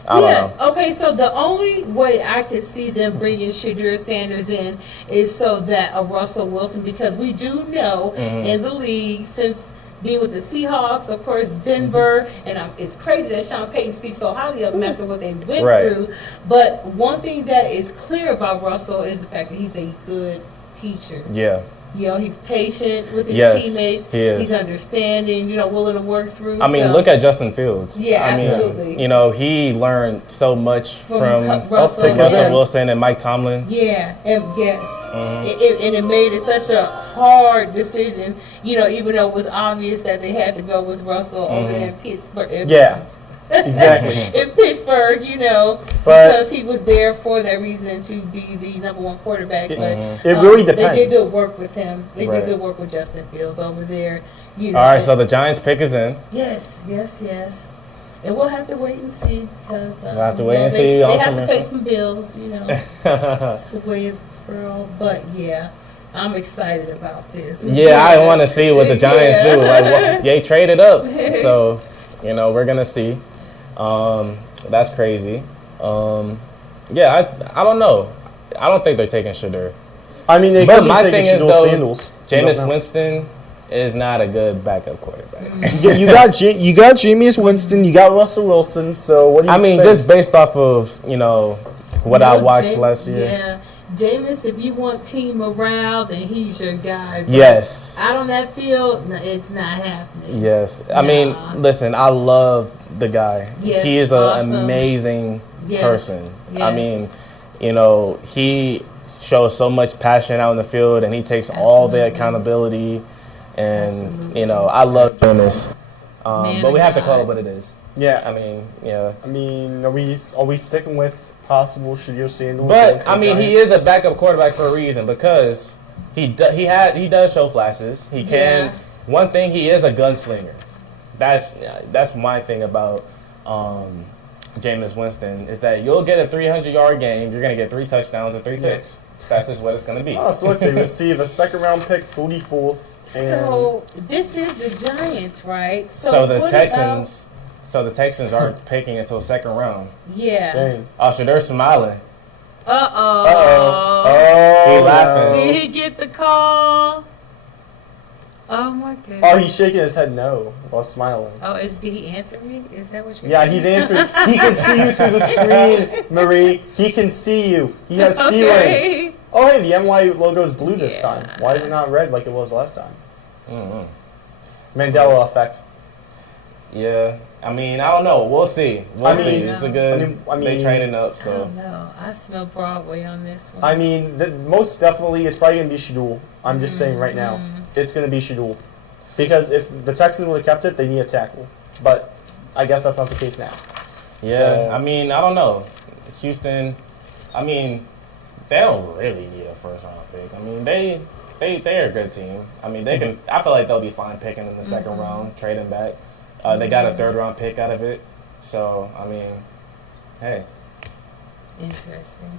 I don't know. Okay, so the only way I could see them bringing Shedeur Sanders in is so that a Russell Wilson, because we do know Mm-hmm. in the league, since being with the Seahawks, of course, Denver, and it's crazy that Sean Payton speaks so highly of him after what they went Right. through. But one thing that is clear about Russell is the fact that he's a good teacher. Yeah. You know, he's patient with his Yes, teammates. he is. He's understanding, willing to work through. I mean, so- look at Justin Fields. Yeah, I mean, absolutely. he learned so much from Russell. Russell Wilson and Mike Tomlin. Yeah, and yes, Mm-hmm. and it made it such a hard decision. Even though it was obvious that they had to go with Russell over there in Pittsburgh. Yeah. Exactly. In Pittsburgh, But- because he was there for that reason to be the number one quarterback. But It really They did depends. good work with him. They Right. did good work with Justin Fields over there. All right, so the Giants pick is in. Yes. And we'll have to wait and see because We'll have to wait and see They on have to pay commercial. some bills, It's the way of the world. But yeah, I'm excited about this. Yeah, I want to see what the Giants do. Yeah. Like, they traded up, so we're gonna see. That's crazy. Yeah, I don't know. I don't think they're taking Shedeur. I mean, they But could be my taking thing is, Shedeur though, Sanders. You don't Jameis know. Winston is not a good backup quarterback. You got Jameis Winston. You got Russell Wilson. So what do you I mean, think? just based off of what I watched last year. Yeah, Jameis, if you want team morale, then he's your guy. But Yes. out on that field, no, it's not happening. Yes. I Nah. mean, listen, I love the guy. Yes, He is an awesome. amazing Yes, person. I yes. mean, he shows so much passion out in the field and he takes all the Absolutely. accountability. And, Absolutely. I love doing this. Man But we of have to call God. it what it is. yeah. I mean, yeah. I mean, are we sticking with possible Shedeur Sanders? But with I the mean, he Giants? is a backup quarterback for a reason because he does show flashes. He can. Yeah. One thing, he is a gunslinger. That's my thing about Jameis Winston is that you'll get a 300-yard game. You're gonna get 3 touchdowns and 3 picks. That's just what it's going to be. Oh, so look, they receive a second-round pick, 34th. And So this is the Giants, right? So the what Texans, aren't picking until second round. Yeah. dang. Oh, Shadur smiling. Uh-oh. He laughing. Did he get the call? Oh my goodness. Oh, he's shaking his head no while smiling. Oh, did he answer me? Is that what you're Yeah, saying? he's answering. He can see you through the screen, Marie. He can see you. He has Okay. feelings. Oh, hey, the NY logo is blue this Yeah. time. Why is it not red like it was last time? Mm-hmm. Mandela effect. Yeah. I mean, I don't know. We'll see. We'll see. mean, It's a good. I mean- they training up, I so. don't know. I smell Broadway on this one. I mean, most definitely, it's probably going to be Shadul. I'm just saying right now. It's going to be Shadul. Because if the Texans would have kept it, they need a tackle. But I guess that's not the case now. Yeah. So- I mean, I don't know. Houston. I mean, they don't really need a first round pick. I mean, they're a good team. I mean, they can. I feel like they'll be fine picking in the second round, trading back. They got a third round pick out of it. So I mean, hey. Interesting.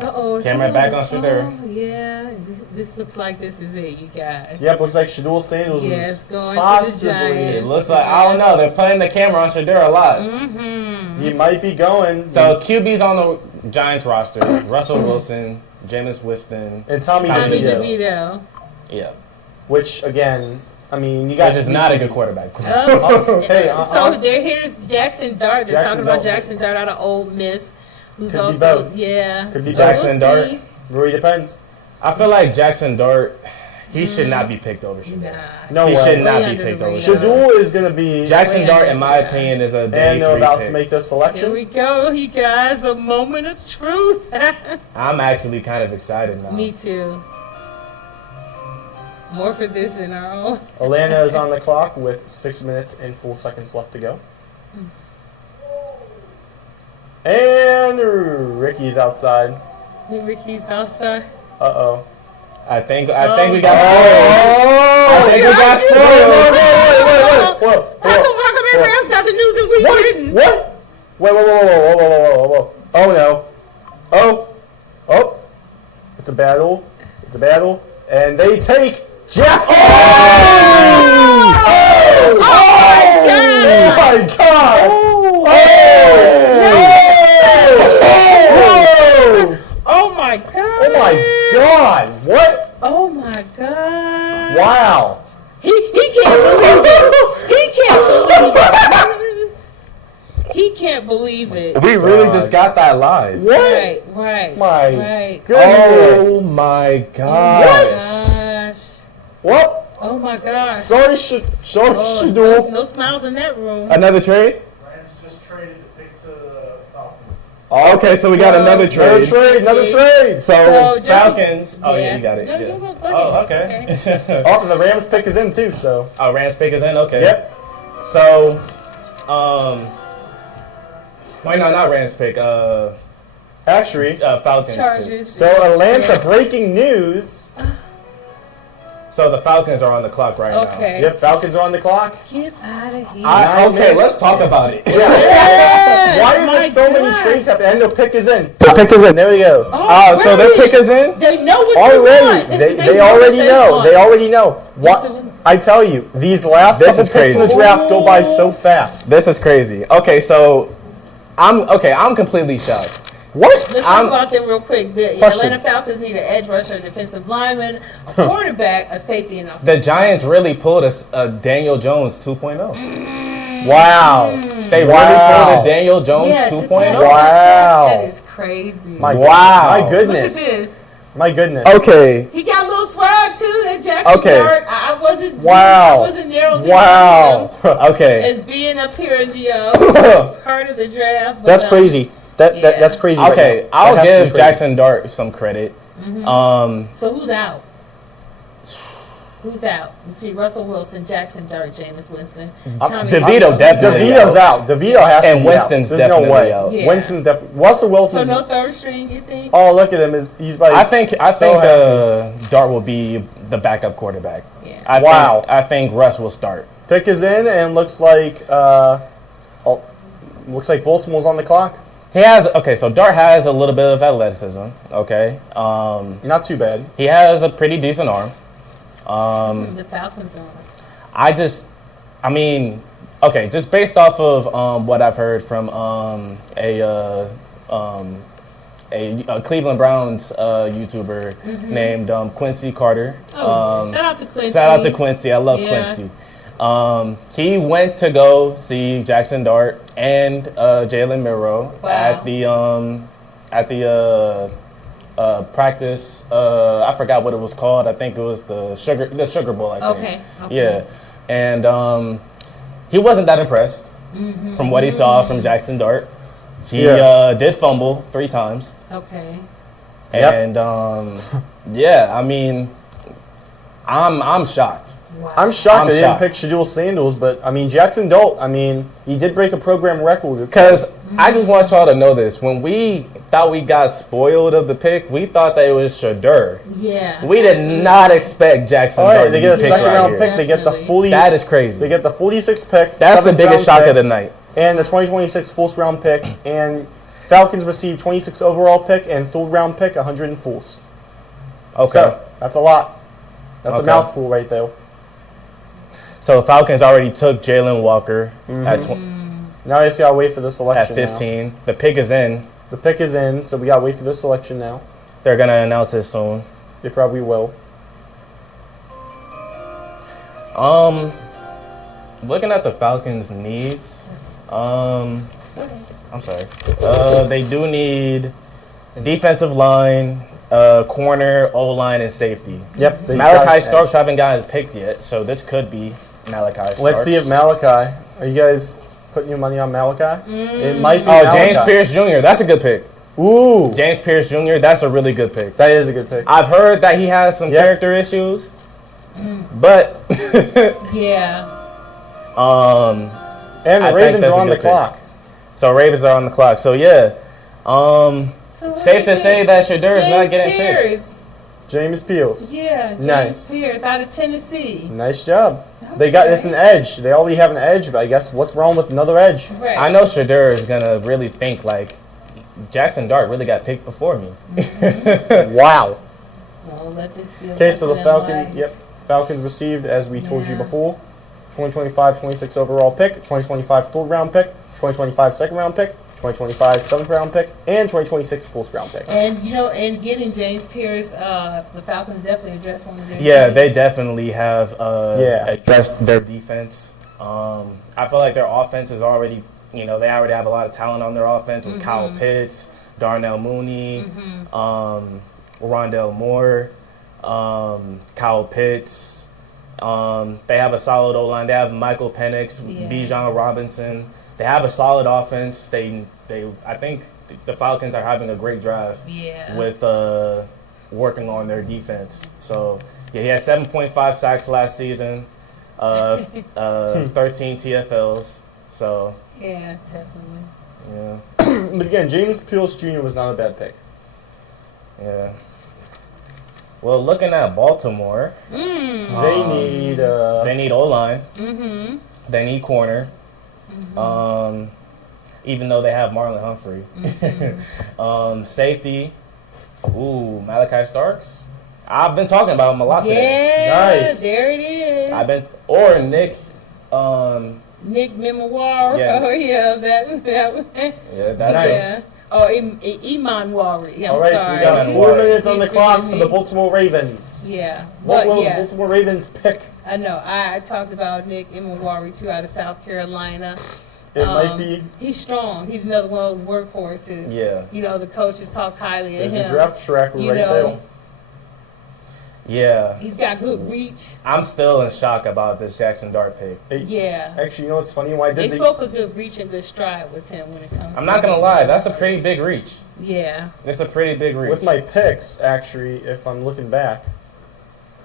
Uh-oh. is Camera he back the on Shadur. phone? Yeah. This looks like this is it, you guys. Yep, looks like Shadul Sanders Yes, is going to the possibly. Giants. It looks like I don't know. They're putting the camera on Shadur a lot. Mm-hmm. He might be going. So QB's on the Giants roster: Russell Wilson, Jameis Winston, and Tommy Tommy DeVito. DeVito. yeah, Which, again, I mean, you guys. which is not a good quarterback. Oh, Hey, so here's Jackson Dart. They're Jackson talking about Dart. Jackson Dart out of Ole Miss, who's Could be also both. yeah. Could be So Jackson Dart. see. Really depends. I feel like Jackson Dart, he should not be picked over Shadur. Nah. No He way. should not Way be under picked the over radar. Shadur. Shadul is going to be. Jackson Way Dart, under in the my radar. opinion, is a day And they're three about pick. to make this Here selection. we go, you guys. The moment of truth. I'm actually kind of excited now. Me too. More for this than our own. Atlanta is on the clock with 6 minutes and 4 seconds left to go. And Ricky's outside. Ricky's outside. Uh-oh. I think we got. Oh! I think we got spoiled. Whoa, How come Markham and Rams got the news and we didn't? What? Wait, whoa. Oh, no. Oh. It's a battle. And they take Jackson! Oh my God! Oh my God! Oh my God! What? Oh my God! Wow! He can't believe it. He can't believe it. We really just got that live. What? Right. My Right. goodness! Oh my Oh gosh. my gosh. What? Oh my gosh. Sorry, Oh, Shadul. no smiles in that room. Another trade? Rams just traded the pick to the Falcons. Oh, okay, so we got another trade. Another trade. So, just- Falcons. Oh yeah, yeah. you got it. No, yeah. go ahead. Oh, It's okay. Oh, and the Rams pick is in too, so. Oh, Rams pick is in. Okay. Yep. So, wait, no, not Rams pick. Actually, Falcons. Pick. Chargers. so Atlanta breaking news. So the Falcons are on the clock right Okay. Yep, Falcons are on the clock. Get out of here. now. Nine Okay, minutes. let's talk about it. Yes, Why are my there so many gosh. trades happening? And the pick is in. The pick is in. There we go. Oh, So their really? pick is in. They know what Already, they want. they already what know. want. They already know. What? Listen. I tell you, these last This couple is picks in the crazy. draft go by so fast. This is crazy. Okay, so I'm completely shocked. What? Let's I'm- talk about them real quick. The Question. Atlanta Falcons need an edge rusher, a defensive lineman, a quarterback, a safety, and The offensive. Giants really pulled a Daniel Jones 2.0. Wow. They Wow. really pulled a Daniel Jones Yeah, 2.0. Wow. That is crazy. My Wow. My Look at goodness. this. My goodness. Okay. He got a little swag too. That Jackson Okay. Dart. I wasn't. Wow. I wasn't narrowly Wow. Okay. as being up here in the part of the draft. But, That's crazy. Yeah. That's crazy. right Okay, now. I'll That has to be give crazy. Jackson Dart some credit. So who's out? Who's out? Between Russell Wilson, Jackson Dart, Jameis Winston, Tommy DeVito definitely DeVito's out. DeVito has to And be Winston's out. There's no definitely way. out. Yeah. Winston's definitely. Russell So Wilson's. no third string, you think? Oh, look at him. He's like. I think so Dart will be the backup quarterback. Yeah. I think Russ will start. Pick is in and looks like Baltimore's on the clock. He has so Dart has a little bit of athleticism. Okay, Not too bad. he has a pretty decent arm. The Falcons are. I mean, okay, just based off of what I've heard from a Cleveland Browns YouTuber named Quincy Carter. Shout out to Quincy. Shout out to Quincy. I love Quincy. He went to go see Jackson Dart and Jalen Milroe at the practice. I forgot what it was called. I think it was the Sugar Bowl. I think. Okay. Yeah, and he wasn't that impressed from what he saw from Jackson Dart. He did fumble 3 times. Okay. And yeah, I mean, I'm shocked. Wow. I'm shocked I'm they didn't shocked. pick Shadul Sandals, but I mean Jackson Dart. I mean he did break a program record. Because I just want y'all to know this. When we thought we got spoiled of the pick, we thought that it was Shadur. Yeah. We did not expect Jackson Dart they to get a be picked second right round here. pick. They get the Definitely. 40. That is crazy. They get the 46th pick. That's the 7th biggest round shock pick, of the night. and the 2026 first round pick. And Falcons received 26 overall pick and 3rd round pick, 100 in fools. Okay. So that's a lot. That's a Okay. mouthful right there. So the Falcons already took Jalen Walker at Now I just gotta wait for the at selection. 15. The pick is in. The pick is in, so we gotta wait for the selection now. They're gonna announce it soon. They probably will. Looking at the Falcons' needs, I'm sorry. They do need defensive line, corner, O-line, and safety. Yep. they Malachi got- Starks haven't gotten picked yet, so this could be Malachi Starks. Let's see if Malachi. Are you guys putting your money on Malachi? It might be. Oh, Malachi. James Pierce Jr. That's a good pick. Ooh, James Pierce Jr. That's a really good pick. that is a good pick. I've heard that he has some Yep. character issues, but Yeah. And the I think Ravens that's are a on the good pick. clock. so Ravens are on the clock. So yeah, So safe to say that Shadur is not James getting picked. Pierce. James Peels. Yeah, James Nice. Pierce out of Tennessee. Nice job. They got it's an edge. They already have an edge, but I guess what's wrong with another edge? Right. I know Shadur is gonna really think like Jackson Dart really got picked before me. Wow. Well, let this be a Okay, so the lesson in Falcons. life. Yep, Falcons received, as we told you Yeah. before, 2025 26 overall pick, 2025 3rd round pick, 2025 2nd round pick, 2025 7th round pick, and 2026 4th round pick. And and getting James Pierce, the Falcons definitely addressed one of their Yeah, needs. they definitely have Yeah. addressed their defense. I feel like their offense is already, they already have a lot of talent on their offense with Kyle Pitts, Darnell Mooney, Rondell Moore, Kyle Pitts. They have a solid O-line. They have Michael Penix, Yeah. Bijan Robinson. They have a solid offense. I think the Falcons are having a great draft Yeah. with working on their defense. So yeah, he had 7.5 sacks last season, 13 TFLs. So Yeah, definitely. yeah, But again, James Pierce Jr. was not a bad pick. yeah. Well, looking at Baltimore, They need. they need O-line. Mm-hmm. They need corner. Even though they have Marlon Humphrey. Safety. Ooh, Malachi Starks. I've been talking about him a lot today. Yeah, Nice. there it is. Or Nick. Nick Memoir. Yeah. Oh yeah, that. Yeah, that's Nice. Oh, Iman Wari. I'm All right, so sorry. we got Iman 4 Wari. minutes on the Please clock forgive for the me. Baltimore Ravens. Yeah, What but will the yeah, Baltimore Ravens pick? I know. I talked about Nick Imawari too, out of South Carolina. It might be. He's strong. He's another one of those workhorses. Yeah. The coaches talk highly of There's him. a draft tracker You right know, there. Yeah. He's got good reach. I'm still in shock about this Jackson Dart pick. Yeah. Actually, you know what's funny? Why They did spoke a good reach and good stride with him when it comes. I'm not going to lie. That's a pretty big reach. Yeah. It's a pretty big reach. with my picks, actually, if I'm looking back,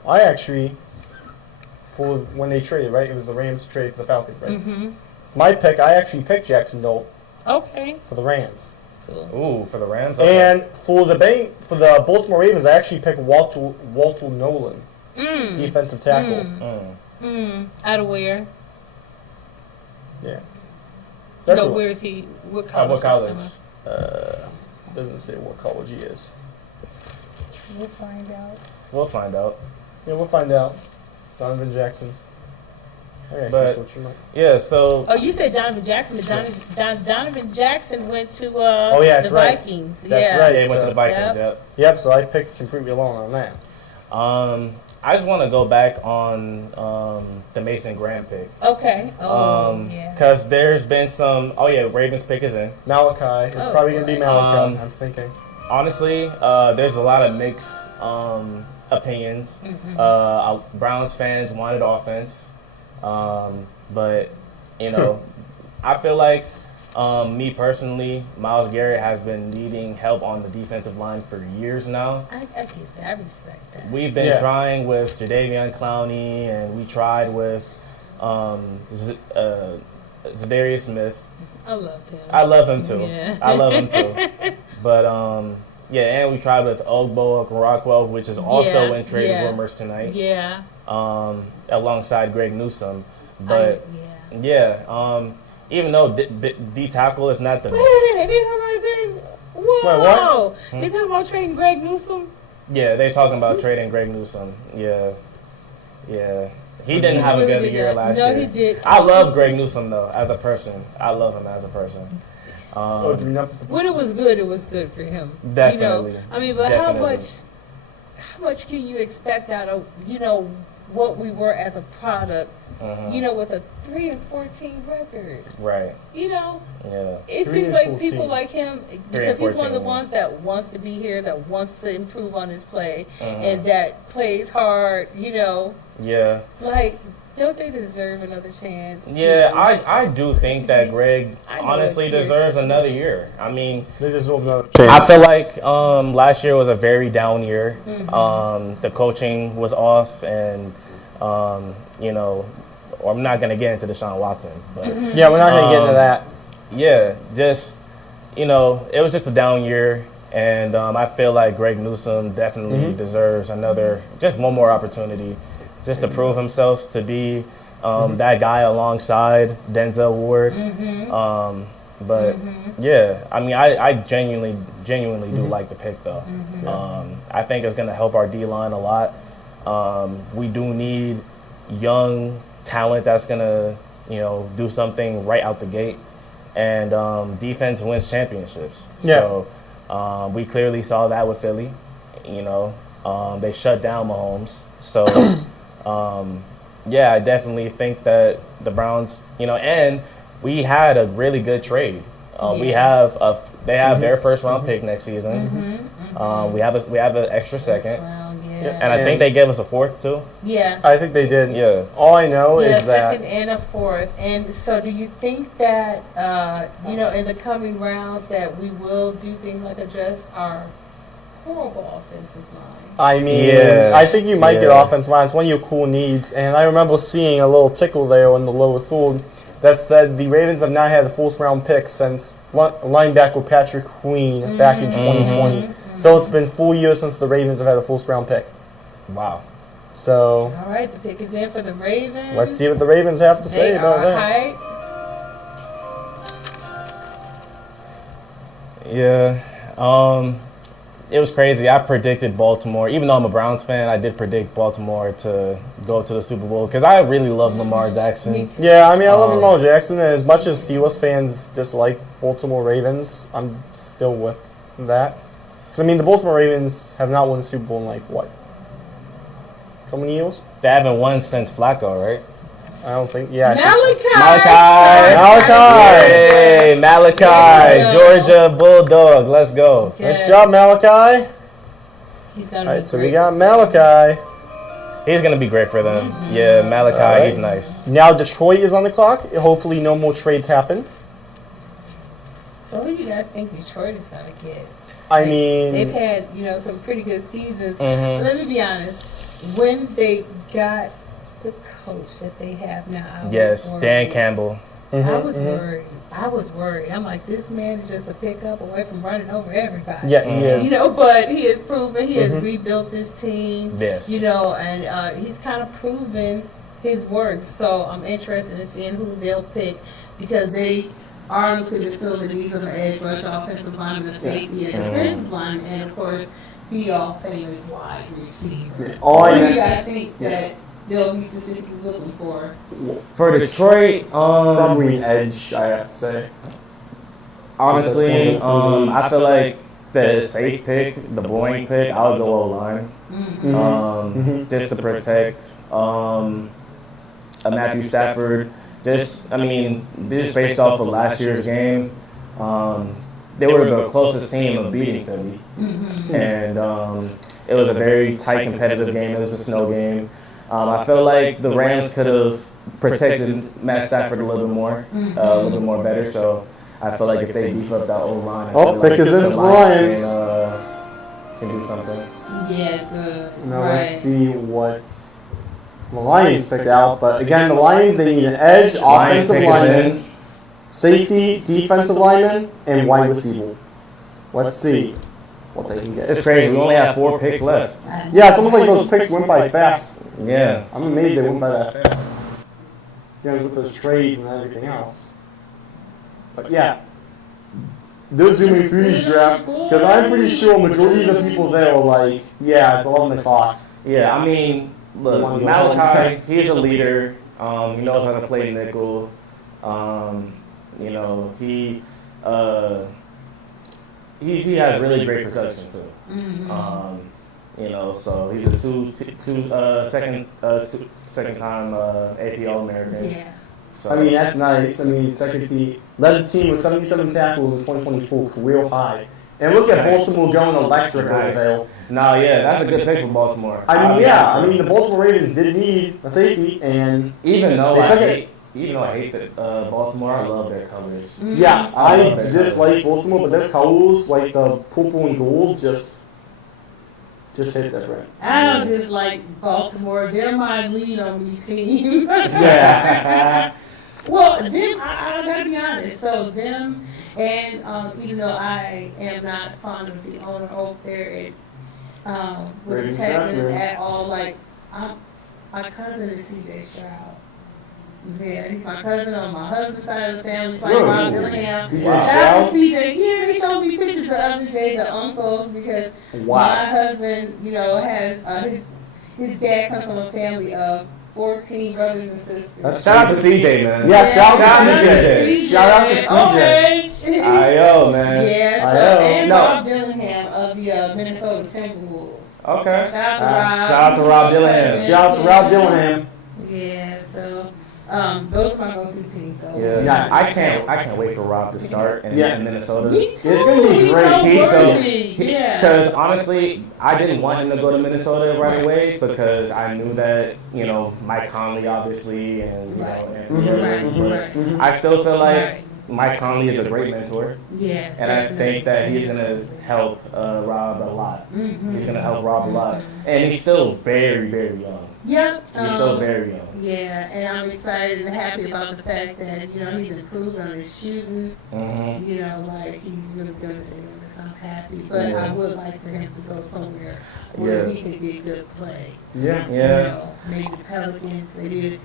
I actually, for when they traded, right? It was the Rams trade for the Falcons, right? Mm-hmm. My pick, I actually picked Jackson Dart Okay. for the Rams. Cool. Ooh, for the Rams? Okay. And for the Baltimore Ravens, I actually picked Walter Nolan, defensive tackle. Out of where? Yeah. That's No, what- where is he? What college? What college? Doesn't say what college he is. We'll find out. We'll find out. Yeah, we'll find out. Donovan Jackson. I actually But- switched him up. Yeah, so Oh, you said Donovan Jackson, but Donovan Jackson went to Oh, yeah, that's the right. Vikings. That's yeah. right. yeah, he went to so- the Vikings. Yep. Yep, so I picked completely alone on that. Yep. I just want to go back on the Mason Grant pick. Okay. Oh, yeah. Because there's been some. Oh yeah, Ravens pick is in. Malachi. It's Oh, probably going to be boy. Malachi, I'm thinking. Honestly, there's a lot of mixed opinions. Browns fans wanted offense, but you know, I feel like me personally, Myles Garrett has been needing help on the defensive line for years now. I get that. I respect that. We've been Yeah. trying with Jadeveon Clowney, and we tried with Zadarius Smith. I loved him. I love him too. Yeah. I love him too. But yeah, and we tried with Ogbo Rockwell, which is also Yeah, in trade yeah. rumors tonight, Yeah. alongside Greg Newsome. But yeah. yeah, even though D tackle is not the Wait a minute. They talking about Greg. Whoa. Wait, what? They talking about trading Greg Newsome? yeah they're talking about trading Greg Newsome. Yeah. He didn't He's have a really good did year that. last No, year. he did. I love Greg Newsome though as a person. I love him as a person. Oh, do we not? When it was good for him. Definitely. You know? I mean, but Definitely. how much can you expect out of, what we were as a product, with a 3-14 record? Right. Yeah. It 3 seems and like 14. people like him, 3 and because he's one of the 14, ones that wants to be here, that wants to improve on his play, Uh-huh. and that plays hard, Yeah. like, don't they deserve another chance? Yeah, I do think that Greg I know honestly it's his. deserves another year. I mean, They deserve another I chance. feel like last year was a very down year. Mm-hmm. The coaching was off, and or I'm not gonna get into Deshaun Watson, but Yeah, we're not going to get into that. yeah, just it was just a down year, and I feel like Greg Newsome definitely deserves just one more opportunity, just to prove himself to be that guy alongside Denzel Ward. But yeah, I mean, I genuinely do like the pick though. I think it's gonna help our D line a lot. We do need young talent that's gonna do something right out the gate, and defense wins championships. Yeah. So we clearly saw that with Philly. They shut down Mahomes. So yeah, I definitely think that the Browns, and we had a really good trade. They have their first round pick next season. We have an extra second. Round, And I think they gave us a fourth too. Yeah. I think they did. Yeah. All I know Yeah, is that second and a fourth. And so do you think that, in the coming rounds that we will do things like address our horrible offensive line? I think you might get Yeah. offensive line. It's one of your cool needs. And I remember seeing a little tickle there in the lower third that said the Ravens have not had a first round pick since linebacker Patrick Queen back in 2020. So it's been 4 years since the Ravens have had a first round pick. Wow. So All right, the pick is in for the Ravens. let's see what the Ravens have to say They about are that. hyped. Yeah. It was crazy. I predicted Baltimore. Even though I'm a Browns fan, I did predict Baltimore to go to the Super Bowl because I really love Lamar Jackson. Me too. Yeah, I mean, I love Lamar Jackson, and as much as Steelers fans dislike Baltimore Ravens, I'm still with that. Because, I mean, the Baltimore Ravens have not won a Super Bowl in, like, what? So many years? They haven't won since Flacco, right? I don't think. Yeah. I think so. Malachi! Hey, Malachi, Yeah. Georgia Bulldog. Let's go. Nice job, Malachi. He's All gonna be right, so great. we got Malachi. He's going to be great for them. Yeah, Malachi, All right. he's nice. Now Detroit is on the clock. Hopefully no more trades happen. So who do you guys think Detroit is gonna get? I They've mean, had, some pretty good seasons. Mhm. Let me be honest. When they got the coach that they have now, I was Yes, worried. Dan Campbell. I was worried. I'm like, this man is just a pickup away from running over everybody. yeah, he is. But he has proven he has rebuilt this team. Yes. And he's kind of proven his worth. So I'm interested in seeing who they'll pick because they are looking to fill the needs of an edge rush, offensive lineman, a safety, and defensive lineman, and of course, the all famous wide receiver. What do you guys think that they'll be specifically looking for? For Detroit, Probably an edge, I have to say. honestly, I feel like the safe pick, the boring pick, I would go O-line. Just to protect a Matthew Stafford. Just based off of last year's game, they were the closest team of beating Philly. And it was a very tight competitive game. It was a snow game. I felt like the Rams could have protected Matt Stafford a little bit more better. So I feel like if they beef up that O-line, pick is in the Lions. Can do something. Yeah, good. Now let's see what the Lions pick out. But again, the Lions, they need an edge, offensive lineman, safety, defensive lineman, and wide receiver. Let's see what they can get. It's crazy. We only have 4 picks left. Yeah, it's almost like those picks went by fast. Yeah. I'm amazed they went by that fast. Because with those trades and everything else. But yeah, this Zooming through this draft, because I'm pretty sure majority of the people there were like, yeah, it's 11 o'clock. Yeah, I mean, look, Malachi, he's a leader. He knows how to play nickel. You know, he has really great protection too. You know, so he's a second time AP All-American. Yeah. So, I mean, that's nice. I mean, second team led the team with 77 tackles in 2024, career high. And look at Baltimore going electric over there. No, yeah, that's a good pick for Baltimore. I mean, yeah. I mean, the Baltimore Ravens did need a safety, and Even though they I took hate that Baltimore, I love their colors. yeah, I dislike Baltimore, but their colors, like the purple and gold, just hit different. I don't dislike Baltimore. They're my lead on me team. Yeah. Well, them, I gotta be honest. So them, and even though I am not fond of the owner over there with Ravens the Texans Texans. at all, like my cousin is C.J. Stroud. Yeah, he's my cousin on my husband's side of the family, just like Really? Rob Dillingham. C.J. Shout out Stroud? to CJ. Yeah, they showed me pictures the other day, the uncles, because my Wow. husband, you know, has his dad comes from a family of 14 brothers and sisters. That's Shout out to CJ, man. Yeah, shout out Shout to out to CJ. Shout out to CJ. Ayo, man. Yeah, so, Ayo. and No. Rob Dillingham of the Minnesota Timberwolves. Okay. Shout out to Rob. Shout out to Rob Dillingham. Shout out to Rob Dillingham. Yeah, so those are my go-to teams. So. Yeah, Nice. I can't wait for Rob to start in Minnesota. Me too. It's gonna be He's great. so He's so- worthy. Yeah. Because honestly, I didn't want him to go to Minnesota right away because I knew that, you know, Mike Conley obviously and, you know, Anthony Edwards, but I still feel like Mike Conley is a great mentor. Yeah. And I think that he's going to help Rob a lot. He's going to help Rob a lot. And he's still very, very young. Yep. He's still very young. Yeah, and I'm excited and happy about the fact that, you know, he's improved on his shooting. You know, like, he's really doing his thing on this. I'm happy. But I would like for him to go somewhere where he can get good play. Yeah. You know, maybe the Pelicans, they did,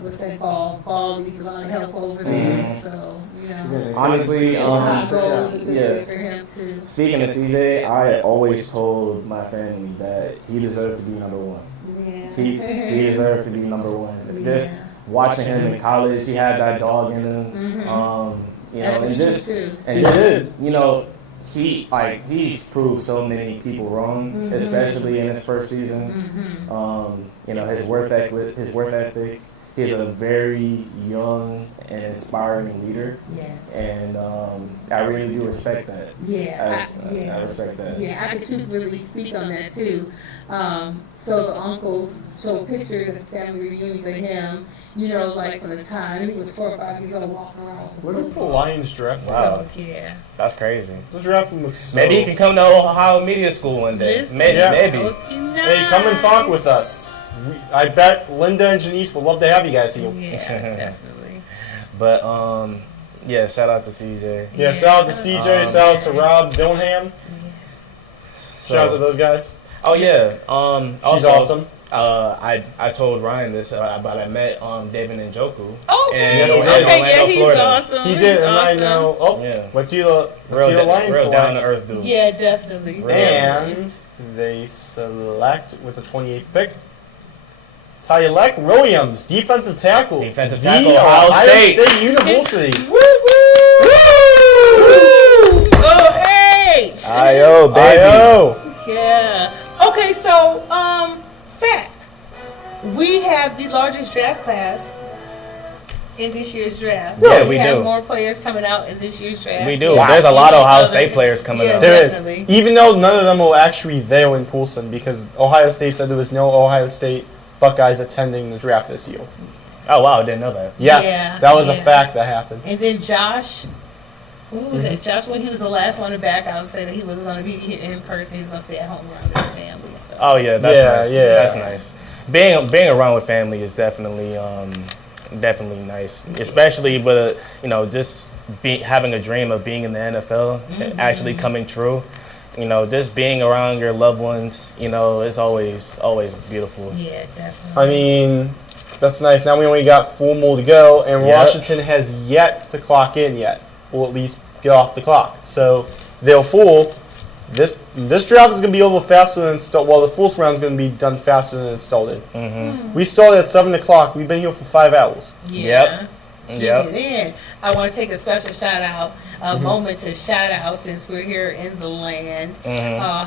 what's that ball needs a lot of help over there. So, you know, Honestly, Chicago is a good yeah. fit for him too. Speaking of CJ, I always told my family that he deserves to be number one. Yeah. He deserves to be number one. Just watching him in college, he had that dog in him. You know, That's and the just truth, too. and just you know, he's proved so many people wrong, especially in his first season. You know, his work ethic. He's a very young and inspiring leader. Yes. And I really do respect that. Yeah, I respect that. Yeah, I could truthfully speak on that too. So the uncles show pictures at the family reunions of him, you know, like from the time he was 4 or 5 years old walking around with Look at the Lions draft. So, yeah. That's crazy. The draft looks so... Maybe he can come to Ohio Media School one day. Listen, Maybe. Hey, come and talk with us. I bet Linda and Janice would love to have you guys here. Yeah, definitely. But yeah, shout out to CJ. Yeah, shout out to CJ, shout out to Rob Dillingham. Shout out to those guys. Oh yeah. She's awesome. I told Ryan this, but I met David Njoku. Oh, in okay, Orlando, he's Florida. awesome. He He's did, and I awesome. know. Oh, Yeah. what's your Real, Lions real down to select? earth dude. Yeah, definitely. And they select with the 28th pick. Tyalek Williams, defensive tackle. Defensive The tackle, Ohio State. University. Woo woo! OH! Ayo, baby. Ayo. Yeah. Okay, so fact. We have the largest draft class in this year's draft. Yeah, we have do. more players coming out in this year's draft. We do. than There's a lot of any Ohio other- State players coming Yeah, up. There is. definitely. Even though none of them were actually there in Poulsen because Ohio State said there was no Ohio State Buckeyes attending the draft this year. Oh wow, I didn't know that. Yeah, Yeah, that was a yeah. fact that happened. And then Josh, who was it? Josh, when he was the last one to back out and say that he was going to be here in person, he was going to stay at home around his family. So. Oh yeah, that's Yeah, nice. yeah. That's nice. Being around with family is definitely nice, especially with just having a dream of being in the NFL actually coming true. Just being around your loved ones, it's always beautiful. Yeah, definitely. I mean, that's nice. Now we only got 4 more to go, and Yep. Washington has yet to clock in yet, or at least get off the clock. So, therefore, this draft is going to be over faster than well, the first round is going to be done faster than it started. We started at 7 o'clock. We've been here for 5 hours. Yeah. Yep. Get it in. I want to take a special shout out, moment to shout out since we're here in the land,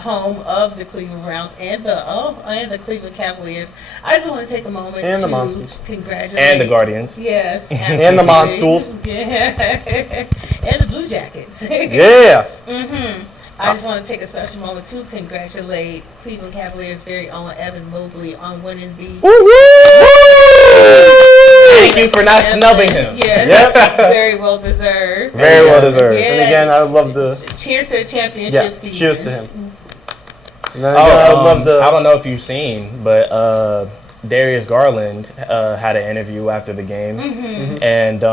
home of the Cleveland Browns and the Cleveland Cavaliers. I just want to take a moment And to the Monsters. congratulate And the Guardians. Yes, And the absolutely. Monsters. Yeah, and the Blue Jackets. Yeah. I just want to take a special moment to congratulate Cleveland Cavaliers' very own Evan Mobley on winning the. Thank you for not snubbing him. Yes, Yep. very well deserved. Very well deserved. Yeah. And again, I would love to. Cheers to a championship Yeah, season. cheers to him. And then again, I would love to. I don't know if you've seen, but Darius Garland had an interview after the game, and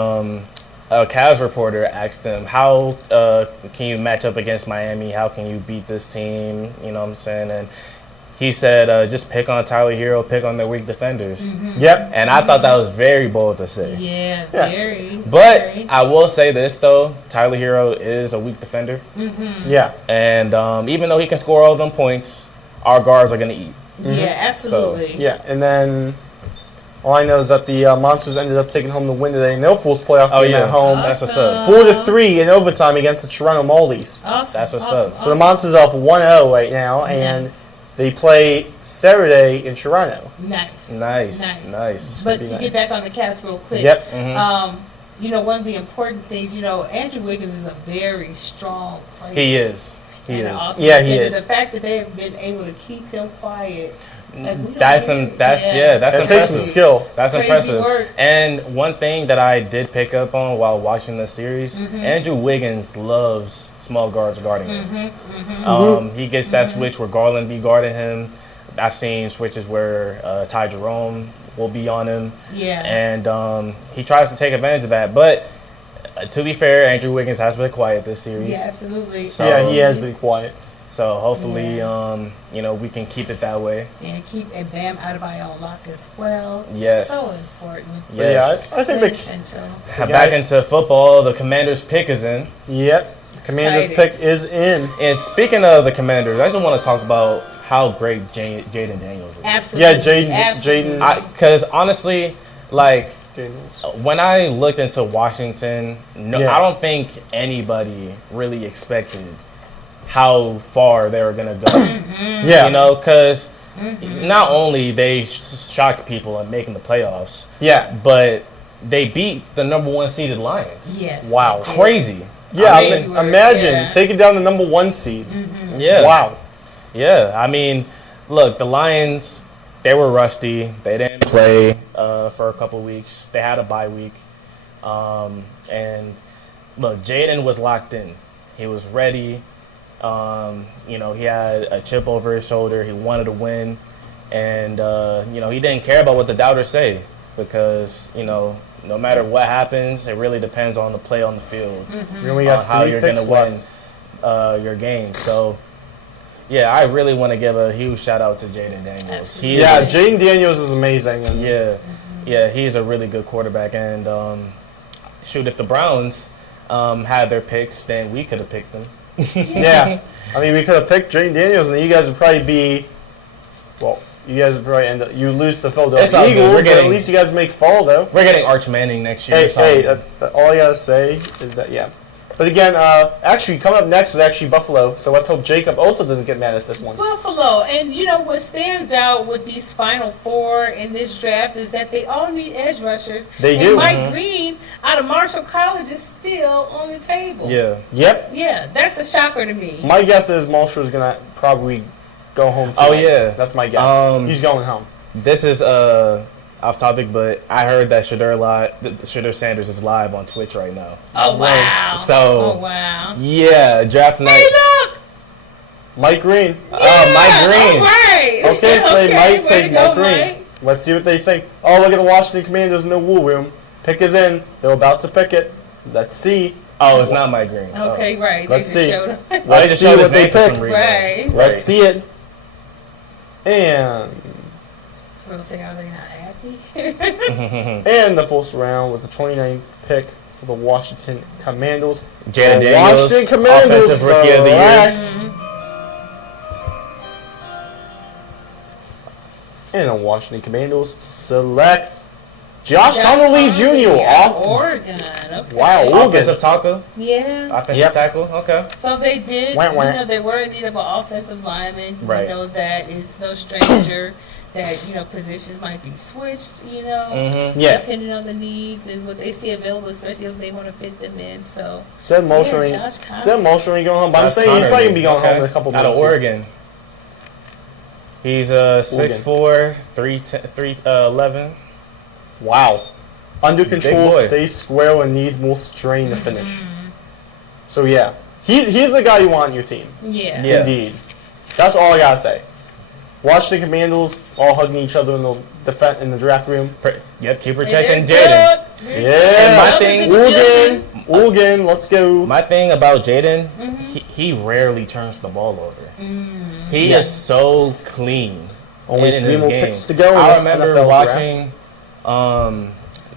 a Cavs reporter asked him, "How can you match up against Miami? How can you beat this team?" You know what I'm saying? And he said, "Just pick on Tyler Hero, pick on their weak defenders." Yep. And I thought that was very bold to say. Yeah, Yeah. very. But very. I will say this though, Tyler Hero is a weak defender, Yeah. and even though he can score all them points, our guards are gonna eat. Yeah, absolutely. Yeah. And then all I know is that the Monsters ended up taking home the win today in their first playoff Oh game yeah, at home. that's what's Awesome. up. 4-3 in overtime against the Toronto Marlies. Awesome. That's what's awesome, up. So the Monsters are up 1-0 right now, and Nice. they play Saturday in Toronto. Nice. Nice. But be to nice. get back on the Cavs real quick. Yep. One of the important things, Andrew Wiggins is a very strong player. He is. He And is. also Yeah, he the is. fact that they have been able to keep him quiet. Like, we don't That's hear- that's That impressive. takes some skill. That's Crazy impressive. work. And one thing that I did pick up on while watching the series, Mm-hmm. Andrew Wiggins loves small guards guarding him. He gets that switch where Garland be guarding him. I've seen switches where Ty Jerome will be on him, Yeah. and he tries to take advantage of that. But to be fair, Andrew Wiggins has been quiet this series. Yeah, absolutely. So- Yeah, he has been quiet. So hopefully, Yeah. we can keep it that way. And keep a Bam Adebayo on lock as well. Yes. So important. But Yes. yeah, I think Very the essential. Back into football, the Commanders' pick is in. Yep. The Commanders' Excited. pick is in. And speaking of the Commanders, I just want to talk about how great Jaden Daniels is. Absolutely. Yeah, Jaden- Because honestly, like Jaden. when I looked into Washington, Yeah. I don't think anybody really expected how far they were gonna go. Yeah. Because not only they shocked people in making the playoffs, Yeah. but they beat the number 1 seeded Lions. Yes. Wow. they did. Crazy. Yeah, I I mean, mean, imagine Yeah. taking down the number 1 seed. yeah. Wow. Yeah, I mean, look, the Lions, they were rusty. They didn't play for a couple weeks. They had a bye week. And look, Jaden was locked in. He was ready. He had a chip over his shoulder. He wanted to win. And, he didn't care about what the doubters say because, no matter what happens, it really depends on the play on the field. We only On got how 3 you're going picks to win left. your game. So, Yeah, I really want to give a huge shout out to Jaden Daniels. Absolutely. Yeah, Jaden Daniels is amazing. And Yeah, he's a really good quarterback. And shoot, if the Browns had their picks, then we could have picked them. yeah, I mean, we could have picked Jaden Daniels, and you guys would probably be, well, you guys would probably end up, you lose to the It's Philadelphia all good. Eagles, We're but getting- at least you guys make fall, though. We're getting Arch Manning next year. Hey, so- all I gotta say is that, yeah. But again, actually, coming up next is actually Buffalo, so let's hope Jacob also doesn't get mad at this one. Buffalo, and you know what stands out with these final four in this draft is that they all need edge rushers. They and do. Mike Green out of Marshall College is still on the table. Yeah. Yep. Yeah, that's a shocker to me. My guess is Marshall's gonna probably go home tonight. Oh, yeah. That's my guess. He's going home. This is off topic, but I heard that Shedeur Sanders is live on Twitch right now. Oh wow! So- oh wow! Yeah, draft Hey, night. look! Mike Green. Oh, Mike Green. All right. Okay, so they might way take to go, Mike Green. Mike. Let's see what they think. Oh, look at the Washington Commanders in the wool room. Pick is in. They're about to pick it. Let's see. Oh, it's not Mike Green. Okay, right. Let's they see. just showed up. They Let's just see showed what his they name for some pick. reason. Right. Let's see it. And So say, are they not happy? and the first round with the 29th pick for the Washington Commandos. Jaden The Daniels, Washington Commandos Offensive Rookie of the Year. select. And the Washington Commandos select Josh Connolly Jr. Yeah, off. Oregon. Okay. Wow, Oregon. Offensive tackle. Yeah. Offensive Yep. tackle. Okay. So they did, Wah, wah. you know, they were in need of an offensive lineman. Right. You know, that is no stranger that, you know, positions might be switched, you know, Mm-hmm. Yeah. depending on the needs and what they see available, especially if they want to fit them in. So, Said Motion. Yeah, Josh Connolly. Said Motion going home, but I'm Josh saying he's probably Connolly. gonna be going Okay. home in a couple Out months. of here. Oregon. He's 6'4", 311. Wow. Under control, boy. stays square, and needs more strain to finish. So yeah, he's the guy you want on your team. yeah. Yeah. Indeed. That's all I gotta say. Washington Commandos all hugging each other in the draft room. Yep, keep protecting They're Jaden. good. Yeah. And my Others thing- in the building. Oregon, let's go. My thing about Jaden, he rarely turns the ball over. He is so clean. Only in 3 his more game. picks to go in I this remember NFL watching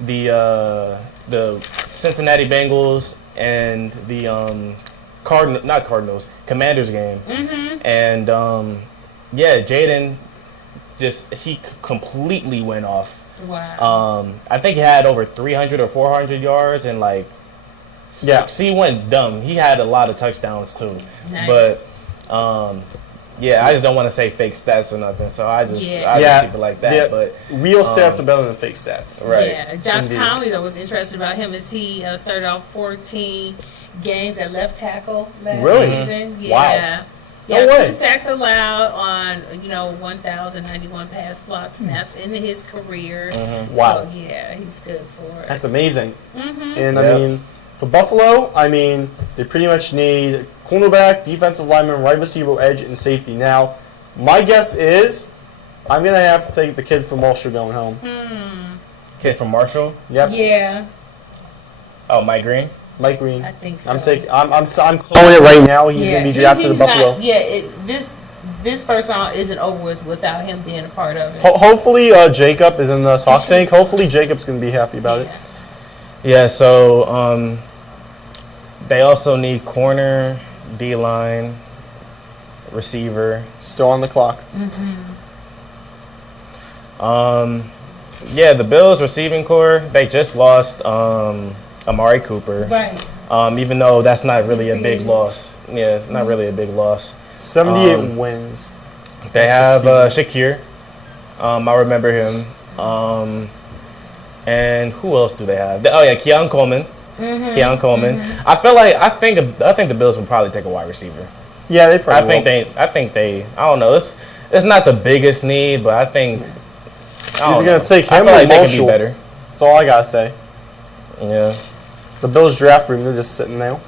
the Cincinnati Bengals and the Commanders game, and yeah, Jaden he completely went off. Wow. I think he had over 300 or 400 yards and like. Yeah. He went dumb. He had a lot of touchdowns too, Nice. but yeah, I just don't want to say fake stats or nothing. So I just keep it like that. Yeah. But Real stats are better than fake stats. right. Yeah, Josh Indeed. Connolly, though, was interested about him as he started off 14 games at left tackle last Really? season. Wow. Yeah. No Yeah, way. 2 sacks allowed on 1,091 pass block snaps in his career. Wow. So yeah, he's good for it. That's amazing. Mm-hmm. And I Yeah. mean, for Buffalo, I mean, they pretty much need cornerback, defensive lineman, wide receiver, edge, and safety. Now, my guess is I'm gonna have to take the kid from Ulster going home. Kid from Marshall. Yep, Yeah, Oh, Mike Green. Mike Green. I think so. I'm calling it right now. He's gonna be drafted to he's Buffalo. not- this first round isn't over with without him being a part of it. Hopefully, Jacob is in the talk tank. Hopefully, Jacob's gonna be happy about it. Yeah. So they also need corner, D-line, receiver. Still on the clock. Yeah, the Bills receiving core, they just lost Amari Cooper. Right. Even though that's not really a big Big. loss. Yeah, it's not really a big loss. 78 wins. They That's have six Shakir. I remember him. And who else do they have? Keon Coleman. Keon Coleman. I think the Bills would probably take a wide receiver. Yeah, they probably. I think they. I don't know. It's not the biggest need, but I think. Either gonna take I him feel or like they could be Marshall. better. That's all I gotta say. Yeah. The Bills draft room, they're just sitting there.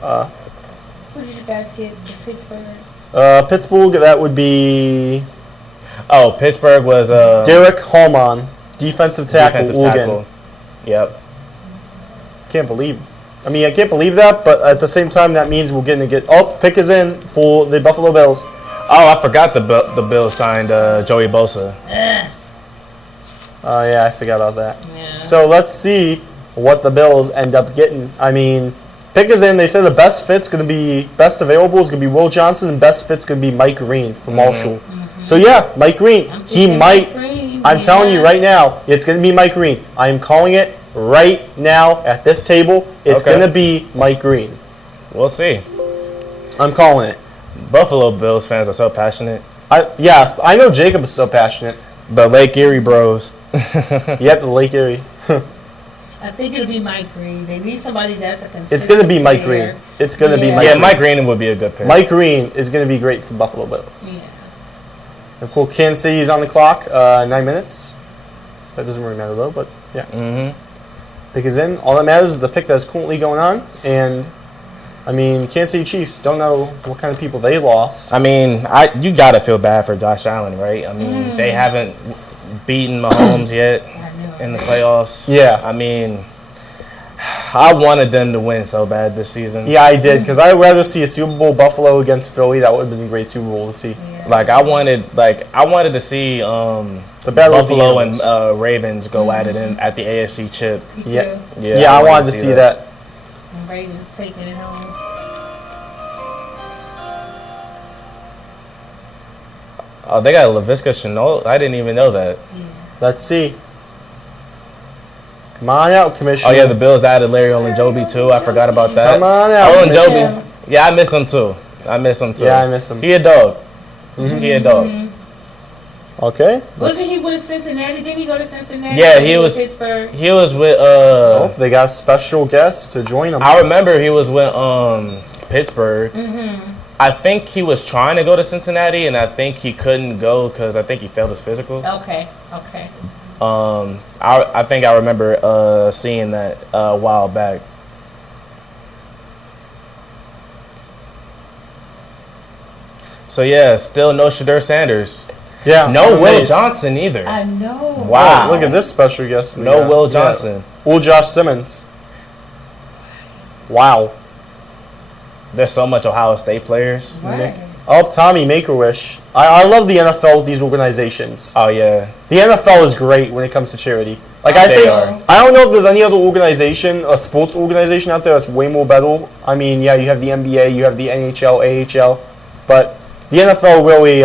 Who did you guys get for Pittsburgh? Pittsburgh, that would be Oh, Pittsburgh was Derek Hallman, defensive tackle, defensive Oregon. tackle. Yep. Can't believe. I mean, I can't believe that, but at the same time, that means we're going to get. Oh, pick is in for the Buffalo Bills. Oh, I forgot the Bills signed Joey Bosa. Oh yeah, I forgot about that. Yeah. So let's see what the Bills end up getting. I mean, pick is in. They say the best available is gonna be Will Johnson, and best fit's gonna be Mike Green from Marshall. So yeah, Mike Green. He thinking might. Mike Green, I'm telling you yeah. right now, it's gonna be Mike Green. I am calling it right now at this table. It's Okay. gonna be Mike Green. We'll see. I'm calling it. Buffalo Bills fans are so passionate. Yes, I know Jacob is so passionate. The Lake Erie Bros. Yep, the Lake Erie. I think it'll be Mike Green. They need somebody that's a consistent It's gonna be Mike player. Green. It's gonna be Yeah. Mike Yeah, Green. Mike Green would be a good pick. Mike Green is gonna be great for Buffalo Bills. Yeah. Of course, Kansas City's on the clock. 9 minutes. That doesn't really matter though, but yeah. Mm-hmm. Pick is in. All that matters is the pick that's currently going on, and I mean, Kansas City Chiefs don't know what kind of people they lost. I mean, you gotta feel bad for Josh Allen, right? I mean, they haven't beaten Mahomes yet in the playoffs. Yeah. I mean, I wanted them to win so bad this season. Yeah, I did, because I'd rather see a Super Bowl Buffalo against Philly. That would have been a great Super Bowl to see. Like I wanted to see The Battle of the Buffalo Animals. and Ravens go at it at the AFC chip. Me too. Yeah. Yeah, Yeah, I wanted to see that. And Ravens taking it home. Oh, they got LaVisca Chenault. I didn't even know that. Let's see. Come on out, Oh Commissioner. yeah, the Bills added Larry Olenjobi too. I forgot about that. Come on out, Olenjobi. Yeah, I miss him too. I miss him too. Yeah, I miss him. He a dog. He a dog. Okay. Wasn't he with Cincinnati? Didn't he go to Cincinnati? Yeah, Or he was. Pittsburgh. He was with. Oh, they got a special guest to join them. I remember he was with Pittsburgh. I think he was trying to go to Cincinnati, and I think he couldn't go because I think he failed his physical. Okay. I think I remember seeing that a while back. So yeah, still no Shedeur Sanders. Yeah. No Will amazed. Johnson either. I know. Wow. Oh, look at this special guest. we No got. Will Yeah. Johnson. Will Josh Simmons. Wow. There's so much Ohio State players. Right. Oh, Tommy Make-A-Wish. I love the NFL with these organizations. Oh yeah. The NFL is great when it comes to charity. Like They are. I don't know if there's any other organization, a sports organization out there that's way more better. I mean, yeah, you have the NBA, you have the NHL, AHL, but the NFL really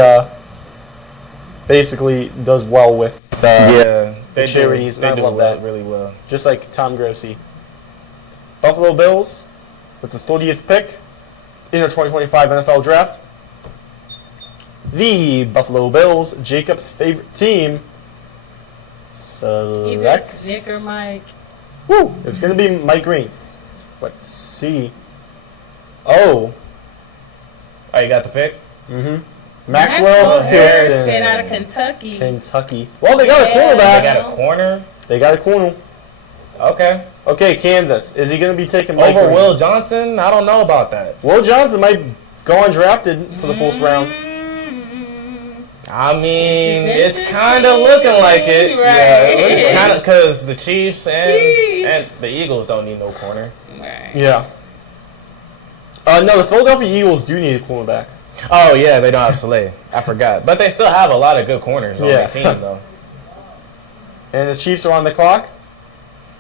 basically does well with Yeah. the charities. They and I do love that. really well. Just like Tom Grossi. Buffalo Bills with the 30th pick in the 2025 NFL Draft. The Buffalo Bills, Jacob's favorite team, Either selects. it's Nick or Mike. Woo! It's going to be Mike Green. Let's see. Oh. Oh, you got the pick? Maxwell Harrison Houston. out of Kentucky. Kentucky. Well, they got a Yeah. They cornerback. got a corner. They got a corner. Okay. Okay, Kansas. Is he going to be taking Mike Over Green? Will Johnson? I don't know about that. Will Johnson might go undrafted for the first round. I mean, This is it's kind of looking like it. Right. Yeah, it's kind of because the Chiefs Sheesh. and the Eagles don't need no corner. Right. Yeah. No, the Philadelphia Eagles do need a cornerback. Oh yeah, they don't have Slay. I forgot, but they still have a lot of good corners on Yeah. their team though. And the Chiefs are on the clock.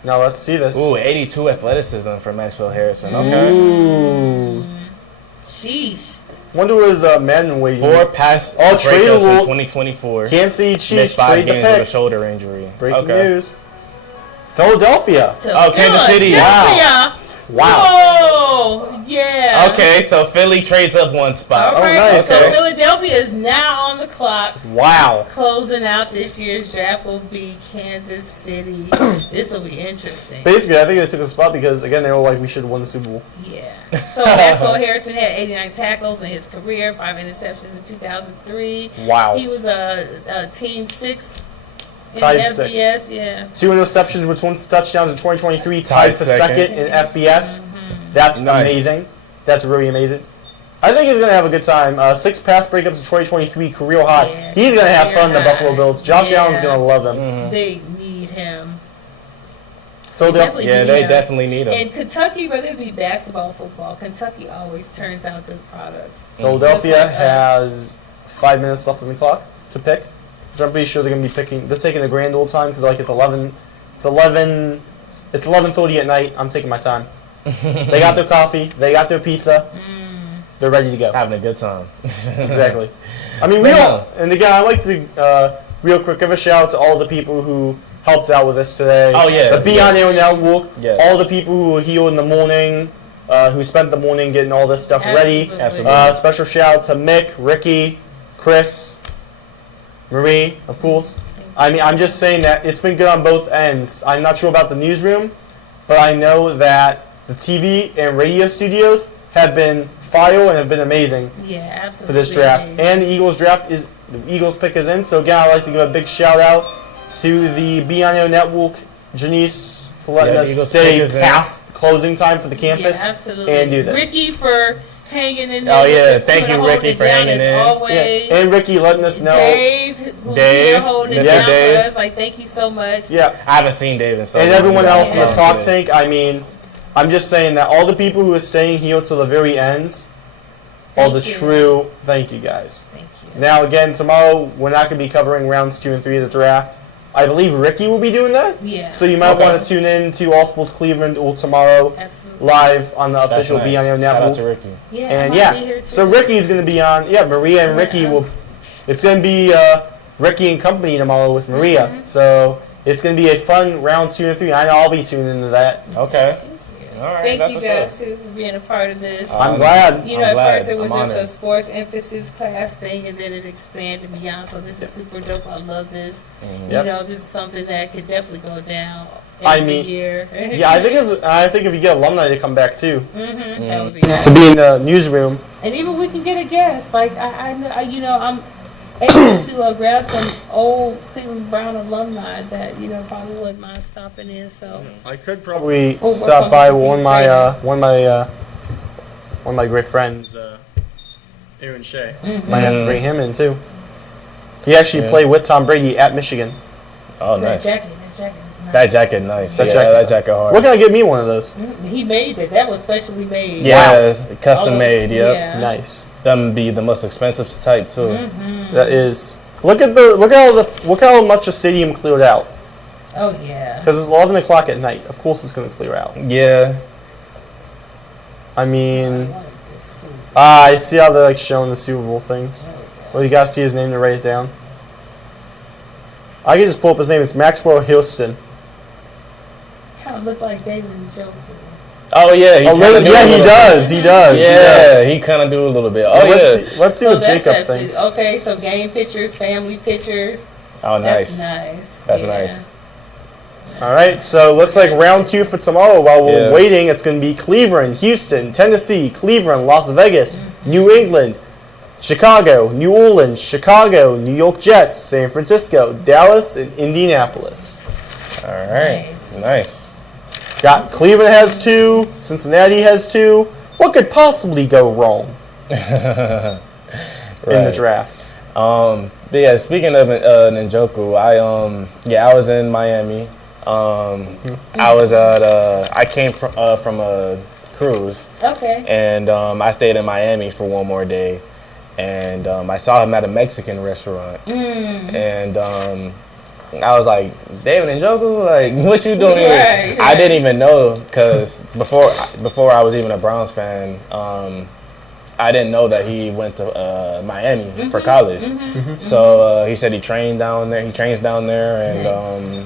Now let's see this. Ooh, 82 athleticism for Maxwell Harrison. Okay. Ooh. Sheesh. Wonder what his Madden weight. 4 pass Oh, breakups tradable. in 2024. Kansas City Chiefs Missed 5 trade the games with a pick. shoulder injury. Breaking Okay. news. Philadelphia. Oh, Kansas City. Philadelphia. Wow. Whoa. Yeah. Okay, so Philly trades up one spot. All right. nice. So Okay. Philadelphia is now on the clock. Wow. Closing out this year's draft will be Kansas City. This will be interesting. Basically, I think they took a spot because, again, they were like, we should have won the Super Bowl. Yeah. So Maxwell Harrison had 89 tackles in his career, 5 interceptions in 2003. Wow. He was a team 6 in Tied FBS. sixth. Yeah. 2 interceptions with 20 touchdowns in 2023, tied for second in FBS. That's Nice. amazing. That's really amazing. I think he's going to have a good time. 6 pass breakups in 2023, career high. Yeah, He's going to have career fun, the high. Buffalo Bills. Josh Yeah. Allen's going to love him. They need him. Philadelphia. Yeah, need they him. definitely need him. And Kentucky, whether it be basketball or football, Kentucky always turns out good products. Philadelphia Just like us. has 5 minutes left on the clock to pick. Which I'm pretty sure they're gonna be picking. They're taking a grand old time because like it's 11. It's 11. It's 11:30 at night. I'm taking my time. They got their coffee. They got their pizza. They're ready to go. Having a good time. Exactly. I mean, we all. And again, I like to real quick give a shout out to all the people who helped out with this today. Oh, yeah. The Beyond Air Network. Yes. All the people who were here in the morning, who spent the morning getting all this stuff ready. Absolutely. Special shout out to Mick, Ricky, Chris, Marie, of course. I mean, I'm just saying that it's been good on both ends. I'm not sure about the newsroom, but I know that the TV and radio studios have been fire and have been amazing Yeah, absolutely. for this draft. And the Eagles pick is in. So again, I'd like to give a big shout out to the Beyond Air Network, Janice, for letting Yeah, the us Eagles stay pick is in. past the closing time for the campus Yeah, absolutely. and do this. Ricky for hanging in there. Oh, with yeah. us, Thank sort of you, holding Ricky, it for down hanging as in. Always. Yeah. And Ricky letting us know. Dave, who's Dave, here holding it Mr. down Dave. for us. Like, thank you so much. Yeah. I haven't seen Dave in so And long. everyone else in the Yeah. talk tank, I mean, I'm just saying that all the people who are staying here till the very ends are the Thank you. true thank you guys. Thank you. Now again, tomorrow we're not going to be covering rounds 2 and 3 of the draft. I believe Ricky will be doing that. Yeah. So you might Okay. want to tune in to All Sports Cleveland or tomorrow Absolutely. live on the That's official nice. Beyond Air Shout out Network. to Ricky. Yeah, I And might yeah, be here too. so Ricky's going to be on. Yeah, Maria and Ricky will. It's going to be Ricky and company tomorrow with Maria. Mm-hmm. So it's going to be a fun round 2 and 3. I know I'll be tuning into that. Okay. Thank you. All right. Thank That's you what's guys up. too for being a part of this. I'm glad. You know, I'm at glad. first it was I'm just honored. a sports emphasis class thing, and then it expanded beyond. So this is super dope. I love this. Mm-hmm. Yep. You know, this is something that could definitely go down I every mean, year. Yeah, I think if you get alumni to come back too, That would be nice. to be in the newsroom. And even we can get a guest. Like you know, I'm able to grab some old Cleveland Brown alumni that probably wouldn't mind stopping in. So I could probably We'll stop work by on one of these my later. one of my great friends, Aaron Shea. Might have to bring him in too. He actually Yeah. played with Tom Brady at Michigan. Oh, that nice. jacket is nice. That jacket, nice. That yeah, jacket's that nice. jacket hard. Where can I get me one of those? He made it. That was specially made. Yeah, Wow. it's custom made. Yep. Yeah. Nice. Them be the most expensive type too. That is. Look at how much the stadium cleared out. Oh yeah. Because it's 11 o'clock at night. Of course, it's going to clear out. Yeah. I mean, like this suit. I see how they're like showing the Super Bowl things. Oh, yeah. Well, you gotta see his name to write it down. I can just pull up his name. It's Maxwell Houston. Kind of look like David and Joker. Oh yeah. He Oh, kinda do a yeah, he little does. bit. He does. Yeah, he kind of do a little bit. Oh let's yeah. see what that's Jacob that- thinks. Okay, so game pictures, family pictures. Oh nice. That's nice. That's Yeah. nice. All right, so looks like round 2 for tomorrow. While we're Yeah. waiting, it's going to be Cleveland, Houston, Tennessee, Cleveland, Las Vegas, New England, Chicago, New Orleans, Chicago, New York Jets, San Francisco, Dallas, and Indianapolis. All right. Nice. Nice. Got Cleveland has 2, Cincinnati has 2. What could possibly go wrong in the Right. draft? But yeah, speaking of Njoku, I was in Miami. I was at I came from a cruise, Okay. and I stayed in Miami for one more day, and I saw him at a Mexican restaurant, and I was like, David Njoku, like, what you doing here? Right, I didn't even know, because before I was even a Browns fan, I didn't know that he went to Miami for college. So he said he trained down there. He trains down there, and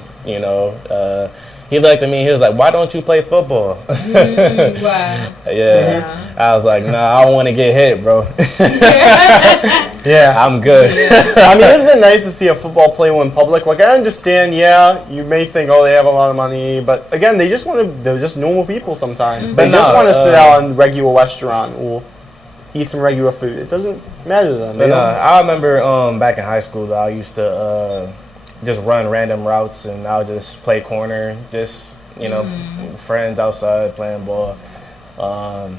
he looked at me. He was like, "Why don't you play football?" Wow. Yeah. I was like, "Nah, I don't want to get hit, bro. Yeah. I'm good." I mean, isn't it nice to see a football player in public? Like, I understand, yeah, you may think, oh, they have a lot of money, but again, they're just normal people sometimes. They But just no, want to sit out in a regular restaurant or eat some regular food. It doesn't matter to them. They But don't- I remember back in high school, though, I used to just run random routes, and I would just play corner, just friends outside playing ball. But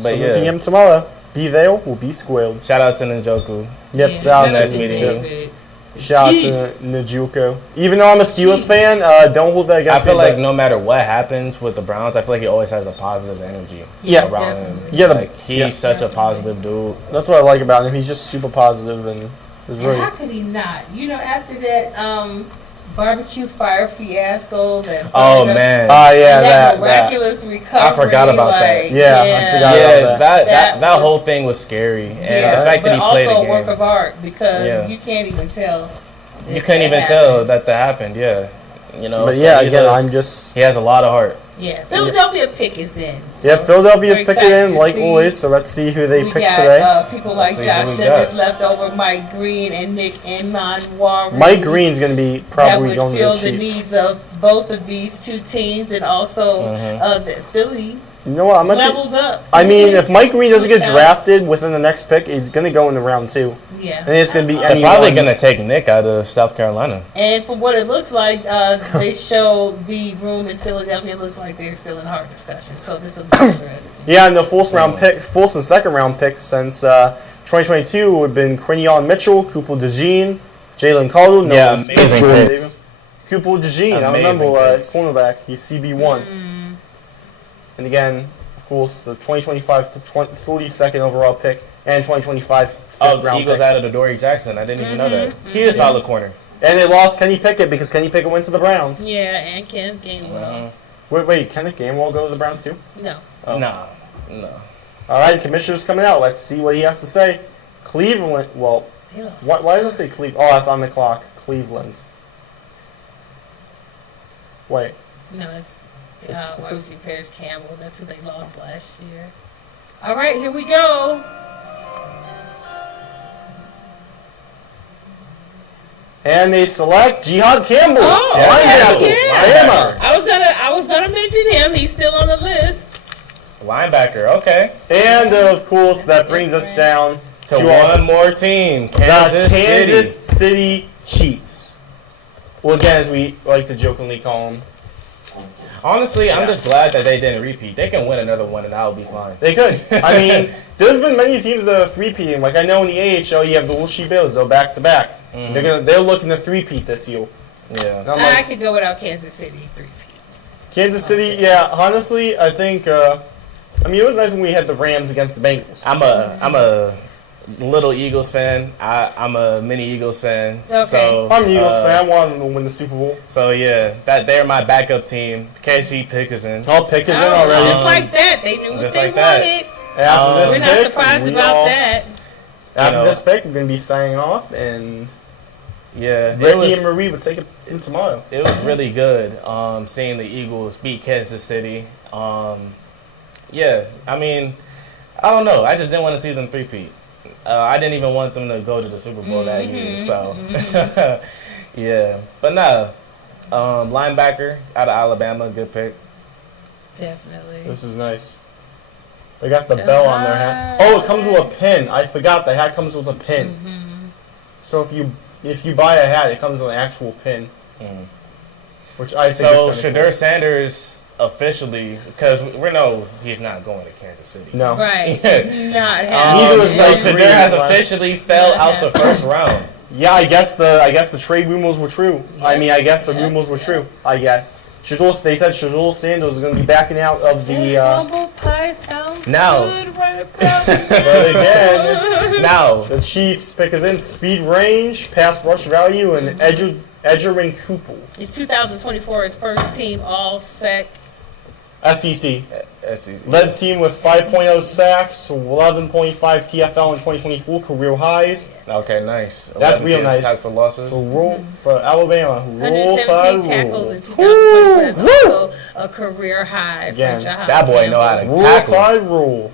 7 yeah, p.m. tomorrow. Be there, will be squared. shout out to Njoku. Yep, Yeah, sounds nice definitely meeting you. David. Shout out to Njoku. Even though I'm a Steelers fan, don't hold that I against me. feel like but- no matter what happens with the Browns, I feel like he always has a positive energy Yeah. around him. Definitely. Yeah, Like, he's yeah. such a positive dude. That's what I like about him. He's just super positive and is And really. how could he not? You know, after that barbecue fire fiasco, that Oh man. Yeah, and that that. miraculous recovery. I forgot about that. Yeah, I forgot Yeah, about that That that was- whole thing was scary, and Yeah, the fact that but he played also the a work game, of art because Yeah. you can't even tell. you couldn't even tell that happened. Yeah, you know. But so yeah, he's again, a- I'm just. he has a lot of heart. Yeah, Philadelphia pick is in. Yeah, so Philadelphia's we're picking excited in to like see. always, so let's see who they We pick got today. people like Let's see Josh who we Simmons got. left over, Mike Green and Nick Emanwari. Mike Green's going to be that probably would going to fill the the Chiefs. needs of both of these two teams, and also the Philly You know what? I'm gonna. leveled up. I mean, if Mike Green doesn't get Yeah. drafted within the next pick, he's going to go in the round 2. Yeah. And it's going to be They're anyone's. probably gonna take Nick out of South Carolina. And from what it looks like, they show the room in Philadelphia. It looks like they're still in hard discussion. So this will be interesting. Yeah, and the first and second round picks since 2022 have been Quinion Mitchell, Kupal DeJean, Jalen Caldwell, Yeah, Nolan Smith, amazing Jordan picks. Davis. Kupal DeJean, I Amazing remember picks. cornerback. He's CB1. And again, of course, the 2025 32nd overall pick and 2025 fifth Oh, the round Eagles pick. added Adoree Jackson. I didn't even know that. He is a solid corner. And they lost Kenny Pickett because Kenny Pickett went to the Browns. Yeah, and Ken Gainwell. Wait, Kenneth Gainwell go to the Browns too? No. Oh. No. All right, commissioner's coming out. Let's see what he has to say. Cleveland, well, He lost. why does it say Cleveland? Oh, that's on the clock. Cleveland's. Wait. No, it's It's- wide receiver Paris Campbell. That's who they lost last year. All right, here we go. And they select Jihad Campbell. Oh, linebacker. yeah. Bama. I was gonna mention him. He's still on the list. Linebacker. Okay. And of course, that brings us down To to our- one more team, the Kansas Kansas City. City Chiefs. Well, again, as we like to jokingly call them, Honestly, I'm just glad that they didn't repeat. They can win another one, and I'll be fine. they could. I mean, there's been many teams that are three-peating. Like I know in the AHL, you have the Wilshire Bills. They're back to back. They're looking to three-peat this year. Yeah. And I'm I like, could go without Kansas City 3P. Kansas City, yeah. Honestly, I think. I mean, it was nice when we had the Rams against the Bengals. I'm a little Eagles fan. I'm a mini Eagles fan. Okay. So, I'm an Eagles fan. I wanted them to win the Super Bowl. So yeah, they're my backup team. KC Pickers in. I'll pick us in Oh, already. just like that. They knew what Just they like that. wanted. After this We're not pick, surprised we about all- that. After know. this pick, we're gonna be signing off, and Yeah, it Ricky was and Marie would take it in tomorrow. it was really good seeing the Eagles beat Kansas City. Yeah, I mean, I don't know. I just didn't want to see them three-peat. I didn't even want them to go to the Super Bowl that year. So, yeah. But no, linebacker out of Alabama, good pick. Definitely. This is nice. They got the bell on their hat. Oh, it comes with a pin. I forgot the hat comes with a pin. So if you buy a hat, it comes with an actual pin, which I think So is kinda Shadur Sanders officially, because we know he's not going to Kansas City. cool. No. Right. Yeah. Not Neither happening. is So Mike Shadur Green, has unless- officially fell out the first round. Yeah, I guess the trade rumors were true. I mean, I guess the Yeah. rumors were true. I guess. They said Shadur Sanders is going to be backing out of the. Humble pie sounds Now. good right across the But again, Now, the Chiefs pick us in speed range, pass rush value, and Edgerman Cooper. It's 2024. His first team all SEC. SEC. Led team with 5.0 sacks, 11.5 TFL in 2024, career highs. okay, nice. That's 11 real nice. tackles for losses. For Alabama, roll 117 tide tackles in roll. 2024. That's also a career high Again, for Jahad that boy know how to Campbell. Roll tackle. tide roll.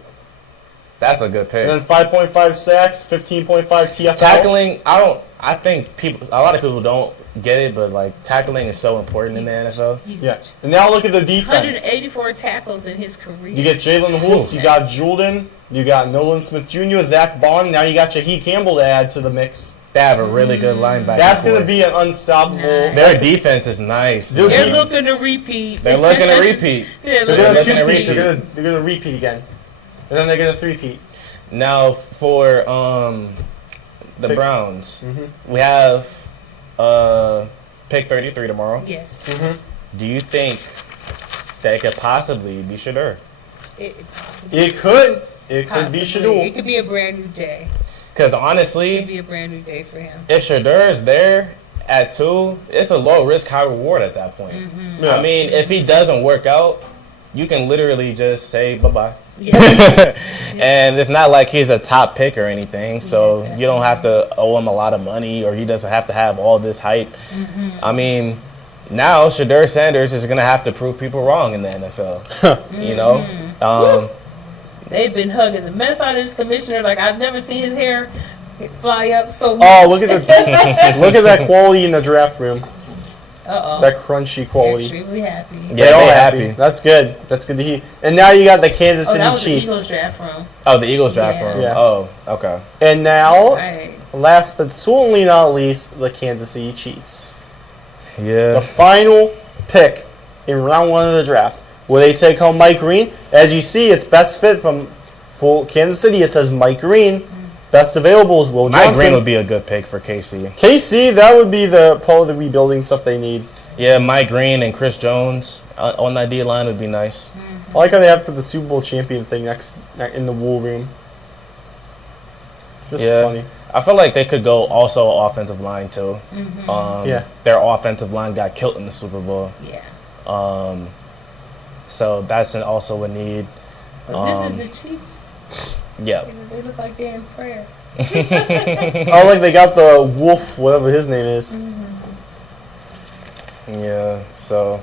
That's a good pick. And then 5.5 sacks, 15.5 TFL. Tackling, I think a lot of people don't get it, but like tackling is so important in the NFL. Yeah. And now look at the defense. 184 tackles in his career. You get Jalen Hurts, you got Jordan, you got Nolan Smith Jr., Zach Bond. Now you got Shaheed Campbell to add to the mix. They have a really good linebacker. That's going to core. be an unstoppable. Nice. Their defense is nice. Dude, They're looking to repeat. They're looking to repeat. They're They're looking going to to looking to two-peat. repeat. They're going to repeat again. And then they're going to three-peat. Now for the Pick- Browns. Mm-hmm. We have pick 33 tomorrow. Yes. Do you think that it could possibly be Shedeur? Possibly. It could be Possibly. Shadul. It could be a brand new day. Because It could honestly, be a brand new day for him. if Shedeur is there at 2, it's a low risk, high reward at that point. Yeah. I mean, if he doesn't work out, you can literally just say bye-bye. Yeah. And it's not like he's a top pick or anything, so Yeah, you don't have to owe him a lot of money, or he doesn't have to have all this hype. I mean, now Shedeur Sanders is going to have to prove people wrong in the NFL. You know? They've been hugging the mess out of this commissioner. Like, I've never seen his hair fly up so much. Oh, look at that quality in the draft room. Uh-oh. That crunchy quality. Extremely happy. Yeah, They're all they happy. happy. That's good. That's good to hear. And now you got the Kansas Oh, City that was the Chiefs. Eagles draft room. Oh, the Eagles draft Yeah. room. Yeah. Oh, okay. And now, Right. last but certainly not least, the Kansas City Chiefs. Yeah. The final pick in round 1 of the draft. Will they take home Mike Green? As you see, it's best fit from full Kansas City. It says Mike Green. Best available is Will Mike Johnson. Green would be a good pick for KC. KC, that would be the part of the rebuilding stuff they need. Yeah, Mike Green and Chris Jones on that D line would be nice. I like how they have put the Super Bowl champion thing next in the wool room. Just Yeah. funny. I feel like they could go also offensive line too. Yeah. Their offensive line got killed in the Super Bowl. Yeah. So that's also a need. This is the Chiefs. Yeah. They look like they're in prayer. Oh, like they got the Wolf, whatever his name is. Yeah. So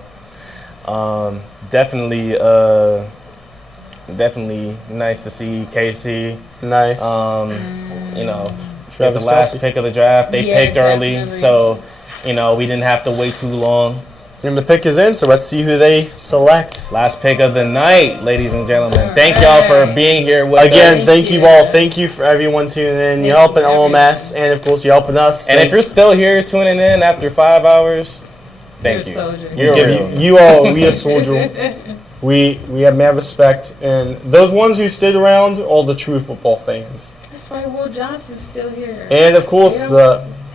definitely nice to see KC. Nice. You know, Travis the last Kelce. pick of the draft. They Yeah, picked early, definitely. so you know we didn't have to wait too long. And the pick is in, so let's see who they select. Last pick of the night, ladies and gentlemen. Thank y'all for being here with Again, us. thank you all. Thank you for everyone tuning in. You're helping LMS, and of course, you're helping us. And if you're still here tuning in after 5 hours, thank You're you. a soldier. You're give real. you all, we a soldier. We have mad respect, and those ones who stayed around, all the true football fans. That's why Will Johnson's still here. And of course,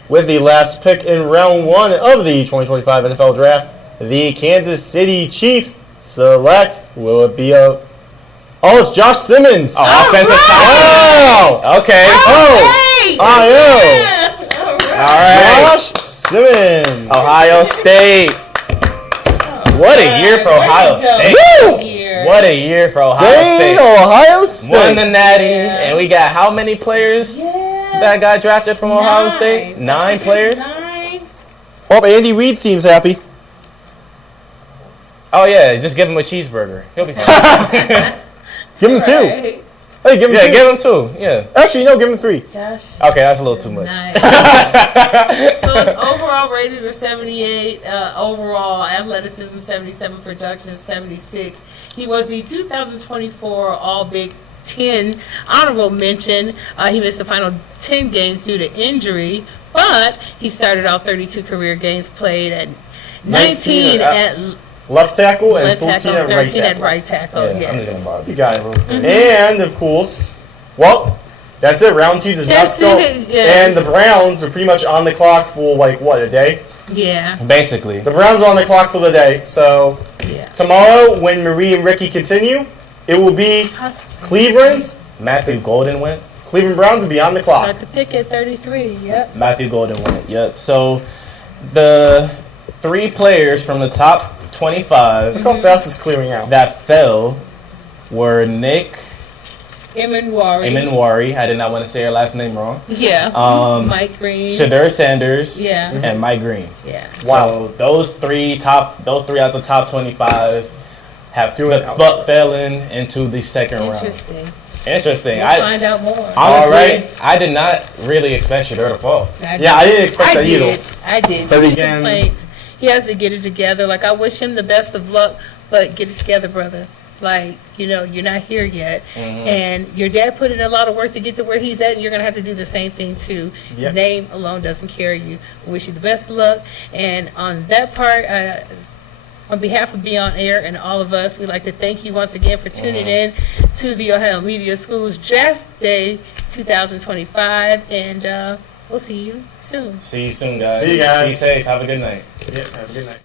with the last pick in round 1 of the 2025 NFL Draft, the Kansas City Chiefs select. Will it be a? Oh, it's Josh Simmons. Oh, offensive Wow. tackle. Okay. Oh, I am. Yeah. All right. Josh Simmons. Ohio State. What a year for Ohio State. Woo! What a year for Ohio Dang, State. Ohio State. Won the Natty, and we got how many players that got drafted from Ohio State? 9 players? 9. Oh, Andy Reid seems happy. Oh yeah, just give him a cheeseburger. He'll be fine. Give him 2. Right. Hey, give him Yeah, 2. give him 2. Yeah. Actually, no, give him 3. Josh. Okay, that's a little too much. Nice. So his overall ratings are 78. Overall athleticism 77. Production 76. He was the 2024 All Big 10 honorable mention. He missed the final 10 games due to injury, but he started out 32 career games, played at 19 at Left tackle and left 14 tackle, at right 13 at tackle. right tackle. Yeah, I'm just Yes. gonna borrow You this. got it. And, of course, well, that's it. Round 2 does not That's start. it, yes. And the Browns are pretty much on the clock for, like, what, a day? Yeah. Basically. The Browns are on the clock for the day. So, Yeah. tomorrow, when Marie and Ricky continue, it will be Cleveland's. Matthew Golden went. Cleveland Browns will be on the clock. Start the pick at 33. Yep. Matthew Golden went. Yep. So the 3 players from the top 25 Look how fast it's clearing out. that fell were Nick Emanwari. I did not want to say her last name wrong. Yeah. Mike Green. Shedeur Sanders. Yeah. And Mike Green. Yeah. Wow. So those three out the top 25 have Doing out. but fell into the second round. Interesting. We'll find out more. Honestly, Alright. I did not really expect Shedeur to fall. Yeah, I didn't expect that either. I did. But Too many again- complaints. He has to get it together. Like, I wish him the best of luck, but get it together, brother. Like, you know, you're not here yet. And your dad put in a lot of work to get to where he's at, and you're going to have to do the same thing, too. Yep. Name alone doesn't carry you. I wish you the best of luck. And on that part, on behalf of Beyond Air and all of us, we'd like to thank you once again for tuning in to the Ohio Media Schools Draft Day 2025. And We'll see you soon. See you soon, guys. See you guys. Be safe. Have a good night. Yeah, have a good night.